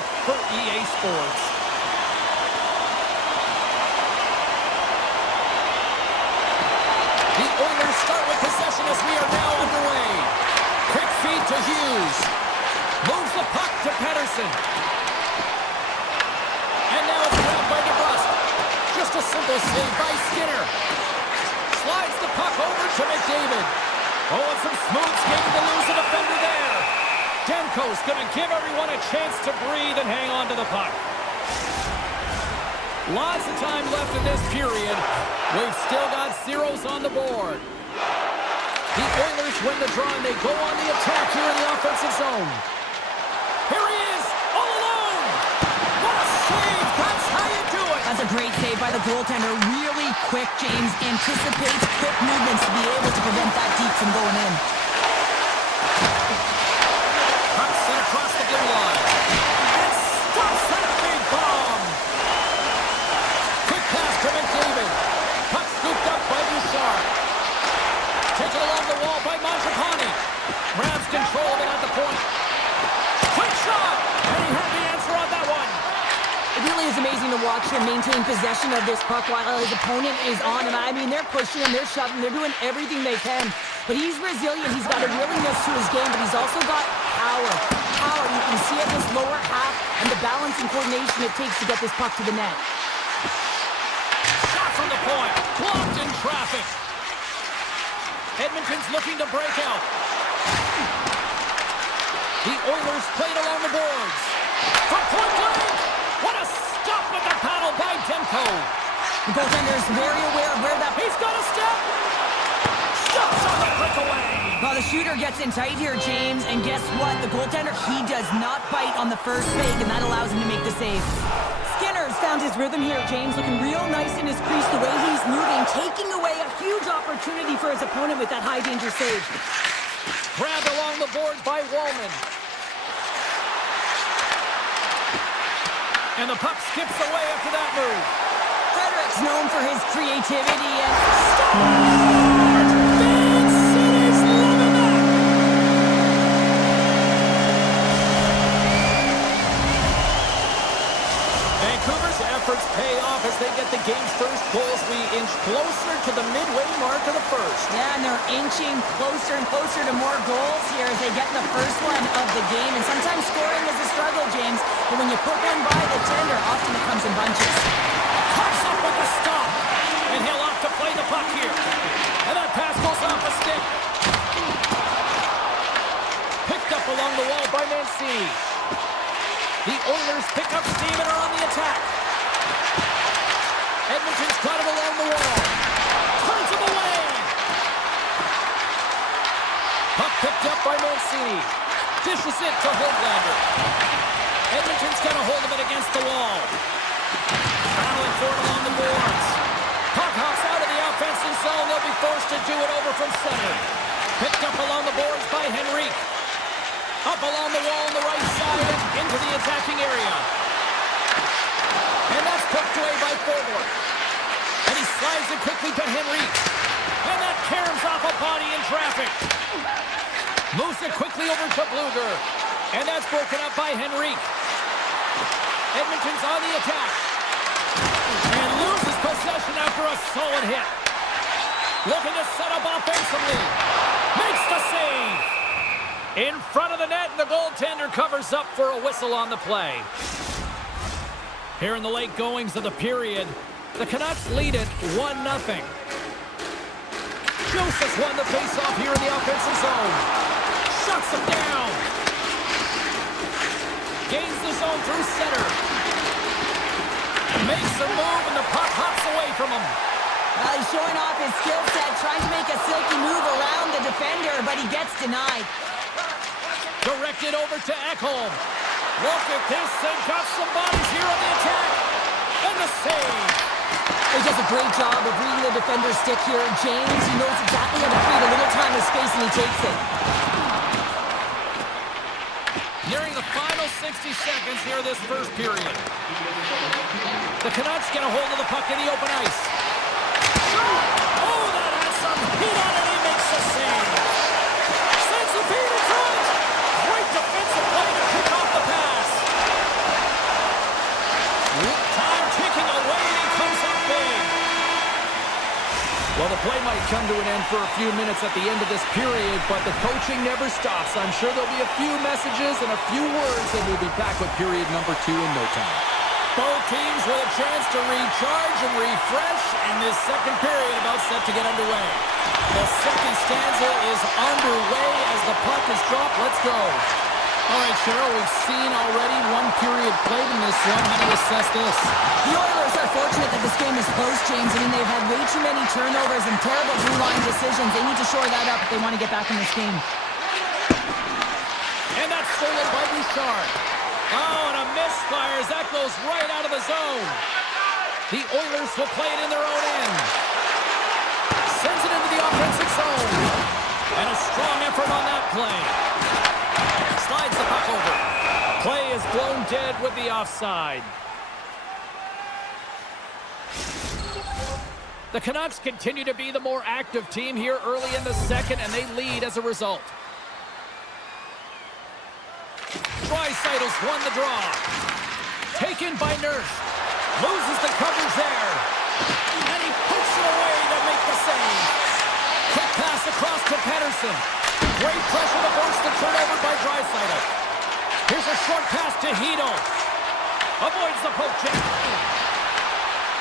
here for EA Sports. The Oilers start with possession as we are now underway. Quick feed to Hughes. Moves the puck to Pettersson. And now it's grabbed by DeBrusque. Just a simple save by Skinner. Slides the puck over to McDavid. Oh, and some smooth skating to lose the defender there. Demko's going to give everyone a chance to breathe and hang on to the puck. Lots of time left in this period. We've still got zeros on the board. The Oilers win the draw and they go on the attack here in the offensive zone. Here he is, all alone. What a save. That's how you do it. That's a great save by the goaltender. Really quick, James. Anticipates quick movements to be able to prevent that deep from going in. Puck sent across the blue line. And stops that big bomb. Quick pass to McDavid. Puck scooped up by Bouchard. Taken along the wall by Mangiapane. Grabs control of it at the point. Quick shot! And he had the answer on that one. It really is amazing to watch him maintain possession of this puck while his opponent is on him. I mean, they're pushing him, they're shoving, they're doing everything they can. But he's resilient. He's got a willingness to his game, but he's also got power. Power. You can see at this lower half and the balance and coordination it takes to get this puck to the net. Shot from the point. Blocked in traffic. Edmonton's looking to break out. The Oilers played along the boards. From point blank. What a stop with the paddle by Demko. The goaltender is very aware of where that... He's got a step. Stops on the breakaway. Well, the shooter gets in tight here, James, and guess what? The goaltender, he does not bite on the first fake, and that allows him to make the save. Skinner's found his rhythm here, James, looking real nice in his crease, the way he's moving, taking away a huge opportunity for his opponent with that high-danger save. Grabbed along the boards by Wallman. And the puck skips away after that move. Frederick's known for his creativity and... City's loving that! Vancouver's efforts pay off as they get the game's first goals. We inch closer to the midway mark of the first. Yeah, and they're inching closer and closer to more goals here as they get in the first one of the game. And sometimes scoring is a struggle, James, but when you put one by the tender, often it comes in bunches. Pops up with the stop, and he'll off to play the puck here. And that pass goes off a stick. Picked up along the wall by Mancini. The Oilers pick up steam and are on the attack. Edmonton's got it along the wall. Turns him away. Puck picked up by Mancini. Dishes it to Höglander. Edmonton's got a hold of it against the wall. Battling for it along the boards. Puck hops out of the offensive zone. They'll be forced to do it over from center. Picked up along the boards by Henrique. Up along the wall on the right side and into the attacking area. And that's poked away by Forward. And he slides it quickly to Henrique. And that caroms off a body in traffic. Moves it quickly over to Bluger. And that's broken up by Henrique. Edmonton's on the attack. And loses possession after a solid hit. Looking to set up offensively. Makes the save. In front of the net, and the goaltender covers up for a whistle on the play. Here in the late goings of the period, the Canucks lead it 1-0. Joseph won the faceoff here in the offensive zone. Shuts him down. Gains the zone through center. Makes a move, and the puck hops away from him. Well, he's showing off his skill set, trying to make a silky move around the defender, but he gets denied. Directed over to Ekholm. Look at this. They've got some bodies here on the attack. And the save. He does a great job of reading the defender's stick here. James, he knows exactly how to create a little time and space, and he takes it. Nearing the final 60 seconds here of this first period. The Canucks get a hold of the puck in the open ice. Oh, that has some heat on it. He makes the save. Sends the feed in front. Great defensive play to pick off the pass. Well, the play might come to an end for a few minutes at the end of this period, but the coaching never stops. I'm sure there'll be a few messages and a few words, and we'll be back with period number 2 in no time. Both teams with a chance to recharge and refresh, and this second period about set to get underway. The second stanza is underway as the puck is dropped. Let's go. All right, Cheryl, we've seen already one period played in this one. How do you assess this? The Oilers are fortunate that this game is close, James. I mean, they've had way too many turnovers and terrible blue line decisions. They need to shore that up if they want to get back in this game. And that's stolen by Bouchard. Oh, and a misfire as that goes right out of the zone. The Oilers will play it in their own end. Sends it into the offensive zone. And a strong effort on that play. Slides the puck over. Play is blown dead with the offside. The Canucks continue to be the more active team here early in the second, and they lead as a result. Draisaitl's won the draw. Taken by Nurse. Loses the coverage there. And he puts it away to make the save. Quick pass across to Pettersson. Great pressure to force the turnover by Draisaitl. Here's a short pass to Hedl. Avoids the poke check.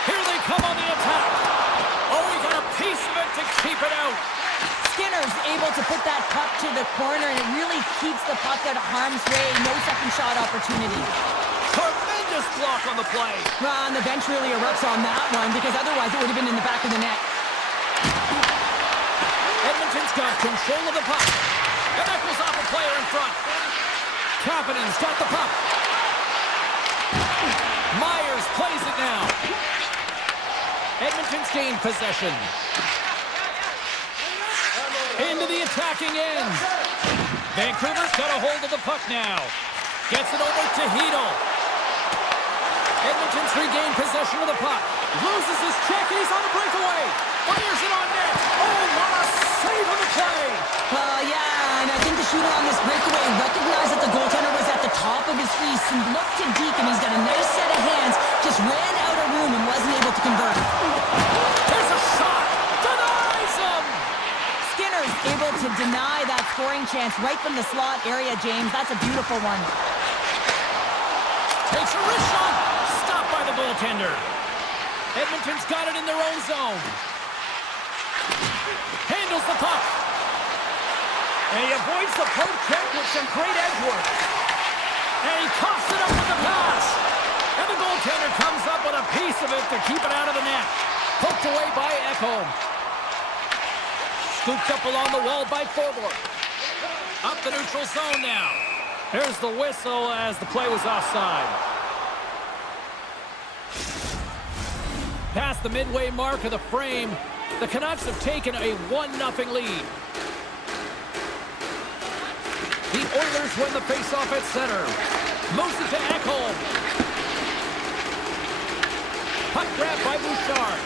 Here they come on the attack. Oh, he got a piece of it to keep it out. Skinner's able to put that puck to the corner, and it really keeps the puck out of harm's way. No second shot opportunity. Tremendous block on the play. Well, and the bench really erupts on that one, because otherwise it would have been in the back of the net. Edmonton's got control of the puck. And that goes off a player in front. Kapanen's got the puck. Myers plays it now. Edmonton's gained possession. Into the attacking end. Vancouver's got a hold of the puck now. Gets it over to Hedl. Edmonton's regained possession of the puck. Loses his check, and he's on the breakaway. Fires it on net. Oh, what a save on the play. Yeah, and I think the shooter on this breakaway recognized that the goaltender was at the top of his crease and looked to Deke, and he's got a nice set of hands. Just ran out of room and wasn't able to convert. There's a shot. Denies him. Skinner's able to deny that scoring chance right from the slot area, James. That's a beautiful one. Takes a wrist shot. Stopped by the goaltender. Edmonton's got it in their own zone. Handles the puck. And he avoids the poke check with some great edge work. And he coughs it up with the pass. And the goaltender comes up with a piece of it to keep it out of the net. Poked away by Ekholm. Scooped up along the wall by Forbort. Up the neutral zone now. Here's the whistle as the play was offside. Past the midway mark of the frame, the Canucks have taken a 1-0 lead. The Oilers win the faceoff at center. Moves it to Ekholm. Puck grab by Bouchard.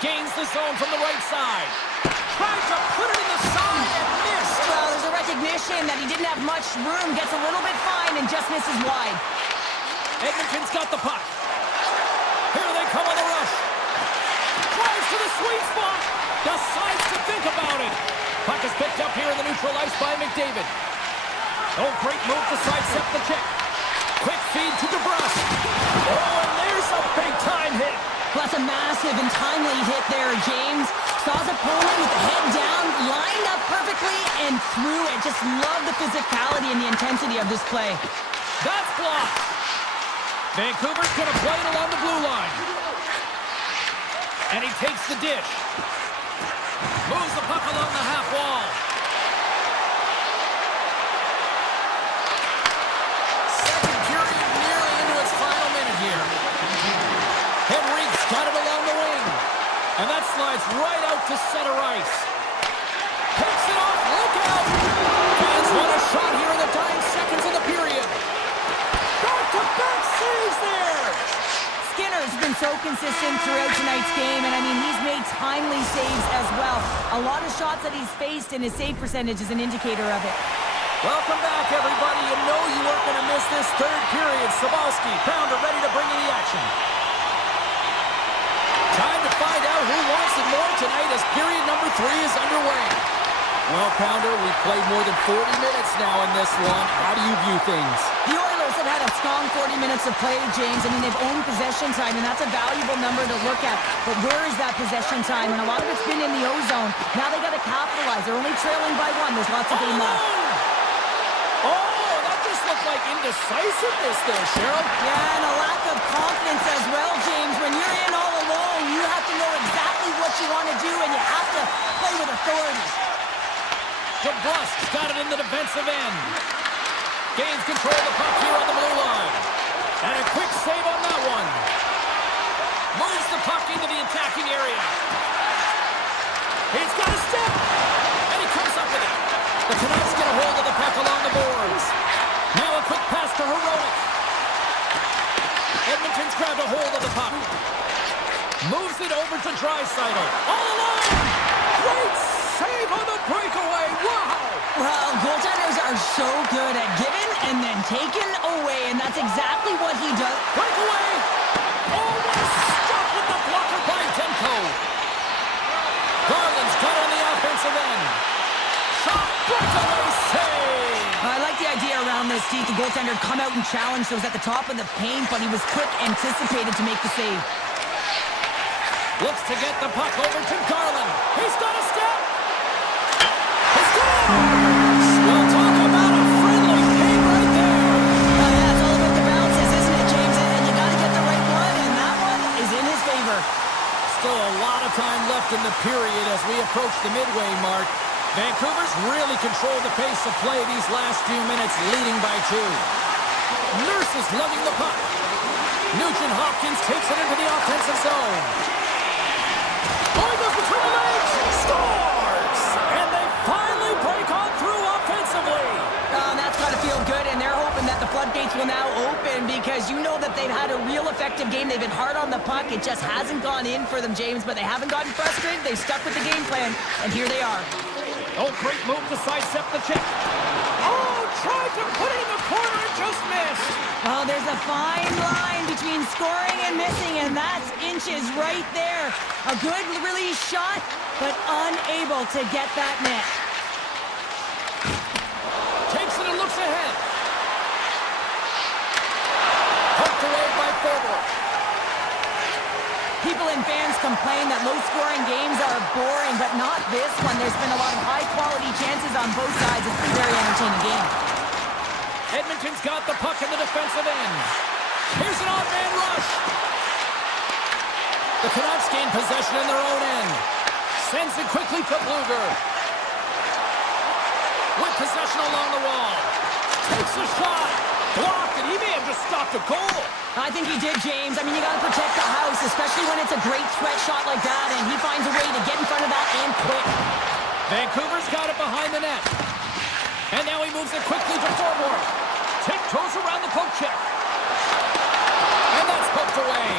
Gains the zone from the right side. Tries to put it in the side and missed. Well, there's a recognition that he didn't have much room. Gets a little bit fine and just misses wide. Edmonton's got the puck. Here they come on the rush. Drives to the sweet spot. Decides to think about it. Puck is picked up here in the neutral ice by McDavid. Oh, great move to sidestep the check. Quick feed to DeBrus. Oh, and there's a big-time hit. Well, that's a massive and timely hit there, James. Saw his opponent with the head down, lined up perfectly, and threw it. Just love the physicality and the intensity of this play. That's blocked. Vancouver's going to play it along the blue line. And he takes the dish. Moves the puck along the half wall. Second period nearly into its final minute here. Henrique's got it along the wing. And that slides right out to center ice. Picks it off. Look out. Fans want a shot here in the dying seconds of the period. Back-to-back saves there. Skinner's been so consistent throughout tonight's game, and I mean, he's made timely saves as well. A lot of shots that he's faced, and his save percentage is an indicator of it. Welcome back, everybody. You know you weren't going to miss this third period. Sabalski, Pounder ready to bring in the action. Time to find out who wants it more tonight as period number 3 is underway. Well, Pounder, we've played more than 40 minutes now in this one. How do you view things? The Oilers have had a strong 40 minutes of play, James. I mean, they've owned possession time, and that's a valuable number to look at. But where is that possession time? And a lot of it's been in the O-zone. Now they got to capitalize. They're only trailing by 1. There's lots of game left. Oh, that just looked like indecisiveness there, Cheryl. Yeah, and a lack of confidence as well, James. When you're in all alone, you have to know exactly what you want to do, and you have to play with authority. DeBrusque's got it in the defensive end. Gains control of the puck here on the blue line. And a quick save on that one. Moves the puck into the attacking area. He's got a step. And he comes up with it. The Canucks get a hold of the puck along the boards. Now a quick pass to Heroic. Edmonton's grabbed a hold of the puck. Moves it over to Draisaitl. All alone. Great save on the breakaway. Wow. Well, goaltenders are so good at giving and then taking away, and that's exactly what he does. Breakaway. Oh, what a stop with the blocker by Demko. Garland's got on the offensive end. Shot, breakaway save. I like the idea around this, Steve. The goaltender come out and challenge those at the top of the paint, but he was quick, anticipated to make the save. Looks to get the puck over to Garland. He's got a step. He scores! We'll talk about a friendly game right there. Yeah, it's all about the bounces, isn't it, James? And you got to get the right one, and that one is in his favor. Still a lot of time left in the period as we approach the midway mark. Vancouver's really controlled the pace of play these last few minutes, leading by 2. Nurse is lugging the puck. Nugent Hopkins takes it into the offensive zone. Oh, he goes between the legs. Scores! And they finally break on through offensively. Oh, that's got to feel good, and they're hoping that the floodgates will now open because you know that they've had a real effective game. They've been hard on the puck. It just hasn't gone in for them, James, but they haven't gotten frustrated. They've stuck with the game plan, and here they are. Oh, great move to sidestep the check. Oh, tried to put it in the corner and just missed. Well, there's a fine line between scoring and missing, and that's inches right there. A good release shot, but unable to get that net. Takes it and looks ahead. Poked away by Thorwald. People and fans complain that low-scoring games are boring, but not this one. There's been a lot of high-quality chances on both sides. It's been a very entertaining game. Edmonton's got the puck in the defensive end. Here's an off-man rush. The Canucks gain possession in their own end. Sends it quickly to Bluger. With possession along the wall. Takes a shot. Blocked, and he may have just stopped a goal. I think he did, James. I mean, you got to protect the house, especially when it's a great threat shot like that, and he finds a way to get in front of that and quick. Vancouver's got it behind the net. And now he moves it quickly to Thorwald. Tiptoes around the poke check. And that's poked away.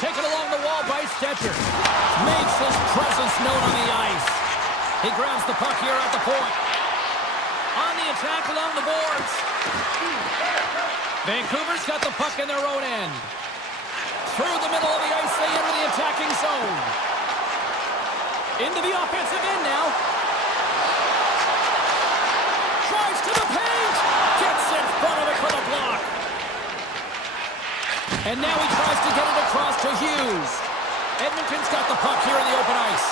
Taken along the wall by Stetcher. Makes his presence known on the ice. He grabs the puck here at the point. On the attack along the boards. Vancouver's got the puck in their own end. Through the middle of the ice, they enter the attacking zone. Into the offensive end now. Drives to the paint. Gets in front of it for the block. And now he tries to get it across to Hughes. Edmonton's got the puck here in the open ice.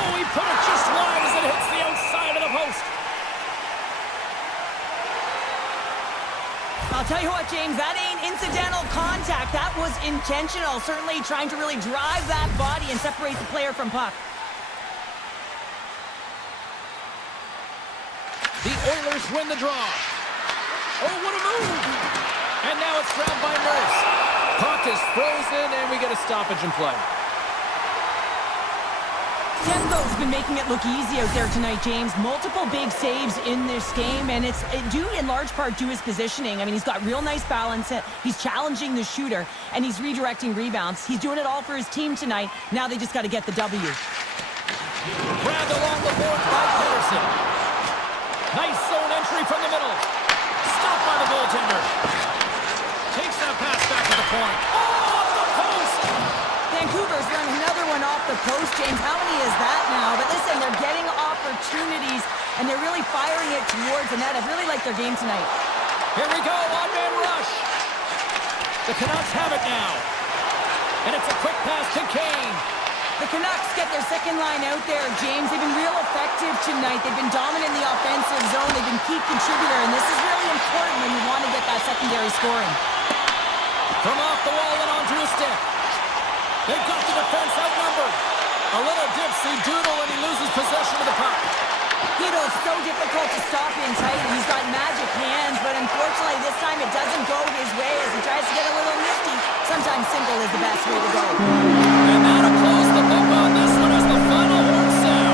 Oh, he put it just wide as it hits the outside of the post. I'll tell you what, James, that ain't incidental contact. That was intentional, certainly trying to really drive that body and separate the player from puck. The Oilers win the draw. Oh, what a move! And now it's grabbed by Nurse. Puck is frozen, and we get a stoppage in play. Demko's been making it look easy out there tonight, James. Multiple big saves in this game, and it's due in large part to his positioning. I mean, he's got real nice balance. He's challenging the shooter, and he's redirecting rebounds. He's doing it all for his team tonight. Now they just got to get the W. Grabbed along the board by Pedersen. Nice zone entry from the middle. Stopped by the goaltender. Takes that pass back to the point. Oh, off the post! Vancouver's run another one off the post, James. How many is that now? But listen, they're getting opportunities, and they're really firing it towards the net. I really like their game tonight. Here we go, one-man rush. The Canucks have it now. And it's a quick pass to Kane. The Canucks get their second line out there, James. They've been real effective tonight. They've been dominant in the offensive zone. They've been key contributor, and this is really important when you want to get that secondary scoring. From off the wall and onto his stick. They've got the defense outnumbered. A little dipsy doodle and he loses possession of the puck. It's so difficult to stop in tight. He's got magic hands, but unfortunately this time it doesn't go his way as he tries to get a little nifty. Sometimes simple is the best way to go. And that'll close the book on this one as the final horn sounds.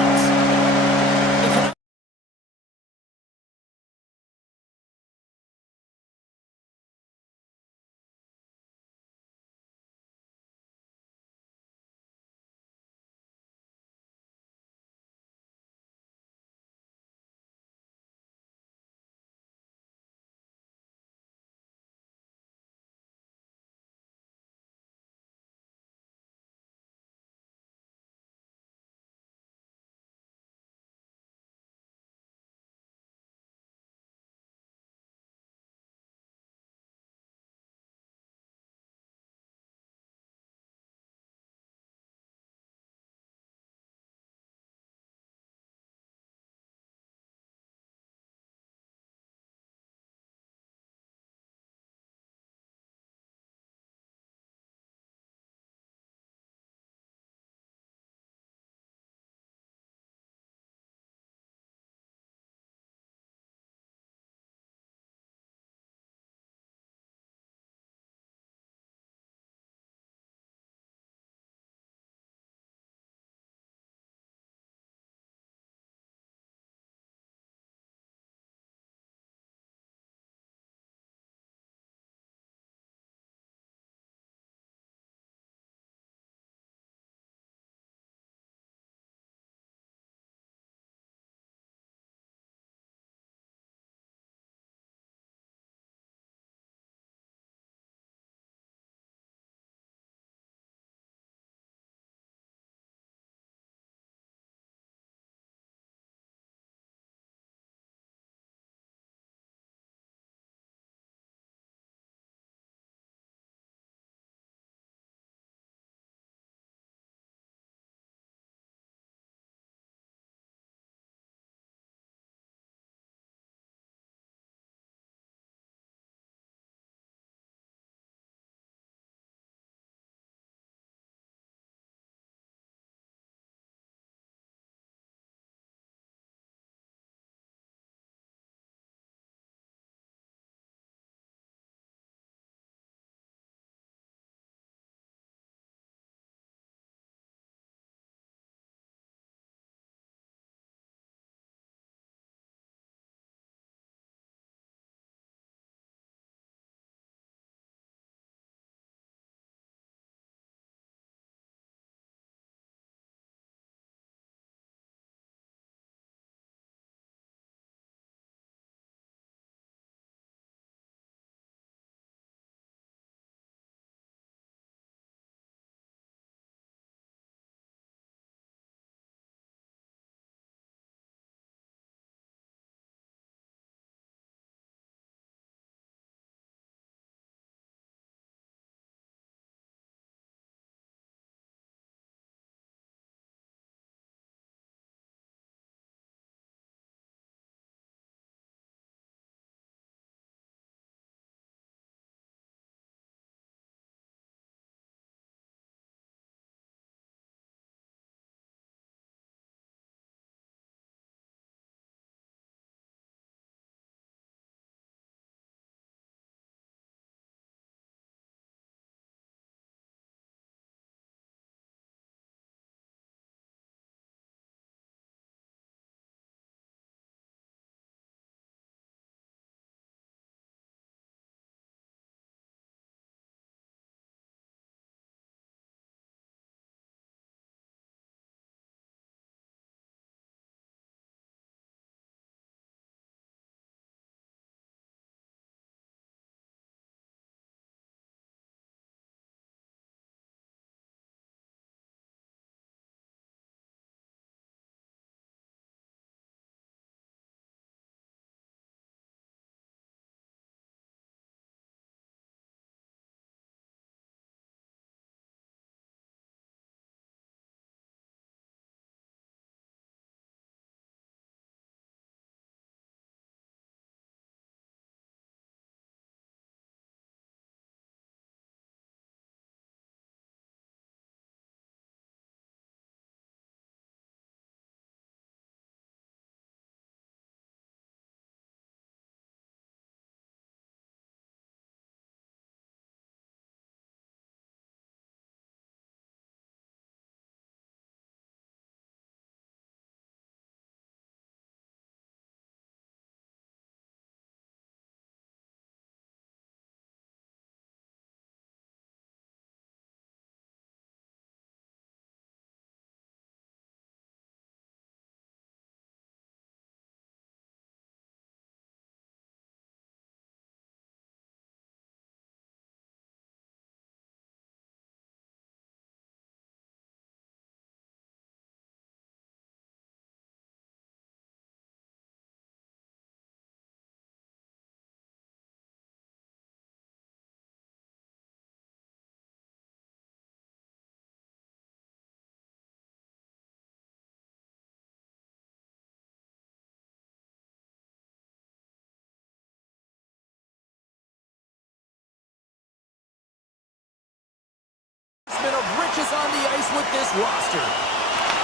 of riches on the ice with this roster.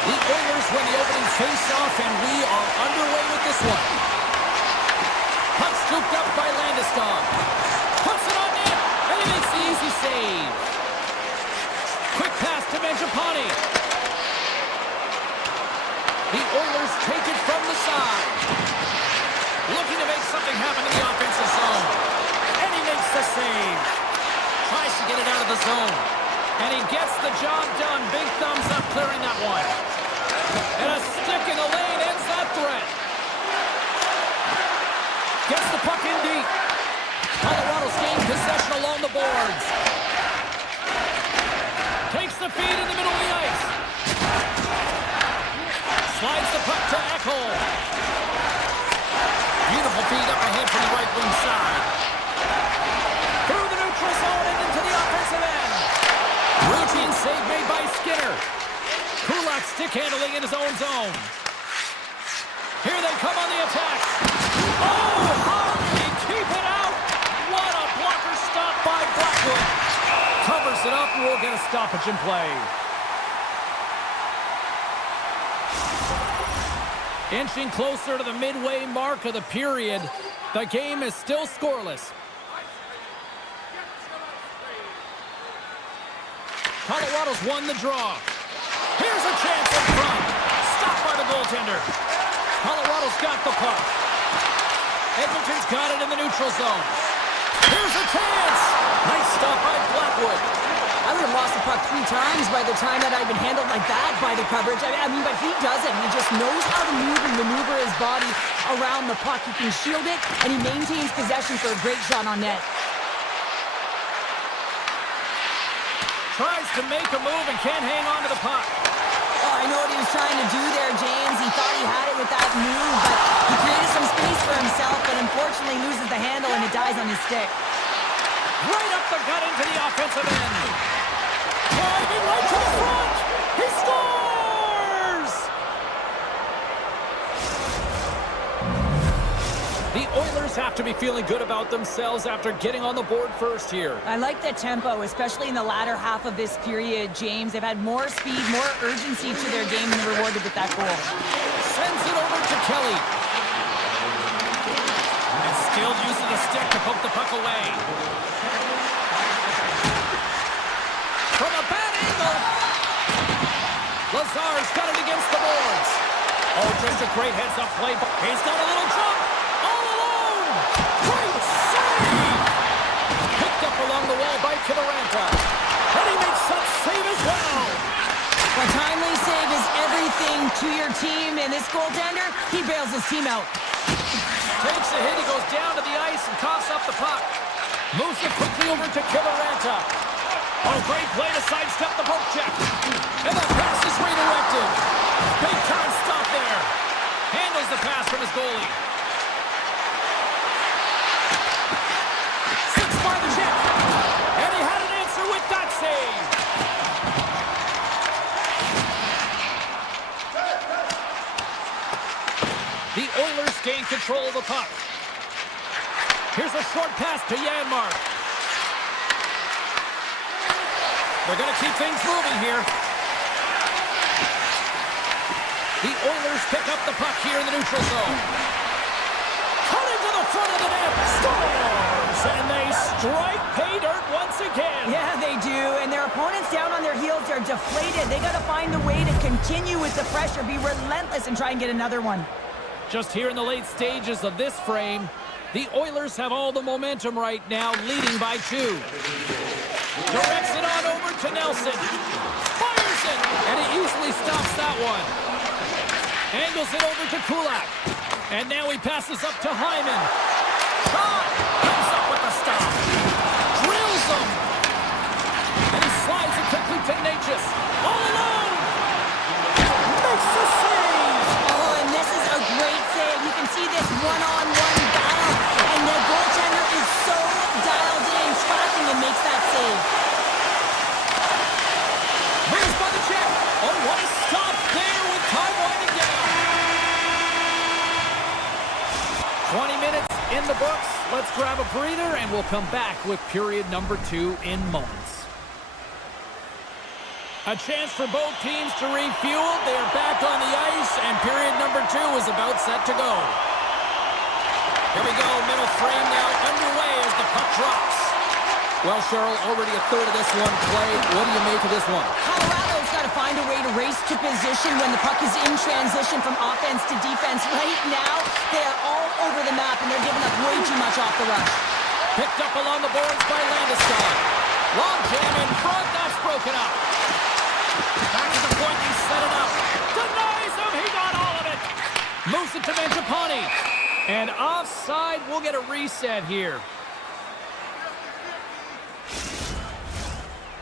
The Oilers win the opening face-off, and we are underway with this one. Puck scooped up by Landeskog. Puts it on net, and he makes the easy save. Quick pass to Mangiapane. The Oilers take it from the side. Looking to make something happen in the offensive zone. And he makes the save. Tries to get it out of the zone. And he gets the job done. Big thumbs up clearing that one. And a stick in the lane ends that threat. Gets the puck in deep. Colorado's gained possession along the boards. Takes the feed in the middle of the ice. Slides the puck to Ekholm. Beautiful feed up ahead from the right wing side. Through the neutral zone and into the offensive end. Routine save made by Skinner. Kulak stick handling in his own zone. Here they come on the attack. Oh, Harvey, keep it out. What a blocker stop by Blackwood. Covers it up and we'll get a stoppage in play. Inching closer to the midway mark of the period, the game is still scoreless. Colorado's won the draw. Here's a chance in front. Stopped by the goaltender. Colorado's got the puck. Edmonton's got it in the neutral zone. Here's a chance. Nice stop by Blackwood. I would have lost the puck 3 times by the time that I'd been handled like that by the coverage. I mean, but he doesn't. He just knows how to move and maneuver his body around the puck. He can shield it, and he maintains possession for a great shot on net. Tries to make a move and can't hang on to the puck. Oh, I know what he was trying to do there, James. He thought he had it with that move, but he created some space for himself, but unfortunately loses the handle and it dies on his stick. Right up the gut into the offensive end. Driving right to the front. He scores! The Oilers have to be feeling good about themselves after getting on the board first here. I like the tempo, especially in the latter half of this period, James. They've had more speed, more urgency to their game, and rewarded with that goal. Sends it over to Kelly. And skilled use of the stick to poke the puck away. From a bad angle. Lazar's got it against the boards. Oh, just a great heads-up play. He's got a little jump. All alone. Great save. Picked up along the wall by Kivaranta. And he makes that save as well. A timely save is everything to your team, and this goaltender, he bails his team out. Takes a hit, he goes down to the ice and coughs up the puck. Moves it quickly over to Kivaranta. Oh, great play to sidestep the poke check. And the pass is redirected. Big time stop there. Handles the pass from his goalie. Sits by the check. And he had an answer with that save. The Oilers gain control of the puck. Here's a short pass to Janmark. They're going to keep things moving here. The Oilers pick up the puck here in the neutral zone. Cutting to the front of the net. Scores! And they strike pay dirt once again. Yeah, they do. And their opponents down on their heels are deflated. They got to find a way to continue with the pressure, be relentless, and try and get another one. Just here in the late stages of this frame, the Oilers have all the momentum right now, leading by 2. Directs it on over to Nelson. Fires it, and he easily stops that one. Angles it over to Kulak. And now he passes up to Hyman. Shot! Comes up with the stop. Drills him. And he slides it quickly to Natchez. All alone! Makes the save! Oh, and this is a great save. You can see this one-on-one battle, and the goaltender is so dialed in, tracking and makes that save. Moves by the check. Oh, what a stop there with time winding down. 20 minutes in the books. Let's grab a breather, and we'll come back with period number 2 in moments. A chance for both teams to refuel. They are back on the ice, and period number 2 is about set to go. Here we go, middle frame now underway as the puck drops. Well, Cheryl, already a third of this one played. What do you make of this one? Colorado's got to find a way to race to position when the puck is in transition from offense to defense. Right now, they are all over the map, and they're giving up way too much off the rush. Picked up along the boards by Landeskog. Long jam in front, that's broken up. Back to the point, he's set it up. Denies him, he got all of it. Moves it to Mangiapane. And offside, we'll get a reset here.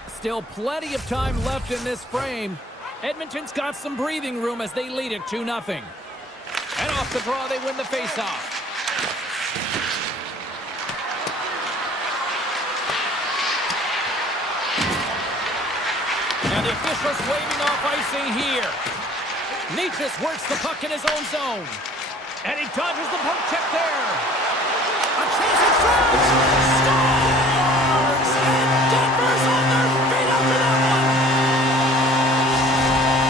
Still plenty of time left in this frame. Edmonton's got some breathing room as they lead it 2-0. And off the draw, they win the faceoff. And the officials waving off icing here. Nietzsche works the puck in his own zone. And he dodges the poke check there. A chance in front. Scores! And Denver's on their feet after that one.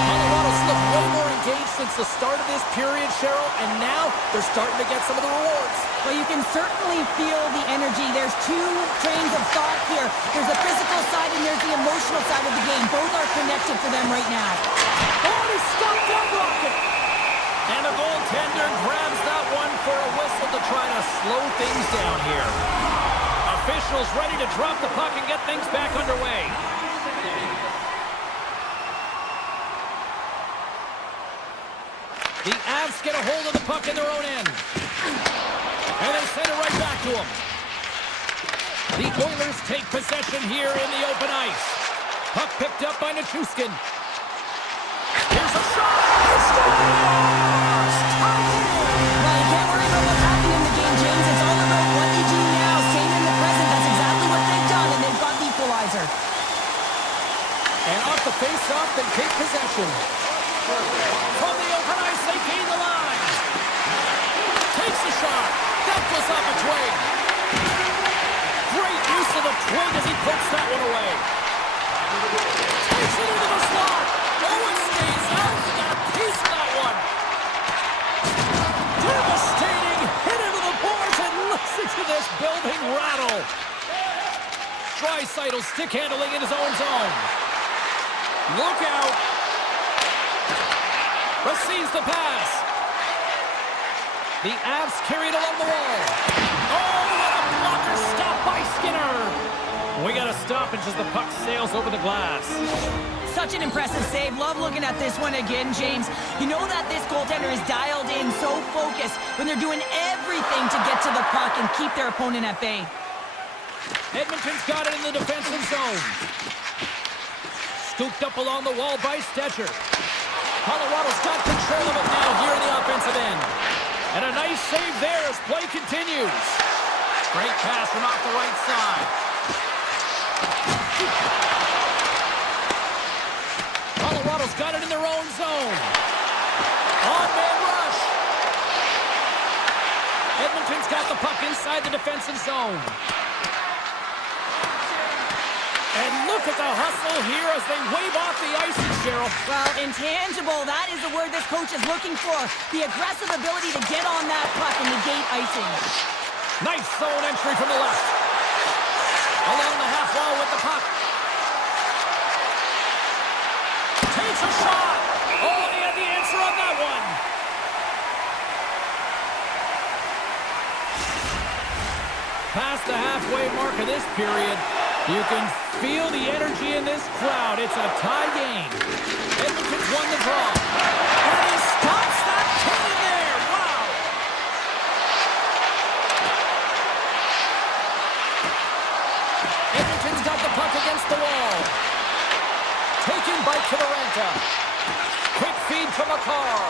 Colorado's looked way more engaged since the start of this period, Cheryl, and now they're starting to get some of the rewards. Well, you can certainly feel the energy. There's two trains of thought here. There's the physical side and there's the emotional side of the game. Both are connected for them right now. Oh, he stopped that rocket! And the goaltender grabs that one for a whistle to try to slow things down here. Officials ready to drop the puck and get things back underway. The Avs get a hold of the puck in their own end. And they send it right back to them. The Oilers take possession here in the open ice. Puck picked up by Nichushkin. Here's a shot! He scores! Well, you can't worry about what's happening in the game, James. It's all about what they do now. Staying in the present, that's exactly what they've done, and they've got the equalizer. And off the face-off, they take possession. From the open ice, they gain the line. Takes the shot. That goes off a twig. Great use of the twig as he pokes that one away. Takes it into the slot. Owen stays out. He got a piece of that one. Devastating hit into the boards, and listen to this building rattle. Draisaitl stick handling in his own zone. Look out. Receives the pass. The Avs carried along the wall. Oh, what a blocker stop by Skinner. We got a stoppage as the puck sails over the glass. Such an impressive save. Love looking at this one again, James. You know that this goaltender is dialed in, so focused when they're doing everything to get to the puck and keep their opponent at bay. Edmonton's got it in the defensive zone. Scooped up along the wall by Stetcher. Colorado's got control of it now here in the offensive end. And a nice save there as play continues. Great pass from off the right side. Colorado's got it in their own zone. On-man rush. Edmonton's got the puck inside the defensive zone. And look at the hustle here as they wave off the ice, Cheryl. Well, intangible, that is the word this coach is looking for. The aggressive ability to get on that puck and negate icing. Nice zone entry from the left. Along the half wall with the puck. Takes a shot. Oh, he had the answer on that one. Past the halfway mark of this period, you can feel the energy in this crowd. It's a tie game. Edmonton's won the draw. And he stops that cannon there. Wow. Edmonton's got the puck against the wall. Taken by Kivaranta. Quick feed from McCarr.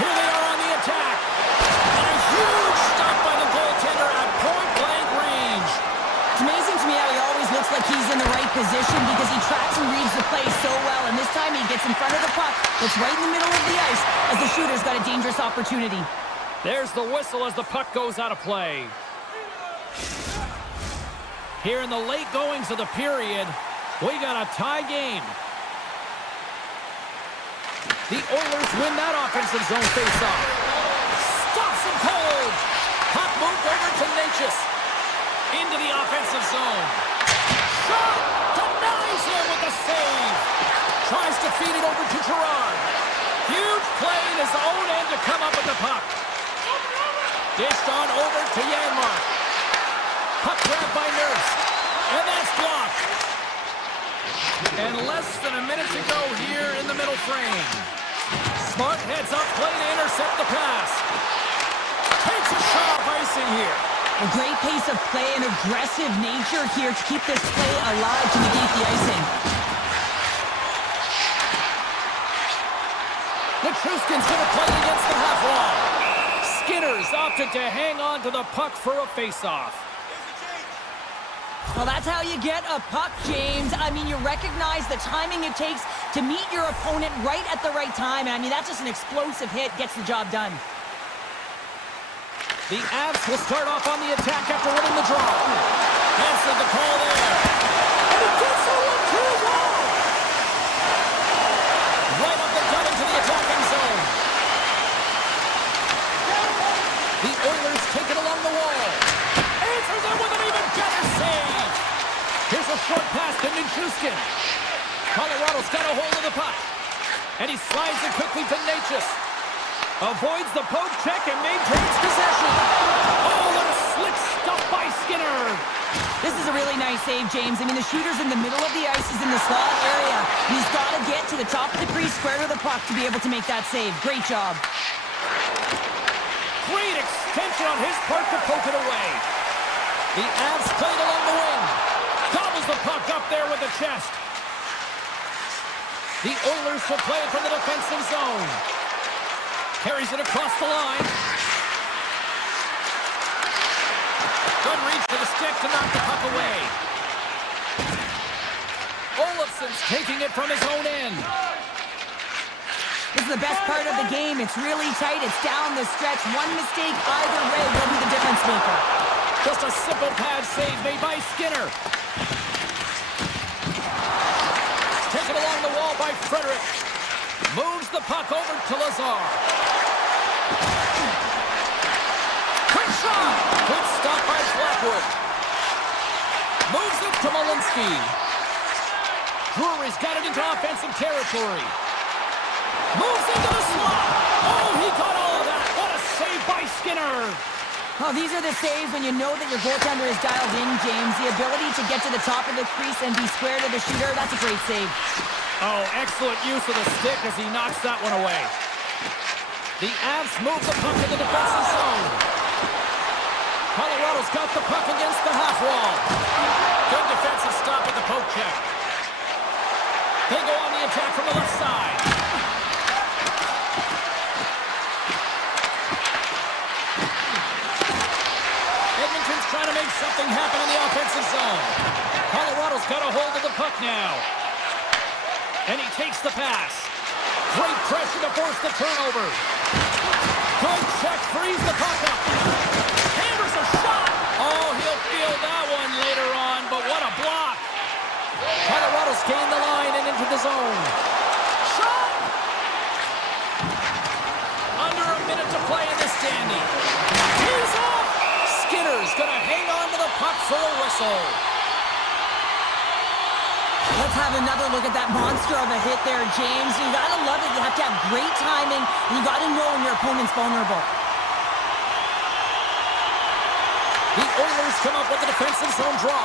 Here they are on the attack. And a huge stop by the goaltender at point-blank range. It's amazing to me how he always looks like he's in the right position because he tracks and reads the play so well. And this time he gets in front of the puck. It's right in the middle of the ice as the shooter's got a dangerous opportunity. There's the whistle as the puck goes out of play. Here in the late goings of the period, we got a tie game. The Oilers win that offensive zone face-off. Stops him cold. Puck moved over to Natchez. Into the offensive zone. Shot! Denies him with the save. Tries to feed it over to Gerard. Huge play in his own end to come up with the puck. Dished on over to Janmark. Puck grabbed by Nurse. And that's blocked. And less than a minute to go here in the middle frame. Smart heads up play to intercept the pass. Takes a shot off icing here. A great pace of play and aggressive nature here to keep this play alive to negate the icing. Nichushkin's going to play against the half wall. Skinner's opted to hang on to the puck for a face-off. Well, that's how you get a puck, James. I mean, you recognize the timing it takes to meet your opponent right at the right time. I mean, that's just an explosive hit, gets the job done. The Avs will start off on the attack after winning the draw. Answered the call there. And it gets one to the wall. Right up the gut into the attacking zone. The Oilers take it along the wall. Answers it with an even better save. Here's a short pass to Nichushkin. Colorado's got a hold of the puck. And he slides it quickly to Natchez. Avoids the poke check and maintains possession. Oh, what a slick stuff by Skinner. This is a really nice save, James. I mean, the shooter's in the middle of the ice. He's in the slot area. He's got to get to the top of the crease, square to the puck to be able to make that save. Great job. Great extension on his part to poke it away. The Avs played along the wing. Gobbles the puck up there with the chest. The Oilers will play it from the defensive zone. Carries it across the line. Good reach to the stick to knock the puck away. Olofsson's taking it from his own end. This is the best part of the game. It's really tight. It's down the stretch. One mistake either way will be the difference maker. Just a simple pad save made by Skinner. Taken along the wall by Frederick. Moves the puck over to Lazar. Quick shot! Good stop by Blackwood. Moves it to Malinsky. Drury's got it into offensive territory. Moves into the slot. Oh, he got all of that. What a save by Skinner. Oh, these are the saves when you know that your goaltender is dialed in, James. The ability to get to the top of the crease and be square to the shooter, that's a great save. Oh, excellent use of the stick as he knocks that one away. The Avs move the puck in the defensive zone. Colorado's got the puck against the half wall. Good defensive stop at the poke check. They go on the attack from the left side. Edmonton's trying to make something happen in the offensive zone. Colorado's got a hold of the puck now. And he takes the pass. Great pressure to force the turnover. Good check, frees the puck up. Hammers a shot. Oh, he'll feel that one later on, but what a block. Colorado's gained the line and into the zone. Shot! Under a minute to play in this dandy. He's off. Skinner's going to hang on to the puck for a whistle. Let's have another look at that monster of a hit there, James. You gotta love it. You have to have great timing, and you gotta know when your opponent's vulnerable. The Oilers come up with a defensive zone draw.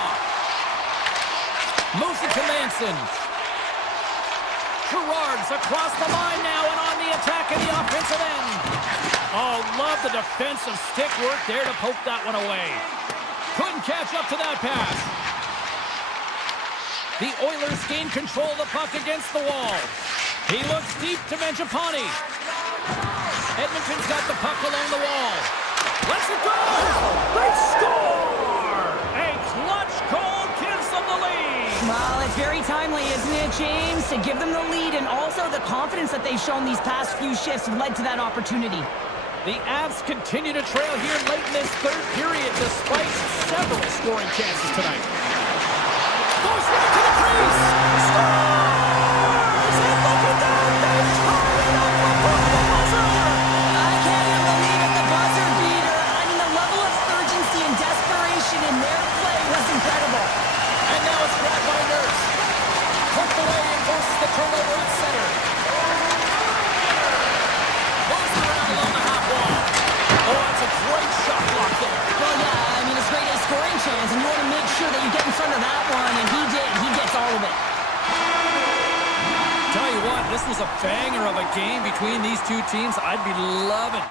Moves it to Manson. Gerard's across the line now and on the attack in the offensive end. Oh, love the defensive stick work there to poke that one away. Couldn't catch up to that pass. The Oilers gain control of the puck against the wall. He looks deep to Mangiapane. Edmonton's got the puck along the wall. Let's it go! They score! A clutch goal gives them the lead. Well, it's very timely, isn't it, James? To give them the lead, and also the confidence that they've shown these past few shifts have led to that opportunity. The Avs continue to trail here late in this third period despite several scoring chances tonight. Goes right to the crease! Scores! And look at that! They tie it this was a banger of a game between these two teams. I'd be loving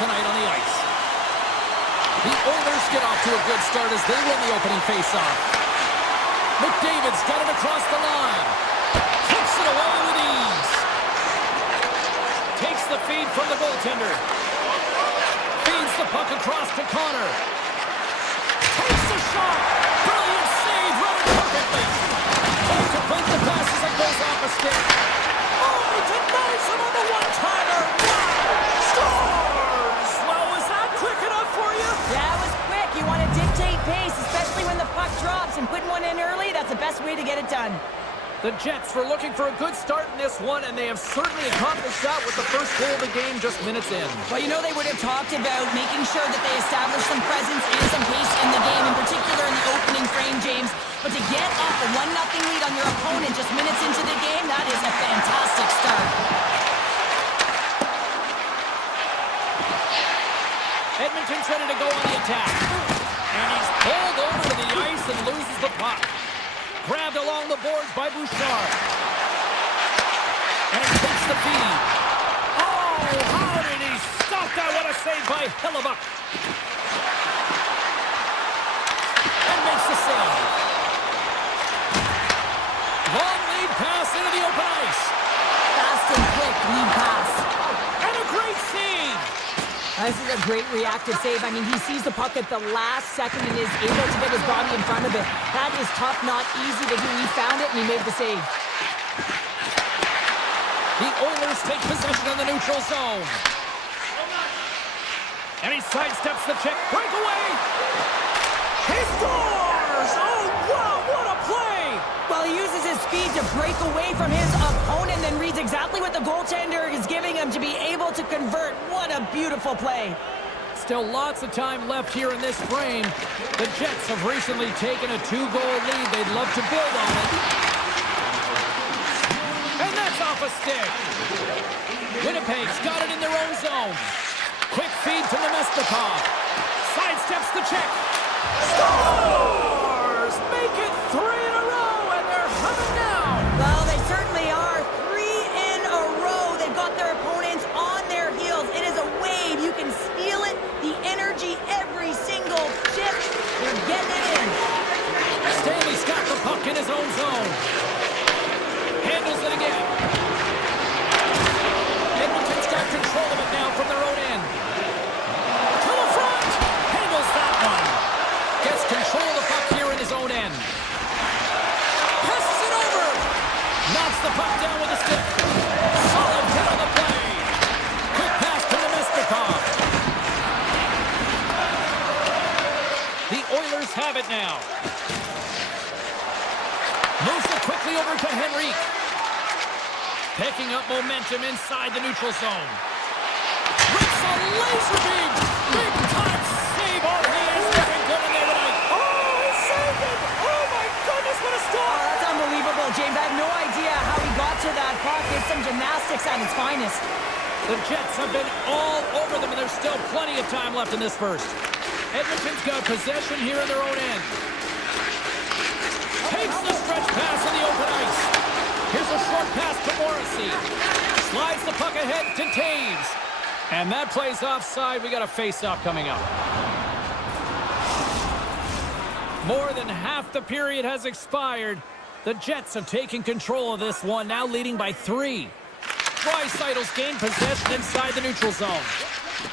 tonight on the ice. The Oilers get off to a good start as they win the opening faceoff. McDavid's got it across the line. Kicks it away with ease. Takes the feed from the goaltender. Feeds the puck across to Connor. Takes the shot. Brilliant save, running perfectly. Trying to complete the pass as it goes off a stick. Oh, he denies him on the one-timer. Wow! Scores! Well, was that quick enough for you? Yeah, it was quick. You want to dictate pace, especially when the puck drops, and putting one in early, that's the best way to get it done. The Jets were looking for a good start in this one, and they have certainly accomplished that with the first goal of the game just minutes in. Well, you know they would have talked about making sure that they establish some presence and some pace in the game, in particular in the opening frame, James. But to get off a 1-0 lead on your opponent just minutes into the game, that is a fantastic start. Edmonton's ready to go on the attack. And he's pulled over to the ice and loses the puck. Grabbed along the boards by Bouchard. And he takes the feed. Oh, how did he stop that? What a save by Hellebuck. And makes the save. Long lead pass into the open ice. Fast and quick lead pass. And a great save. This is a great reactive save. I mean, he sees the puck at the last second and is able to get his body in front of it. That is tough, not easy to do. He found it and he made the save. The Oilers take possession of the neutral zone. And he sidesteps the check. Breakaway! He scores! Oh, wow, what a play! Well, he uses his speed to break away from his opponent and reads exactly what the goaltender is giving him to be able to convert. What a beautiful play. Still lots of time left here in this frame. The Jets have recently taken a 2-goal lead. They'd love to build on it. And that's off a stick. Winnipeg's got it in their own zone. Quick feed to Nemestikov. Sidesteps the check. Scores! Make it 3 in a row, and they're humming down. Well, they certainly are. 3 in a row. They've got their opponents on their heels. It is a wave. You can feel it. The energy every single shift. They're getting it in. Stanley's got the puck in his own zone. Handles it again. Edmonton's got control of it now from their own end. To the front. Handles that one. Gets control of the puck here in his own end. Passes it over. Knocks the puck down with a stick. Solid hit on the play. Quick pass to Nemestikov. The Oilers have it now. Moves it quickly over to Henrique. Picking up momentum inside the neutral zone. Rips a laser beam. Big time save. Oh, he is looking good in there tonight. Oh, he saved it. Oh, my goodness, what a Oh, stop. that's unbelievable, James. I have no idea how he got to that puck. It's some gymnastics at its finest. The Jets have been all over them, and there's still plenty of time left in this first. Edmonton's got possession here in their own end. Takes the stretch pass in the open ice. Here's a short pass to Morrissey. Slides the puck ahead to Taves. And that plays offside. We got a face-off coming up. More than half the period has expired. The Jets have taken control of this one, now leading by 3. Draisaitl's gained possession inside the neutral zone.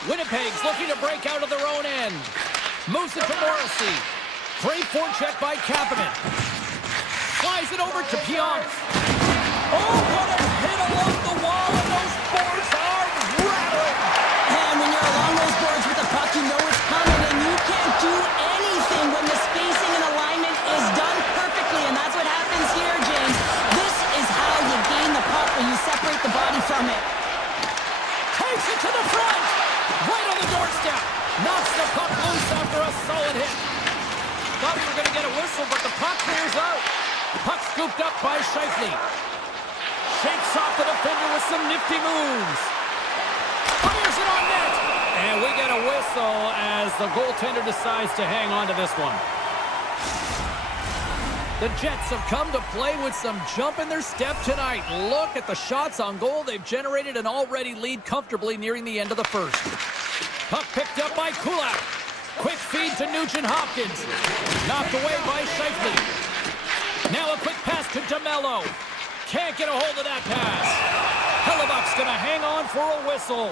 Winnipeg's looking to break out of their own end. Moves it to Morrissey. Great forecheck by Kapanen. Flies it over to Pionk. Oh, what a hit along the wall, and those boards are rattling. And when you're along those boards with the puck, you know it's coming, and you can't do anything when the spacing and alignment is done perfectly, and that's what happens here, James. This is how you gain the puck when you separate the body from it. Takes it to the front. Right on the doorstep. Knocks the puck loose after a solid hit. Thought we were going to get a whistle, but the puck clears out. Puck scooped up by Scheifele. Shakes off the defender with some nifty moves. Fires it on net. And we get a whistle as the goaltender decides to hang on to this one. The Jets have come to play with some jump in their step tonight. Look at the shots on goal. They've generated an already lead comfortably nearing the end of the first. Puck picked up by Kulak. Quick feed to Nugent-Hopkins. Knocked away by Shifley. Now a quick pass to DeMello. Can't get a hold of that pass. Hellebuck's going to hang on for a whistle.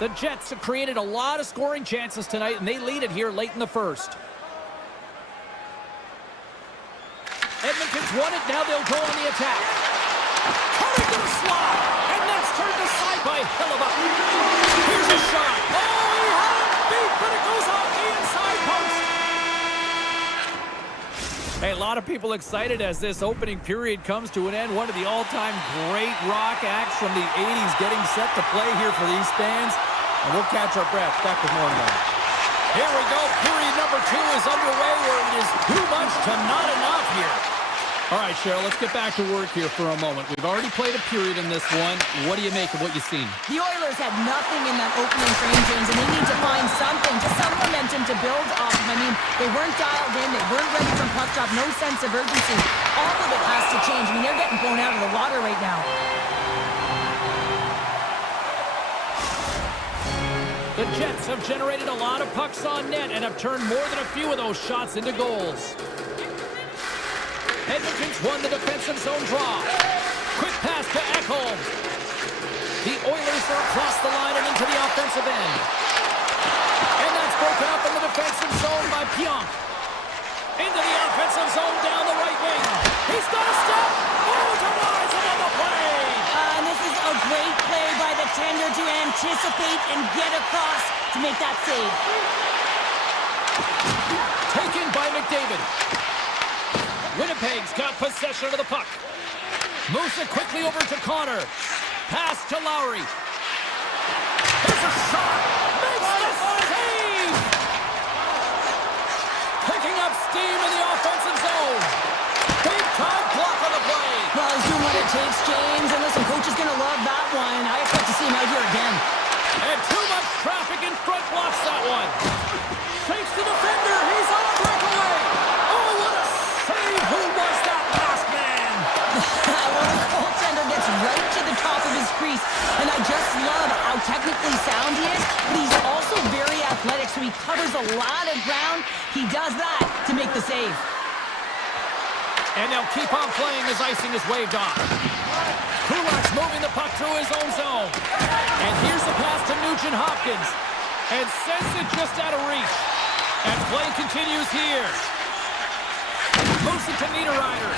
The Jets have created a lot of scoring chances tonight, and they lead it here late in the first. Edmonton's won it. Now they'll go on the attack. Cutting to the slot, and that's turned aside by Hellebuck. Here's a shot. Oh, he had it beat, but it goes off the inside post. Hey, a lot of people excited as this opening period comes to an end. One of the all-time great rock acts from the 80s getting set to play here for these fans. And we'll catch our breath. Back with more in a moment. Here we go. Period number 2 is underway where it is too much to not enough here. All right, Cheryl, let's get back to work here for a moment. We've already played a period in this one. What do you make of what you've seen? The Oilers had nothing in that opening frame, James, and they need to find something, just some momentum to build off of. I mean, they weren't dialed in. They weren't ready from puck drop. No sense of urgency. All of it has to change. I mean, they're getting blown out of the water right now. The Jets have generated a lot of pucks on net and have turned more than a few of those shots into goals. Edmonton's won the defensive zone draw. Quick pass to Ekholm. The Oilers are across the line and into the offensive end. And that's broken up in the defensive zone by Pionk. Into the offensive zone down the right wing. He's got a step. Oh, denies him on the play. And this is a great play by the tender to anticipate and get across to make that save. Taken by McDavid. Winnipeg's got possession of the puck. Moves it quickly over to Connor. Pass to Lowry. Here's a shot. Makes the save. Picking up steam in the offensive zone. Big time block on the play. Well, he's doing what it takes, James. And listen, coach is going to love that one. I expect to see him out here again. And too much traffic in front blocks that one. Takes the defender. He's on a breakaway. Oh, what a save. Who was that last man? Well, the goaltender gets right to the top of his crease. And I just love how technically sound he is. But he's also very athletic, so he covers a lot of ground. He does that to make the save. And they'll keep on playing as icing is waved off. Kulak's moving the puck through his own zone. And here's the pass to Nugent-Hopkins. And sends it just out of reach. And play continues here. Moves it to Niederreiter.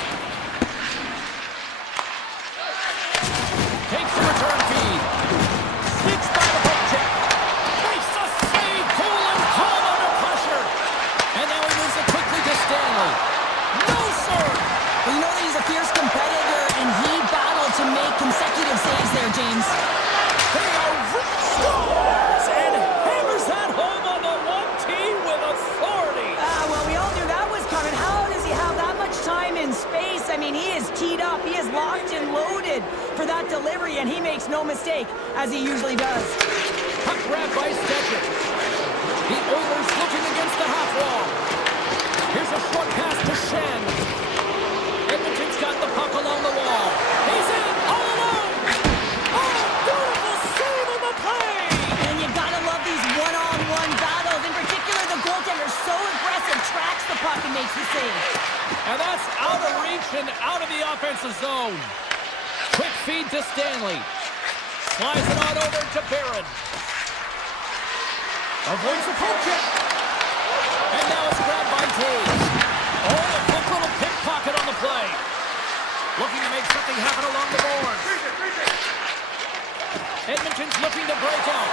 Takes the return feed. Sneaks by the poke check. Makes the save. Cool and calm under pressure. And now he moves it quickly to Stanley. No, sir. Well, you know that he's a fierce competitor, and he battled to make consecutive saves there, James. They are scores and hammers that home on the 1T with authority. Well, we all knew that was coming. How does he have that much time and space? I mean, he is teed up. He is locked and loaded for that delivery, and he makes no mistake, as he usually does. Puck grab by Stetcher. The Oilers looking against the half wall. Here's a short pass to Shen. Edmonton's got the puck along the wall. He's in all alone. Oh, beautiful save on the play. And you gotta love these one-on-one battles. In particular, the goaltender so aggressive, tracks the puck and makes the save. And that's out of reach and out of the offensive zone. Quick feed to Stanley. Slides it on over to Barron. Avoids the poke check. And now it's grabbed by Taves. Oh, a quick little pickpocket on the play. Looking to make something happen along the boards. Edmonton's looking to break out.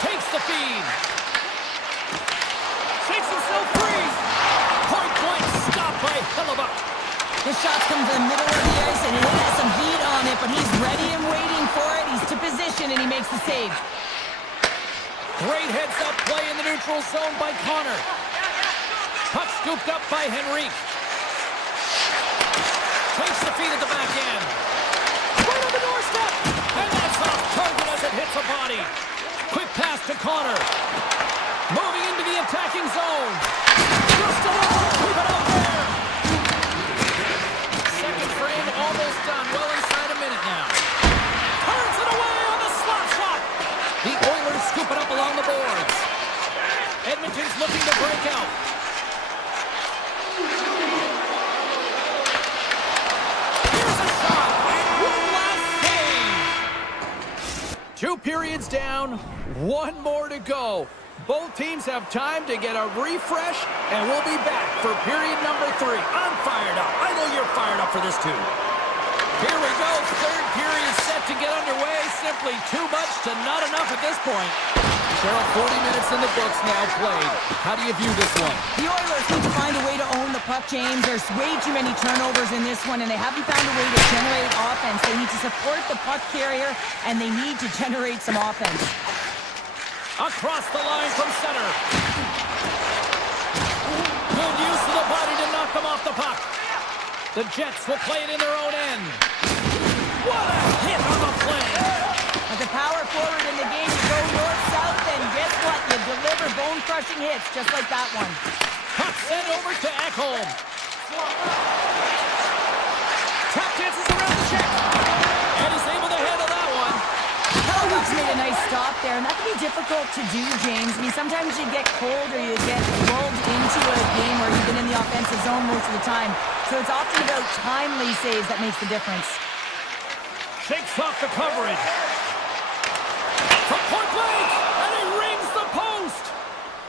Takes the feed. Shakes himself free. Point blank stop by Hellebuck. The shot comes in the middle of the ice, and it has some heat on it, but he's ready and waiting for it. He's to position, and he makes the save. Great heads-up play in the neutral zone by Connor. Puck scooped up by Henrique. Takes the feed at the back end. Right on the doorstep. And that's off target as it hits a body. Quick pass to Connor. Moving into the attacking zone. Just enough to keep it out there. Second frame almost done. Well inside a minute The Oilers scoop it up along the boards. Edmonton's looking to break out. Here's a shot. One last save. 2 periods down, 1 more to go. Both teams have time to get a refresh, and we'll be back for period number 3. I'm fired up. I know you're fired up for this too. Here we go. 3rd period set to get underway. Simply too much to not enough at this point. Cheryl, 40 minutes in the books now played. How do you view this one? The Oilers need to find a way to own the puck, James. There's way too many turnovers in this one, and they haven't found a way to generate offense. They need to support the puck carrier, and they need to generate some offense. Across the line from center. Good use of the body to knock them off the puck. The Jets will play it in their own end. What a hit on the play. As a power forward in the game, you go north-south, and guess what? You deliver bone-crushing hits just like that one. Puck sent over to Ekholm. Tap dances around the check. And he's able to handle that one. Hellwood's made a nice stop there, and that can be difficult to do, James. I mean, sometimes you get cold or you get lulled into a game where you've been in the offensive zone most of the time. So it's often about timely saves that makes the difference. Shakes off the coverage. From point blank, and he rings the post.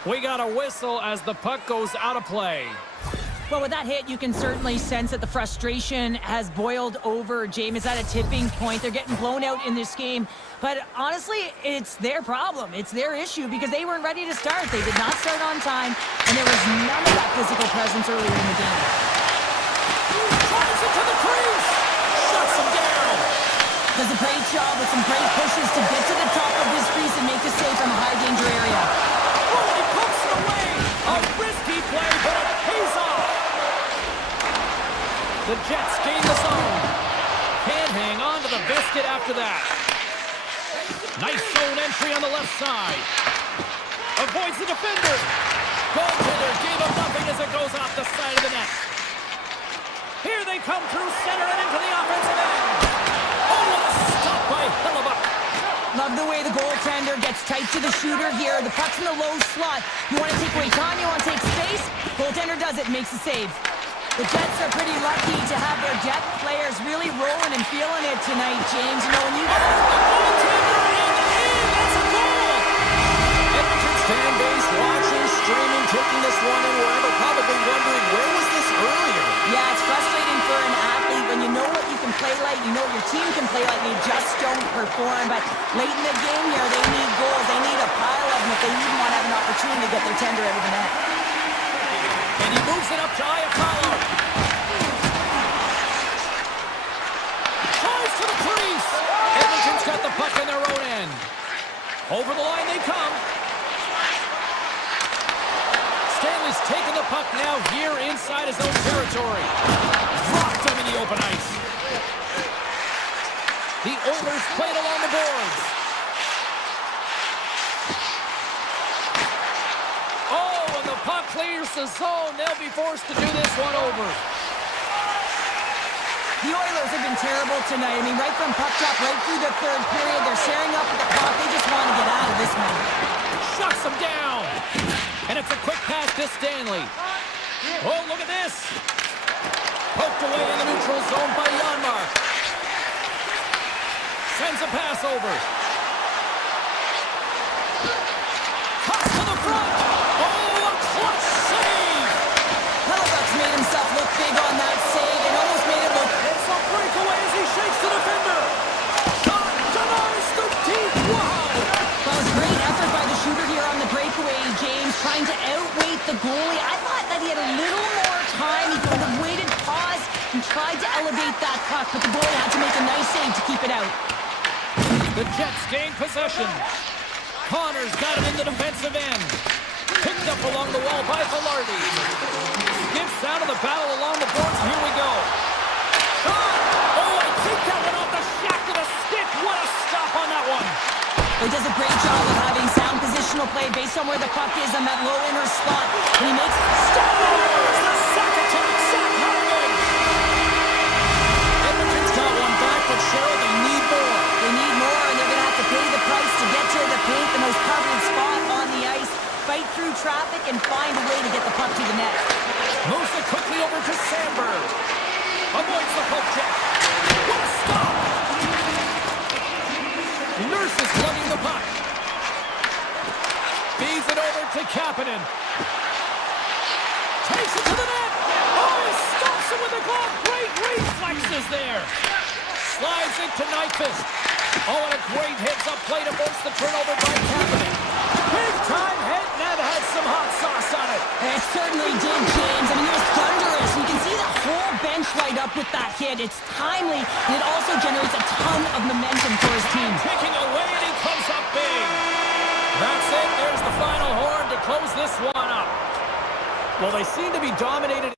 We got a whistle as the puck goes out of play. Well, with that hit, you can certainly sense that the frustration has boiled over. James is at a tipping point. They're getting blown out in this game. But honestly, it's their problem. It's their issue because they weren't ready to start. They did not start on time, and there was none of that physical presence earlier in the game. Tries it to the crease. Shuts him down. Does a great job with some great pushes to get to the top of his crease and make the save from a high-danger area. Oh, he pumps it away. A risky play, but it pays off. The Jets gain the zone. Can't hang on to the biscuit after that. Nice zone entry on the left side. Avoids the defender. Goaltender gave him nothing as it goes off the side of the net. Here they come through center and into the offensive end. Oh, what a stop by Hellebuck. Love the way the goaltender gets tight to the shooter here. The puck's in the low slot. You want to take away time, you want to take space. Goaltender does it, makes the save. The Jets are pretty lucky to have their depth players really rolling and feeling it tonight, James. You know, when you got the goaltender in, that's a goal. Edmonton's fan base watching, streaming, taking this one in wherever, probably wondering, where was this earlier? Yeah, it's frustrating for an athlete when you know what you can play like, you know what your team can play like, and you just don't perform. But late in the game here, they need goals. They need a pile of them if they even want to have an opportunity to get their tender out of the net. And he moves it up to Iafallo. Tries to the crease. Edmonton's got the puck in their own end. Over the line they come. Stanley's taking the puck now here inside his own territory. Dropped him in the open ice. The Oilers played along the boards. Oh, and the puck clears the zone. They'll be forced to do this one over. The Oilers have been terrible tonight. I mean, right from puck drop, right through the 3rd period, they're staring up at the puck. They just want to get out of this one. Shuts him down. And it's a quick pass to Stanley. Oh, look at this. Poked away in the neutral zone by Janmark. Sends a pass over. Cuts to the front. Oh, a clutch save. Hellebuck's made himself look big on that save and almost made it look... It's a breakaway as he shakes the defender. Shot denies the deep. Wow. That was great effort by the shooter here on the breakaway, James, trying to outweight the goalie. I thought that he had a little more time. He could have waited, paused, and tried to elevate that puck, but the goalie had to make a nice save to keep it out. The Jets gain possession. Connors got him in the defensive end. Picked up along the wall by Velarde. Skips out of the battle along the boards. Here we go. Shot! Oh, I think that went off the shaft of the stick. What a stop on that one. He does a great job of having sound positional play based on where the puck is on that low inner slot. And he makes... Stars! The sack attack! Zach Hartman! Edmonton's got one back, but Cheryl, they need more. They need more, and they're going to have to pay the price to get to the net. Moves it quickly over to Sandberg. Avoids the poke check. What a stop! Nurse is lugging the puck. Feeds it over to Kapanen. Takes it to the net. Oh, he stops it with the glove. Great reflexes there. Slides it to Nyquist. Oh, and a great heads-up play to force the turnover by Kapanen. Big-time hit, and that had some hot sauce on it. It certainly did, James. I mean, it was thunderous. You can see the whole bench light up with that hit. It's timely, and it also generates a ton of momentum for his team. Kicking away, and he comes up big. That's it. There's the final horn to close this one up. Well, they seem to be dominated.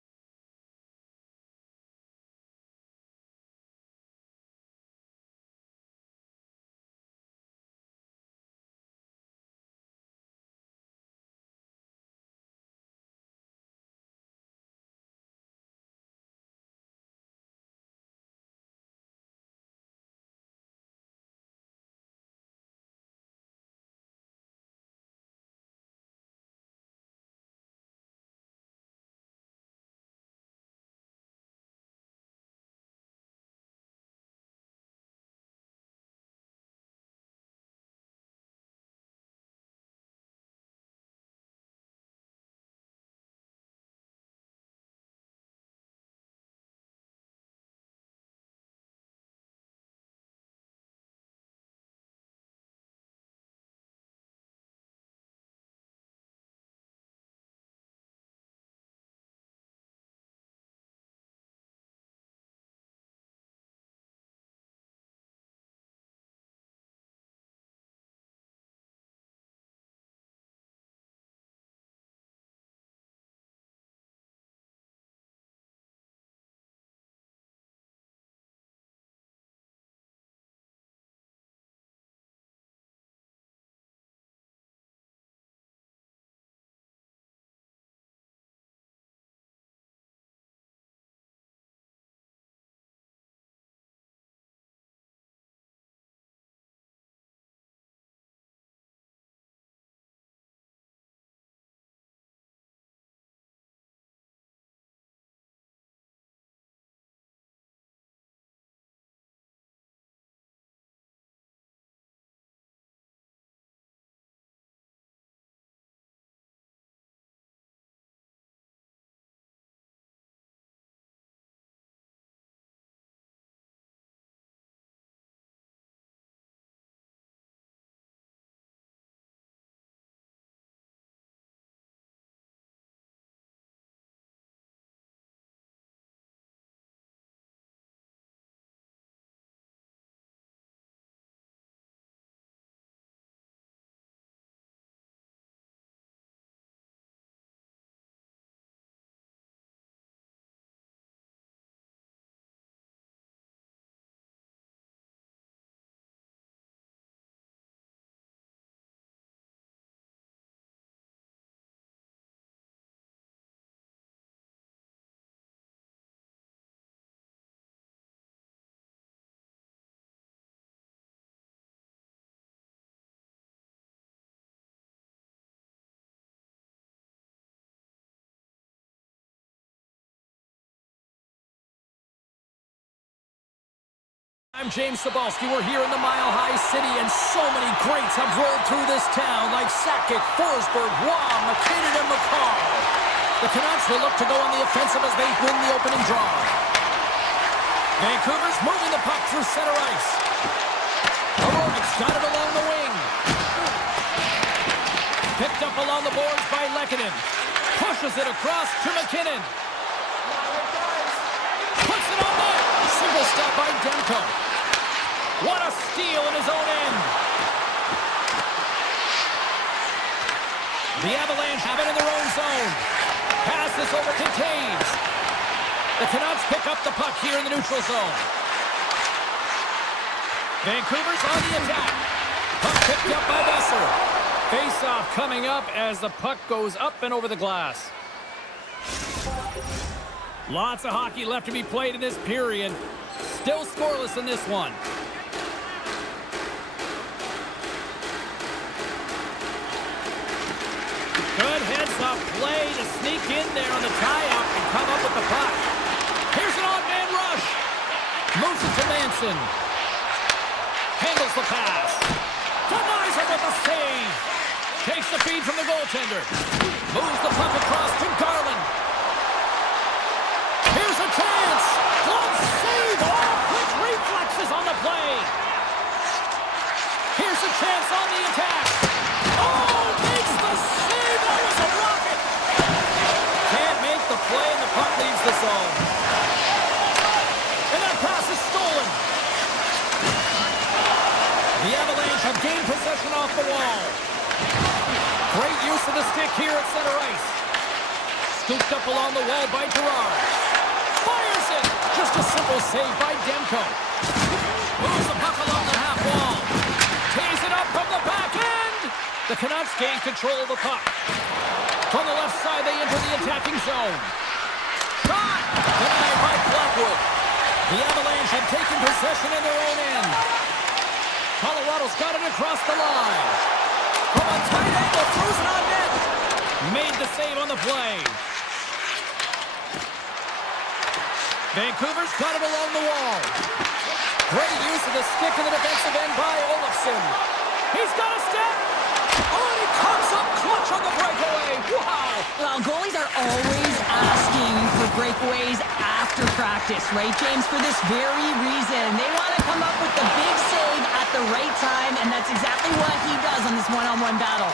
I'm James Cybulski. We're here in the Mile High City, and so many greats have rolled through this town, like Sakic, Forsberg, Waugh, McKinnon, and McCall. The Canucks will look to go on the offensive as they win the opening draw. Vancouver's moving the puck through center ice. O'Rourke's got it along the wing. Picked up along the boards by Lehkonen. Pushes it across to McKinnon. Puts it on net. Single stop by Demko. What a steal in his own end. The Avalanche have it in their own zone. Pass this over to Taves. The Canucks pick up the puck here in the neutral zone. Vancouver's on the attack. Puck picked up by Besser. Face-off coming up as the puck goes up and over the glass. Lots of hockey left to be played in this period. Still scoreless in this one. Good heads-up play to sneak in there on the tie-up and come up with the puck. Here's an odd-man rush. Moves it to Manson. Handles the pass. Denies it with a save. Takes the feed from the goaltender. Moves the puck across to Garland. Here's a chance. Glove save. Oh, quick reflexes on the play. Here's a chance on the attack. Oh, makes the save. That was a rocket. Can't make the play, and the puck leaves the zone. And that pass is stolen. The Avalanche have gained possession off the wall. Great use of the stick here at center ice. Scooped up along the wall by Gerard. Fires it. Just a simple save by Demko. Moves the puck along the half wall. Tees it up from the back end. The Canucks gain control of the puck. From the left side, they enter the attacking zone. Shot! Denied by Blackwood. The Avalanche have taken possession in their own end. Colorado's got it across the line. From a tight angle, throws it on net. Made the save on the play. Vancouver's got it along the wall. Great use of the stick in the defensive end by Olofsson. He's got a step. Oh, and he comes up clutch on the breakaway. Wow. Well, goalies are always asking for breakaways after practice, right, James? For this very reason. They want to come up with the big save at the right time, and that's exactly what he does on this one-on-one battle.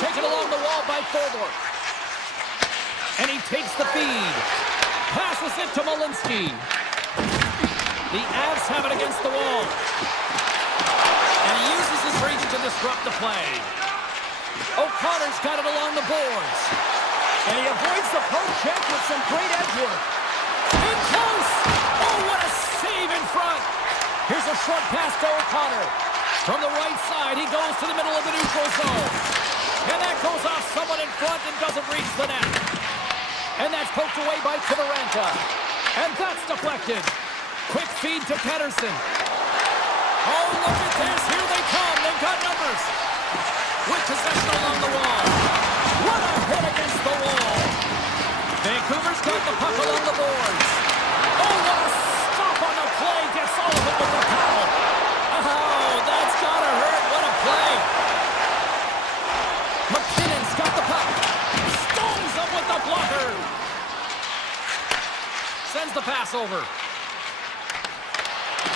Taken along the wall by Thorborg. And he takes the feed. Passes it to Malinsky. The Avs have it against the wall. And he uses his reach to disrupt the play. O'Connor's got it along the boards. And he avoids the poke check with some great edge work. In close! Oh, what a save in front! Here's a short pass to O'Connor. From the right side, he goes to the middle of the neutral zone. And that goes off someone in front and doesn't reach the net. And that's poked away by Kivaranta. And that's deflected. Quick feed to Pettersson. Oh, look at this. Here they come. They've got numbers. With possession along the wall. What a hit against the wall. Vancouver's got the puck along the boards. Oh, what a stop on the play. Gets all of it with the foul. Oh, that's gotta hurt. What a play. McKinnon's got the puck. Stones up with the blocker. Sends the pass over.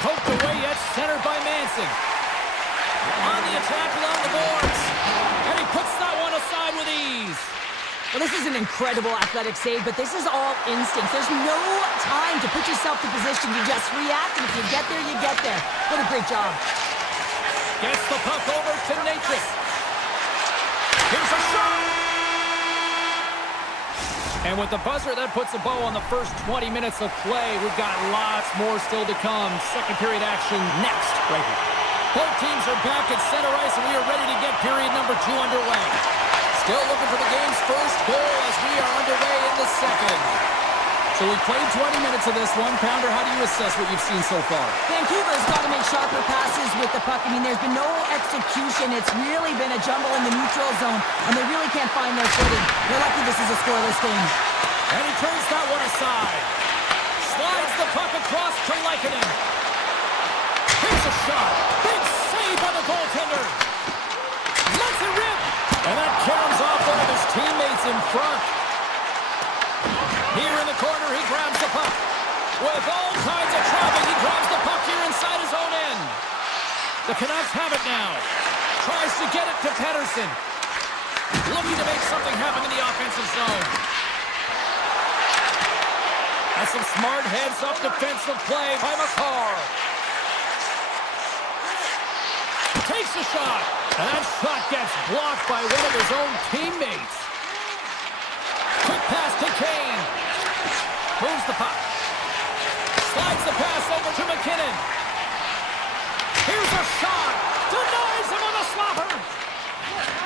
Poked away at center by Manson. On the attack along the boards. And he puts that one aside with ease. Well, this is an incredible athletic save, but this is all instinct. There's no time to put yourself in position. You just react, and if you get there, you get there. What a great job. Gets the puck over to Natchez. Here's a shot. And with the buzzer, that puts a bow on the first 20 minutes of play. We've got lots more still to come. Second period action next, right here. Both teams are back at center ice, and we are ready to get period number 2 underway. Still looking for the game's first goal as we are underway in the second. So we played 20 minutes of this one. Pounder, how do you assess what you've seen so far? Vancouver's got to make sharper passes with the puck. I mean, there's been no execution. It's really been a jumble in the neutral zone, and they really can't find their footing. They're lucky this is a scoreless game. And he turns that one aside. Slides the puck across to Lehkonen. Here's a shot. Big save by the goaltender. Lets it rip. And that comes off one of his teammates in front. Here in the corner, he grabs the puck. With all kinds of traffic, he grabs the puck here inside his own end. The Canucks have it now. Tries to get it to Pettersson. Looking to make something happen in the offensive zone. That's some smart heads-up defensive play by McCarr. Takes a shot. And that shot gets blocked by one of his own teammates. Quick pass to Kane. Moves the puck. Slides the pass over to McKinnon. Here's a shot. Denies him on a slapper.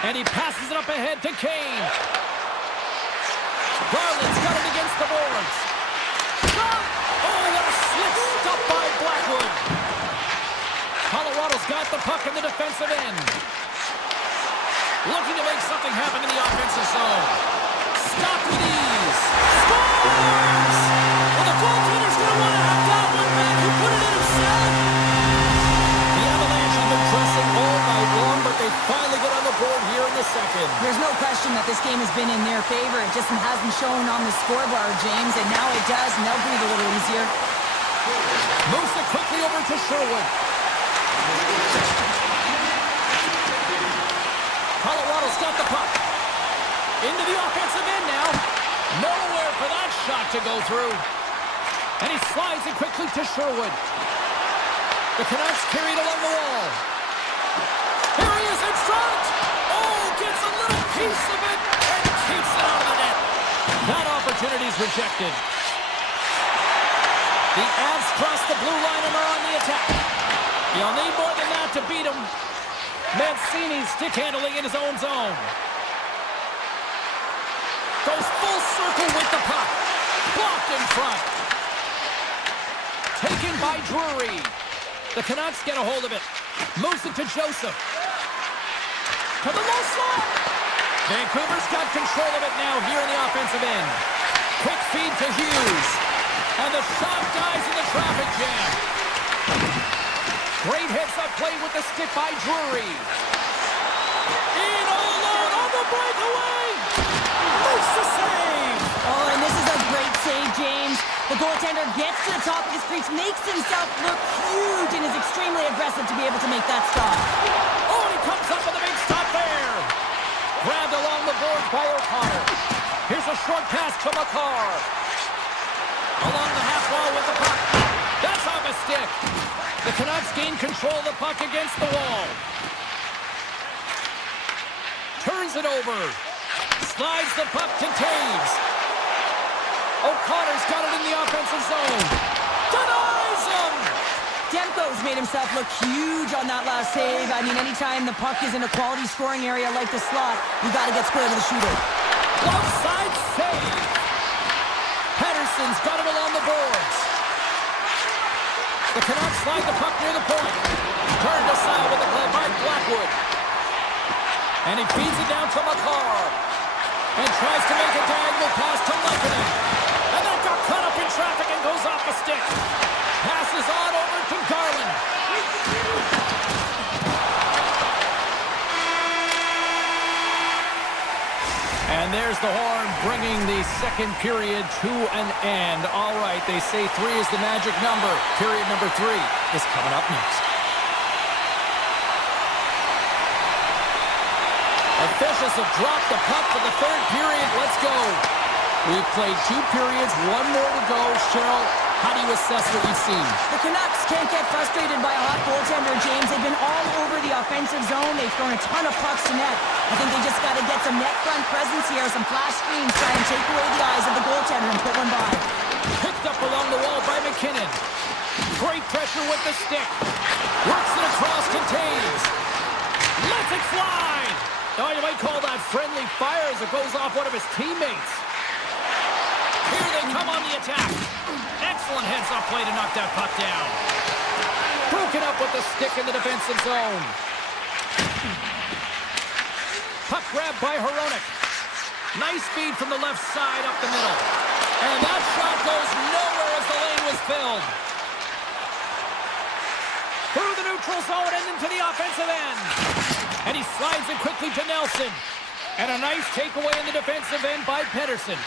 And he passes it up ahead to Kane. Garland's got it against the boards. Shot! Oh, what a slick stop by Blackwood. Colorado's got the puck in the defensive end. Looking to make something happen in the offensive zone. stopped with ease. Scores! Well, the goaltender's going to want to have that one back. He put it in himself. The Avalanche have been pressing all night long, but they finally get on the board here in the second. There's no question that this game has been in their favor. It just hasn't shown on the scoreboard, James, and now it does, and they'll breathe a little easier. Moves it quickly over to Sherwood. Colorado's got the puck. Into the offensive end now. Nowhere for that shot to go through. And he slides it quickly to Sherwood. The Canucks carry it along the wall. Here he is in front. Oh, gets a little piece of it and keeps it out of the net. That opportunity's rejected. The Avs cross the blue line and are on the attack. He'll need more than that to beat him. Mancini stick handling in his own zone. Goes full circle with the puck. Blocked in front. Taken by Drury. The Canucks get a hold of it. Moves it to Joseph. To the low slot. Vancouver's got control of it now here in the offensive end. Quick feed to Hughes. And the shot dies in the traffic jam. Great heads-up play with the stick by Drury. In all alone on the breakaway. Makes the save. Oh, and this is a great save, James. The goaltender gets to the top of his crease, makes himself look huge, and is extremely aggressive to be able to make that stop. Oh, and he comes up with a big stop there. Grabbed along the boards by O'Connor. Here's a short pass to McCarr. Along the half wall with the puck. That's off a stick. The Canucks gain control of the puck against the wall. Turns it over. Slides the puck to Taves. O'Connor's got it in the offensive zone. Denies him! Demko's made himself look huge on that last save. I mean, anytime the puck is in a quality scoring area like the slot, you got to get square to the shooter. Offside save. Patterson's got it along the boards. The Canucks slide the puck near the point. Turned aside with the play by Blackwood. And he feeds it down to McCarr. And tries to make a diagonal pass to Lekanen. And that got caught up in traffic and goes off the stick. Passes on over to Garland. And there's the horn bringing the second period to an end. All right, they say 3 is the magic number. Period number 3 is coming up next. Officials have dropped the puck for the third period. Let's go. We've played 2 periods, 1 more to go. Cheryl, how do you assess what you've seen? The Canucks can't get frustrated by a hot goaltender, James. They've been all over the offensive zone. They've thrown a ton of pucks to net. I think they just got to get some net front presence here, some flash screens, try and take away the eyes of the goaltender and put one by. Picked up along the wall by McKinnon. Great pressure with the stick. Works it across to Taves. Lets it fly. Oh, you might call that friendly fire as it goes off one of his teammates. Here they come on the attack. Excellent heads-up play to knock that puck down. Broken up with the stick in the defensive zone. Puck grabbed by Hronek. Nice feed from the left side up the middle. And that shot goes nowhere as the lane was filled. Through the neutral zone and into the offensive end. And he slides it quickly to Nelson. And a nice takeaway in the defensive end by Pettersson.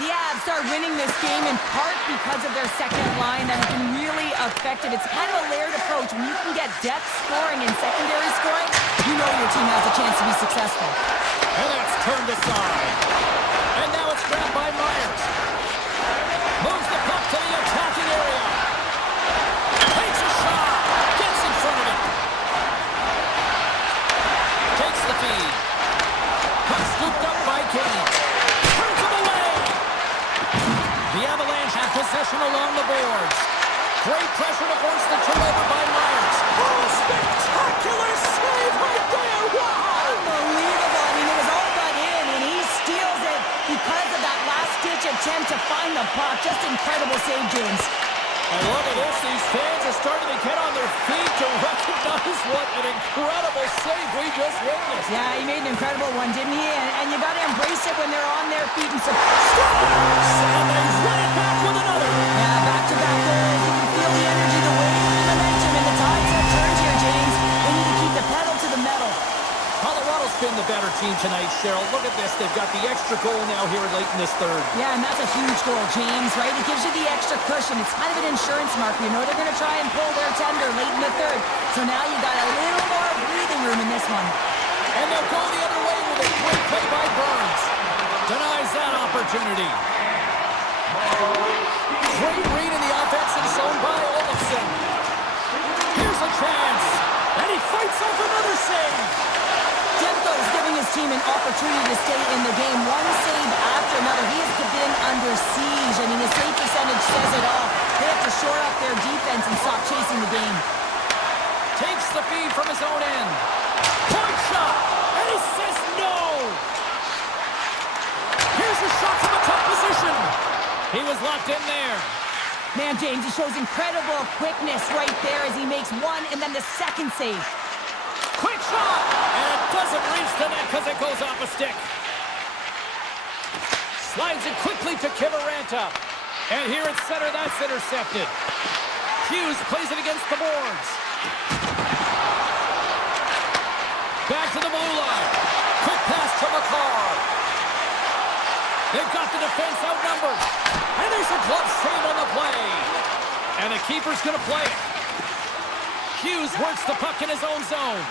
The Avs are winning this game in part because of their second line that has been really effective. It's kind of a layered approach. When you can get depth scoring and secondary scoring, you know your team has a chance to be successful. And that's turned aside. And now it's grabbed by Myers. Moves the puck to the attacking area. Takes a shot. Gets in front of it. Takes the feed. Puck scooped up by Kane. Turns him away. The Avalanche have possession along the boards. Great pressure to force the turnover by Myers. Oh, spectacular save right there. Wow. Unbelievable. I mean, it was all but in, and he steals it because of that last-ditch attempt to find the puck. Just incredible save, James. And look at this. These fans are starting to get on their feet to recognize what an incredible save we just witnessed. Yeah, he made an incredible one, didn't he? And you got to embrace it when they're on their feet and support. And they run it back with another. Yeah, back-to-back goals. You can feel the energy, the wave, the momentum, and the tides have turned here, James. They need to keep the pedal to the metal. Colorado's been the better team tonight, Cheryl. Look at this. They've got the extra goal now here late in this third. Yeah, and that's a huge goal, James, right? It gives you the extra cushion. It's kind of an insurance marker. You know they're going to try and pull their tender late in the third. So now you got a little more breathing room in this one. And they'll go the other way with a great play by Burns. Denies that opportunity. Great read in the offensive zone by Olofsson. Here's a chance. And he fights off another save. Demko's giving his team an opportunity to stay in the game. One save after another. He has been under siege. I mean, his save percentage says it all. They have to shore up their defense and stop chasing the game. Takes the feed from his own end. Point shot. And he says no. Here's a shot from a tough position. He was locked in there. Man, James, he shows incredible quickness right there as he makes one and then the second save. Quick shot! And it doesn't reach the net because it goes off a stick. Slides it quickly to Kivaranta. And here at center, that's intercepted. Hughes plays it against the boards. Back to the blue line. Quick pass to McCarr. They've got the defense outnumbered. And there's a glove save on the play. And the keeper's going to play it. Hughes works the puck in his own zone.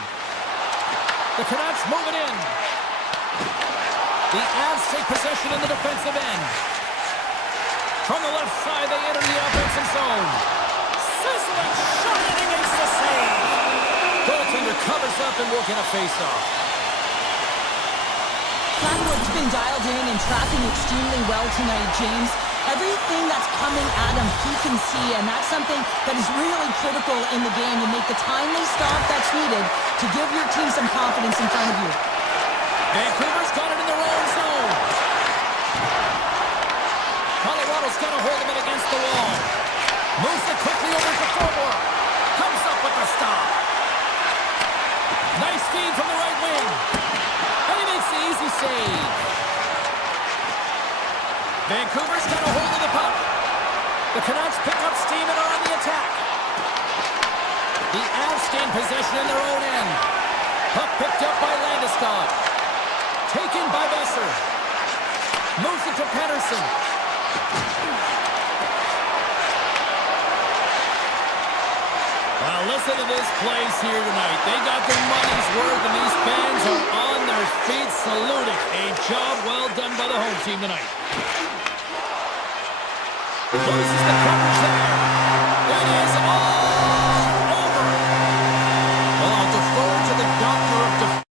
The Canucks move it in. The Avs take possession in the defensive end. From the left side, they enter the offensive zone. Sizzling shot and he makes the save. Goaltender covers up and will get a face-off. Blackwood's been dialed in and tracking extremely well tonight, James. Everything that's coming at him, he can see, and that's something that is really critical in the game to make the timely stop that's needed to give your team some confidence in front of you. Vancouver's got it in their own zone. Colorado's got a hold of it against the wall. Moves it quickly over to forward. Comes up with the stop. Nice feed from the right wing. And he makes the easy save. Vancouver's got a hold of the puck. The Canucks pick up steam and are on the attack. The Avs gain possession in their own end. Puck picked up by Landeskog. Taken by Besser. Moves it to Pettersson. Well, listen to this place here tonight. They got their money's worth, and these fans are on their feet saluting. A job well done by the home team tonight. Loses the coverage there. It is all over. Well, I'll defer to the doctor of defense.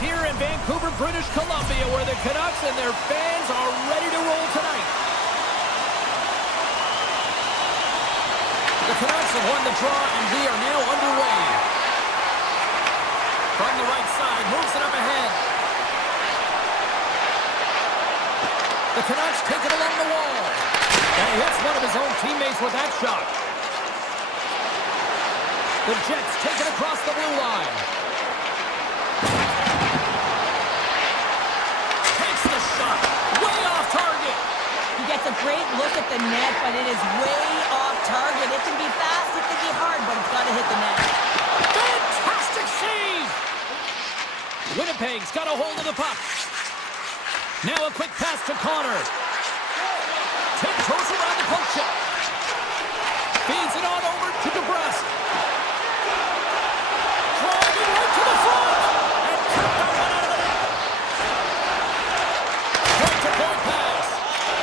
here in Vancouver, British Columbia, where the Canucks and their fans are ready to roll tonight. The Canucks have won the draw, and we are now underway. From the right side, moves it up ahead. The Canucks take it along the wall. And he hits one of his own teammates with that shot. The Jets take it across the blue line. Takes the shot. Way off target. He gets a great look at the net, but it is way off target. It can be fast, it can be hard, but it's got to hit the net. Fantastic save! Winnipeg's got a hold of the puck. Now a quick pass to Connor. Tiptoes around the poke check. Feeds it on over to DeBrusque. Driving right to the front. And cut that one out of the net. Point-to-point pass.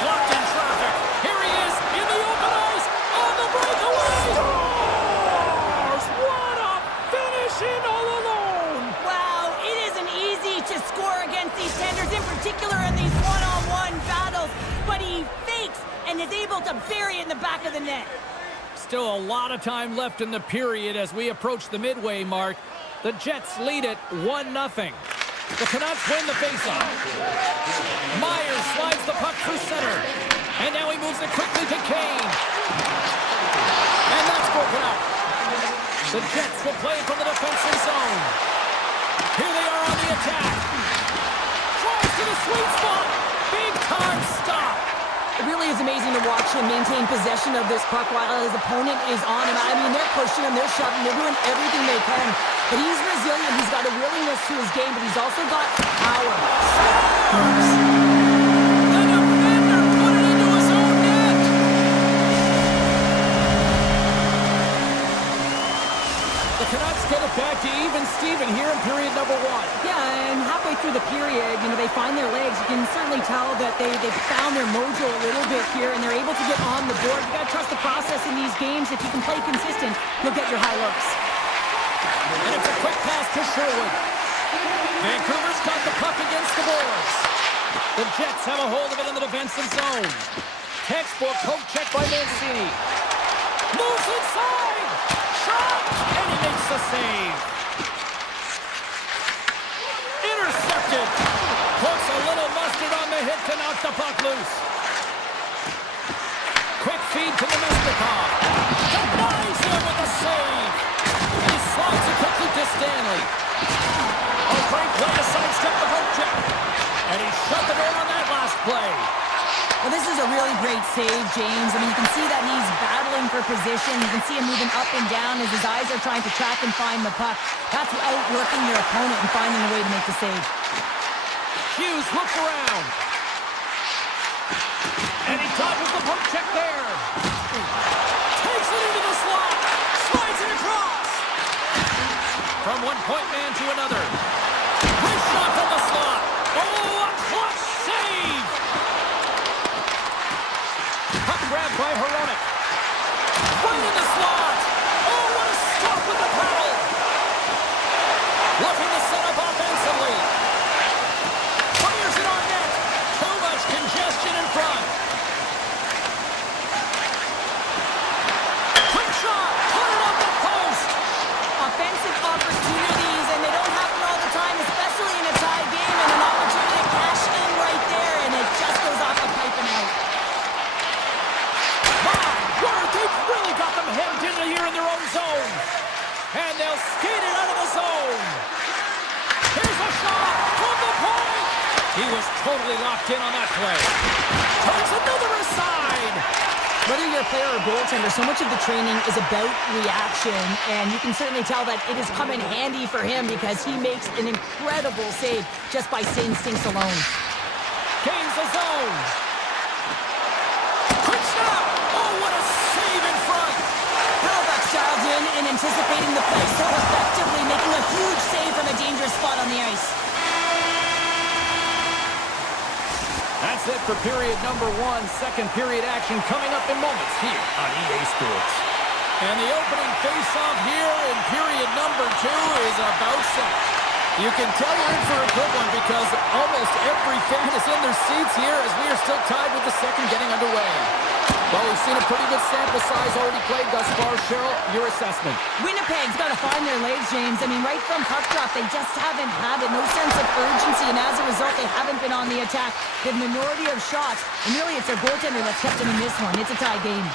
Blocked in traffic. Here he is in the open ice. On the breakaway. Scores! What a finish in all alone. Wow, it isn't easy to score against these tenders, in particular in these one-on-one battles, but he fakes and is able to bury it in the back of the net. Still a lot of time left in the period as we approach the midway mark. The Jets lead it 1-0. The Canucks win the faceoff. Myers slides the puck through center. And now he moves it quickly to Kane. And that's broken up. The Jets will play it from the defensive zone. Here they are on the attack. Drives to the sweet spot. Big time stop. It really is amazing to watch him maintain possession of this puck while his opponent is on him. I mean, they're pushing him, they're shoving, they're doing everything they can. But he's resilient, he's got a willingness to his game, but he's also got power. The defender put it into his own net. The Canucks get it back to even Steven here in period number 1. Yeah, and halfway through the period, you know, they find their legs. You can certainly tell that they've found their mojo a little bit here, and they're able to get on the board. You got to trust the process in these games. If you can play consistent, you'll get your high looks. And it's a quick pass to Sherwood. Vancouver's got the puck against the boards. The Jets have a hold of it in the defensive zone. Textbook poke check by Mancini. Moves inside. Shot. And he makes the save. Intercepted. Puts a little mustard on the hit to knock the puck loose. Quick feed to Nemestikov. Denies him with a save. He slides it quickly to Stanley. A great play to sidestep the poke check. And he shut the door on that last play. Well, this is a really great save, James. I mean, you can see that he's battling for position. You can see him moving up and down as his eyes are trying to track and find the puck. That's outworking your opponent and finding a way to make the save. Hughes looks around. And he dodges the poke check there. Takes it into the slot. Slides it across. From one point man to another. Great shot from the slot. Oh, a clutch save. Puck grab by Hronek. Right in the slot. Oh, what a stop with the paddle. Looking to set up offensively. Fires it on net. Too much congestion in front. Quick shot. Put it up the post. Offensive opportunities, and they don't happen all the time, especially in a tie game, and an opportunity to cash in right there, and it just goes off the pipe and out. My word, they've really got them hemmed in here in their own zone. And they'll skate it out of the zone. Here's a shot from the point. He was totally locked in on that play. Turns another aside. Whether you're a player or goaltender, so much of the training is about reaction, and you can certainly tell that it has come in handy for him because he makes an incredible save just by instincts alone. Gains the zone. Quick shot. Oh, what a save in front. Halifax dialed in and anticipating the play so effectively, making a huge save from a dangerous spot on the ice. That's it for period number 1. Second period action coming up in moments here on EA Sports. And the opening face-off here in period number 2 is about set. You can tell you're in for a good one because almost every fan is in their seats here as we are still tied with the second getting underway. Well, we've seen a pretty good sample size already played thus far. Cheryl, your assessment. Winnipeg's got to find their legs, James. I mean, right from puck drop, they just haven't had it. No sense of urgency, and as a result, they haven't been on the attack. The minority of shots, and really it's their goaltender that's kept them in this one. It's a tie game.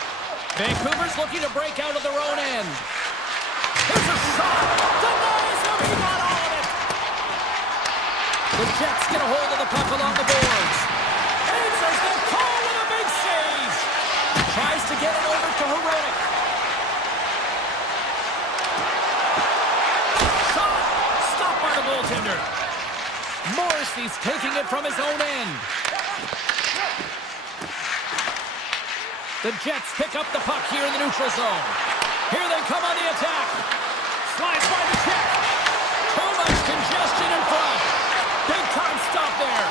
Vancouver's looking to break out of their own end. Here's a shot. Denies him. He got all of it. The Jets get a hold of the puck along the boards. Answers the call with a big save. Tries to get it over to Heroic. Shot. Stopped by the goaltender. Morrissey's taking it from his own end. The Jets pick up the puck here in the neutral zone. Here they come on the attack. Slides by the check. Too much congestion in front. Big time stop there.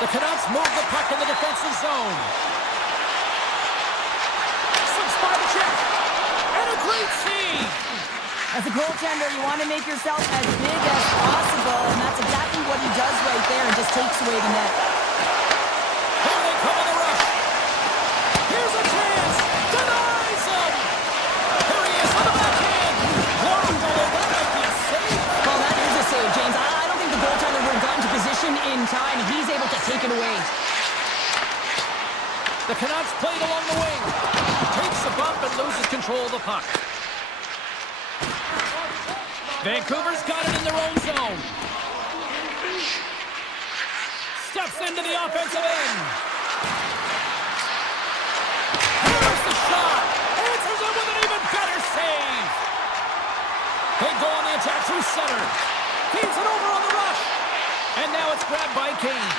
The Canucks move the puck in the defensive zone. Slips by the check. And a great save. As a goaltender, you want to make yourself as big as possible, and that's exactly what he does right there and just takes away the net. Here they come on the rush. Here's a chance. Denies him. Here he is on the backhand. Blocked, although that might be a save. Well, that is a save, James. I don't think the goaltender would have gotten to position in time. He's able to take it away. The Canucks played along the wing. Takes a bump and loses control of the puck. Vancouver's got it in their own zone. Steps into the offensive end. Here's the shot. Answers it with an even better save. They go on the attack through center. Feeds it over on the rush. And now it's grabbed by Kane.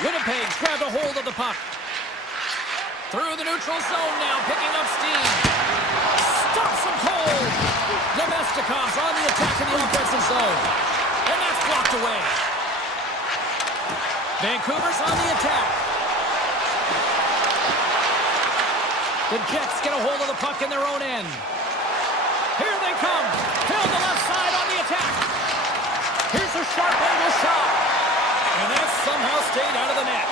Winnipeg's grabbed a hold of the puck. Through the neutral zone now, picking up steam. Stops him cold. Nemestikov's on the attack in the offensive zone. And that's blocked away. Vancouver's on the attack. The Jets get a hold of the puck in their own end. Here they come. Fill the left side on the attack. Here's a sharp angle shot. And that somehow stayed out of the net.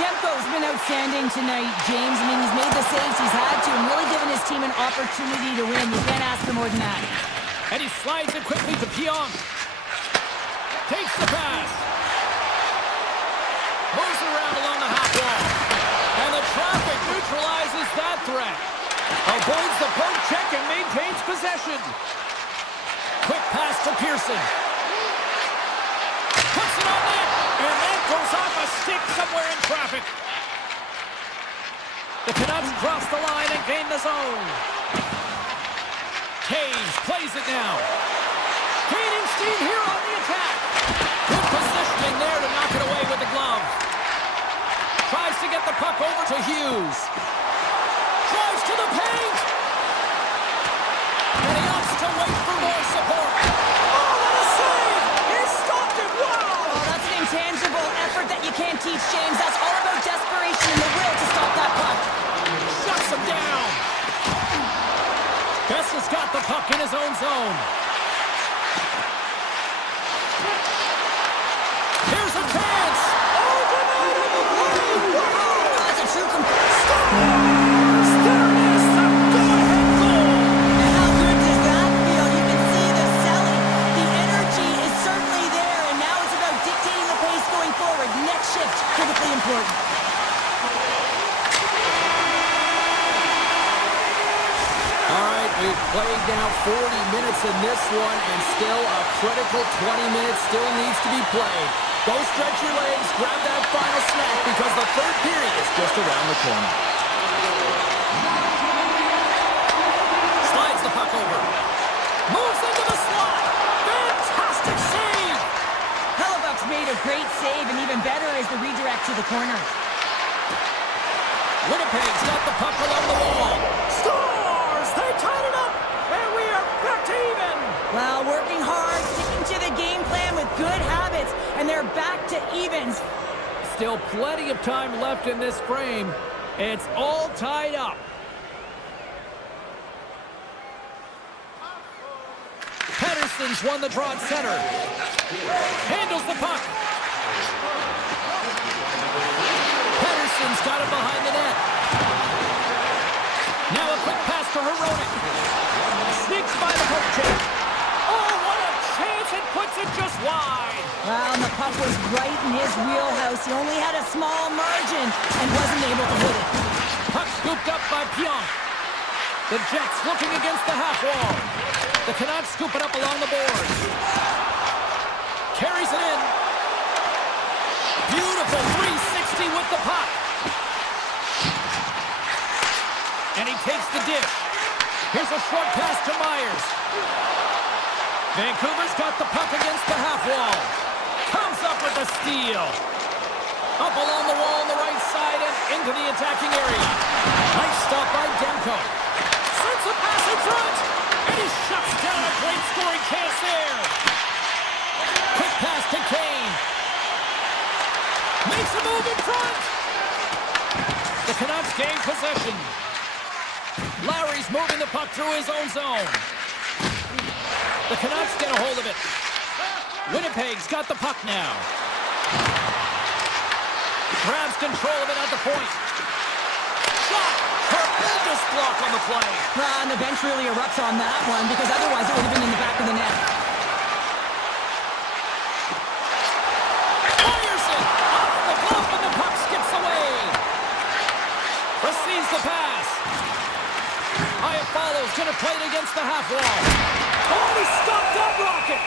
Demko's been outstanding tonight, James. I mean, he's made the saves he's had to and really given his team an opportunity to win. You can't ask for more than that. And he slides it quickly to Pionk. Takes the pass. Moves it around along the half wall. And the traffic neutralizes that threat. Avoids the poke check and maintains possession. Quick pass to Pearson. Puts it on net. And that goes off a stick somewhere in traffic. The Canucks cross the line and gain the zone. Taves plays it now. Gaining steam here on the attack. Good positioning there to knock it away with the glove. Tries to get the puck over to Hughes. Drives to the paint. And he opts to wait for more support. Oh, what a save! He stopped it. Wow! Oh, that's an intangible effort that you can't teach, James. That's all about desperation and the will to stop that puck. Shuts him down. Bess has got the puck in his own zone. Here's a chance. Oh, denied him the play. Oh, that's a true Scores! There is the go-ahead goal. And how good does that feel? You can see the selling. The energy is certainly there, and now it's about dictating the pace going forward. Next shift, critically important. All right, we've played now 40 minutes in this one, and still a critical 20 minutes still needs to be played. Go stretch your legs, grab that final snack, because the third period is just around the corner. Slides the puck over. Moves into the slot. Fantastic save. Hellebuck's made a great save, and even better is the redirect to the corner. Winnipeg's got the puck along the wall. Scores! They tied it up, and we are back to even. Well, working hard, sticking to the game plan with good habits, and they're back to evens. Still plenty of time left in this frame. It's all tied up. Pedersen's won the draw at center. Handles the puck. Pedersen's got it behind the net. Now a quick pass to Heronic. Sneaks by the poke check. Oh, what a chance! It puts it just wide. Well, and the puck was right in his wheelhouse. He only had a small margin and wasn't able to hit it. Puck scooped up by Pionk. The Jets looking against the half wall. The Canucks scoop it up along the boards. Carries it in. Beautiful 360 with the puck. And he takes the dish. Here's a short pass to Myers. Vancouver's got the puck against the half wall. Comes up with the steal. Up along the wall on the right side and into the attacking area. Nice stop by Demko. Sends a pass in front. And he shuts down a great scoring chance there. Quick pass to Kane. Makes a move in front. The Canucks gain possession. Lowry's moving the puck through his own zone. The Canucks get a hold of it. Winnipeg's got the puck now. Grabs control of it at the point. Shot! Tremendous block on the play. And the bench really erupts on that one because otherwise it would have been in the back of the net. Fires it! Off the glove and the puck skips away. Receives the pass. Iafallo's gonna play it against the half wall. Oh, he stopped that rocket!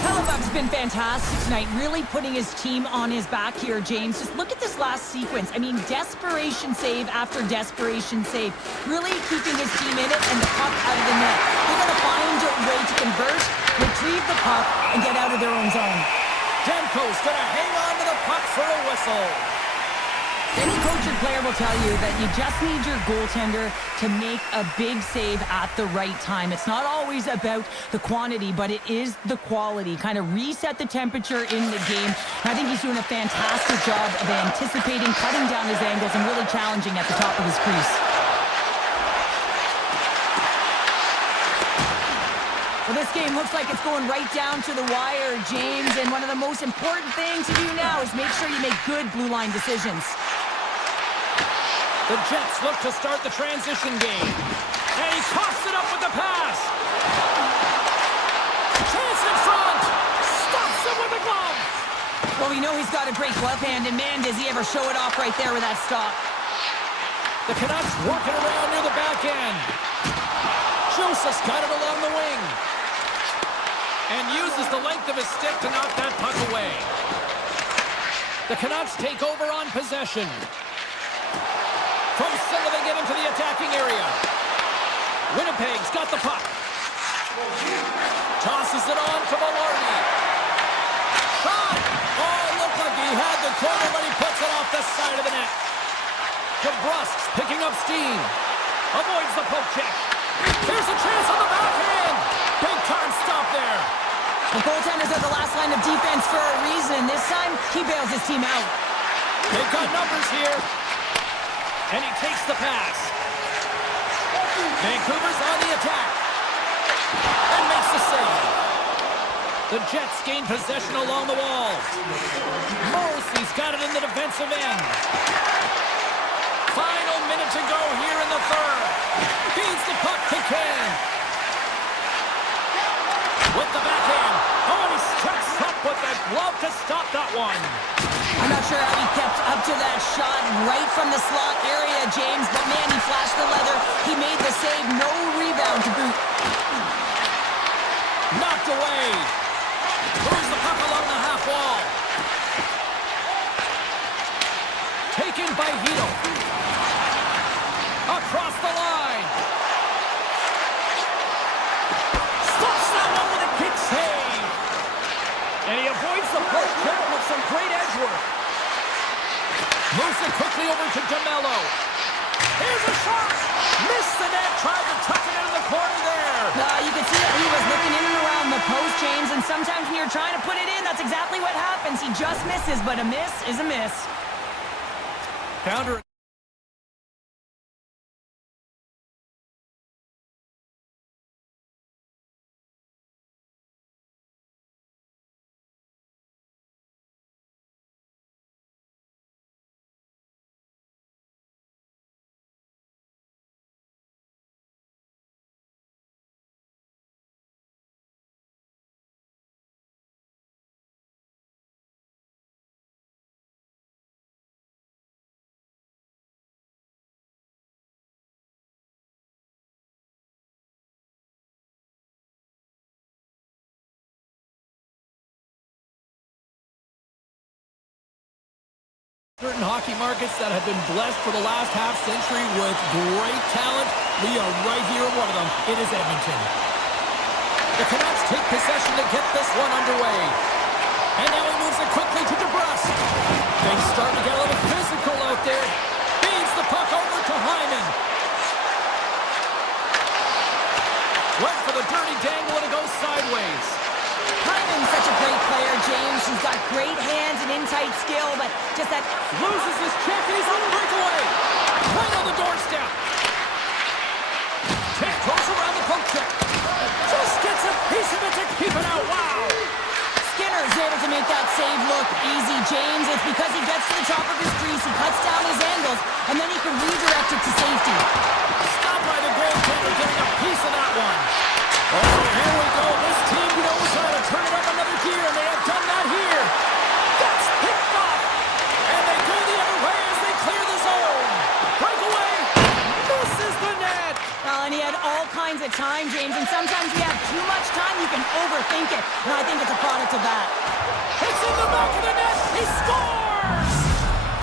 Hellebuck's been fantastic tonight, really putting his team on his back here, James. Just look at this last sequence. I mean, desperation save after desperation save. Really keeping his team in it and the puck out of the net. They're going to find a way to convert, retrieve the puck, and get out of their own zone. Demko's going to hang on to the puck for a whistle. Any coach or player will tell you that you just need your goaltender to make a big save at the right time. It's not always about the quantity, but it is the quality. Kind of reset the temperature in the game. And I think he's doing a fantastic job of anticipating, cutting down his angles, and really challenging at the top of his crease. Well, this game looks like it's going right down to the wire, James. And one of the most important things to do now is make sure you make good blue line decisions. The Jets look to start the transition game. And he coughs it up with the pass. Chance in front. Stops him with a glove. Well, we know he's got a great glove hand, and man, does he ever show it off right there with that stop. The Canucks working around near the back end. Joseph's got it along the wing. And uses the length of his stick to knock that puck away. The Canucks take over on possession. From center they get into the attacking area. Winnipeg's got the puck. Tosses it on to Maloney. Shot! Oh, looked like he had the corner, but he puts it off the side of the net. DeBrusk's picking up steam. Avoids the poke check. Here's a chance on the backhand. Big time stop there. The goaltenders are the last line of defense for a reason. This time, he bails his team out. They've got numbers here. And he takes the pass. Vancouver's on the attack. And makes the save. The Jets gain possession along the wall. Morrissey's got it in the defensive end. Final minute to go here in the third. Feeds the puck to Kane. With the backhand. Oh, and he steps up with that glove to stop that one. I'm not sure how he kept up to that shot right from the slot area, James, but man, he flashed the leather. He made the save, no rebound to boot. Knocked away. Moves the puck along the half wall. Taken by Hito. Across the line. Stops that one with a kick save. And he avoids the poke check with some great edge work. Moves it quickly over to DeMello. Here's a shot. Missed the net. Tried to tuck it into the corner there. You can see that he was looking in and around the post, James, and sometimes when you're trying to put it in, that's exactly what happens. He just misses, but a miss is a miss. Counter. Certain hockey markets that have been blessed for the last half-century with great talent. We are right here in one of them. It is Edmonton. The Canucks take possession to get this one underway. And now he moves it quickly to DeBrusque. Things starting to get a little physical out there. Feeds the puck over to Hyman. Went for the dirty dangle and it goes sideways. Hyman's such a great player, James. He's got great hands and in-tight skill, but just that... Loses his check and he's on the breakaway. Right on the doorstep. Check goes around the poke check. Just gets a piece of it to keep it out. Wow. Skinner's able to make that save look easy, James. It's because he gets to the top of his crease, he cuts down his angles, and then he can redirect it to safety. Stopped by the goaltender, getting a piece of that one. Oh, here we go. This team knows how to turn it up another gear, and they have done that here. That's picked off. And they go the other way as they clear the zone. Breakaway. Misses the net. Well, and he had all kinds of time, James, and sometimes you have too much time, you can overthink it. And I think it's a product of that. It's in the back of the net. He scores.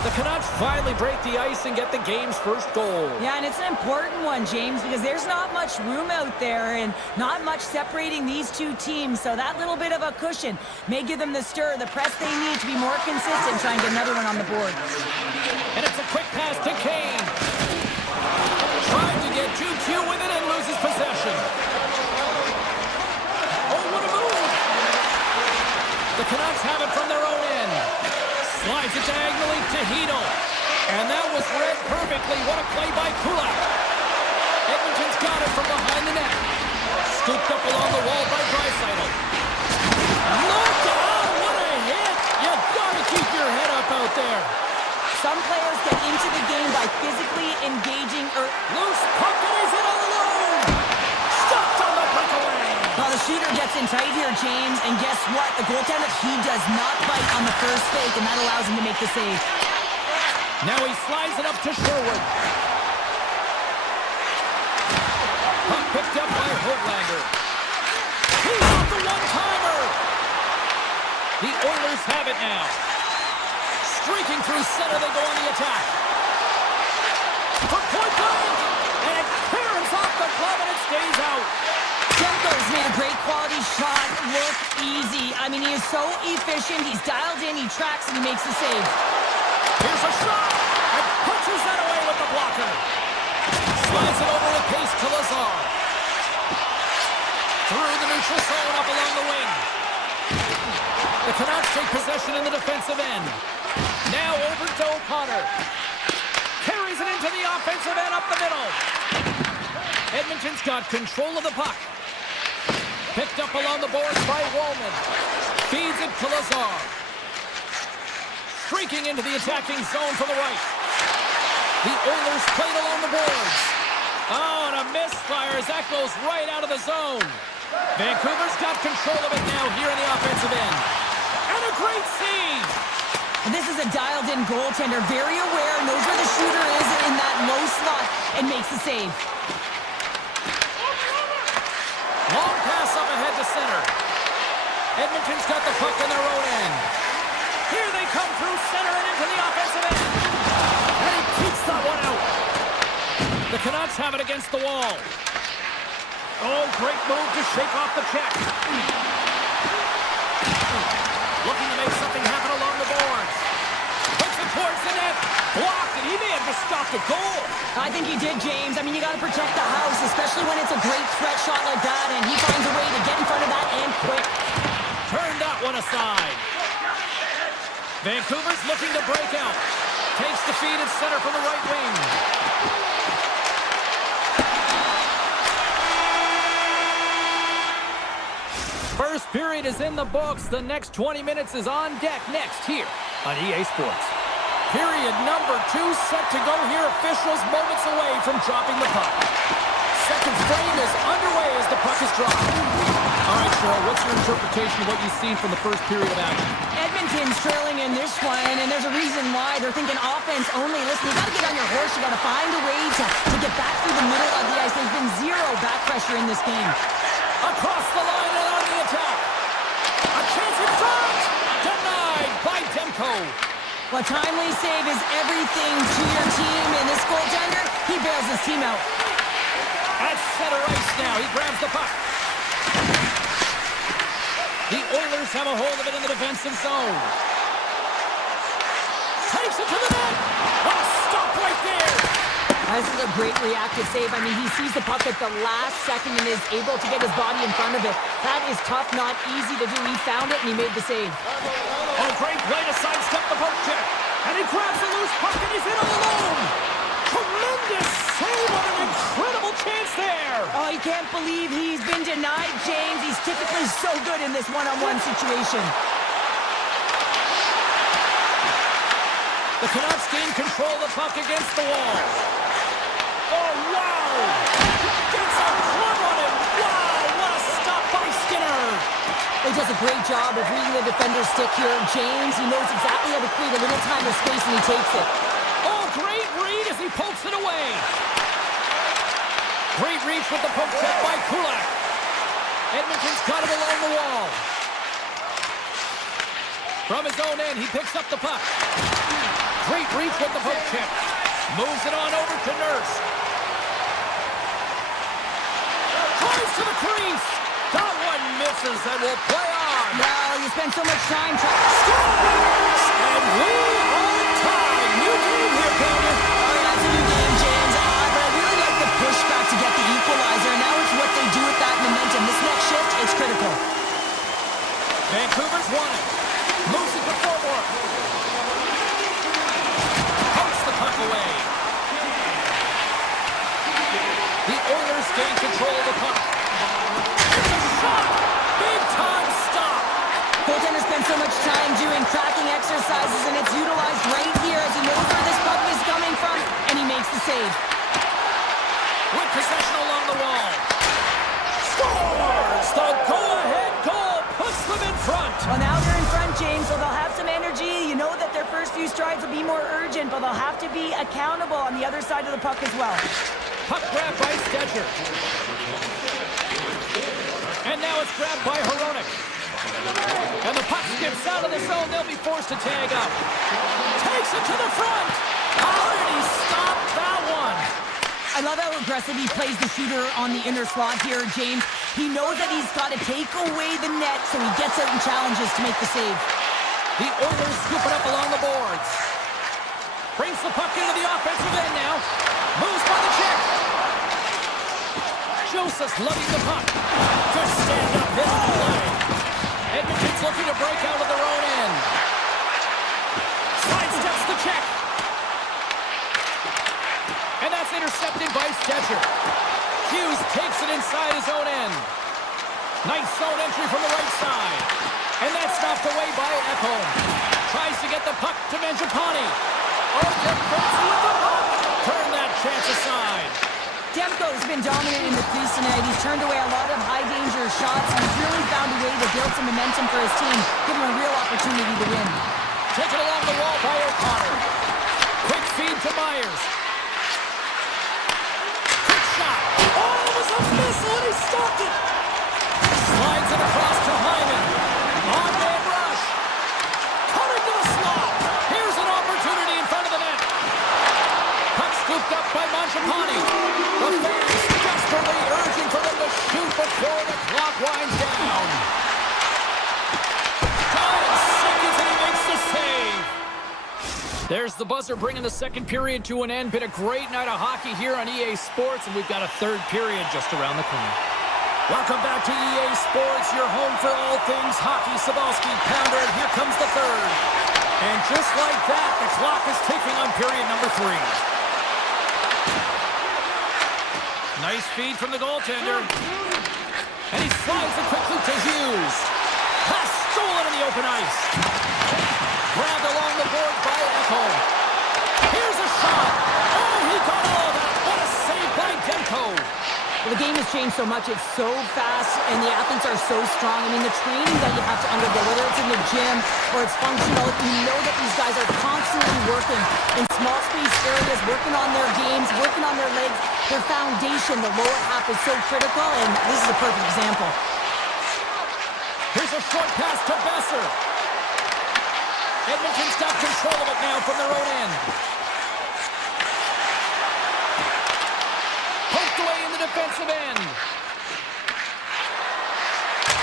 The Canucks finally break the ice and get the game's first goal. Yeah, and it's an important one, James, because there's not much room out there and not much separating these two teams. So that little bit of a cushion may give them the stir, the press they need to be more consistent, trying to get another one on the board. And it's a quick pass to Kane. Trying to get 2-2 with it and loses possession. Oh, what a move! The Canucks have it from their own end. Slides it diagonally to Hedl. And that was read perfectly. What a play by Kulak. Edmonton's got it from behind the net. Scooped up along the wall by Draisaitl. Look out! What a hit! You gotta keep your head up out there. Some players get into the game by physically engaging Loose puck and he's in all alone. Stopped on the breakaway. Well, the shooter gets in tight here, James, and guess what? The goaltender, he does not bite on the first fake, and that allows him to make the save. Now he slides it up to Sherwood. Puck picked up by Hoglander. He's off the one-timer. The Oilers have it now. Streaking through center, they go on the attack. For point blank, and it clears off the glove and it stays out. Demko's made a great quality shot look easy. I mean, he is so efficient. He's dialed in, he tracks, and he makes the save. Here's a shot, and punches that away with the blocker. Slides it over with pace to Lazar. Through the neutral zone, up along the wing. The Canucks take possession in the defensive end. Now over to O'Connor. Carries it into the offensive end up the middle. Edmonton's got control of the puck. Picked up along the boards by Wallman. Feeds it to Lazar. Streaking into the attacking zone from the right. The Oilers played along the boards. Oh, and a misfire as that goes right out of the zone. Vancouver's got control of it now here in the offensive end. And a great save. And this is a dialed-in goaltender, very aware, knows where the shooter is in that low slot, and makes the save. Long pass up ahead to center. Edmonton's got the puck in their own end. Here they come through center and into the offensive end. And he keeps that one out. The Canucks have it against the wall. Oh, great move to shake off the check. Looking to make something happen along the boards. Puts it towards the net. Blocked, and he may have just stopped a goal. I think he did, James. I mean, you got to protect the house, especially when it's a great threat shot like that, and he finds a way to get in front of that and quick. Turned that one aside. Vancouver's looking to break out. Takes the feed at center from the right wing. First period is in the books. The next 20 minutes is on deck next here on EA Sports. Period number 2 set to go here. Officials moments away from dropping the puck. Second frame is underway as the puck is dropped. All right, Cheryl, what's your interpretation of what you've seen from the first period of action? Edmonton's trailing in this one, and there's a reason why. They're thinking offense only. Listen, you got to get on your horse. You got to find a way to get back through the middle of the ice. There's been zero back pressure in this game. Across the line and on the attack. A chance in front. Denied by Demko. Well, timely save is everything to your team, and this goaltender, he bails his team out. At center ice now, he grabs the puck. The Oilers have a hold of it in the defensive zone. Takes it to the net. Oh, stop right there. This is a great reactive save. I mean, he sees the puck at the last second and is able to get his body in front of it. That is tough, not easy to do. He found it and he made the save. Oh, great play to sidestep the poke check. And he grabs the loose puck and he's in all alone. Tremendous save on an incredible chance there. Oh, he can't believe he's been denied, James. He's typically so good in this one-on-one situation. The Canucks gain control of the puck against the wall. Oh, wow! Gets a club on it. Wow, what a stop by Skinner. He does a great job of reading the defender's stick here. James, he knows exactly how to create a little time or space, and he takes it. Oh, great read as he pokes it away. Great reach with the poke check by Kulak. Edmonton's got it along the wall. From his own end, he picks up the puck. Great reach with the poke check. Moves it on over to Nurse. Tries to the crease. That one misses and will play on. Well, you spend so much time trying. Scores! And we are tied. New game here, Pounder. Oh, yeah, it's a new game, James. But I really like the pushback to get the equalizer. Now it's what they do with that momentum. This next shift, it's critical. Vancouver's won it. Moves it to forward. Pokes the puck away. The Oilers gain control of the puck. It's a shot! Big time stop! Goaltender spends so much time doing tracking exercises, and it's utilized right here as he knows where this puck is coming from, and he makes the save. With possession along the wall. Scores! The go-ahead goal puts them in front. Well, now they're in front, James, so they'll have some energy. You know that their first few strides will be more urgent, but they'll have to be accountable on the other side of the puck as well. Puck grab by Stetcher. And now it's grabbed by Hronek. And the puck skips out of the zone. They'll be forced to tag up. Takes it to the front. How did he stop that one? I love how aggressive he plays the shooter on the inner slot here, James. He knows that he's got to take away the net, so he gets out and challenges to make the save. The Oilers scoop it up along the boards. Brings the puck into the offensive end now. Moves by the check. Joseph's lugging the puck. Good stand-up hit on the play. Edmonton's looking to break out of their own end. Sidesteps the check. And that's intercepted by Stetcher. Hughes takes it inside his own end. Nice zone entry from the right side. And that's knocked away by Ekholm. Tries to get the puck to Mangiapane. Oh, defense with the puck. Turn that chance aside. Demko's been dominant in the crease tonight. He's turned away a lot of high-danger shots, and he's really found a way to build some momentum for his team, give him a real opportunity to win. Taken along the wall by O'Connor. Quick feed to Myers. Quick shot. Oh, it was a missile, and he stopped it. Slides it across to Hyman. On-man rush. Cutting to the slot. Here's an opportunity in front of the net. Puck scooped up by Mangiapane. The fans desperately urging for them to shoot before the clock winds down. Time seconds and he makes the save. There's the buzzer bringing the second period to an end. Been a great night of hockey here on EA Sports, and we've got a third period just around the corner. Welcome back to EA Sports, your home for all things hockey. Sabalski, Pounder, and here comes the third. And just like that, the clock is ticking on period number 3. Nice feed from the goaltender. And he slides it quickly to Hughes. Pass stolen in the open ice. Grabbed along the board by Ekholm. Here's a shot. Oh, he got all of that. What a save by Demko. Well, the game has changed so much. It's so fast, and the athletes are so strong. I mean, the training that you have to undergo, whether it's in the gym or it's functional, you know that these guys are constantly working in small space areas, working on their games, working on their legs. Their foundation, the lower half, is so critical, and this is a perfect example. Here's a short pass to Besser. Edmonton's got control of it now from their own end. Poked away in the defensive end.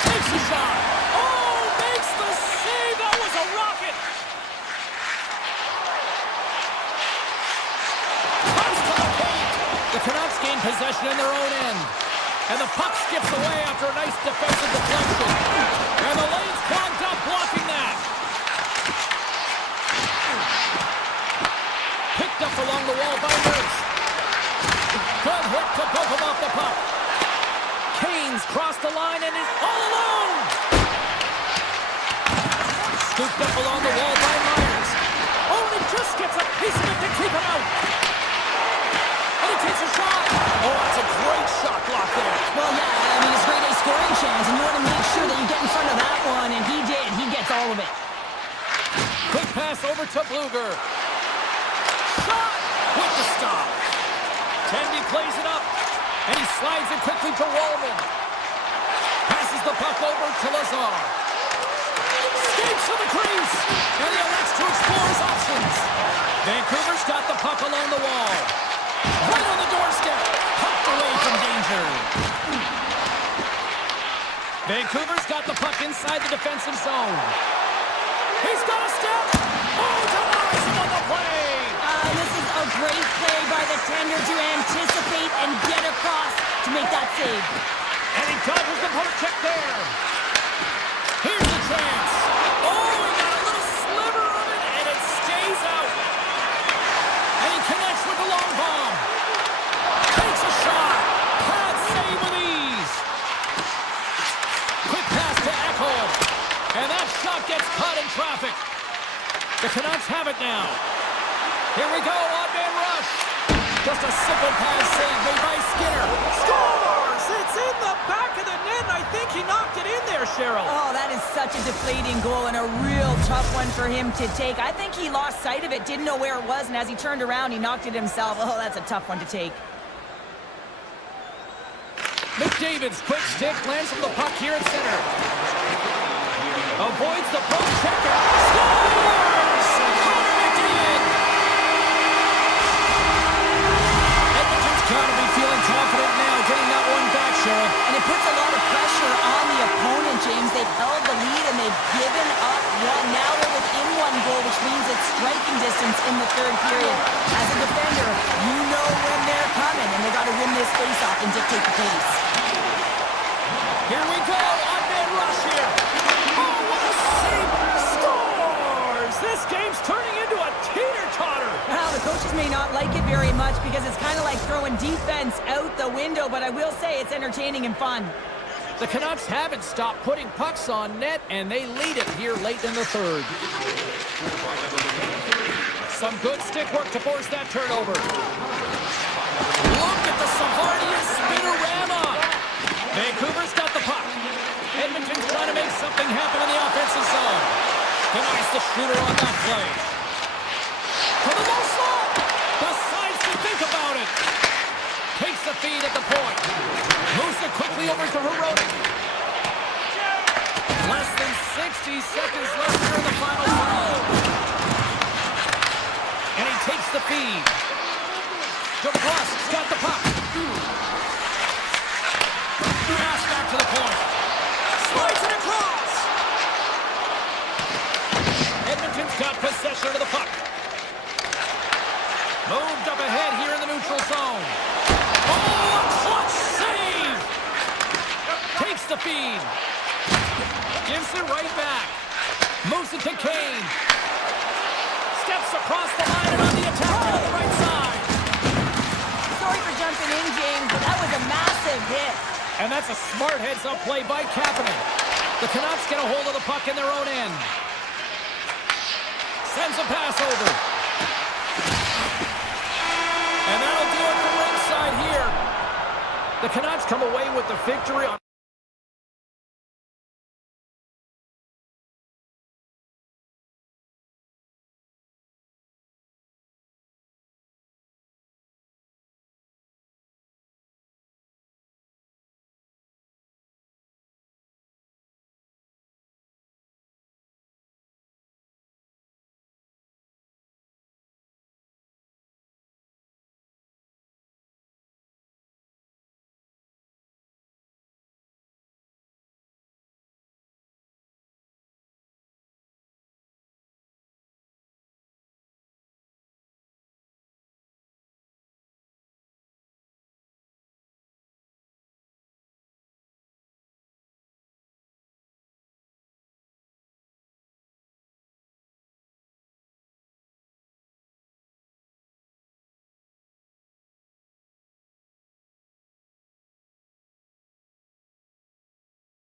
Takes a shot. Oh, makes the save. That was a rocket. Comes to the paint. The Canucks gain possession in their own end. And the puck skips away after a nice defensive deflection. And the lane's clogged up, blocking that. Picked up along the wall by Nurse. Good hit to poke him off the puck. Kane's crossed the line and is all alone. Scooped up along the wall by Myers. Oh, and he just gets a piece of it to keep him out. And he takes a shot. Oh, that's a great shot block there. Well, yeah, I mean, it's grade A scoring chance, and you want to make sure that you get in front of that one, and he did. He gets all of it. Quick pass over to Bluger. Shot with the stop. Tendy plays it up, and he slides it quickly to Wallman. Passes the puck over to Lazar. Skates to the crease, and he elects to explore his options. Vancouver's got the puck along the wall. Right on the doorstep. Pucked away from danger. Vancouver's got the puck inside the defensive zone. He's got a step. Oh, denies him on the play. This is a great play by the tender to anticipate and get across to make that save. And he dodges the poke check there. Here's the chance. Oh, he got a little sliver of it, and it stays out. And he connects with the long bomb. Takes a shot. Pad save with ease. Quick pass to Ekholm. And that shot gets caught in traffic. The Canucks have it now. Here we go, on-man rush. Just a simple pass save made by Skinner. Scores! It's in the back of the net, and I think he knocked it in there, Cheryl. Oh, that is such a deflating goal and a real tough one for him to take. I think he lost sight of it, didn't know where it was, and as he turned around, he knocked it himself. Oh, that's a tough one to take. McDavid's quick stick lands from the puck here at center. Avoids the poke checker. Scores! Connor McDavid! Edmonton's got to be feeling confident now, getting that one back, Cheryl. And it puts a lot of pressure on the opponent, James. They've held the lead and they've given up one. Now they're within one goal, which means it's striking distance in the third period. As a defender, you know when they're coming, and they got to win this faceoff and dictate the pace. Here we go, on-man rush here. Oh, what a save! Scores! This game's turning into a teeter-totter. Well, the coaches may not like it very much because it's kind of like throwing defense out the window, but I will say it's entertaining and fun. The Canucks haven't stopped putting pucks on net, and they lead it here late in the third. Some good stick work to force that turnover. Look at the Savardia spinorama. Vancouver's got the puck. Edmonton's trying to make something happen in the offensive zone. Denies the shooter on that play. To the low slot. Decides to think about it. Takes the feed at the point. Moves it quickly over to Hirota. Less than 60 seconds left here in the final foul. And he takes the feed. DeBrusque's got the puck. Pass back to the point. Slides it across. Edmonton's got possession of the puck. Moved up ahead here in the neutral zone. Oh, a clutch save! Takes the feed. Gives it right back. Moves it to Kane. Steps across the line and on the attack to the right side. Sorry for jumping in, James, but that was a massive hit. And that's a smart heads-up play by Kapanen. The Canucks get a hold of the puck in their own end. Sends a pass over. And that'll do it from ringside here. The Canucks come away with the victory on